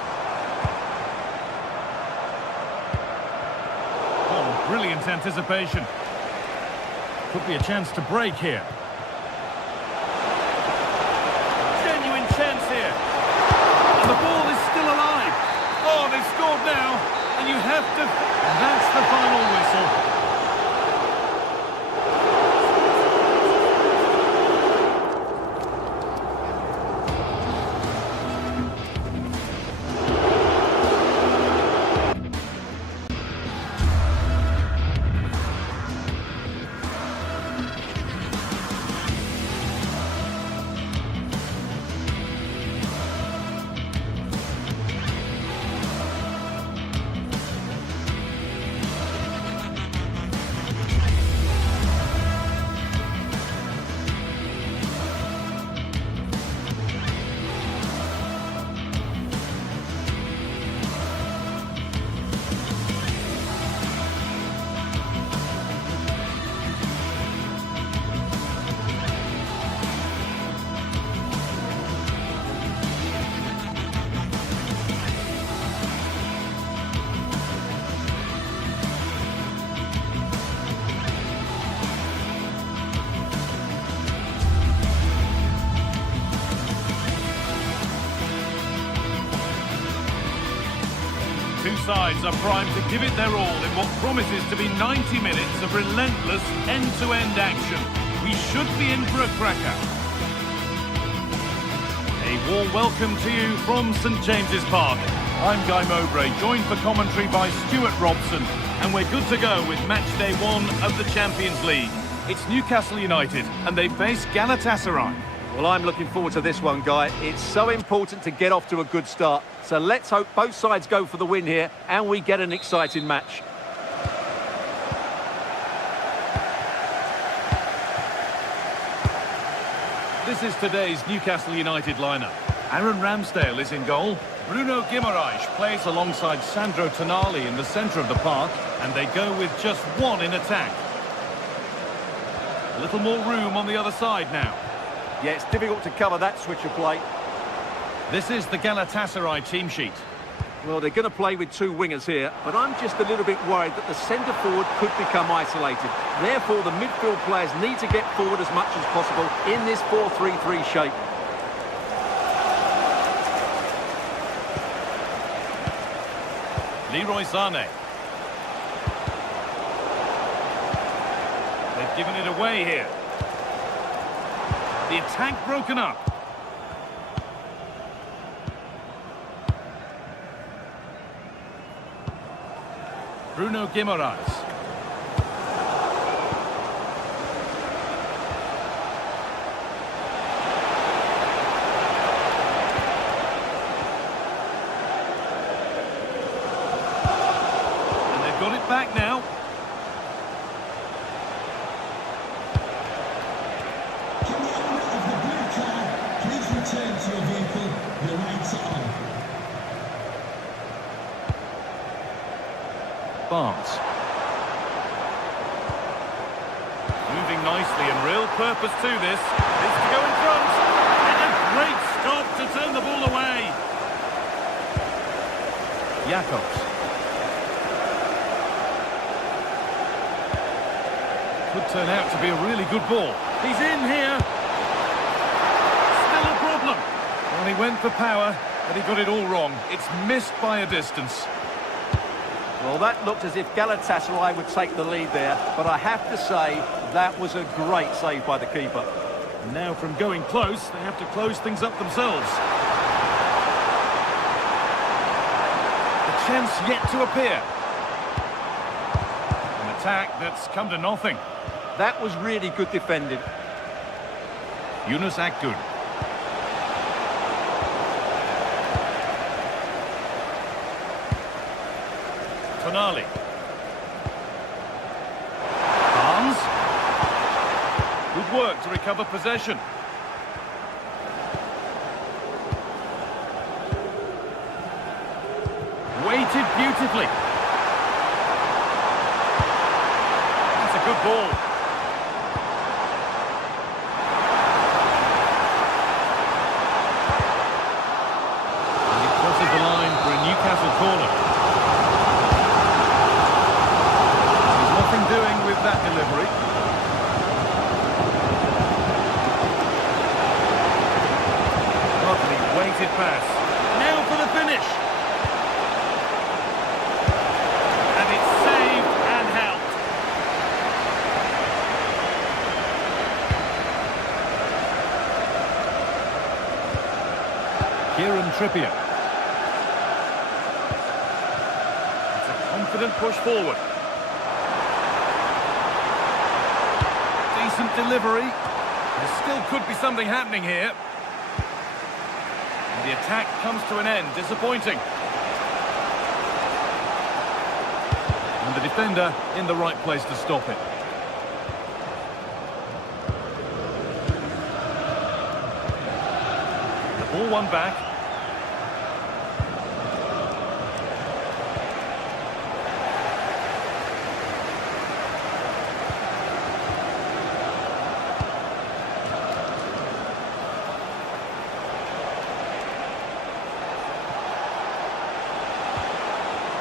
Oh, brilliant anticipation. Could be a chance to break here. Genuine chance here. And the ball is still alive. Oh, they've scored now, and you have to... And that's the final whistle. Two sides are primed to give it their all in what promises to be 90 minutes of relentless end-to-end action. We should be in for a cracker. A warm welcome to you from St James's Park. I'm Guy Mowbray, joined for commentary by Stuart Robson, and we're good to go with match day 1 of the Champions League. It's Newcastle United, and they face Galatasaray. Well, I'm looking forward to this one, Guy. It's so important to get off to a good start. So let's hope both sides go for the win here and we get an exciting match. This is today's Newcastle United lineup. Aaron Ramsdale is in goal. Bruno Guimaraes plays alongside Sandro Tonali in the centre of the park, and they go with just one in attack. A little more room on the other side now. Yeah, it's difficult to cover that switch of play. This is the Galatasaray team sheet. Well, they're going to play with two wingers here, but I'm just a little bit worried that the centre-forward could become isolated. Therefore, the midfield players need to get forward as much as possible in this 4-3-3 shape. Leroy Sané. They've given it away here. The attack broken up. Bruno Guimaraes. And they've got it back now. Can the owner of the blue car please return to your vehicle? The lights are on. Barnes. Moving nicely and real purpose to this. It's to go in front. And a great stop to turn the ball away. Jacobs. Could turn out to be a really good ball. He's in here. Still a problem. Well, he went for power, but he got it all wrong. It's missed by a distance. Well, that looked as if Galatasaray would take the lead there, but I have to say that was a great save by the keeper. And now from going close, they have to close things up themselves. The chance yet to appear. An attack that's come to nothing. That was really good defending. Yunus Akgün. Tonali. Barnes. Good work to recover possession. Weighted beautifully. That's a good ball. And he crosses the line for a Newcastle corner. Doing with that delivery. Lovely weighted pass. Now for the finish. And it's saved and helped. Kieran Trippier. It's a confident push forward. Decent delivery. There still could be something happening here. And the attack comes to an end. Disappointing. And the defender in the right place to stop it. The ball won back.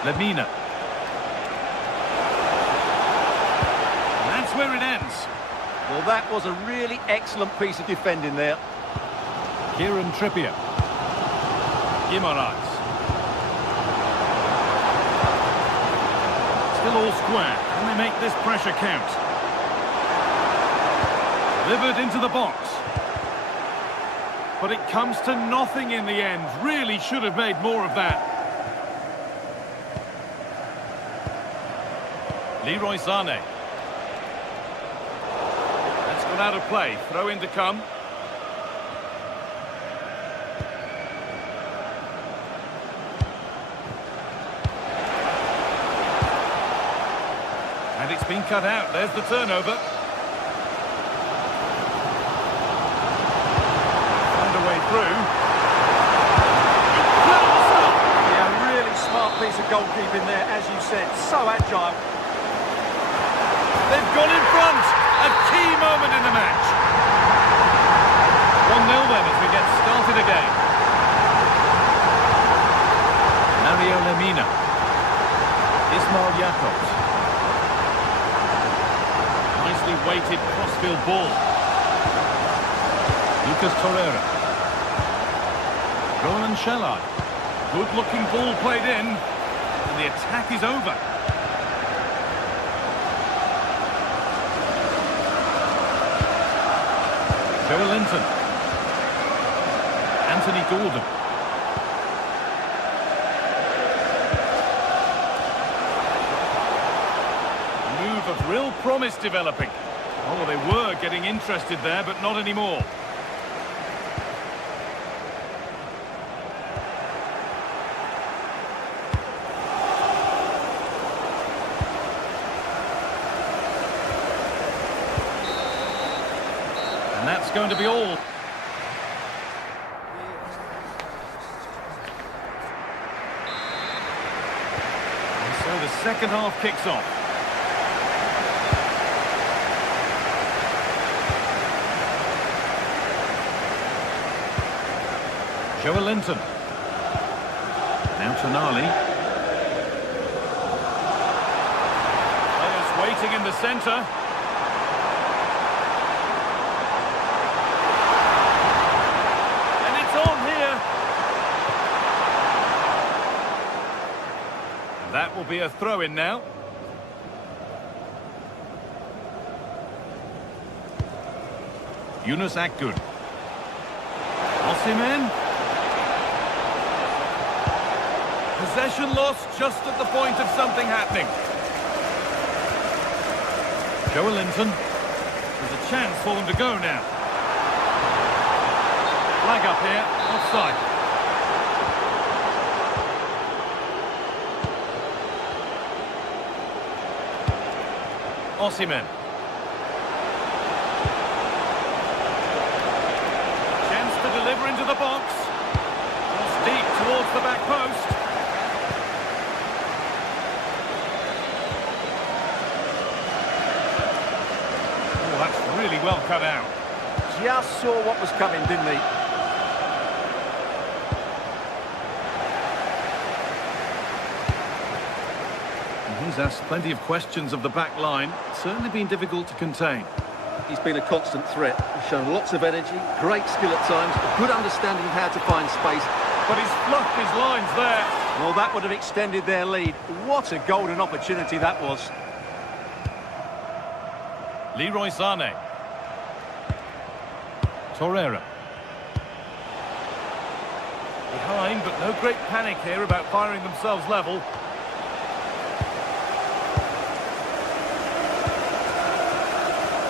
Lemina. And that's where it ends. Well, that was a really excellent piece of defending there. Kieran Trippier. Guimaraes. Still all square. Can they make this pressure count? Delivered into the box. But it comes to nothing in the end. Really should have made more of that. Leroy Sané. That's gone out of play. Throw in to come. And it's been cut out. There's the turnover. goalkeeping there, as you said. So agile. They've gone in front. A key moment in the match. 1-0 then as we get started again. Mario Lemina. Ismail Jakobs. Nicely weighted crossfield ball. Lucas Torreira. Roland Shellard. Good-looking ball played in. And the attack is over. Joe Linton. Anthony Gordon. A move of real promise developing. Oh, they were getting interested there, but not anymore. And that's going to be all. And so the second half kicks off. Joe Linton. Now Tonali. Players waiting in the centre. That will be a throw-in now. Yunus Akgün. Osimhen. Possession lost just at the point of something happening. Joe Linton. There's a chance for them to go now. Flag up here, offside. Osimhen. Chance to deliver into the box. Cross deep towards the back post. Oh, that's really well cut out. Just saw what was coming, didn't he? He's asked plenty of questions of the back line. Certainly been difficult to contain. He's been a constant threat. He's shown lots of energy, great skill at times, a good understanding of how to find space. But he's fluffed his lines there. Well, that would have extended their lead. What a golden opportunity that was. Leroy Sané. Torreira. Behind, but no great panic here about firing themselves level.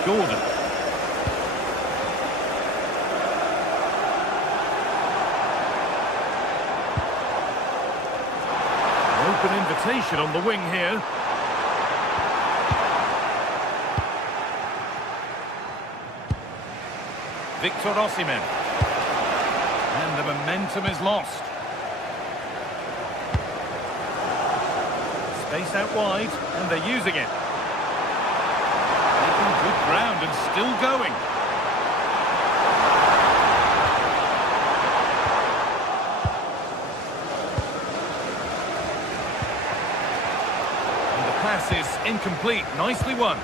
Gordon. An open invitation on the wing here. Victor Osimhen. And the momentum is lost. Space out wide, and they're using it. Good ground and still going. And the pass is incomplete. Nicely won.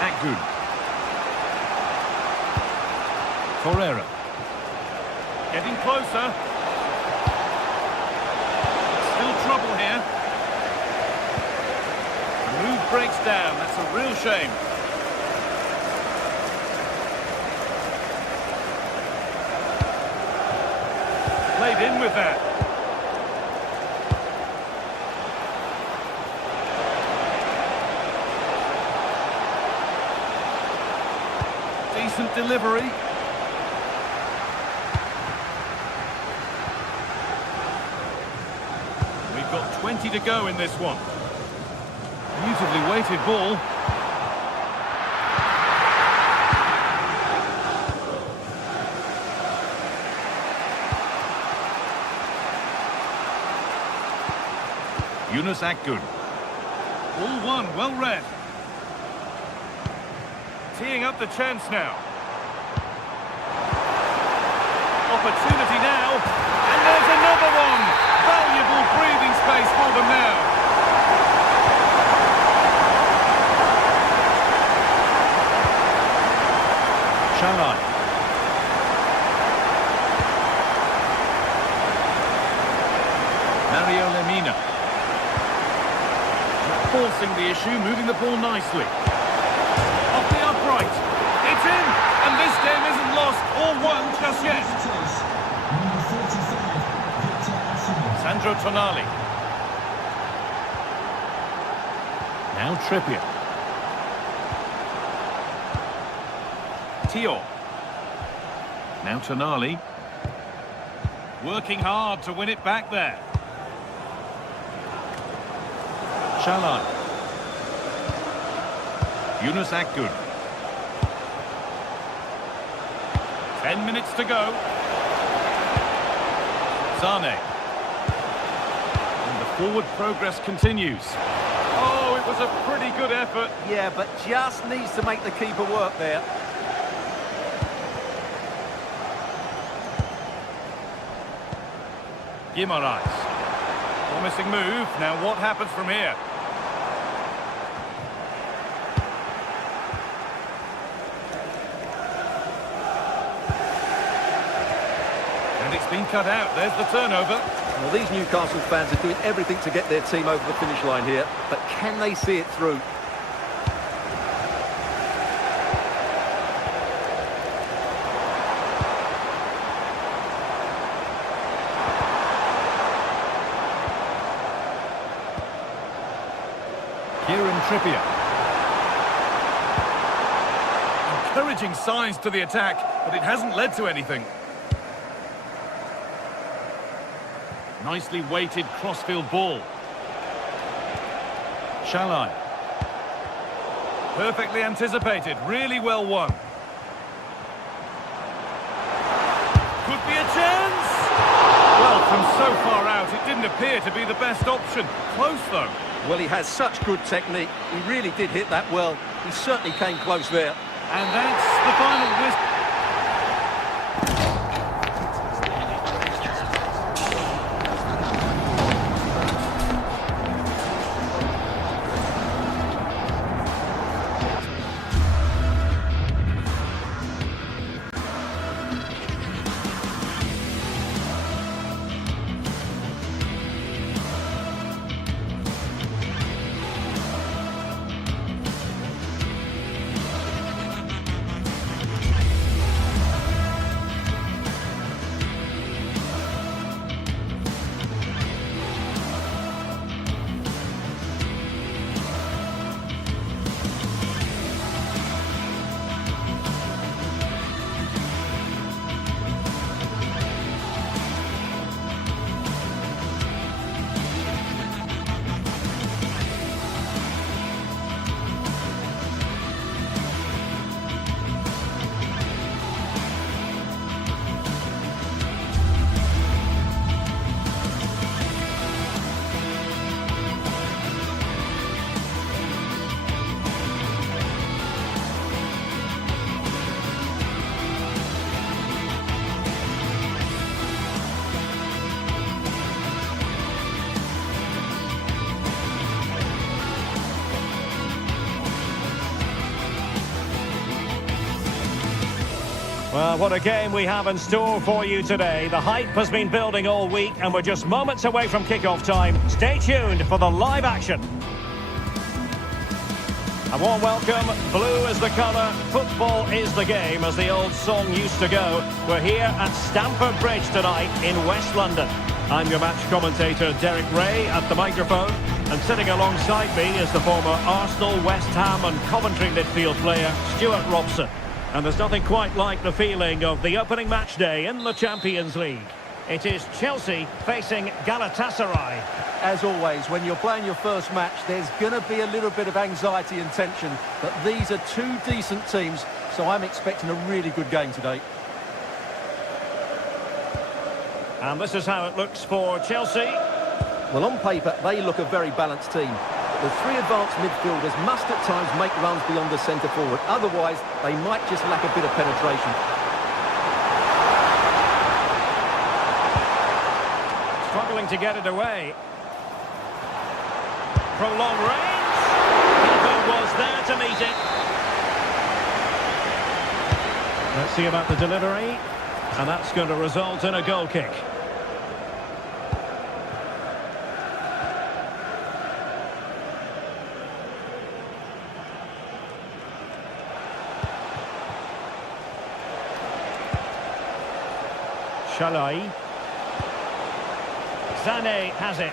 Akgün. Torreira. Getting closer. Trouble here. The move breaks down. That's a real shame. Played in with that. Decent delivery. Got 20 to go in this one. Beautifully weighted ball. Yunus Akgün. All one, well read. Teeing up the chance now. Opportunity now, and there's another one. Valuable breathing space for them now. Shalai. Mario Lemina. Forcing the issue, moving the ball nicely. Off the upright. It's in, and this game isn't lost or won just yet. Number 45, Victor Osimhen. Sandro Tonali. Now Trippier. Tio. Now Tonali. Working hard to win it back there. Shalai. Yunus Akgün. 10 minutes to go. Sane. And the forward progress continues. Oh, it was a pretty good effort. Yeah, but just needs to make the keeper work there. Guimaraes. Promising move. Now what happens from here? And it's been cut out. There's the turnover. Well, these Newcastle fans are doing everything to get their team over the finish line here, but can they see it through? Trippier. Encouraging signs to the attack, but it hasn't led to anything. Nicely weighted crossfield ball. Shalai. Perfectly anticipated, really well won. Could be a chance! Well, from so far out, it didn't appear to be the best option. Close, though. Well, he has such good technique. He really did hit that well. He certainly came close there. And that's the final whistle. Well, what a game we have in store for you today. The hype has been building all week and we're just moments away from kick-off time. Stay tuned for the live action. A warm welcome. Blue is the colour, football is the game, as the old song used to go. We're here at Stamford Bridge tonight in West London. I'm your match commentator, Derek Ray, at the microphone. And sitting alongside me is the former Arsenal, West Ham and Coventry midfield player, Stuart Robson. And there's nothing quite like the feeling of the opening match day in the Champions League. It is Chelsea facing Galatasaray. As always, when you're playing your first match, there's going to be a little bit of anxiety and tension. But these are two decent teams, so I'm expecting a really good game today. And this is how it looks for Chelsea. Well, on paper, they look a very balanced team. But the three advanced midfielders must at times make runs beyond the centre forward. Otherwise, they might just lack a bit of penetration. Struggling to get it away. From long range. Keeper was there to meet it. Let's see about the delivery. And that's going to result in a goal kick. Shalai. Sané has it.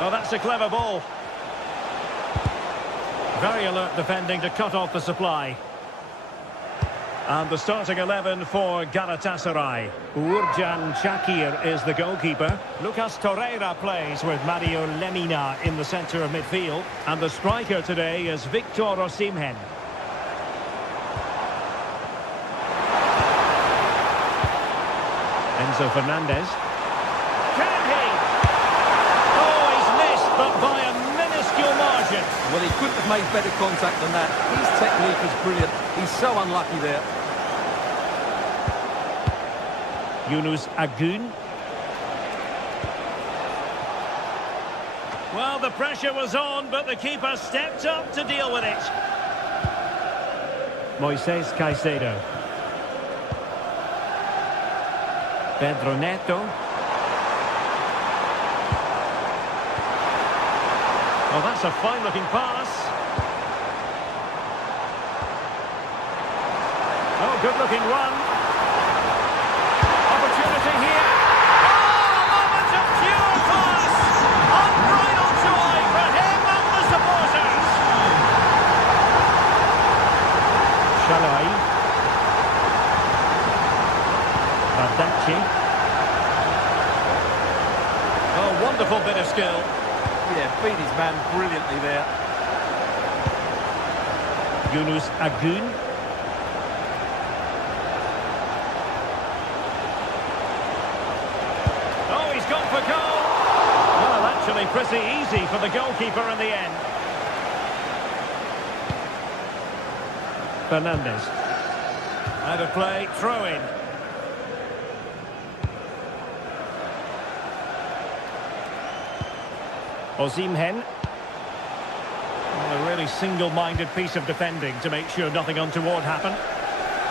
Oh, that's a clever ball. Very alert defending to cut off the supply. And the starting 11 for Galatasaray. Uğurcan Çakır is the goalkeeper. Lucas Torreira plays with Mario Lemina in the centre of midfield. And the striker today is Victor Osimhen. Enzo Fernandez. Can he? Oh, he's missed, but by a minuscule margin. Well, he couldn't have made better contact than that. His technique is brilliant. He's so unlucky there. Yunus Agün. Well, the pressure was on, but the keeper stepped up to deal with it. Moises Caicedo. Pedro Neto. Oh, that's a fine-looking pass. Oh, good-looking run. Opportunity here. Oh, a moment of pure class. Unbridled joy for him and the supporters. Shalai. Badachi. Oh, wonderful bit of skill. Yeah, beat his man brilliantly there. Yunus Agün. Oh, he's gone for goal. Well, actually pretty easy for the goalkeeper in the end. Fernandez. Out of play, throw in. Osimhen. A really single-minded piece of defending to make sure nothing untoward happened.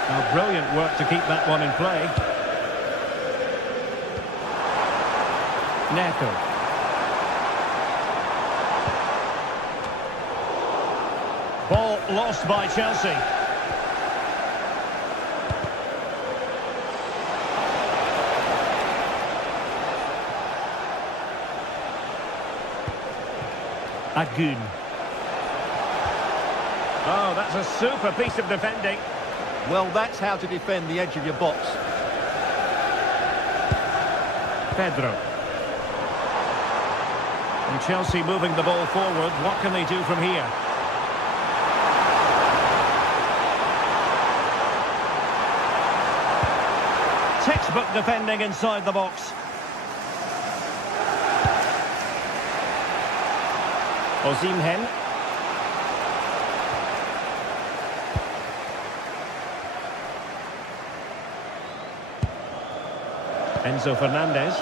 Now, brilliant work to keep that one in play. Neto. Ball lost by Chelsea. Agün. Oh, that's a super piece of defending. Well, that's how to defend the edge of your box. Pedro. And Chelsea moving the ball forward. What can they do from here? Textbook defending inside the box. Osimhen. Enzo Fernandez.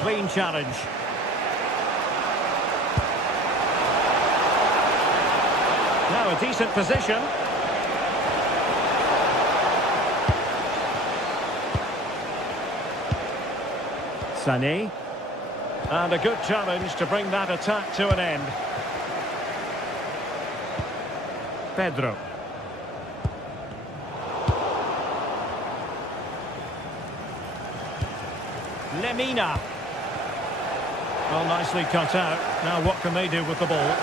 Clean challenge. Now a decent position. Sané. And a good challenge to bring that attack to an end. Pedro. Lemina. Well, nicely cut out. Now what can they do with the ball?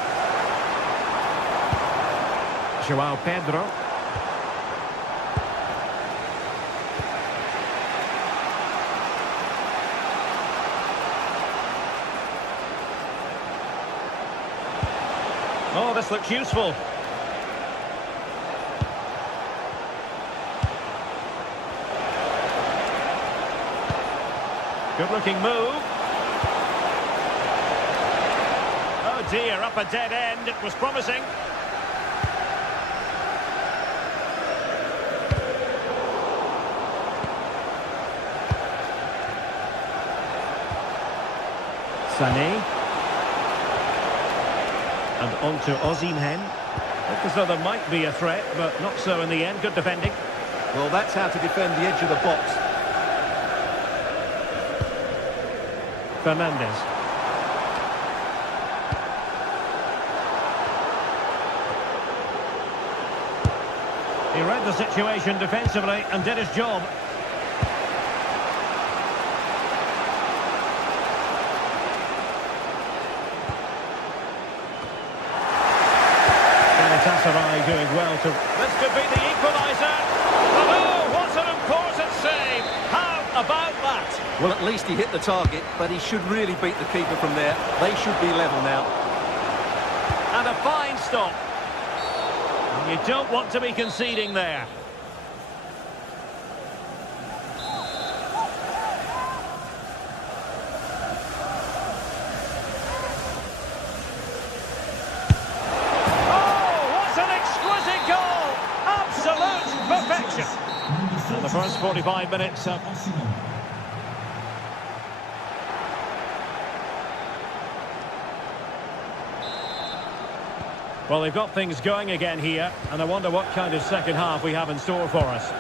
João Pedro. Oh, this looks useful. Good-looking move. dear, up a dead end. It was promising. Sané. And on to Osimhen. Looked as though there might be a threat, but not so in the end. Good defending. Well, that's how to defend the edge of the box. Fernandes. He read the situation defensively and did his job. Galatasaray doing well to... This could be the equaliser. But oh, what an important save. How about that? Well, at least he hit the target, but he should really beat the keeper from there. They should be level now. And a fine stop. You don't want to be conceding there. Perfection. And the first 45 minutes. Well, they've got things going again here, and I wonder what kind of second half we have in store for us.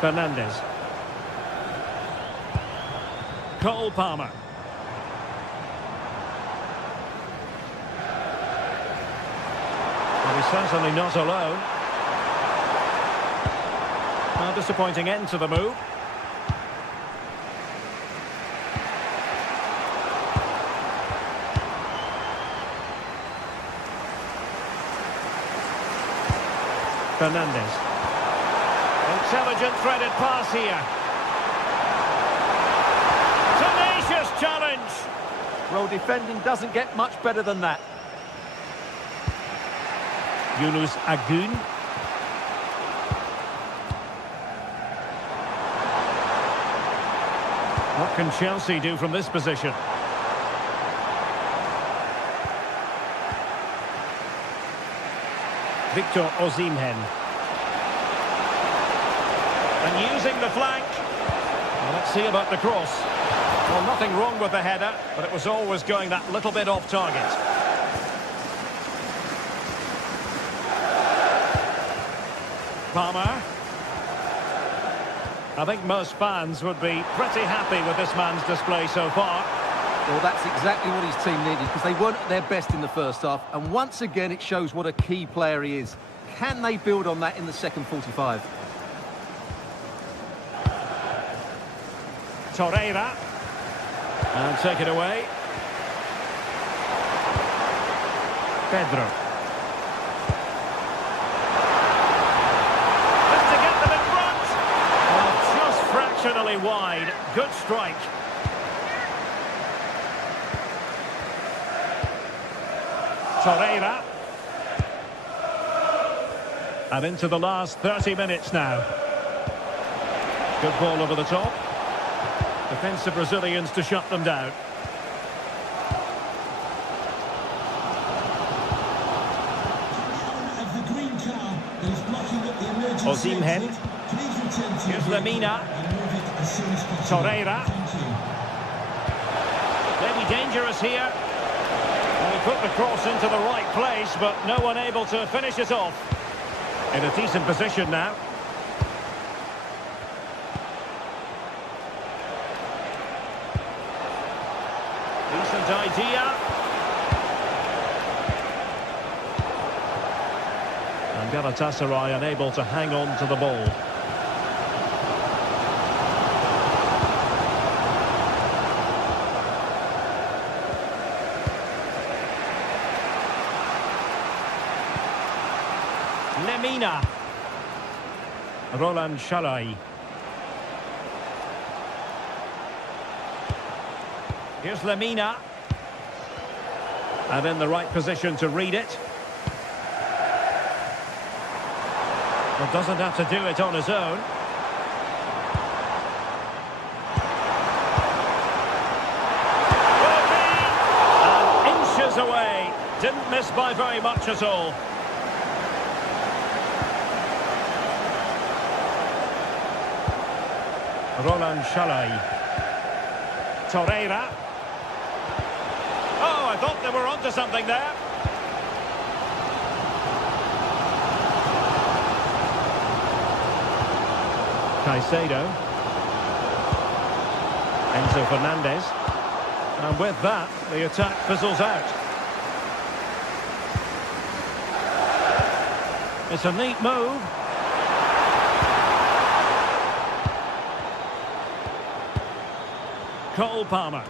Fernandes. Cole Palmer. He's certainly not alone. A disappointing end to the move. Fernandes. Intelligent threaded pass here. Tenacious challenge. Well, defending doesn't get much better than that. Yunus Agun. What can Chelsea do from this position? Victor Osimhen. And using the flank. Well, let's see about the cross. Well, nothing wrong with the header, but it was always going that little bit off target. Palmer. I think most fans would be pretty happy with this man's display so far. Well, that's exactly what his team needed, because they weren't at their best in the first half. And once again, it shows what a key player he is. Can they build on that in the second 45? Torreira. And take it away. Pedro. Fractionally wide. Good strike. Torreira. And into the last 30 minutes now. Good ball over the top. Defensive Brazilians to shut them down. Osimhen. Here's Lemina. Torreira. Maybe dangerous here. And he put the cross into the right place, but no one able to finish it off. In a decent position now. Decent idea. And Galatasaray unable to hang on to the ball. Lemina. Roland Shalai. Here's Lemina. And in the right position to read it. Well, doesn't have to do it on his own. didn't miss by very much at all. Roland Shalai. Torreira. Oh, I thought they were onto something there. Caicedo. Enzo Fernandez. And with that, the attack fizzles out. It's a neat move. Cole Palmer.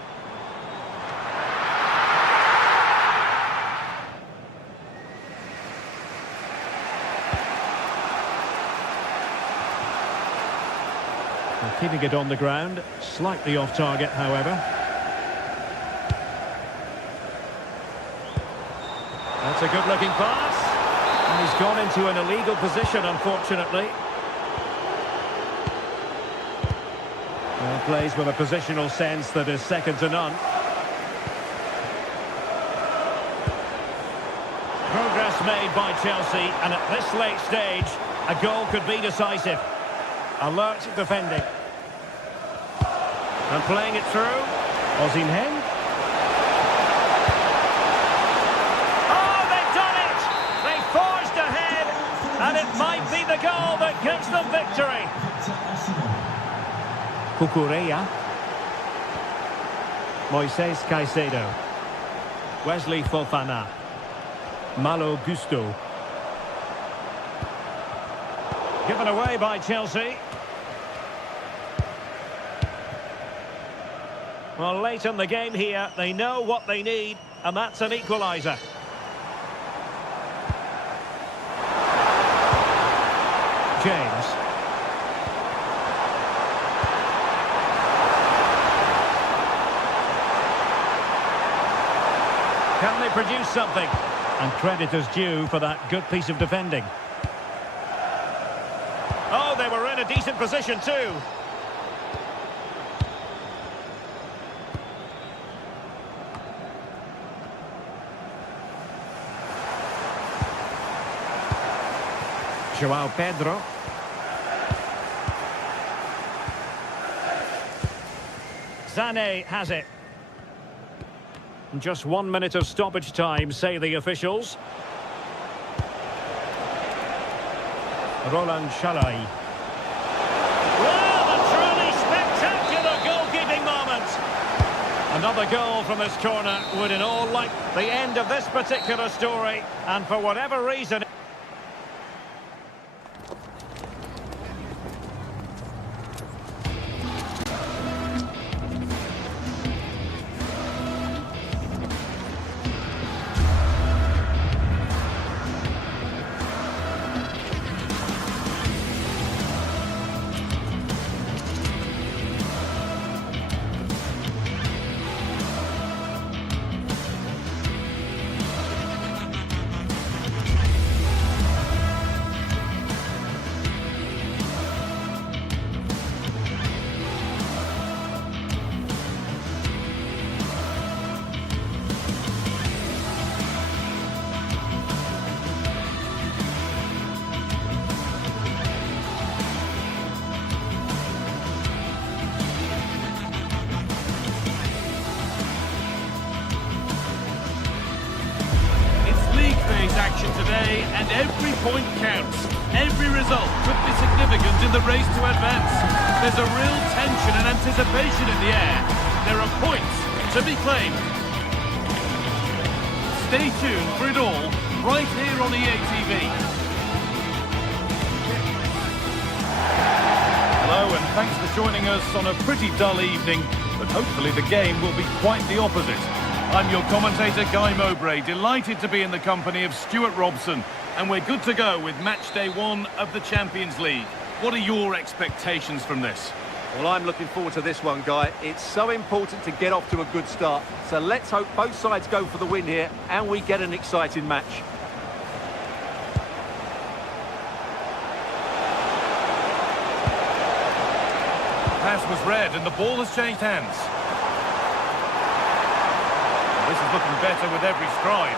They're keeping it on the ground, slightly off target, however. That's a good-looking pass. And he's gone into an illegal position, unfortunately. Well, plays with a positional sense that is second to none. Progress made by Chelsea, and at this late stage, a goal could be decisive. Alert defending. And playing it through. Osimhen. Oh, they've done it! They forged ahead, and it might be the goal that gives them victory. Cucurella. Moises Caicedo. Wesley Fofana. Malo Gusto. Given away by Chelsea. Well, late in the game here, they know what they need, and that's an equaliser. James. Can they produce something? And credit is due for that good piece of defending. Oh, they were in a decent position too. João Pedro. Sané has it. Just 1 minute of stoppage time, say the officials. Roland Shalai. Well, a truly spectacular goalkeeping moment. Another goal from this corner would in all like the end of this particular story, and for whatever reason... Action today, and every point counts. Every result could be significant in the race to advance. There's a real tension and anticipation in the air. There are points to be claimed. Stay tuned for it all right here on EA TV. Hello, and thanks for joining us on a pretty dull evening, but hopefully the game will be quite the opposite. I'm your commentator, Guy Mowbray, delighted to be in the company of Stuart Robson, and we're good to go with match day 1 of the Champions League. What are your expectations from this? Well, I'm looking forward to this one, Guy. It's so important to get off to a good start, so let's hope both sides go for the win here and we get an exciting match. The pass was read and the ball has changed hands. This is looking better with every stride.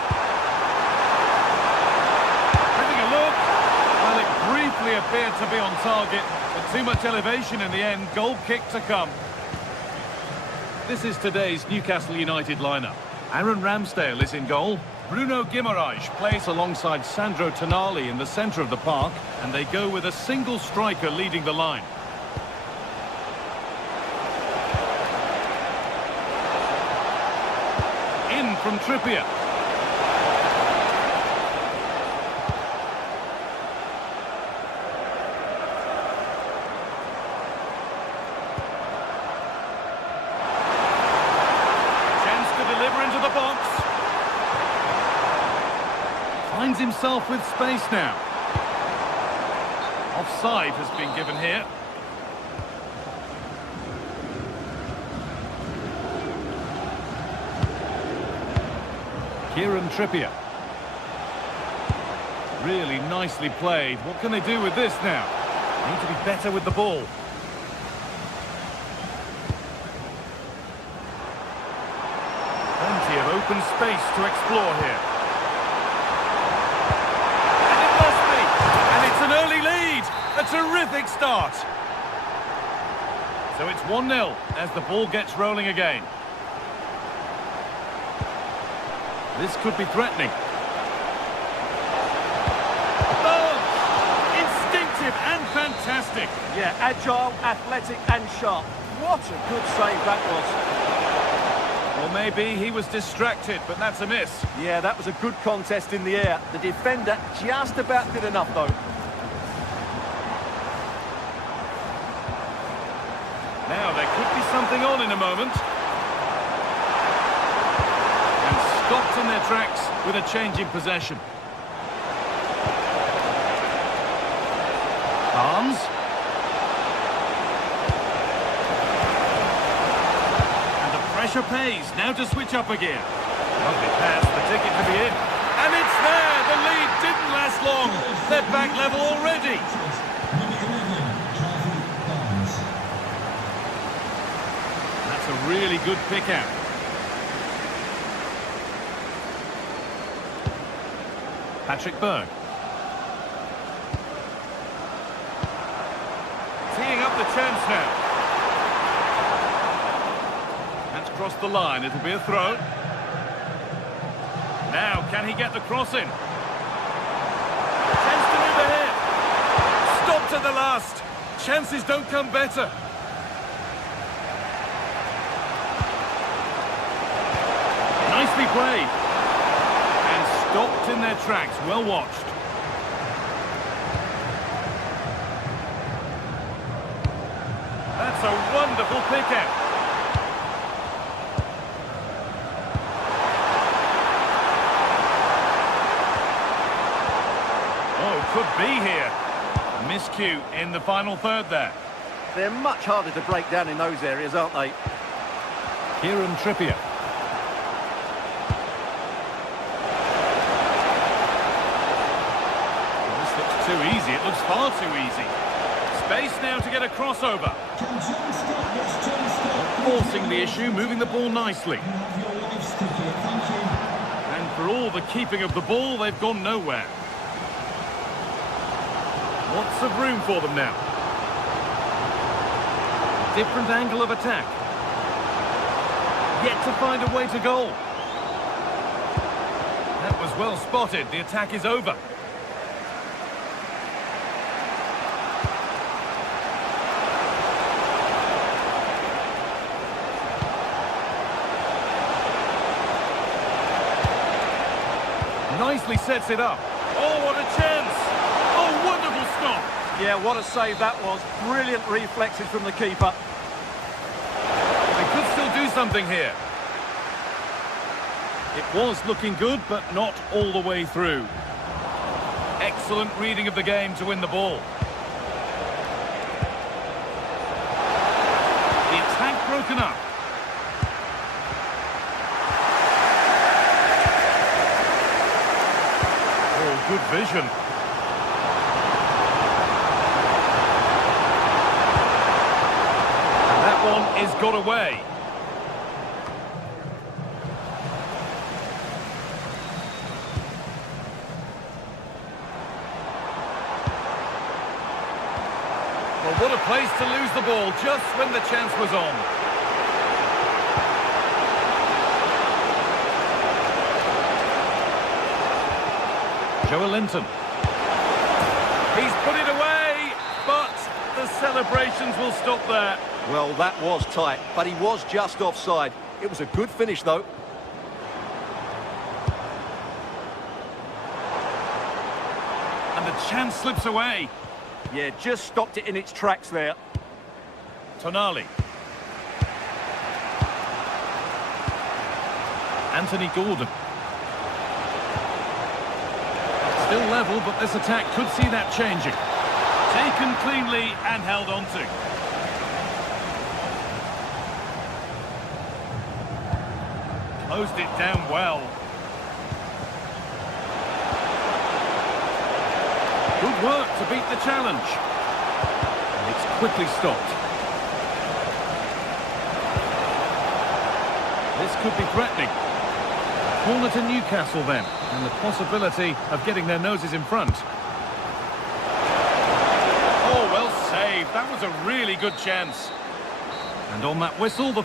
appeared to be on target, but too much elevation in the end. Goal kick to come. This is today's Newcastle United lineup. Aaron Ramsdale is in goal. Bruno Guimaraes plays alongside Sandro Tonali in the centre of the park, and they go with a single striker leading the line. In from Trippier. Finds himself with space now. Offside has been given here. Kieran Trippier. Really nicely played. What can they do with this now? Need to be better with the ball. Plenty of open space to explore here. An early lead, a terrific start. So it's 1-0 as the ball gets rolling again. This could be threatening. Oh, instinctive and fantastic. Yeah, agile, athletic and sharp. What a good save that was. Well, maybe he was distracted, but that's a miss. Yeah, that was a good contest in the air. The defender just about did enough, though. Now, there could be something on in a moment. And stopped in their tracks with a change in possession. Barnes. And the pressure pays. Now to switch up again. Lovely pass, the ticket to be in. And it's there! The lead didn't last long. They're back level already. A really good pick out. Patrick Berg. Teeing up the chance now. That's crossed the line. It'll be a throw. Now, can he get the cross in? Chance to move ahead. Stopped at the last. Chances don't come better. Nicely played. And stopped in their tracks. Well watched. That's a wonderful pick out. Oh, could be here. Miscue in the final third there. They're much harder to break down in those areas, aren't they? Kieran Trippier. Too easy, it looks far too easy. Space now to get a crossover. Forcing the issue, moving the ball nicely. And for all the keeping of the ball, they've gone nowhere. Lots of room for them now. Different angle of attack. Yet to find a way to goal. That was well spotted, the attack is over. Nicely sets it up. Oh, what a chance! Oh, wonderful stop! Yeah, what a save that was. Brilliant reflexes from the keeper. They could still do something here. It was looking good, but not all the way through. Excellent reading of the game to win the ball. The attack broken up. Good vision. And that one is got away. Well, what a place to lose the ball just when the chance was on. Joe Linton. He's put it away, but the celebrations will stop there. Well, that was tight, but he was just offside. It was a good finish, though. And the chance slips away. Yeah, just stopped it in its tracks there. Tonali. Anthony Gordon. Still level, but this attack could see that changing. Taken cleanly and held on to. Closed it down well. Good work to beat the challenge. And it's quickly stopped. This could be threatening. Corner to Newcastle then, and the possibility of getting their noses in front. Oh, well saved. That was a really good chance. And on that whistle, the...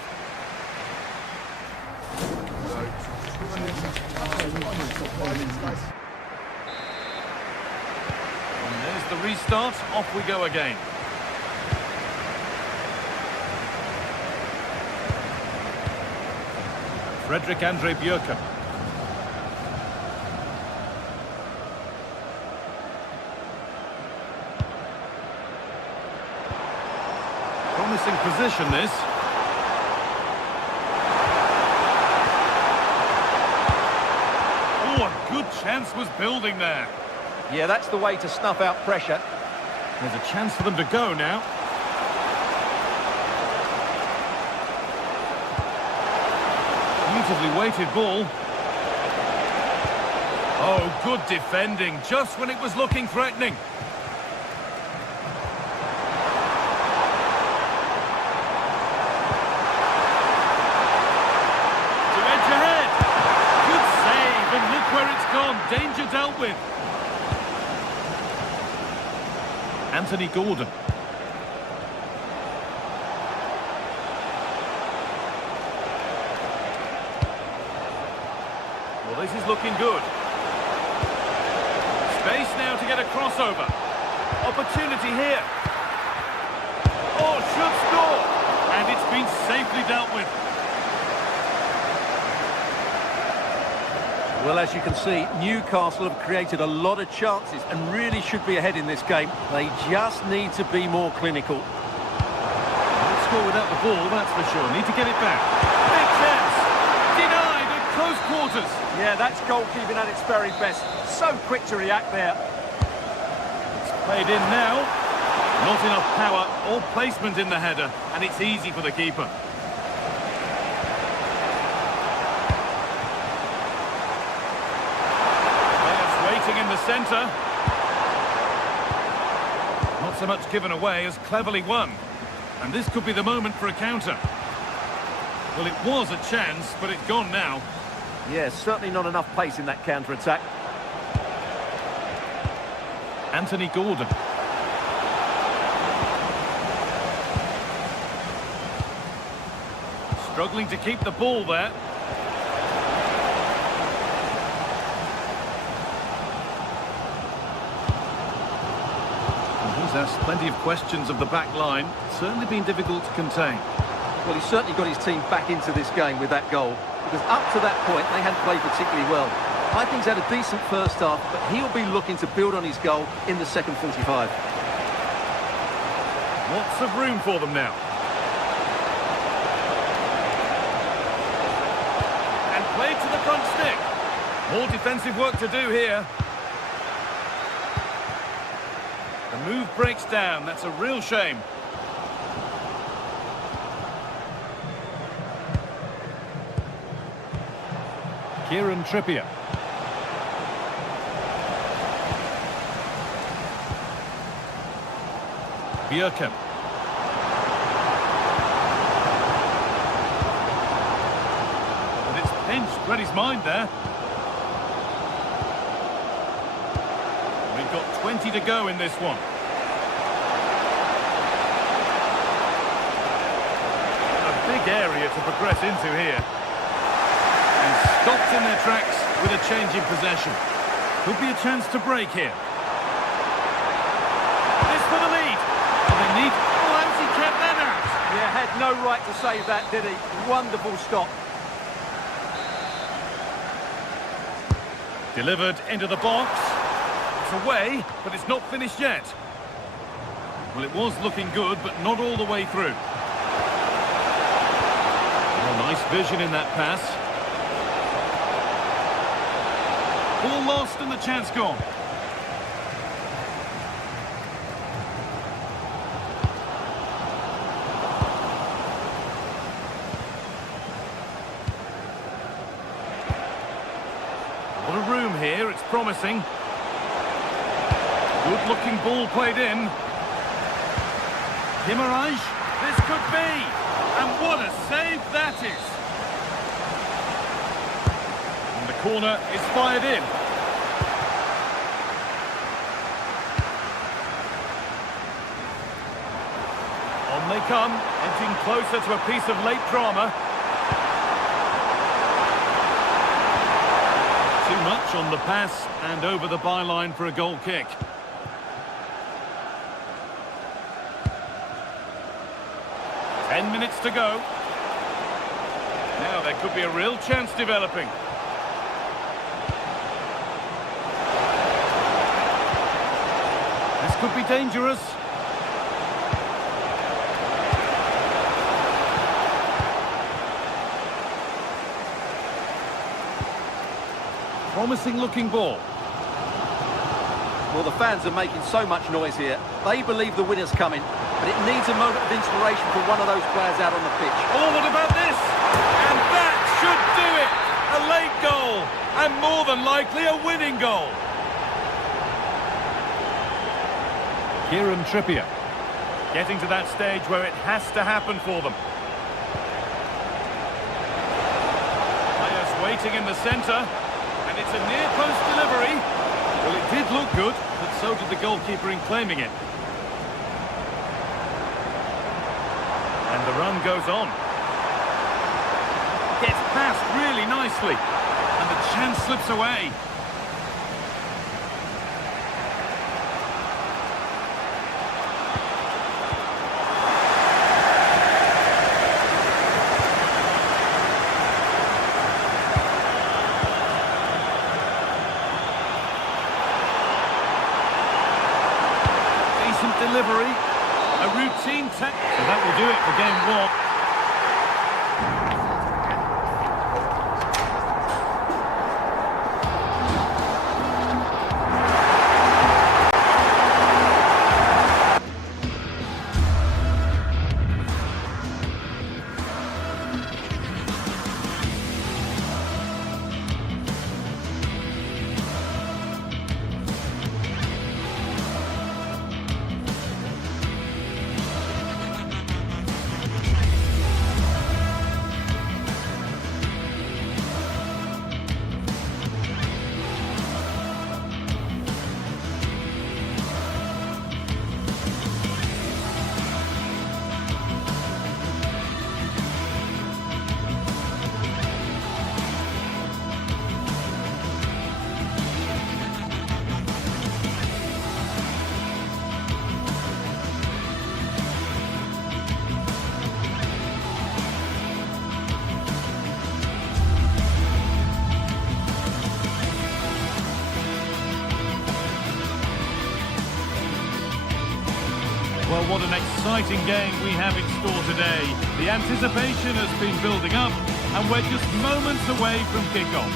And there's the restart. Off we go again. Frederick Andre Bjerke. Promising position, this. Oh, a good chance was building there. Yeah, that's the way to snuff out pressure. There's a chance for them to go now. Beautifully weighted ball. Oh, good defending, just when it was looking threatening. Danger dealt with. Anthony Gordon. Well, this is looking good. Space now to get a crossover. Opportunity here. Oh, should score. And it's been safely dealt with. Well, as you can see, Newcastle have created a lot of chances and really should be ahead in this game. They just need to be more clinical. Won't score without the ball, that's for sure. Need to get it back. Big chance. Denied at close quarters. Yeah, that's goalkeeping at its very best. So quick to react there. It's played in now. Not enough power or placement in the header, and it's easy for the keeper. In the centre. Not so much given away as cleverly won. And this could be the moment for a counter. Well, it was a chance, but it's gone now. Yeah, certainly not enough pace in that counter-attack. Anthony Gordon. Struggling to keep the ball there. Asked plenty of questions of the back line. Certainly been difficult to contain. Well, he's certainly got his team back into this game with that goal, because up to that point they hadn't played particularly well. I think he's had a decent first half, but he'll be looking to build on his goal in the second 45. Lots of room for them now. And played to the front stick. More defensive work to do here. The move breaks down. That's a real shame. Kieran Trippier. Bjerke. But it's pinched. Read his mind there. We've got 20 to go in this one. big area to progress into here. And stopped in their tracks with a change in possession. Could be a chance to break here. This for the lead. And they need... Oh, how's he kept that out? Yeah, had no right to save that, did he? Wonderful stop. Delivered into the box. It's away, but it's not finished yet. Well, it was looking good, but not all the way through. Oh, nice vision in that pass. Ball lost and the chance gone. What a room here, it's promising. Good looking ball played in. Guimarães, this could be. And what a save that is. And the corner is fired in. On they come, edging closer to a piece of late drama. Too much on the pass and over the byline for a goal kick. Ten minutes to go. Now there could be a real chance developing. This could be dangerous. Promising looking ball. Well, the fans are making so much noise here. They believe the winner's coming, but it needs a moment of inspiration from one of those players out on the pitch. Oh, what about this? And that should do it! A late goal, and more than likely a winning goal. Kieran Trippier, getting to that stage where it has to happen for them. Players waiting in the centre, and it's a near-post delivery. Well, it did look good, but so did the goalkeeper in claiming it. And the run goes on. Gets past really nicely, and the chance slips away. Delivery, a routine tackle. So that will do it for game one. Well, what an exciting game we have in store today. The anticipation has been building up, and we're just moments away from kick-off.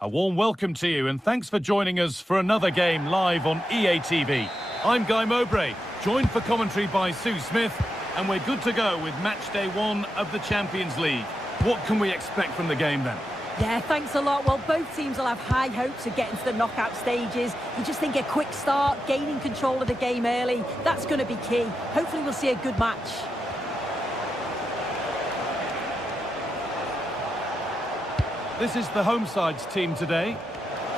A warm welcome to you, and thanks for joining us for another game live on EA TV. I'm Guy Mowbray, joined for commentary by Sue Smith, and we're good to go with match day one of the Champions League. What can we expect from the game then? Yeah, thanks a lot. Well, both teams will have high hopes of getting to the knockout stages. You just think a quick start, gaining control of the game early, that's going to be key. Hopefully we'll see a good match. This is the home side's team today.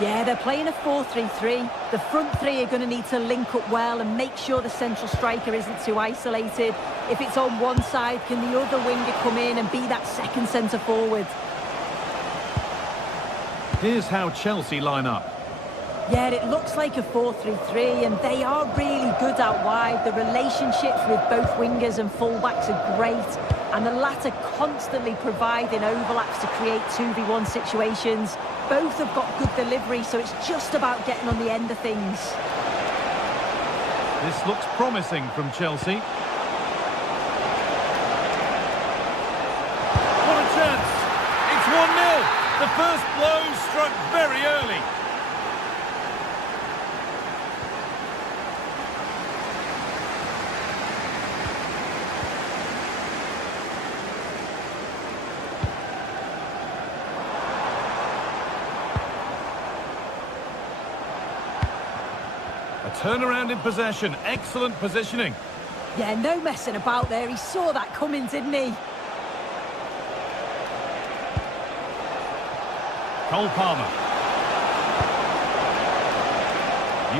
Yeah, they're playing a 4-3-3. The front three are going to need to link up well and make sure the central striker isn't too isolated. If it's on one side, can the other winger come in and be that second centre forward? Here's how Chelsea line up. Yeah, it looks like a 4-3-3, and they are really good out wide. The relationships with both wingers and fullbacks are great, and the latter constantly providing overlaps to create 2v1 situations. Both have got good delivery, so it's just about getting on the end of things. This looks promising from Chelsea. What a chance! It's 1-0! The first blow struck very early. A turnaround in possession, excellent positioning. Yeah, no messing about there. He saw that coming, didn't he? Cole Palmer.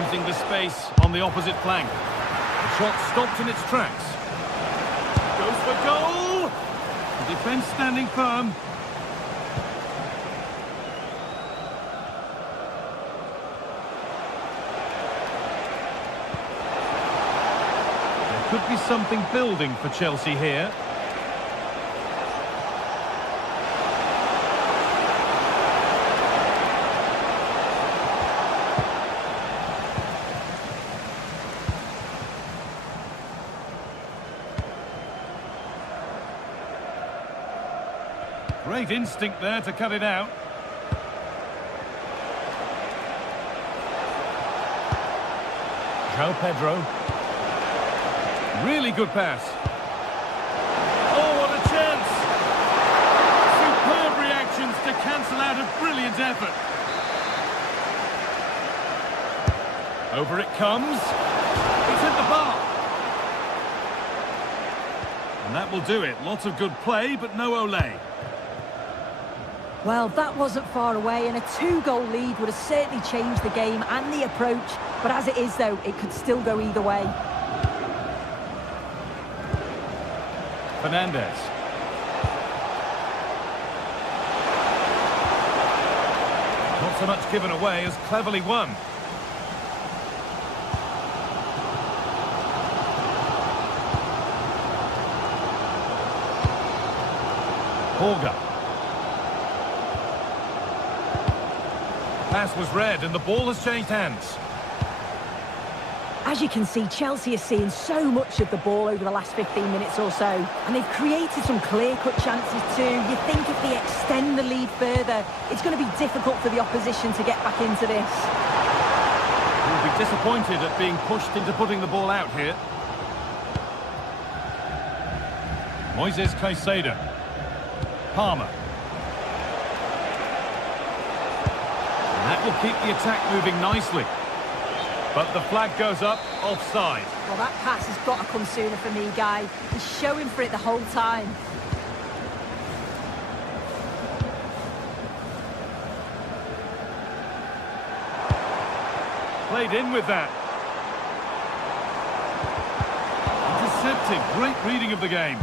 Using the space on the opposite flank. The shot stopped in its tracks. Goes for goal! The defence standing firm. Could be something building for Chelsea here. Great instinct there to cut it out. João Pedro. Really good pass. Oh, what a chance! Superb reactions to cancel out a brilliant effort. Over it comes. It's hit the bar. And that will do it. Lots of good play, but no Olé. Well, that wasn't far away, and a 2-goal lead would have certainly changed the game and the approach. But as it is, though, it could still go either way. Fernandez. Not so much given away as cleverly won. Holger. Pass was read and the ball has changed hands. As you can see, Chelsea are seeing so much of the ball over the last 15 minutes or so, and they've created some clear-cut chances too. You think if they extend the lead further, it's going to be difficult for the opposition to get back into this. He'll be disappointed at being pushed into putting the ball out here. Moises Caicedo. Palmer. And that will keep the attack moving nicely. But the flag goes up, offside. Well, that pass has got to come sooner for me, Guy. He's showing for it the whole time. Played in with that. Intercepted, great reading of the game.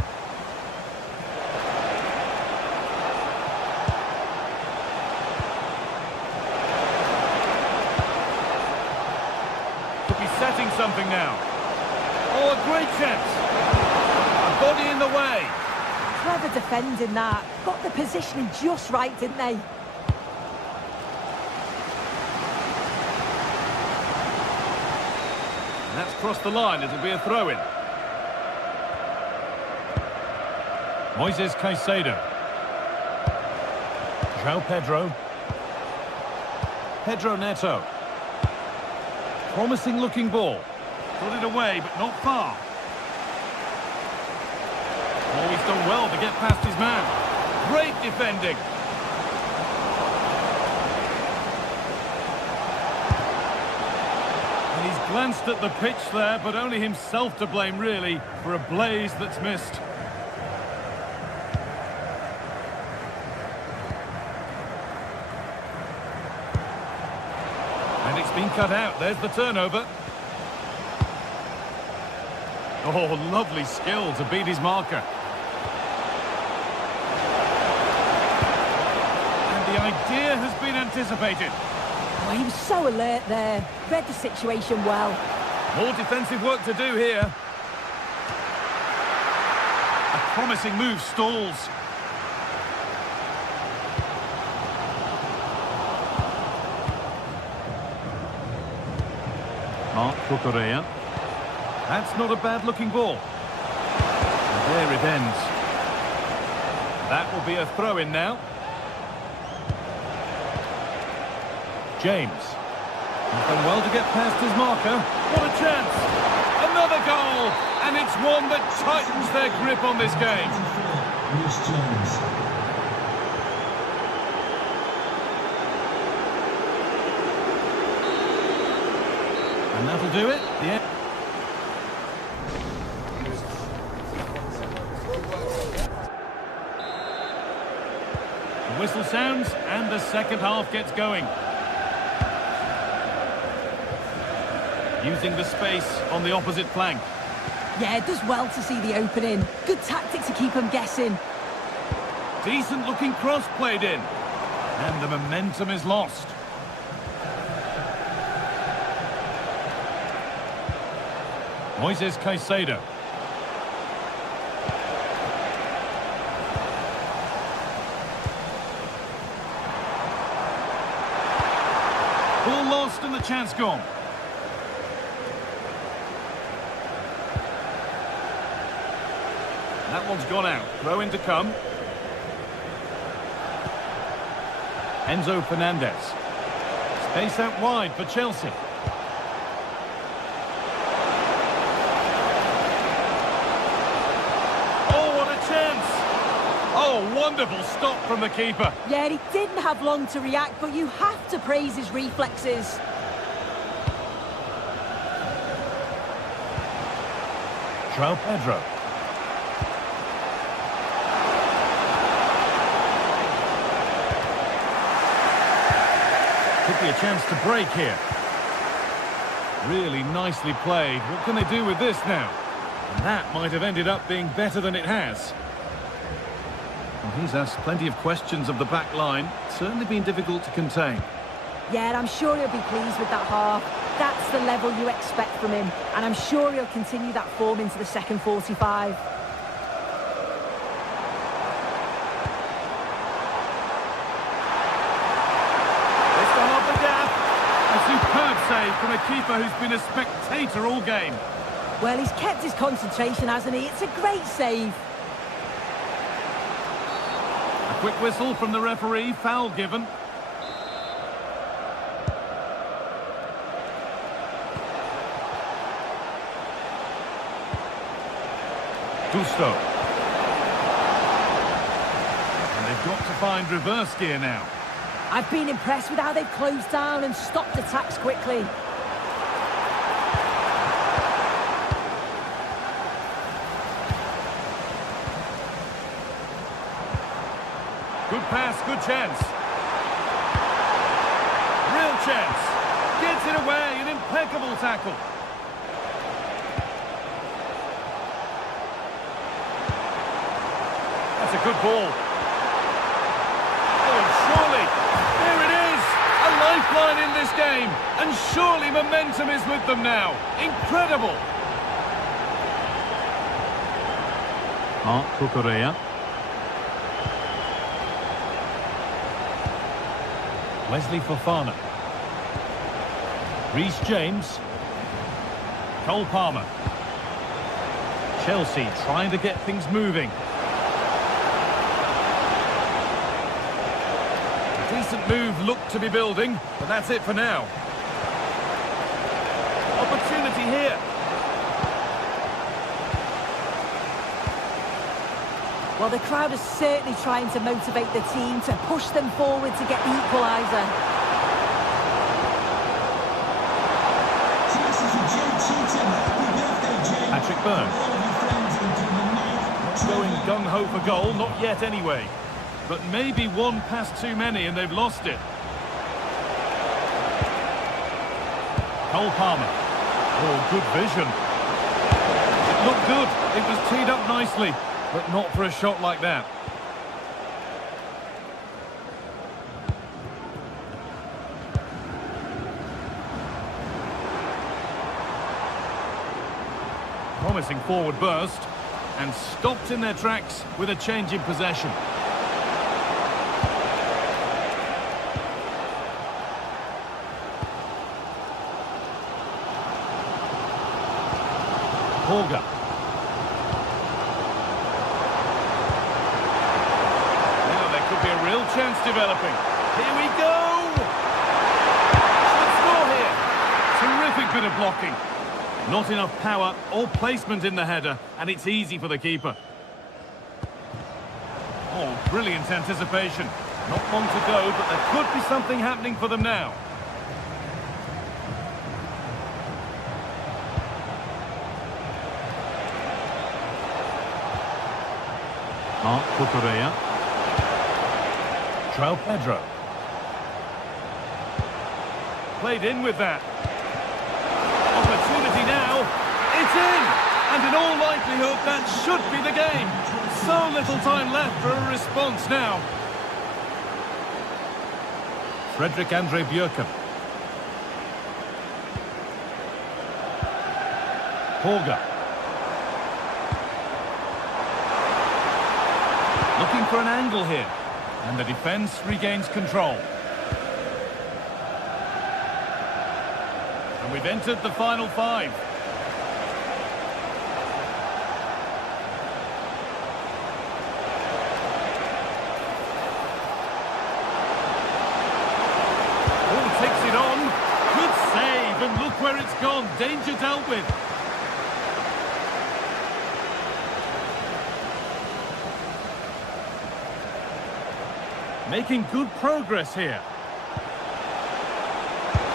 Setting something now. Oh, a great chance. A body in the way. Clever defending that. Got the positioning just right, didn't they? And that's crossed the line. It'll be a throw-in. Moises Caicedo. João Pedro. Pedro Neto. Promising looking ball. Got it away, but not far. Oh, he's done well to get past his man. Great defending. And he's glanced at the pitch there, but only himself to blame, really, for a blaze that's missed. It's been cut out. There's the turnover. Oh, lovely skill to beat his marker. And the idea has been anticipated. Oh, he was so alert there. Read the situation well. More defensive work to do here. A promising move stalls. Mark Cucurella. That's not a bad-looking ball. And there it ends. That will be a throw-in now. James. He's done well to get past his marker. What a chance! Another goal! And it's one that tightens their grip on this game. And that'll do it. The end. The whistle sounds and the second half gets going. Using the space on the opposite flank. Yeah, it does well to see the opening. Good tactic to keep them guessing. Decent looking cross played in. And the momentum is lost. Moises Caicedo. Ball lost and the chance gone. That one's gone out. Throw in to come. Enzo Fernandez. Space out wide for Chelsea. Oh, what a chance! Oh, wonderful stop from the keeper. Yeah, he didn't have long to react, but you have to praise his reflexes. João Pedro. Could be a chance to break here. Really nicely played. What can they do with this now? And that might have ended up being better than it has. Well, he's asked plenty of questions of the back line. Certainly been difficult to contain. Yeah, and I'm sure he'll be pleased with that half. That's the level you expect from him. And I'm sure he'll continue that form into the second 45. Superb save from a keeper who's been a spectator all game. Well, he's kept his concentration, hasn't he? It's a great save. A quick whistle from the referee, foul given. Gusto. And they've got to find reverse gear now. I've been impressed with how they've closed down and stopped attacks quickly. Good pass, good chance. Real chance. Gets it away, an impeccable tackle. That's a good ball. Oh, surely. There it is. A lifeline in this game. And surely momentum is with them now. Incredible. Mark Cucurella. Wesley Fofana. Reece James. Cole Palmer. Chelsea trying to get things moving. A decent move looked to be building, but that's it for now. Opportunity here. Well, the crowd is certainly trying to motivate the team to push them forward to get the equaliser. Patrick Byrne. Going gung-ho for goal, not yet anyway. But maybe one pass too many and they've lost it. Cole Palmer. Oh, good vision. It looked good. It was teed up nicely, but not for a shot like that. Promising forward burst, and stopped in their tracks with a change in possession. Holger. Now there could be a real chance developing. Here we go! Should score here. Terrific bit of blocking. Not enough power or placement in the header, and it's easy for the keeper. Oh, brilliant anticipation. Not long to go, but there could be something happening for them now. Mark Cucurella. João Pedro. Played in with that. Opportunity now. It's in! And in all likelihood, that should be the game. So little time left for a response now. Frederick Andre Björken. Holger. Looking for an angle here. And the defence regains control. And we've entered the final 5. Oh, takes it on. Good save, and look where it's gone. Danger dealt with. Making good progress here.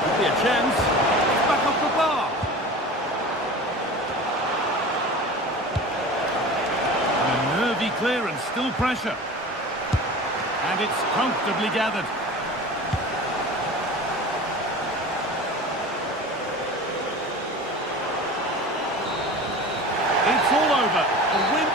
Could be a chance. It's back off the bar. And a nervy clearance, still pressure. And it's comfortably gathered. It's all over. A win.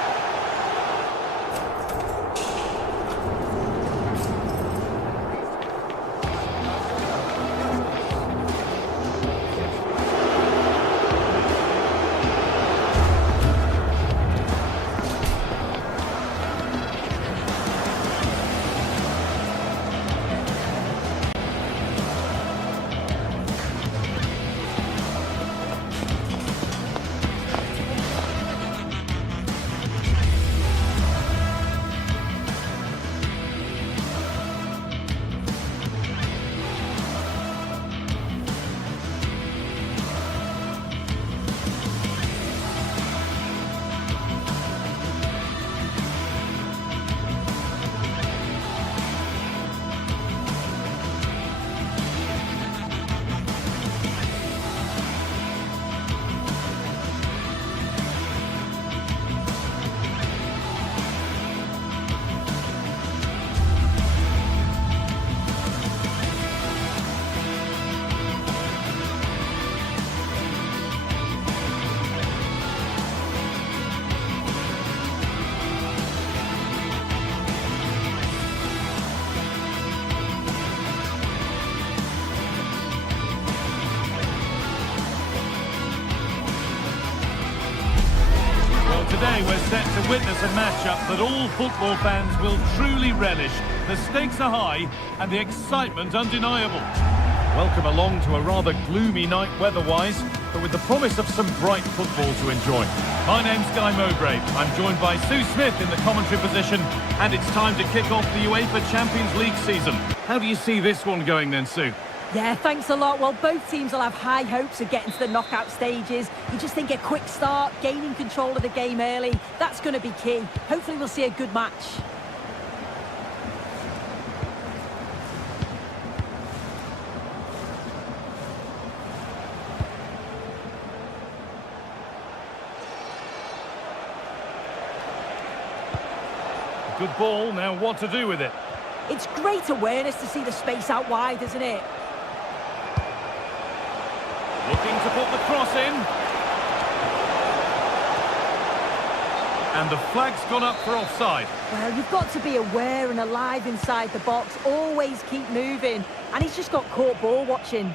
Today we're set to witness a matchup that all football fans will truly relish. The stakes are high and the excitement undeniable. Welcome along to a rather gloomy night weather-wise, but with the promise of some bright football to enjoy. My name's Guy Mowbray. I'm joined by Sue Smith in the commentary position, and it's time to kick off the UEFA Champions League season. How do you see this one going then, Sue? Yeah, thanks a lot. Well, both teams will have high hopes of getting to the knockout stages. You just think a quick start, gaining control of the game early, that's going to be key. Hopefully we'll see a good match. Good ball, now what to do with it? It's great awareness to see the space out wide, isn't it? Looking to put the cross in. And the flag's gone up for offside. Well, you've got to be aware and alive inside the box. Always keep moving. And he's just got caught ball watching.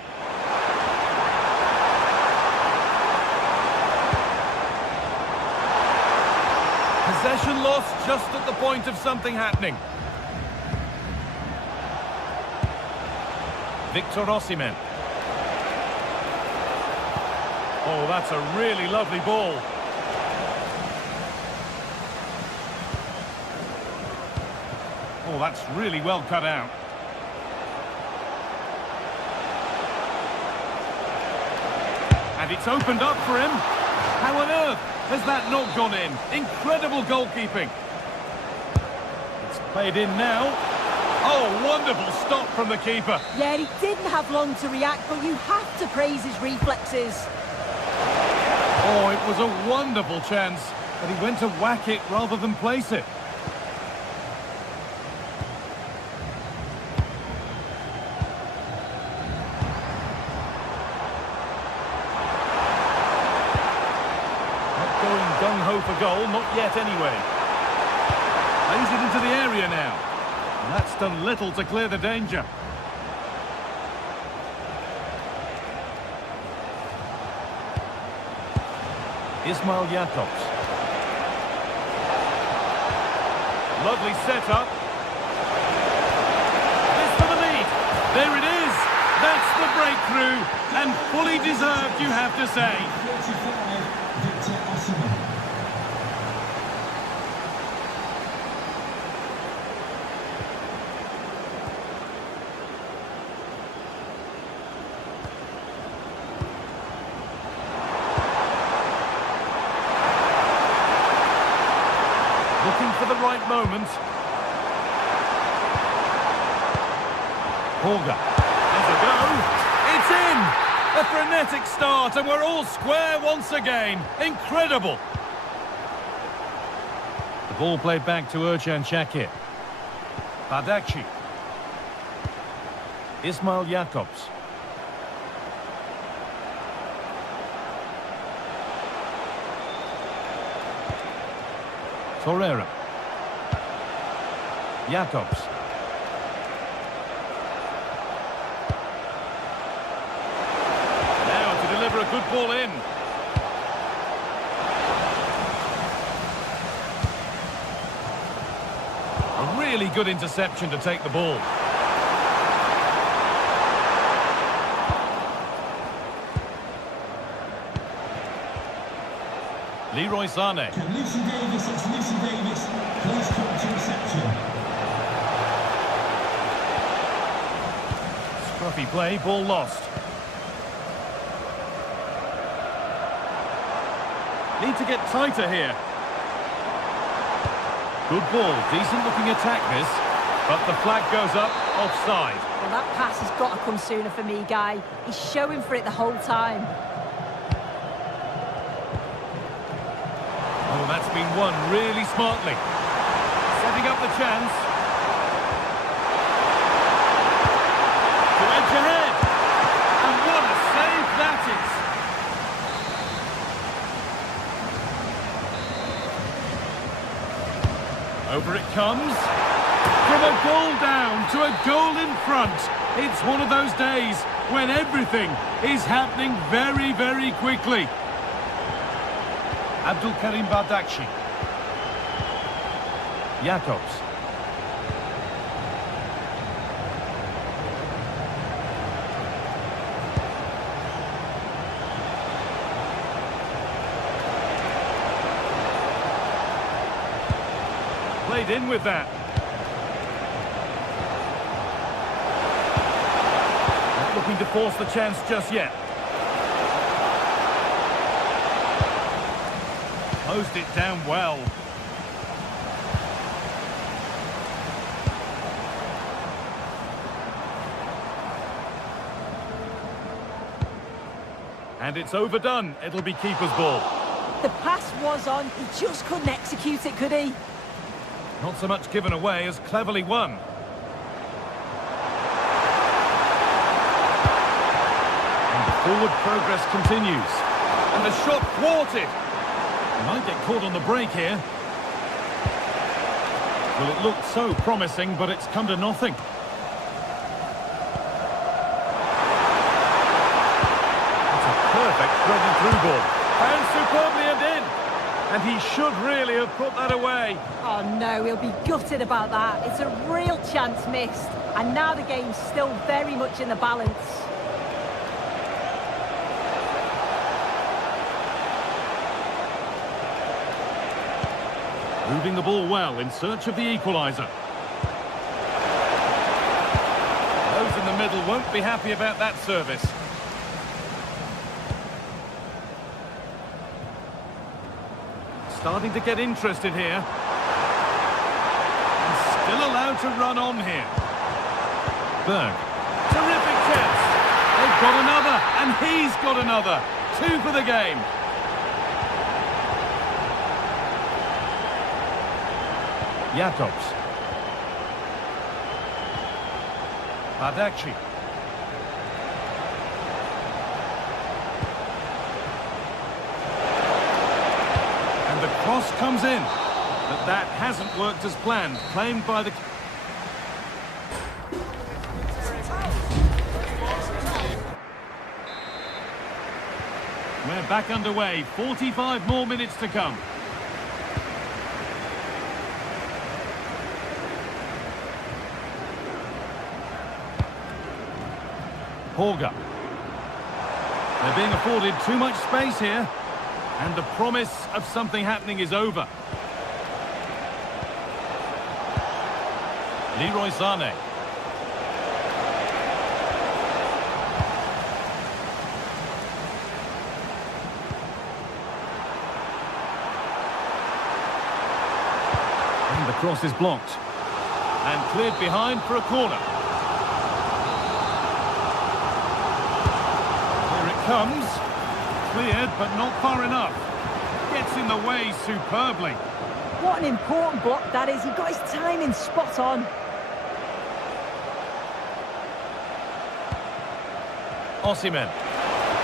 Possession lost just at the point of something happening. Victor Osimhen. Oh, that's a really lovely ball. Oh, that's really well cut out. And it's opened up for him. How on earth has that not gone in? Incredible goalkeeping. It's played in now. Oh, wonderful stop from the keeper. Yeah, he didn't have long to react, but you have to praise his reflexes. Oh, it was a wonderful chance, but he went to whack it rather than place it. Not going gung-ho for goal, not yet anyway. Plays it into the area now. And that's done little to clear the danger. Ismail Jakobs. Lovely setup. This for the lead. There it is. That's the breakthrough. And fully deserved, you have to say. 45, Victor Osimhen. Looking for the right moment. Holger. Has a go. It's in! A frenetic start, and we're all square once again. Incredible! The ball played back to Ercan Shakir. Bardakci. Ismail Jakobs. Torreira. Jakobs. Now to deliver a good ball in. A really good interception to take the ball. Leroy Sané. Can Lucy Davis, it's Lucy Davis, please come to reception. Scruffy play, ball lost. Need to get tighter here. Good ball, decent looking attack this, but the flag goes up, offside. Well, that pass has got to come sooner for me, Guy. He's showing for it the whole time. Oh, that's been won really smartly. Setting up the chance. To edge ahead. And what a save that is. Over it comes. From a goal down to a goal in front. It's one of those days when everything is happening very, very quickly. Abdul Karim Bardakci. Jakobs. Played in with that. Not looking to force the chance just yet. Closed it down well. And it's overdone. It'll be keeper's ball. The pass was on. He just couldn't execute it, could he? Not so much given away as cleverly won. And the Forward progress continues. And the shot thwarted. He might get caught on the break here. Well, it looked so promising, but it's come to nothing. That's a perfect threading through ball. And superbly and in. And he should really have put that away. Oh no, he'll be gutted about that. It's a real chance missed. And now the game's still very much in the balance. Moving the ball well in search of the equaliser. Those in the middle won't be happy about that service. Starting to get interested here. And still allowed to run on here. Berg. Terrific chance. They've got another, and he's got another. 2 for the game. Jakobs. Badaci. And the cross comes in. But that hasn't worked as planned. Claimed by the... We're back underway. 45 more minutes to come. Horga. They're being afforded too much space here. And the promise of something happening is over. Leroy Sané. And the cross is blocked. And cleared behind for a corner. Comes, cleared but not far enough, gets in the way superbly. What an important block that is. He got his timing spot on. Osimhen,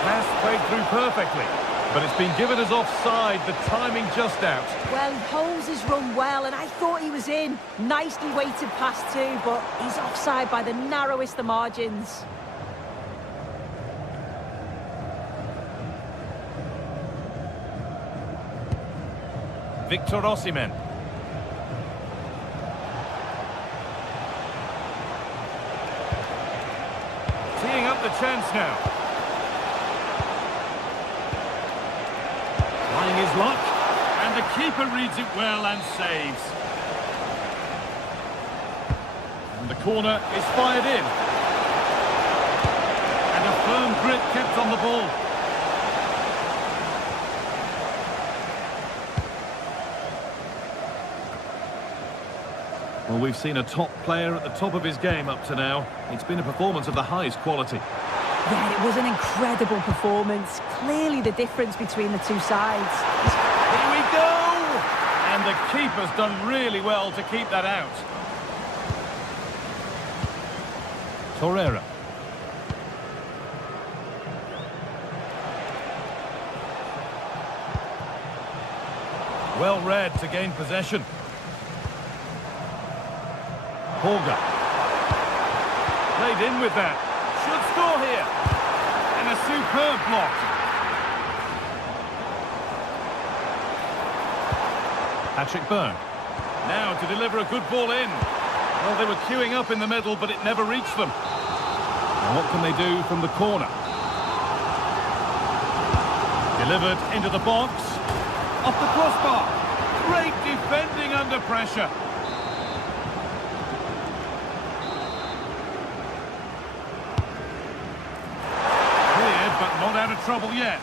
pass played through perfectly, but it's been given as offside, the timing just out. Well, he holds his run well, and I thought he was in. Nicely weighted pass too, but he's offside by the narrowest of margins. Victor Osimhen. Teeing up the chance now. Trying his luck. And the keeper reads it well and saves. And the corner is fired in. And a firm grip kept on the ball. Well, we've seen a top player at the top of his game up to now. It's been a performance of the highest quality. Yeah, it was an incredible performance. Clearly the difference between the two sides. Here we go! And the keeper's done really well to keep that out. Torreira. Well read to gain possession. Horga. Played in with that. Should score here. And a superb block. Patrick Berg. Now to deliver a good ball in. Well, they were queuing up in the middle, but it never reached them. And what can they do from the corner? Delivered into the box. Off the crossbar. Great defending under pressure. Not out of trouble yet.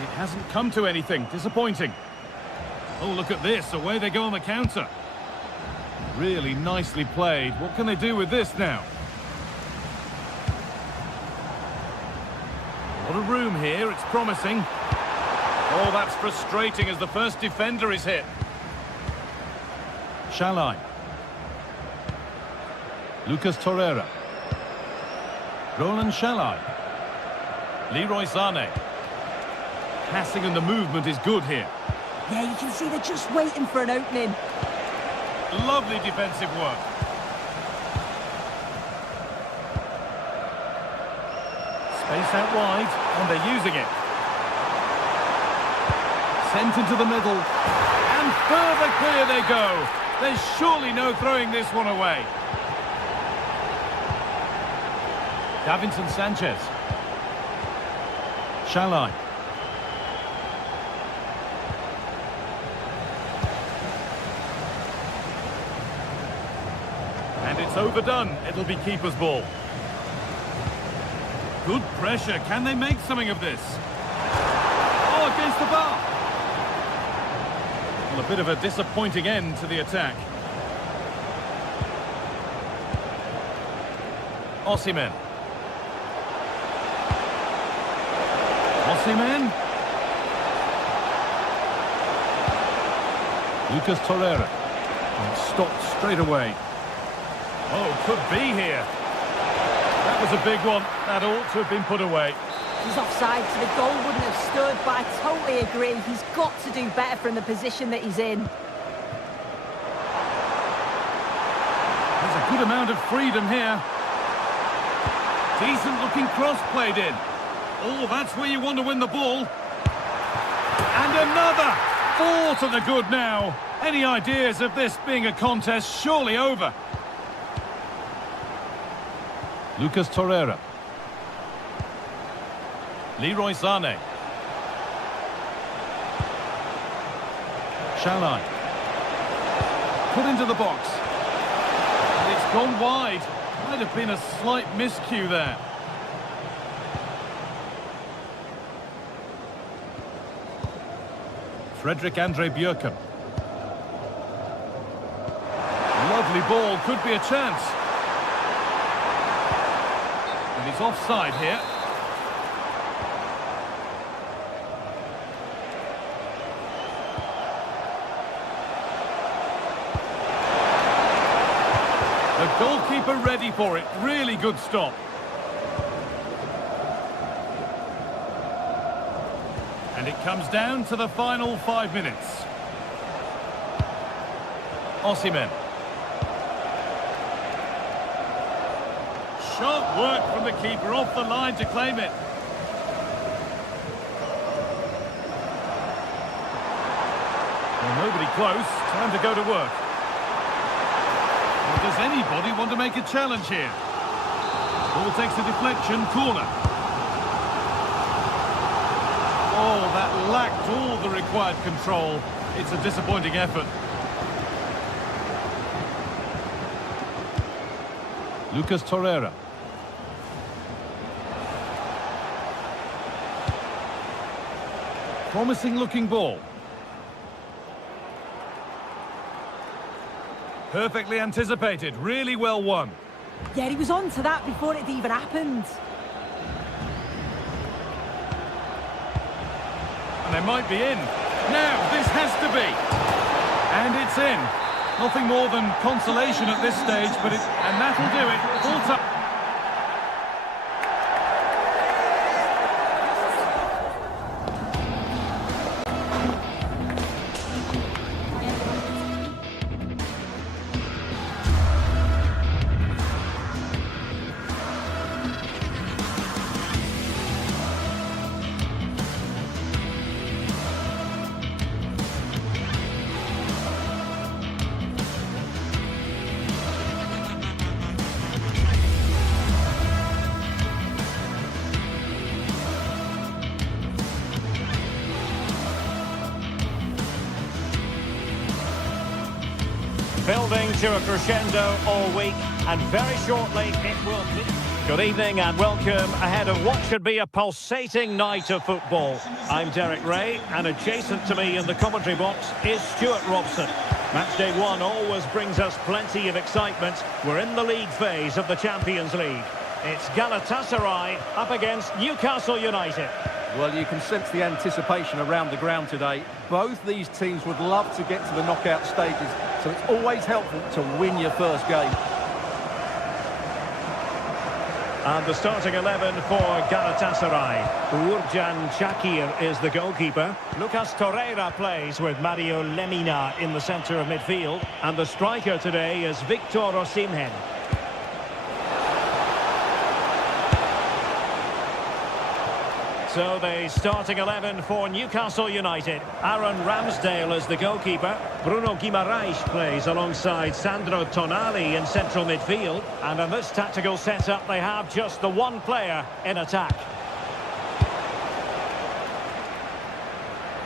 It hasn't come to anything. Disappointing. Oh, look at this. Away they go on the counter. Really nicely played. What can they do with this now? A lot of room here. It's promising. Oh, that's frustrating as the first defender is hit. Shalai. Lucas Torreira. Roland Shalai. Leroy Sané. Passing and the movement is good here. Yeah, you can see they're just waiting for an opening. Lovely defensive work. Space out wide, and they're using it. Sent into the middle. And further clear they go. There's surely no throwing this one away. Davinson Sanchez. Shalai. And it's overdone. It'll be keeper's ball. Good pressure. Can they make something of this? Oh, against the bar. Well, a bit of a disappointing end to the attack. Osimhen. Osimhen. Lucas Torreira. And stopped straight away. Oh, could be here. That was a big one. That ought to have been put away. He's offside, so the goal wouldn't have stood, but I totally agree. He's got to do better from the position that he's in. There's a good amount of freedom here. Decent looking cross played in. Oh, that's where you want to win the ball. And another! 4 to the good now. Any ideas of this being a contest surely over? Lucas Torreira. Leroy Sané. Shalai. Put into the box. And it's gone wide. Might have been a slight miscue there. Frederick Andre Björken. Lovely ball, could be a chance. And he's offside here. The goalkeeper ready for it. Really good stop. And it comes down to the final 5 minutes. Osimhen. Sharp work from the keeper off the line to claim it. Well, nobody close. Time to go to work. Well, does anybody want to make a challenge here? Ball takes a deflection, corner. Oh, that lacked all the required control. It's a disappointing effort. Lucas Torreira. Promising looking ball. Perfectly anticipated, really well won. Yeah, he was on to that before it even happened. And they might be in. Now, this has to be. And it's in. Nothing more than consolation at this stage, and that'll do it. Full time. Building to a crescendo all week, and very shortly it will be. Good evening and welcome ahead of what should be a pulsating night of football. I'm Derek Ray, and adjacent to me in the commentary box is Stuart Robson. Matchday 1 always brings us plenty of excitement. We're in the league phase of the Champions League. It's Galatasaray up against Newcastle United. Well, you can sense the anticipation around the ground today. Both these teams would love to get to the knockout stages, so it's always helpful to win your first game. And the starting 11 for Galatasaray. Uğurcan Çakır is the goalkeeper. Lucas Torreira plays with Mario Lemina in the centre of midfield. And the striker today is Victor Osimhen. So the starting 11 for Newcastle United. Aaron Ramsdale is the goalkeeper. Bruno Guimaraes plays alongside Sandro Tonali in central midfield. And in this tactical setup, they have just the one player in attack.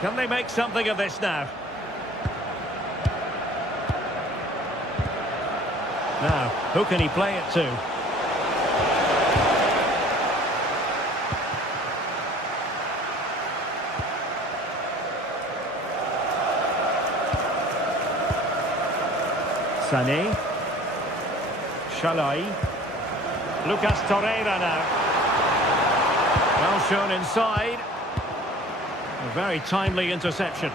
Can they make something of this now? Now, who can he play it to? Sané. Shalai. Lucas Torreira now. Well shown inside. A very timely interception.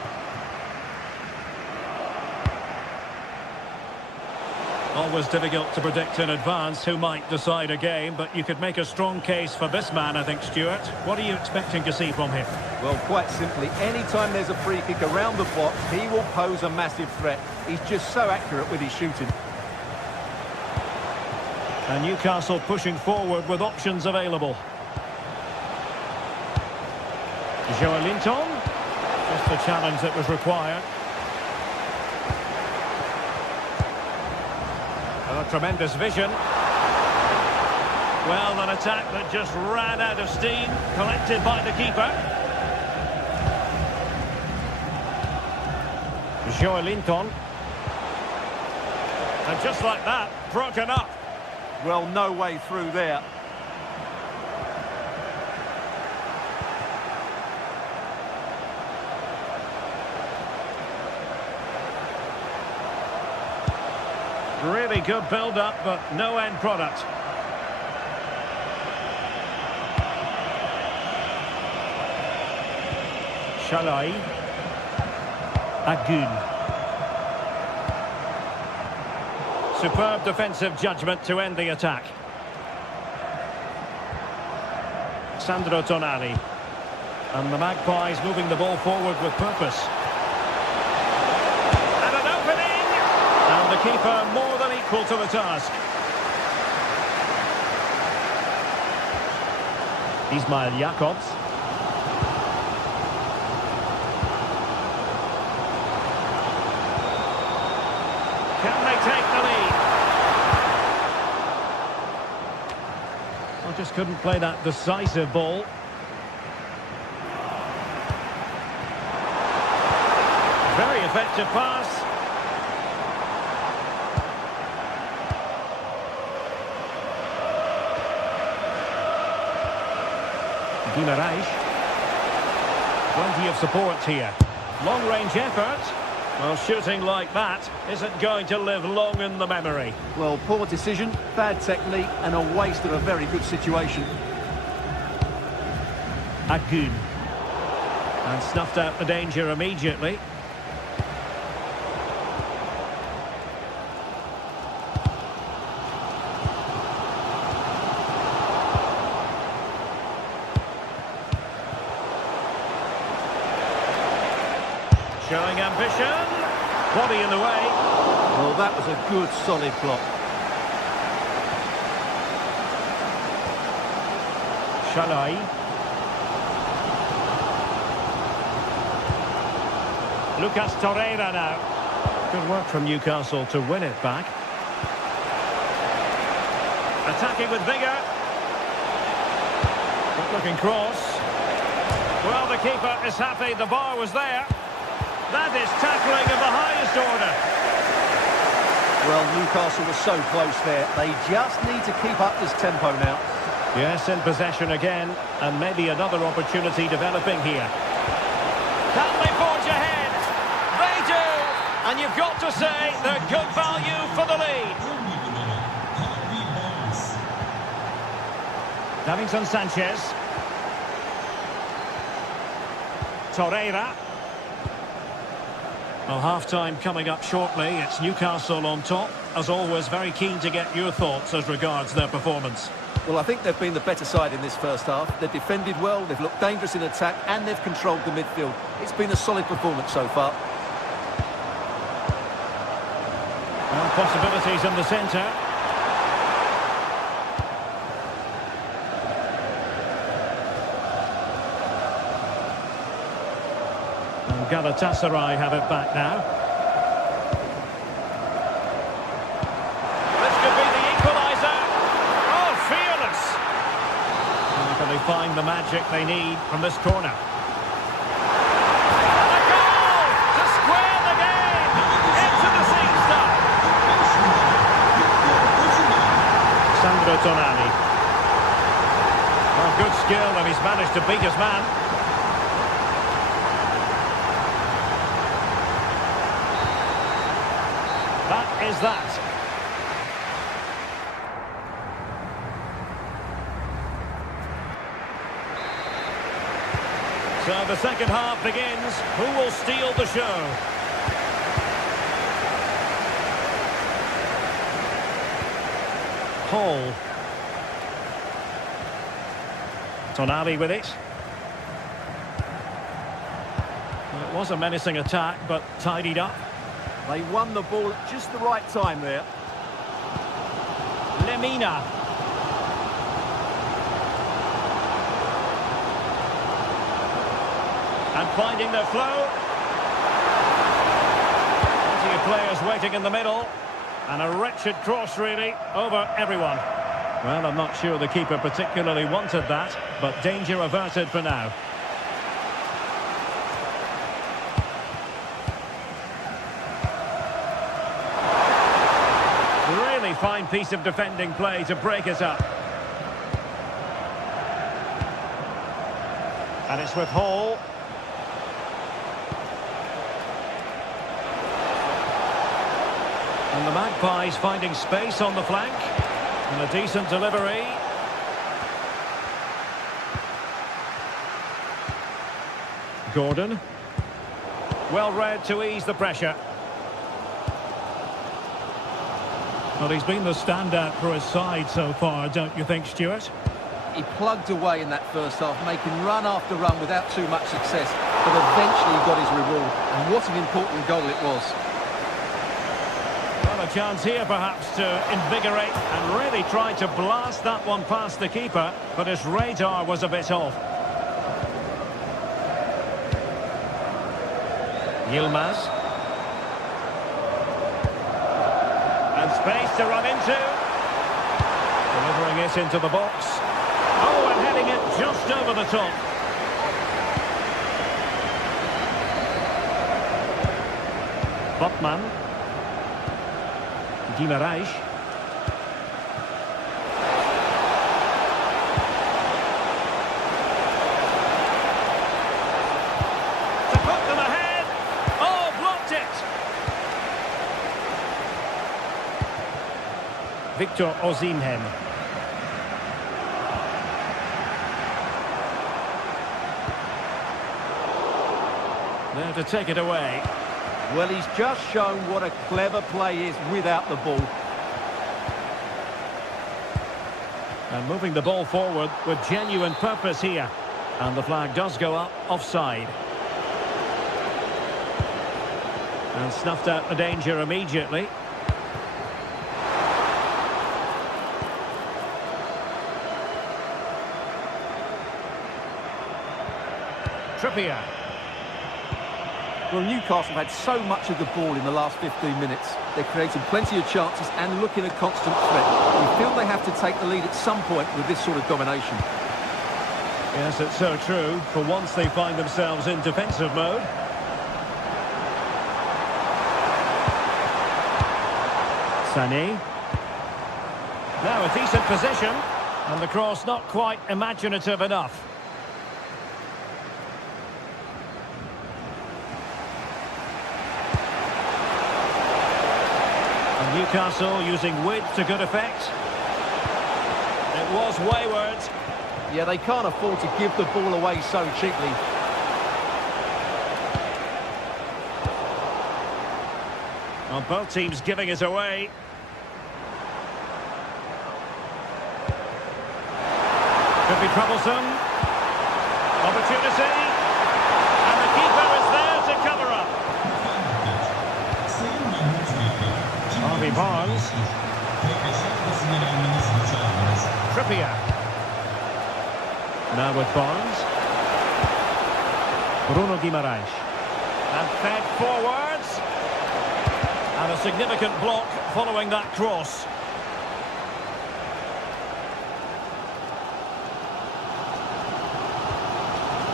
Always difficult to predict in advance who might decide a game, but you could make a strong case for this man, I think, Stuart. What are you expecting to see from him? Well, quite simply, anytime there's a free kick around the box, he will pose a massive threat. He's just so accurate with his shooting. And Newcastle pushing forward with options available. Joelinton. Just the challenge that was required. A tremendous vision. Well, an attack that just ran out of steam, collected by the keeper. Joelinton. And just like that, broken up. Well, no way through there. Really good build-up, but no end product. Shalai. Agun. Superb defensive judgment to end the attack. Sandro Tonali. And the Magpies moving the ball forward with purpose. And an opening! And the keeper more than equal to the task. Ismail Jakobs. Can they take the lead? Well, just couldn't play that decisive ball. Very effective pass. Guimaraes. Plenty of support here. Long-range effort. Well, shooting like that isn't going to live long in the memory. Well, poor decision, bad technique, and a waste of a very good situation. Agun. And snuffed out the danger immediately. Showing ambition. Body in the way. Well, that was a good, solid block. Shalai. Lucas Torreira now. Good work from Newcastle to win it back. Attacking with vigour. Good looking cross. Well, the keeper is happy the bar was there. That is tackling of the highest order. Well, Newcastle was so close there. They just need to keep up this tempo now. Yes, in possession again, and maybe another opportunity developing here. Can they forge ahead? They do! And you've got to say they're good value for the lead. Davinson Sanchez. Torreira. Well, half-time coming up shortly. It's Newcastle on top. As always, very keen to get your thoughts as regards their performance. Well, I think they've been the better side in this first half. They've defended well, they've looked dangerous in attack, and they've controlled the midfield. It's been a solid performance so far. Well, possibilities in the centre. And Galatasaray have it back now. This could be the equaliser. Oh, fearless! And can they find the magic they need from this corner? And a goal to square the game! Into the sea stuff! Sandro Tonali. Well, good skill, and he's managed to beat his man. That is that. So the second half begins. Who will steal the show? Hall. Tonali with it. Well, it was a menacing attack, but tidied up. They won the ball at just the right time there. Lemina. And finding their flow. Plenty of players waiting in the middle. And a wretched cross, really, over everyone. Well, I'm not sure the keeper particularly wanted that, but danger averted for now. Really fine piece of defending play to break it up. And it's with Hall. And the Magpies finding space on the flank. And a decent delivery. Gordon. Well read to ease the pressure. Well, he's been the standout for his side so far, don't you think, Stuart? He plugged away in that first half, making run after run without too much success. But eventually he got his reward. And what an important goal it was. Well, a chance here perhaps to invigorate and really try to blast that one past the keeper, but his radar was a bit off. Yilmaz. And space to run into. Delivering it into the box. Oh, and heading it just over the top. Botman. Guimaraes. To put them ahead. Oh, blocked it. Victor Osimhen. There to take it away. Well, he's just shown what a clever play is without the ball. And moving the ball forward with genuine purpose here. And the flag does go up offside. And snuffed out the danger immediately. Trippier. Well, Newcastle had so much of the ball in the last 15 minutes. They're creating plenty of chances and looking a constant threat. We feel they have to take the lead at some point with this sort of domination. Yes, it's so true. For once they find themselves in defensive mode. Sané. Now a decent position. And the cross not quite imaginative enough. Newcastle using width to good effect. It was wayward. Yeah, they can't afford to give the ball away so cheaply. Well, both teams giving it away. Could be troublesome. Opportunity. And the keeper is there to cover up. Harvey Barnes. Trippier. Now with Barnes. Bruno Guimaraes. And fed forwards. And a significant block following that cross.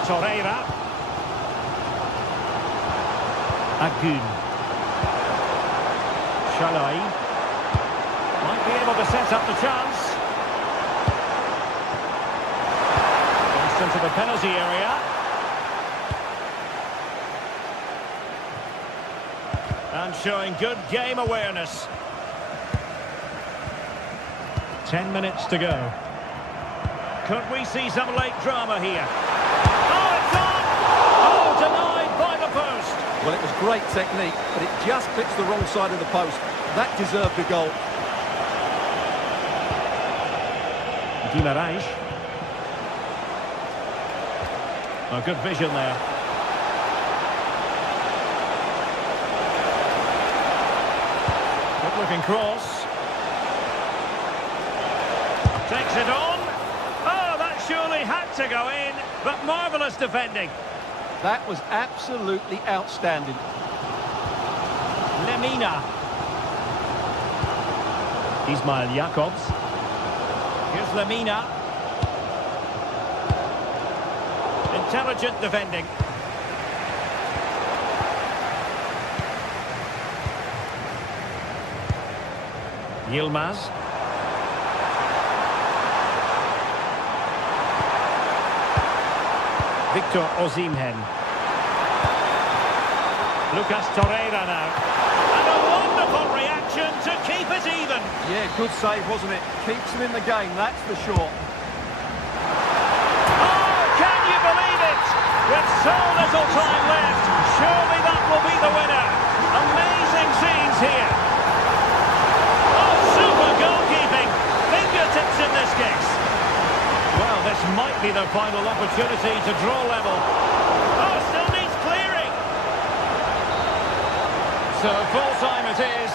Torreira. Agun. Shalai. Might be able to set up the chance. Goes into the penalty area. And showing good game awareness. 10 minutes to go. Could we see some late drama here? Oh, it's on! Oh, denied by the post. Well, it was great technique, but it just clips the wrong side of the post. That deserved a goal. Guimaraes. Oh, good vision there. Good looking cross. Takes it on. Oh, that surely had to go in, but marvellous defending. That was absolutely outstanding. Lemina. Ismail Jakobs. Here's Lemina. Intelligent defending. Yilmaz. Victor Osimhen. Lucas Torreira now. And a wonderful reaction to keep it even. Yeah, good save, wasn't it? Keeps him in the game, that's for sure. Oh, can you believe it? With so little time left, surely that will be the winner. Amazing scenes here. Oh, super goalkeeping. Fingertips in this case. Well, this might be the final opportunity to draw level. Oh, still needs clearing. So full time it is.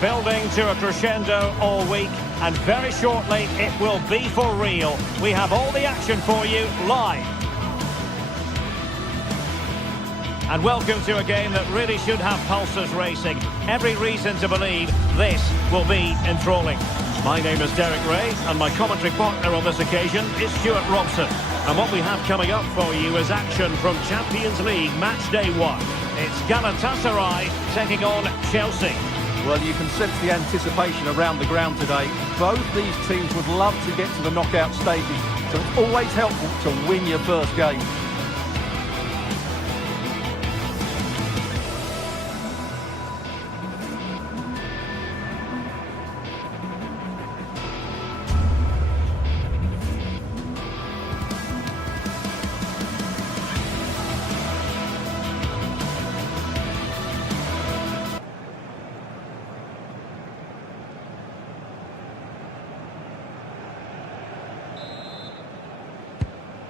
Building to a crescendo all week, and very shortly it will be for real. We have all the action for you live. And welcome to a game that really should have pulses racing. Every reason to believe this will be enthralling. My name is Derek Ray, and my commentary partner on this occasion is Stuart Robson. And what we have coming up for you is action from Champions League Match Day 1. It's Galatasaray taking on Chelsea. Well, you can sense the anticipation around the ground today. Both these teams would love to get to the knockout stages, so it's always helpful to win your first game.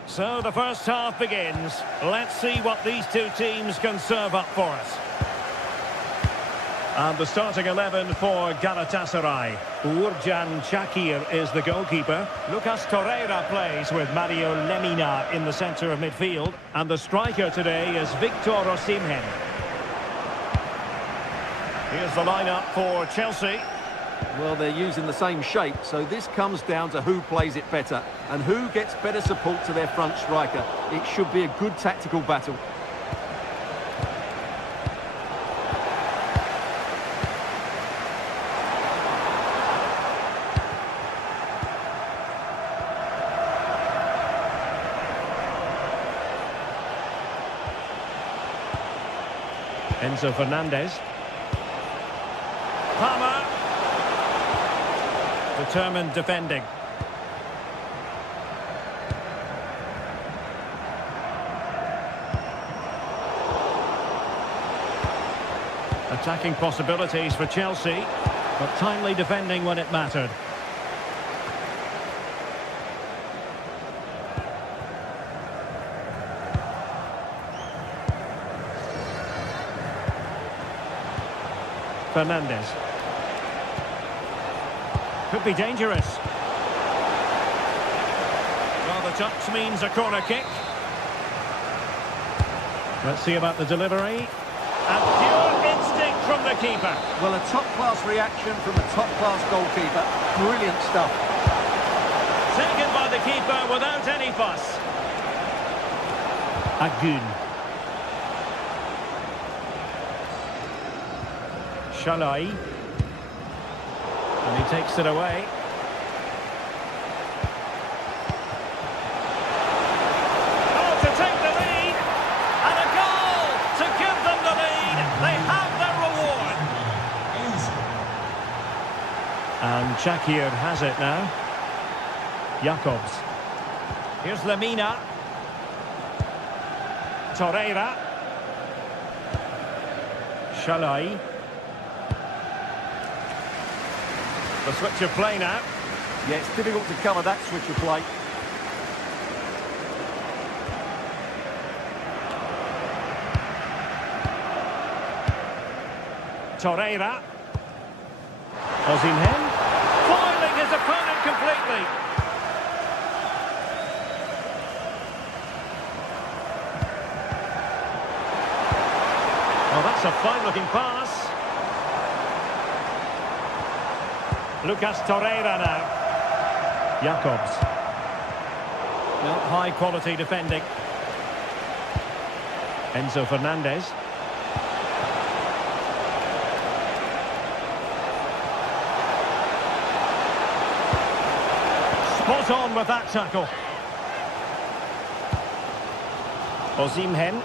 So the first half begins. Let's see what these two teams can serve up for us. And the starting 11 for Galatasaray. Uğurcan Çakır is the goalkeeper. Lucas Torreira plays with Mario Lemina in the centre of midfield. And the striker today is Victor Osimhen. Here's the lineup for Chelsea. Well, they're using the same shape, so this comes down to who plays it better and who gets better support to their front striker. It should be a good tactical battle. Enzo Fernandez. Palmer. Determined defending. Attacking possibilities for Chelsea, but timely defending when it mattered. Fernandez. Could be dangerous. Well, the touch means a corner kick. Let's see about the delivery. And pure instinct from the keeper. Well, a top-class reaction from a top-class goalkeeper. Brilliant stuff. Taken by the keeper without any fuss. Agun. Shalai. And he takes it away. Oh, to take the lead. And a goal to give them the lead. They have their reward. And Shakir has it now. Jacobs. Here's Lamina. Torreira. Shalai. The switch of play now. Yeah, it's difficult to cover that switch of play. Torreira. Osimhen. Foiling his opponent completely. Well, that's a fine-looking pass. Lucas Torreira now. Jacobs. Well, high-quality defending. Enzo Fernandez. Spot on with that tackle. Osimhen.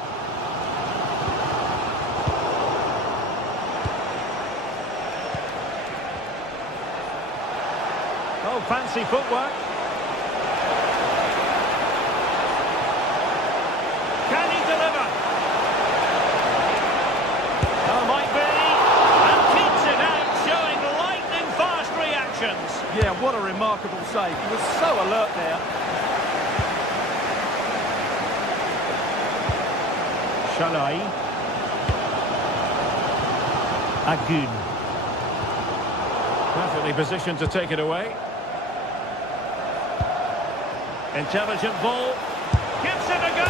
Oh, fancy footwork. Can he deliver? Oh, might be. And keeps it out, showing lightning-fast reactions. Yeah, what a remarkable save. He was so alert there. Shalai. Agun. Perfectly positioned to take it away. Intelligent ball. Gives it a go.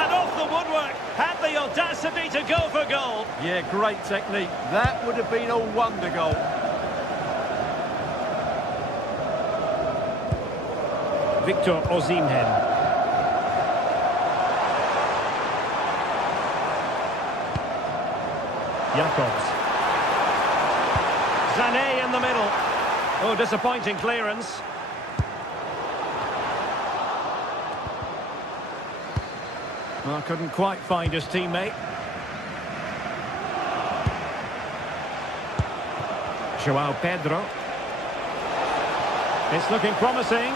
And off the woodwork. Had the audacity to go for goal. Yeah, great technique. That would have been a wonder goal. Victor Osimhen. Jacobs. Sané in the middle. Oh, disappointing clearance. Well, couldn't quite find his teammate. João Pedro. It's looking promising.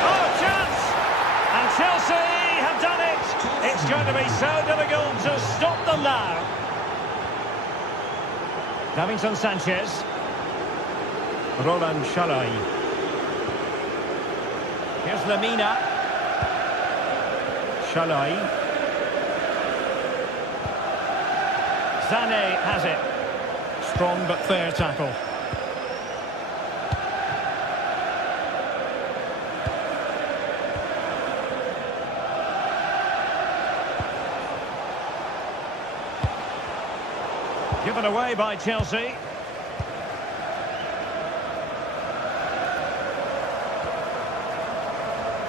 Oh, chance! And Chelsea have done it! It's going to be so difficult to stop them now. Davinson Sanchez. Roland Shalai. Here's Lamina. Shalai. Sané has it. Strong but fair tackle. Given away by Chelsea.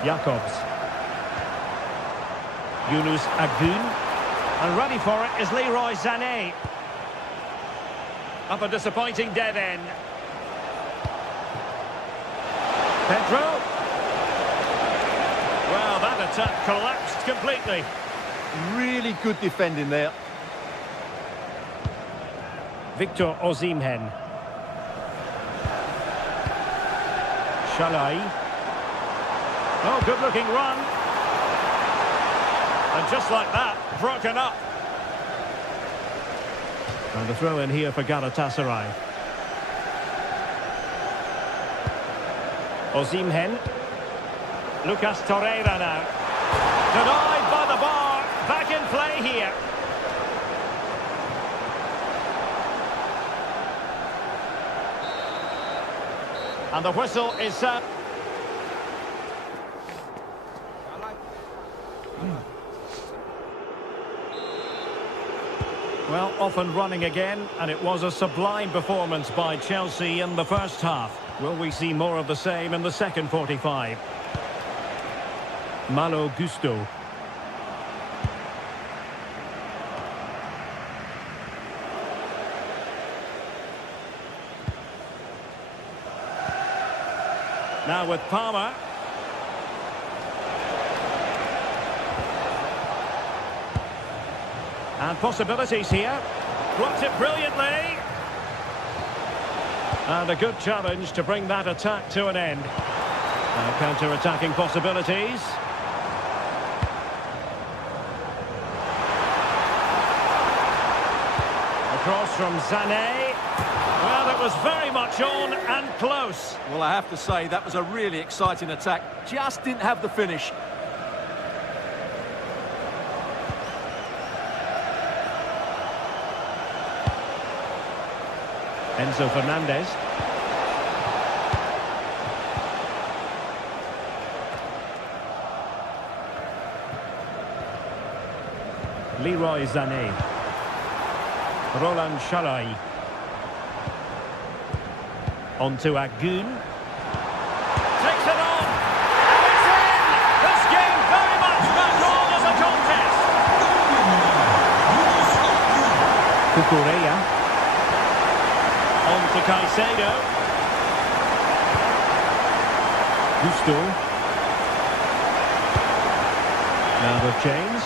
Jacobs. Yunus Agun. And ready for it is Leroy Sané. Up a disappointing dead end. Pedro. Well, that attack collapsed completely. Really good defending there. Victor Osimhen. Shalai. Oh, good-looking run. And just like that, broken up. And the throw in here for Galatasaray. Osimhen. Lucas Torreira now. Denied by the bar. Back in play here. And the whistle is set. Well, off and running again, and it was a sublime performance by Chelsea in the first half. Will we see more of the same in the second 45? Malo Gusto. Now with Palmer. And possibilities here. Blocked it brilliantly. And a good challenge to bring that attack to an end. Now counter-attacking possibilities. Across from Sané. Well, it was very much on and close. Well, I have to say, that was a really exciting attack. Just didn't have the finish. Enzo Fernandez. Leroy Sané. Roland Shalai. On to Agun. Takes it on. And it's in! This game very much back on as a contest. Cucurella. On to Caicedo. Gusto. Now the change.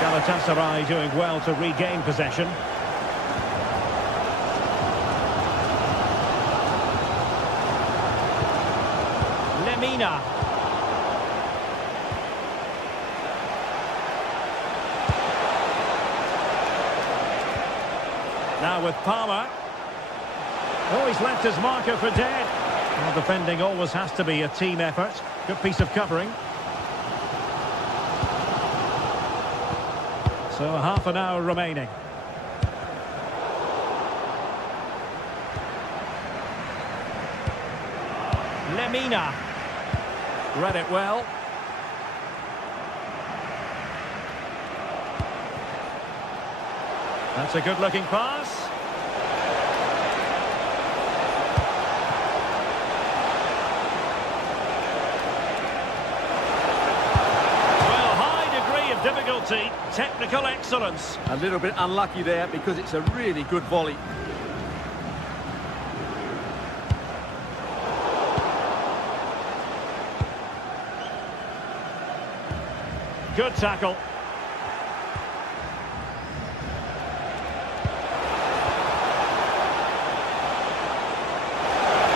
Galatasaray doing well to regain possession. Lemina. Now with Palmer. Oh, he's left his marker for dead. Well, defending always has to be a team effort. Good piece of covering. So half an hour remaining. Lemina. Read it well. That's a good-looking pass. Well, high degree of difficulty, technical excellence. A little bit unlucky there because it's a really good volley. Good tackle.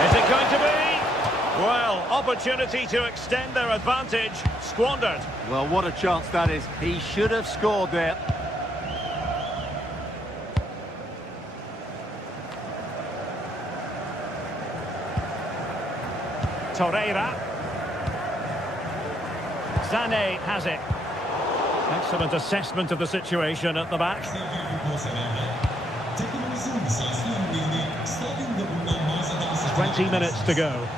Is it going to be? Well, opportunity to extend their advantage, squandered. Well, what a chance that is. He should have scored there. Torreira. Sané has it. Excellent assessment of the situation at the back. 20 minutes to go.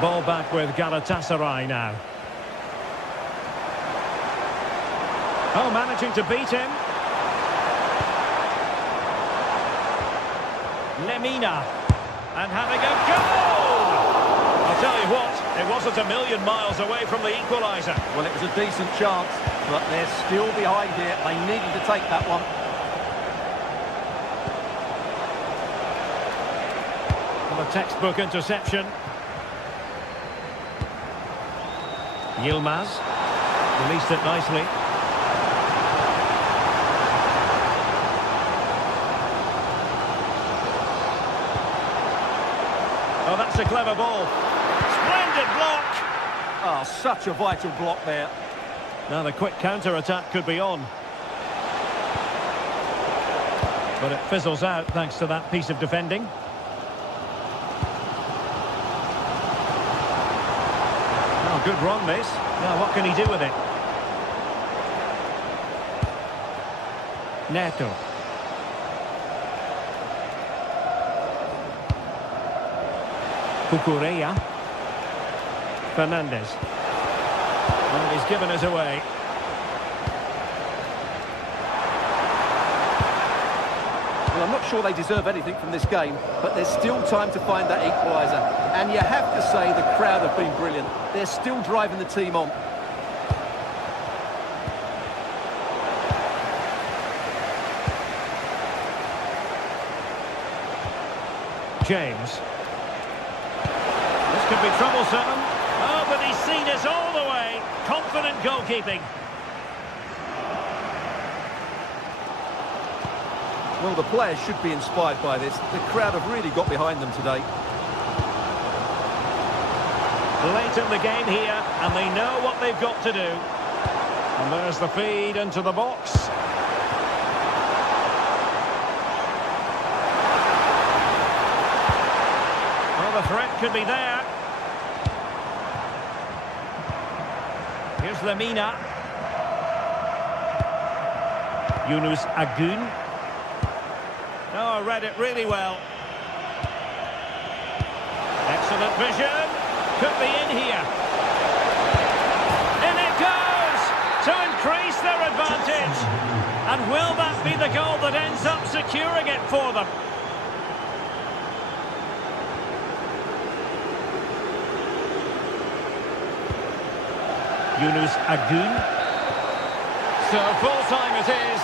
Ball back with Galatasaray now. Oh, managing to beat him. Lemina. And having a goal! I'll tell you what, it wasn't a million miles away from the equaliser. Well, it was a decent chance, but they're still behind here. They needed to take that one. A textbook interception. Yilmaz released it nicely. Oh, that's a clever ball. Splendid block. Oh, such a vital block there. Now the quick counter-attack could be on. But it fizzles out thanks to that piece of defending. Oh, good run, this. Now what can he do with it? Neto. Cucurella. Fernandez. Well, he's given us away. Well, I'm not sure they deserve anything from this game, but there's still time to find that equaliser. And you have to say the crowd have been brilliant. They're still driving the team on. James. This could be troublesome. Oh, but he's seen us all the way. Confident goalkeeping. Well, the players should be inspired by this. The crowd have really got behind them today. Late in the game here, and they know what they've got to do. And there's the feed into the box. Well, the threat could be there. Here's Lemina. Yunus Agun. Oh, read it really well. Excellent vision. Could be in here. In it goes! To increase their advantage. And will that be the goal that ends up securing it for them? Yunus Agun. So full time it is.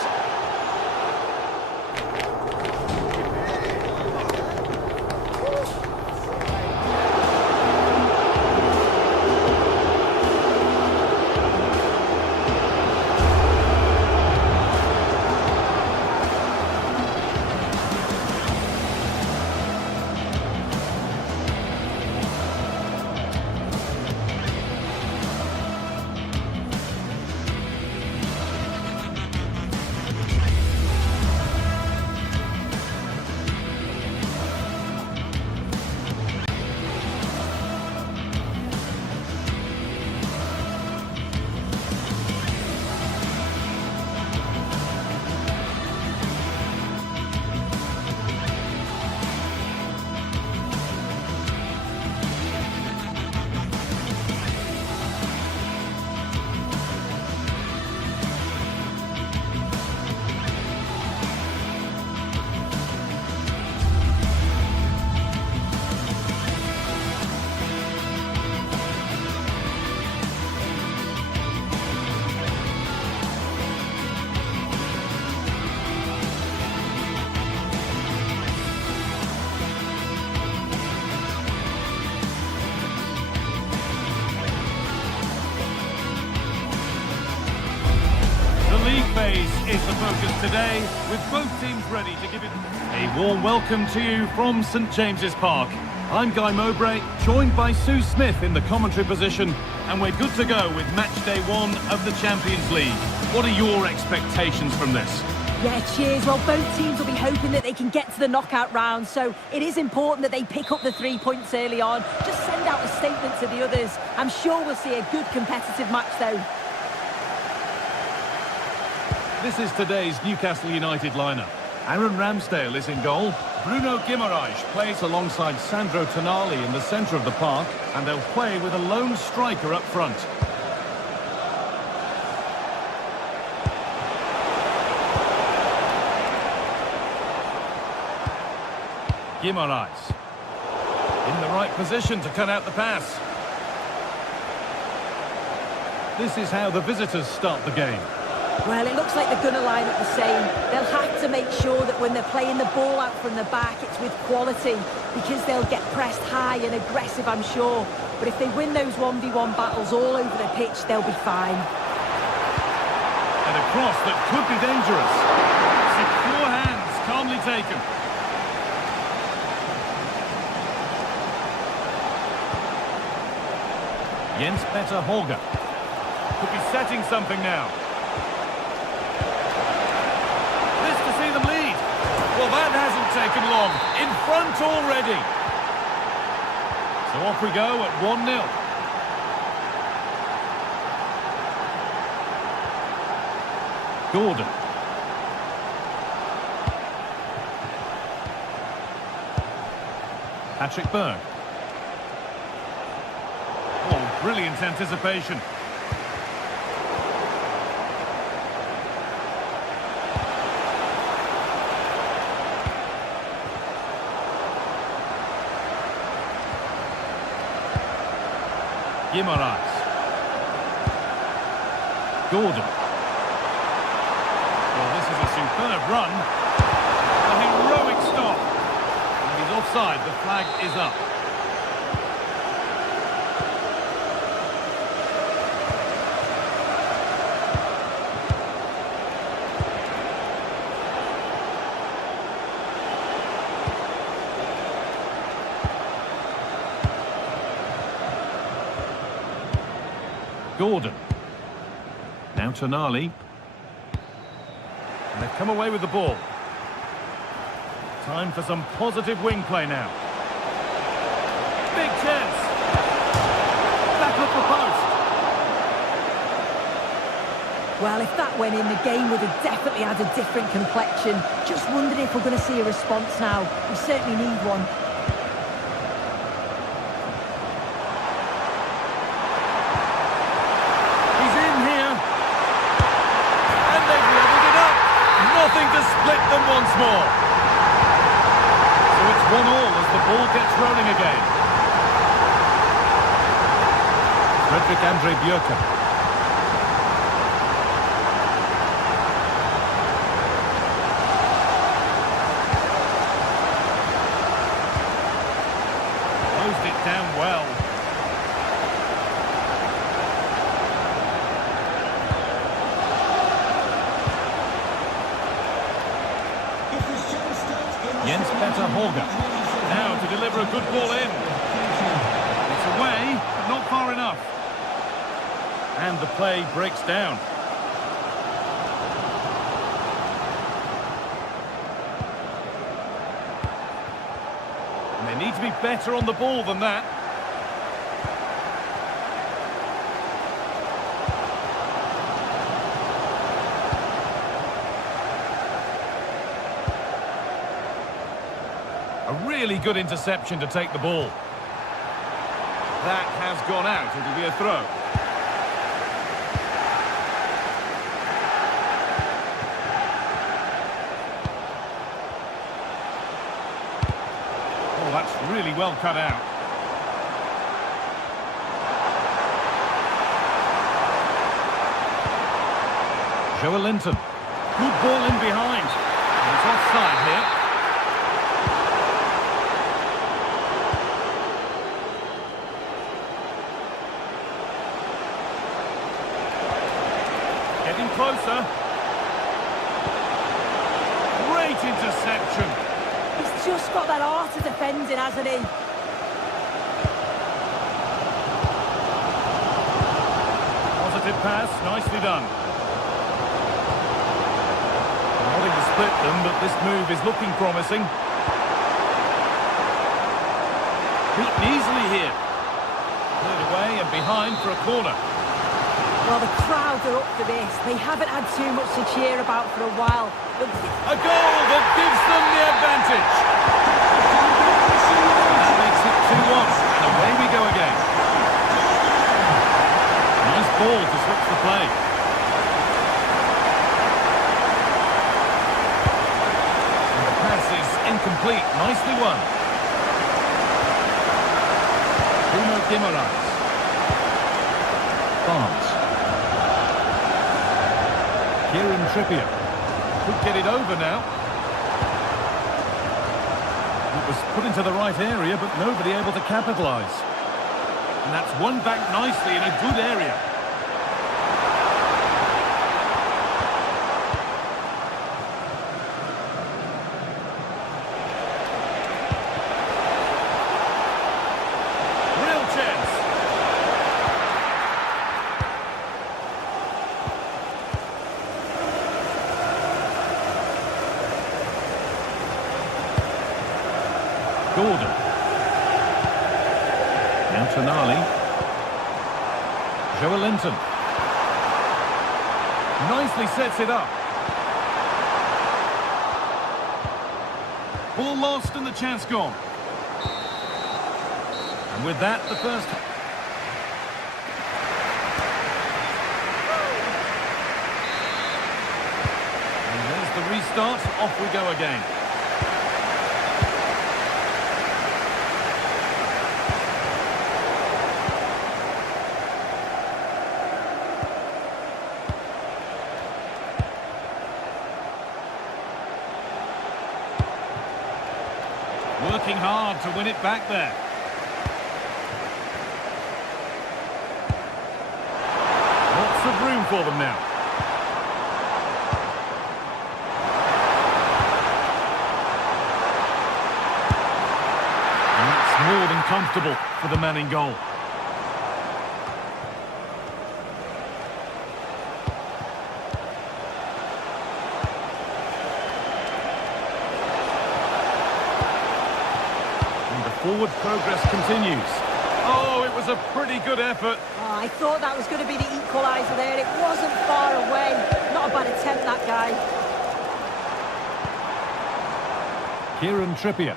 Is the focus today, with both teams ready to give it a warm welcome to you from St James's Park. I'm Guy Mowbray, joined by Sue Smith in the commentary position, and we're good to go with match day 1 of the Champions League. What are your expectations from this? Yeah, cheers. Well, both teams will be hoping that they can get to the knockout round, so it is important that they pick up the 3 points early on. Just send out a statement to the others. I'm sure we'll see a good competitive match, though. This is today's Newcastle United lineup. Aaron Ramsdale is in goal. Bruno Guimaraes plays alongside Sandro Tonali in the centre of the park, and they'll play with a lone striker up front. Guimaraes. In the right position to cut out the pass. This is how the visitors start the game. Well, it looks like they're going to line up the same. They'll have to make sure that when they're playing the ball out from the back, it's with quality, because they'll get pressed high and aggressive, I'm sure. But if they win those 1v1 battles all over the pitch, they'll be fine. And a cross that could be dangerous. Secure hands, calmly taken. Jens Petter Holger. Could be setting something now. This to see them lead. Well, that hasn't taken long. In front already. So off we go at 1-0. Gordon. Patrick Berg. Oh, brilliant anticipation. Guimaraes. Gordon. Well, this is a superb run. A heroic stop. And he's offside. The flag is up. Gordon. Now Tonali. And they've come away with the ball. Time for some positive wing play now. Big chance. Back up the post. Well, if that went in, the game would have definitely had a different complexion. Just wondering if we're going to see a response now. We certainly need one. Nothing to split them once more. So it's 1-1 as the ball gets rolling again. Fredrik Andre Bjørken. Closed it down well. Jens Petter Holger. Now to deliver a good ball in. It's away, but not far enough. And the play breaks down. And they need to be better on the ball than that. A really good interception to take the ball. That has gone out. It'll be a throw. Oh, that's really well cut out. Joe Linton. Good ball in behind. And it's offside here. Getting closer. Great interception. He's just got that art of defending, hasn't he? Positive pass, nicely done. Wanting to split them, but this move is looking promising. Beaten easily here. Cleared away and behind for a corner. Well, the crowd are up for this. They haven't had too much to cheer about for a while. But a goal that gives them the advantage. That makes it 2-1, and away we go again. Nice ball to switch the play. And the pass is incomplete. complete. Nicely won. Bruno Guimaraes. Barnes. Kieran Trippier. Could get it over now. It was put into the right area, but nobody able to capitalise. And that's won back nicely in a good area. Real chance. Gordon. Now Tonali. Joelinton. Nicely sets it up. Ball lost and the chance gone. And with that, the first... And there's the restart. Off we go again. Working hard to win it back there. Lots of room for them now. And that's more than comfortable for the man in goal. Forward progress continues. Oh, it was a pretty good effort. Oh, I thought that was going to be the equaliser there. It wasn't far away. Not a bad attempt, that guy. Kieran Trippier.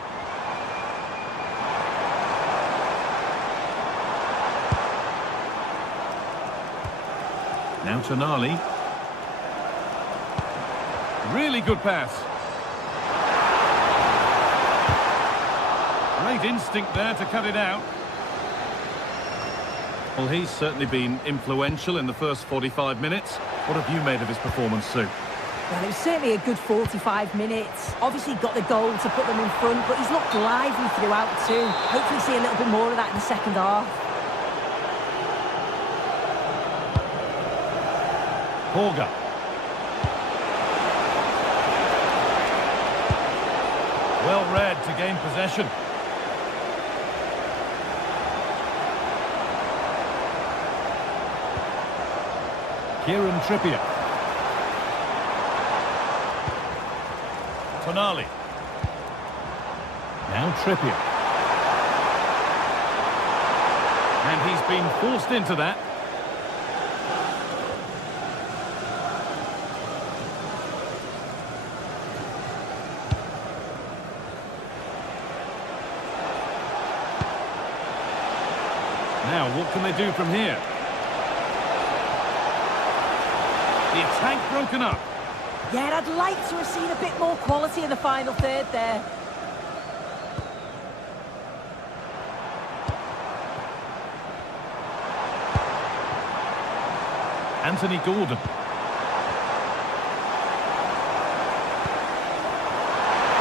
Now Tonali. Really good pass. Great instinct there to cut it out. Well, he's certainly been influential in the first 45 minutes. What have you made of his performance, Sue? Well, it was certainly a good 45 minutes. Obviously got the goal to put them in front, but he's looked lively throughout too. Hopefully see a little bit more of that in the second half. Borga. Well read to gain possession. Kieran Trippier. Tonali. Now Trippier. And he's been forced into that. Now, what can they do from here? The attack broken up. Yeah, I'd like to have seen a bit more quality in the final third there. Anthony Gordon.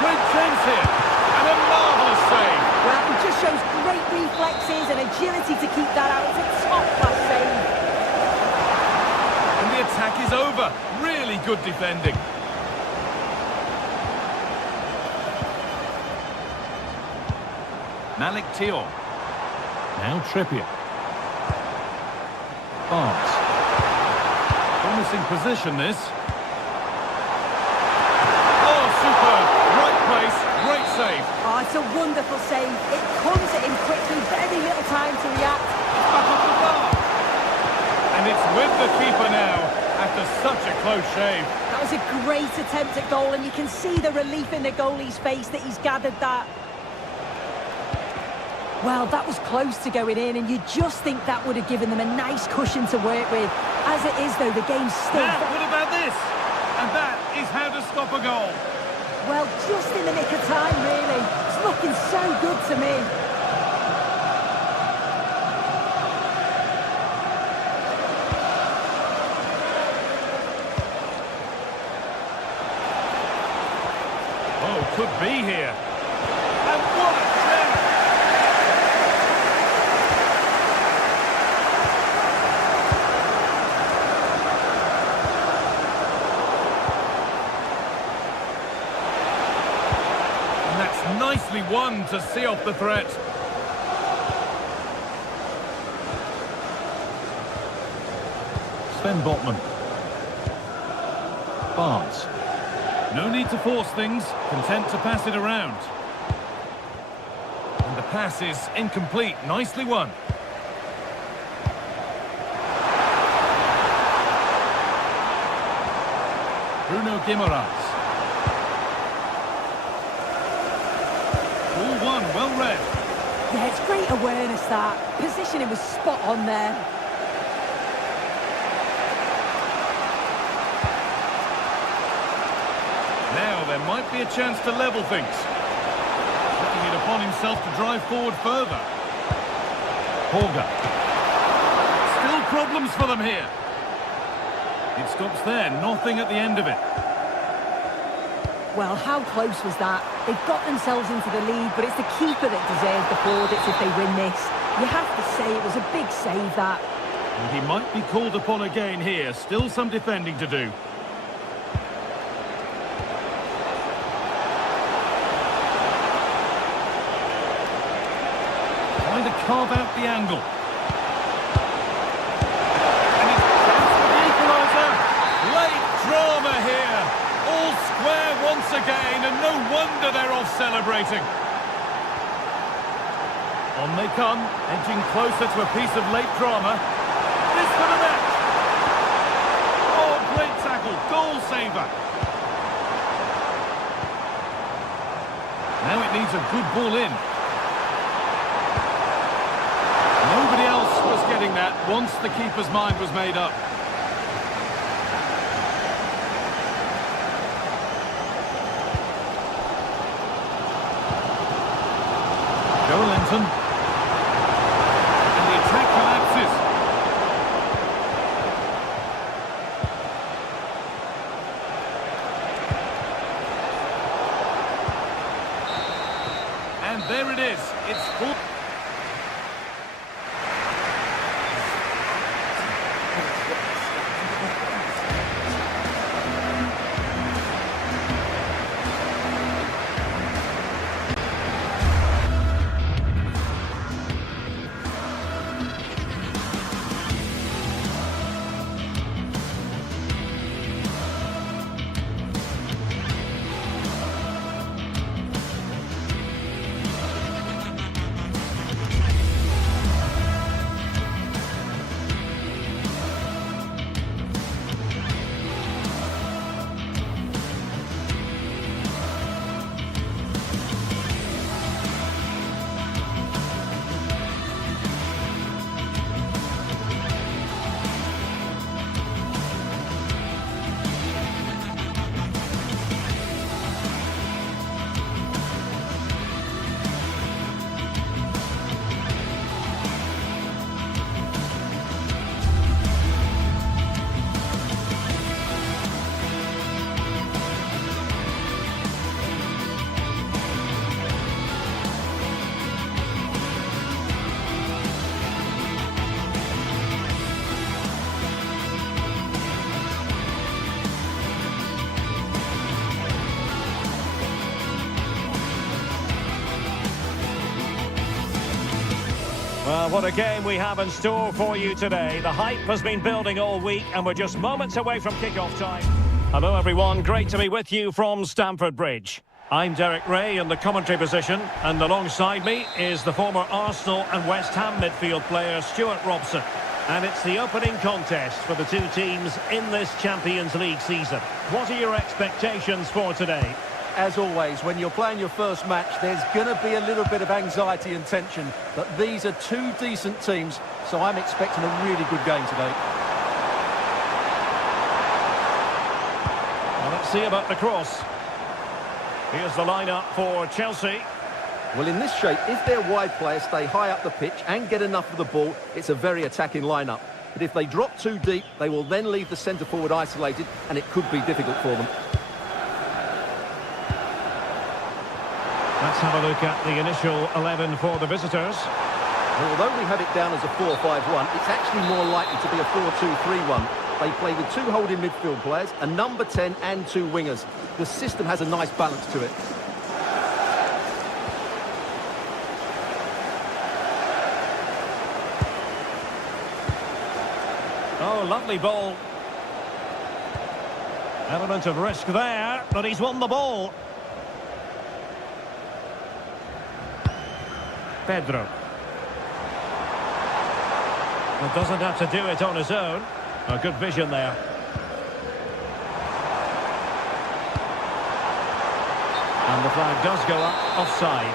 Great chance here. And a marvellous save. Well, it just shows great reflexes and agility to keep that out. It's a top-class save. And the attack is over. Really good defending. Malik Thiaw. Now Trippier. Barnes. Promising position, this. Oh, superb. Right place, great save. Oh, it's a wonderful save. It comes at him quickly, very little time to react. Back off the bar. And it's with the keeper now, after such a close shave. That was a great attempt at goal, and you can see the relief in the goalie's face that he's gathered that. Well, that was close to going in, and you just think that would have given them a nice cushion to work with. As it is, though, the game's still... Now, what about this? And that is how to stop a goal. Well, just in the nick of time, really. looking so good to me. Oh, could be here. And what a save! And that's nicely won to see off the threat. Sven Botman. Barnes. No need to force things, content to pass it around. And the pass is incomplete, nicely won. Bruno Guimaraes. Ball one, well read. Yeah, it's great awareness that. Positioning was spot on there. Now there might be a chance to level things. Taking it upon himself to drive forward further. Holger. Still problems for them here. It stops there, nothing at the end of it. Well, how close was that? They've got themselves into the lead, but it's the keeper that deserves the plaudits if they win this. You have to say it was a big save, that. And he might be called upon again here. Still some defending to do. Trying to carve out the angle. And it's chance for the equaliser. Late drama here. All square once again, and no wonder they're off celebrating. On they come, edging closer to a piece of late drama. This for the net. Oh, great tackle, goal saver. Now it needs a good ball in. Nobody else was getting that once the keeper's mind was made up. Joelinton. And the attack collapses. And there it is. It's full. Well, what a game we have in store for you today. The hype has been building all week and we're just moments away from kick-off time. Hello everyone, great to be with you from Stamford Bridge. I'm Derek Ray in the commentary position, and alongside me is the former Arsenal and West Ham midfield player Stuart Robson. And it's the opening contest for the two teams in this Champions League season. What are your expectations for today? As always, when you're playing your first match, there's going to be a little bit of anxiety and tension. But these are two decent teams, so I'm expecting a really good game today. Well, let's see about the cross. Here's the lineup for Chelsea. Well, in this shape, if their wide players stay high up the pitch and get enough of the ball, it's a very attacking lineup. But if they drop too deep, they will then leave the centre-forward isolated, and it could be difficult for them. Let's have a look at the initial 11 for the visitors. Well, although we have it down as a 4-5-1, it's actually more likely to be a 4-2-3-1. They play with 2 holding midfield players, a number 10 and 2 wingers. The system has a nice balance to it. Oh, lovely ball. Element of risk there, but he's won the ball. Pedro. Well, doesn't have to do it on his own. A good vision there. And the flag does go up offside.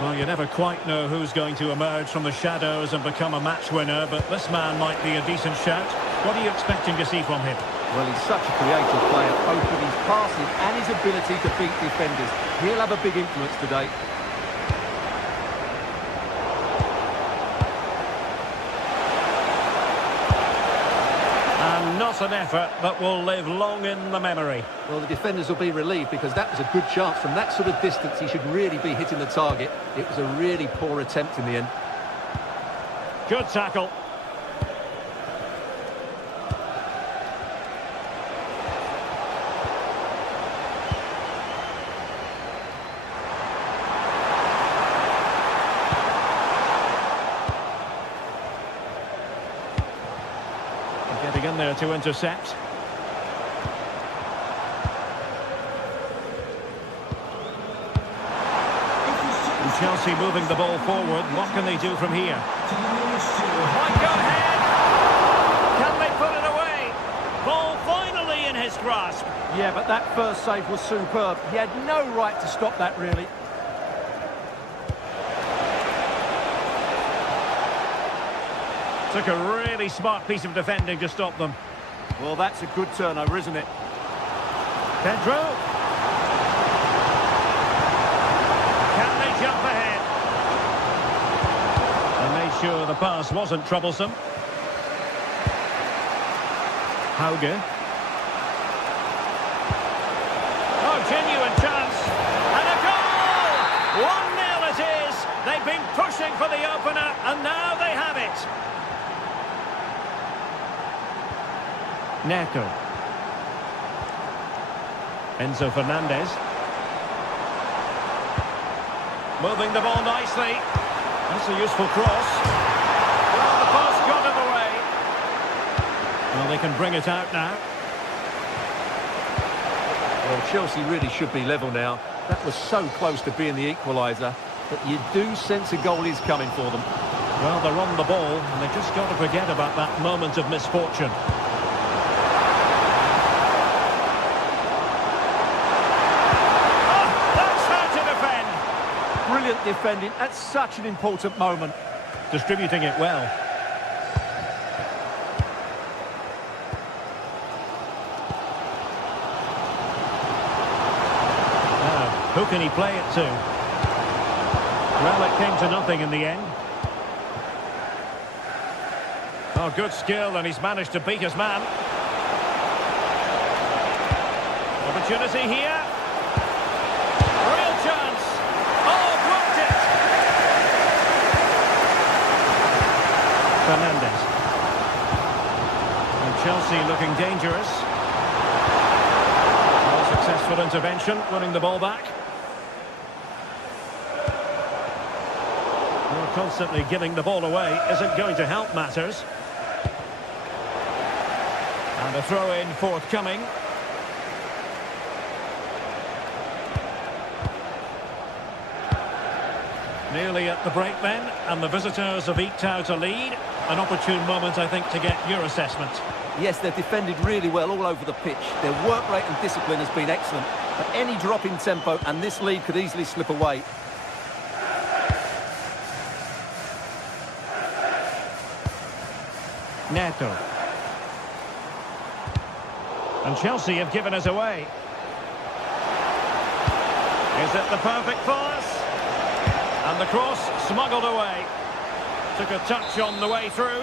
Well, you never quite know who's going to emerge from the shadows and become a match winner, but this man might be a decent shout. What are you expecting to see from him? Well, he's such a creative player, both with his passing and his ability to beat defenders. He'll have a big influence today. And not an effort that will live long in the memory. Well, the defenders will be relieved because that was a good chance. From that sort of distance, he should really be hitting the target. It was a really poor attempt in the end. Good tackle. Getting in there to intercept. And Chelsea moving the ball forward. What can they do from here? Might go ahead. Can they put it away? Ball finally in his grasp. Yeah, but that first save was superb. He had no right to stop that, really. Took a really smart piece of defending to stop them. Well, that's a good turnover, isn't it? Pedro. Can they jump ahead? They made sure the pass wasn't troublesome. Hauge. Oh, genuine chance. And a goal! 1-0 it is. They've been pushing for the opener, and now they have it. Neto. Enzo Fernandez. Moving the ball nicely. That's a useful cross. Well, the pass got him away. Well, they can bring it out now. Well, Chelsea really should be level now. That was so close to being the equaliser, but you do sense a goal is coming for them. Well, they're on the ball, and they've just got to forget about that moment of misfortune. Brilliant defending at such an important moment. Distributing it well. Now, who can he play it to? Well, it came to nothing in the end. Oh, good skill, and he's managed to beat his man. Opportunity here. Real chance. Oh, blocked it. Fernandez. And Chelsea looking dangerous. Well, successful intervention, winning the ball back. Well, constantly giving the ball away isn't going to help matters. And a throw-in forthcoming. Nearly at the break then, and the visitors have eked out a lead. An opportune moment, I think, to get your assessment. Yes, they've defended really well all over the pitch. Their work rate and discipline has been excellent. But any drop in tempo, and this lead could easily slip away. Neto. And Chelsea have given us away. Is it the perfect pass? And the cross smuggled away. Took a touch on the way through.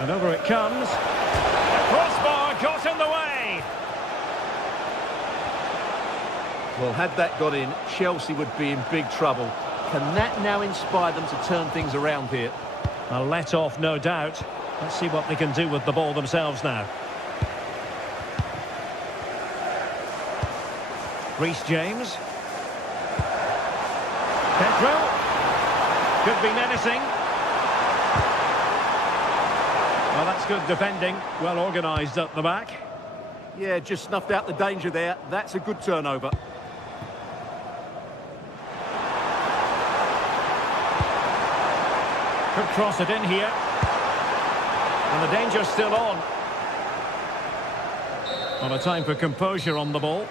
And over it comes. The crossbar got in the way. Well, had that got in, Chelsea would be in big trouble. Can that now inspire them to turn things around here? A let-off, no doubt. Let's see what they can do with the ball themselves now. Reece James. Pedro. Could be menacing. Well, that's good defending. Well organised up the back. Yeah, just snuffed out the danger there. That's a good turnover. Could cross it in here. And the danger's still on. Well, a time for composure on the ball.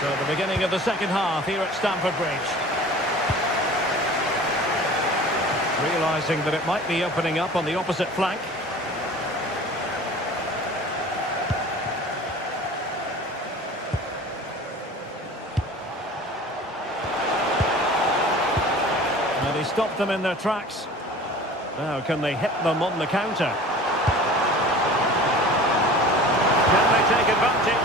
So the beginning of the second half here at Stamford Bridge. Realising that it might be opening up on the opposite flank. And he stopped them in their tracks. Now can they hit them on the counter? Can they take advantage?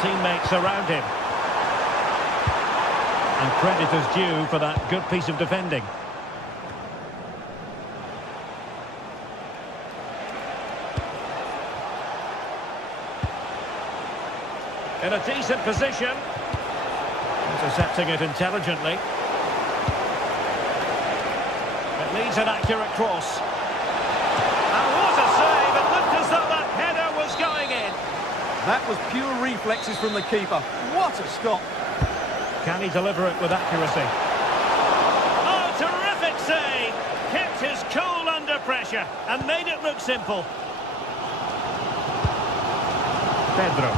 Teammates around him. And credit is due for that good piece of defending. In a decent position. Intercepting it intelligently. It needs an accurate cross. And what a save! It looked as though that header was going in. That was pure reflexes from the keeper. What a stop. Can he deliver it with accuracy? Oh, terrific save! Kept his cool under pressure and made it look simple. Pedro.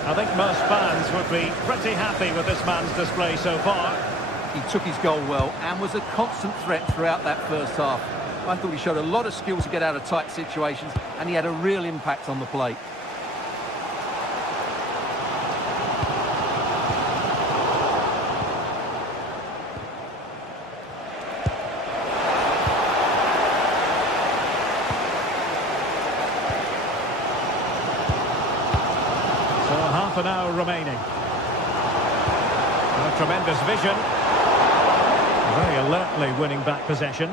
I think most fans would be pretty happy with this man's display so far. He took his goal well and was a constant threat throughout that first half. I thought he showed a lot of skill to get out of tight situations, and he had a real impact on the plate. Half an hour remaining. And a tremendous vision. Very alertly winning back possession.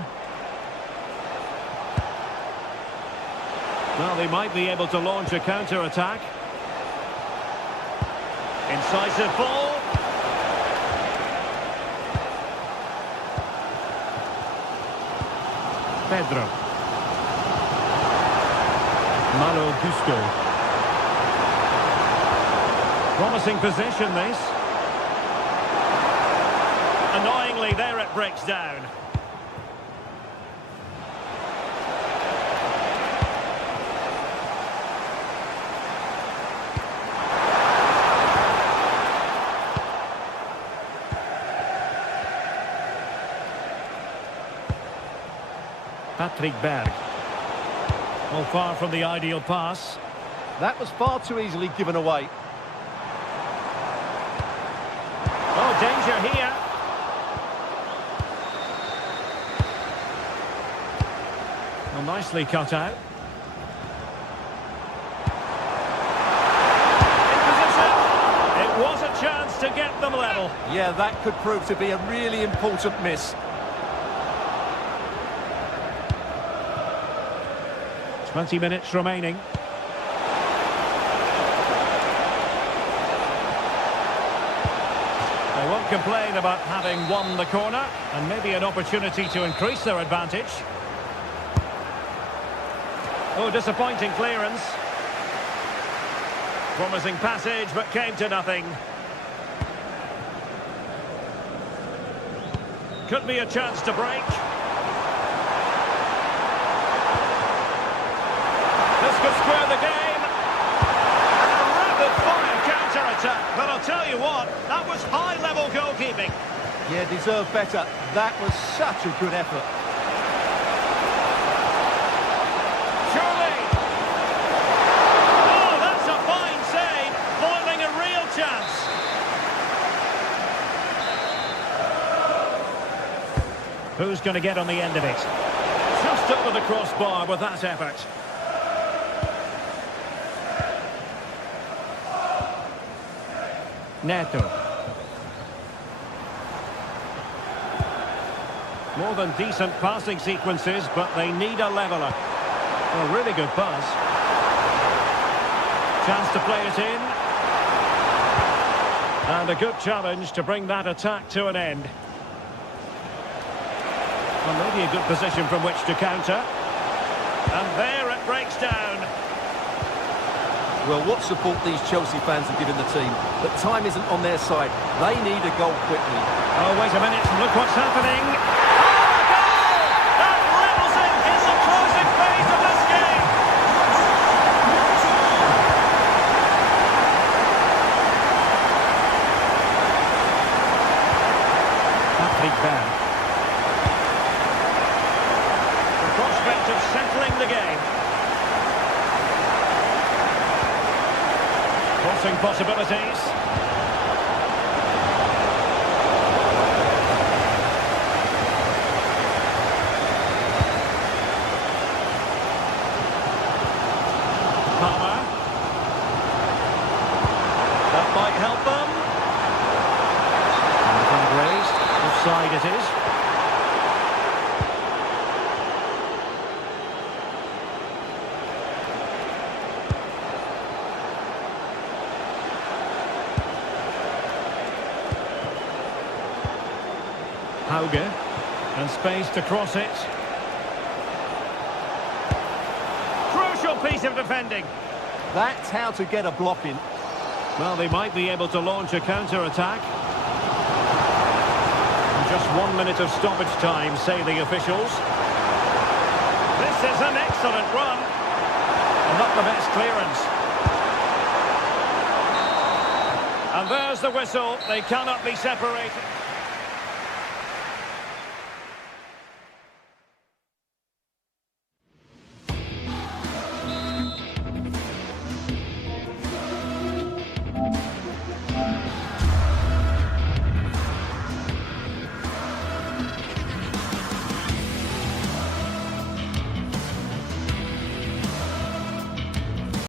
Well, they might be able to launch a counter-attack. Incisive ball. Pedro. Malo Gusto. Promising position, this. Annoyingly, there it breaks down. Patrick Berg. Well, far from the ideal pass. That was far too easily given away. Oh, danger here. Well, nicely cut out. In position. It was a chance to get them level. Yeah, that could prove to be a really important miss. 20 minutes remaining. They won't complain about having won the corner, and maybe an opportunity to increase their advantage. Oh, disappointing clearance. Promising passage, but came to nothing. Could be a chance to break. This could square the game. And a rapid-fire counter-attack. But I'll tell you what, that was high-level goalkeeping. Yeah, deserved better. That was such a good effort. Surely. Oh, that's a fine save. Foiling a real chance. Who's going to get on the end of it? Just over the crossbar with that effort. Neto. More than decent passing sequences, but they need a leveller. A really good pass. Chance to play it in. And a good challenge to bring that attack to an end. Well, maybe a good position from which to counter. And there it breaks down. Well, what support these Chelsea fans have given the team, but time isn't on their side. They need a goal quickly. Oh, wait a minute, look what's happening. Oh, a goal! That levels it in the closing phase of this game. Patrick Berg. The prospect of settling the game. Crossing possibilities. Palmer. That might help them. And raised. Offside it is. Hauge, and space to cross it. Crucial piece of defending. That's how to get a block in. Well, they might be able to launch a counter-attack. Just 1 minute of stoppage time, say the officials. This is an excellent run. And not the best clearance. And there's the whistle. They cannot be separated.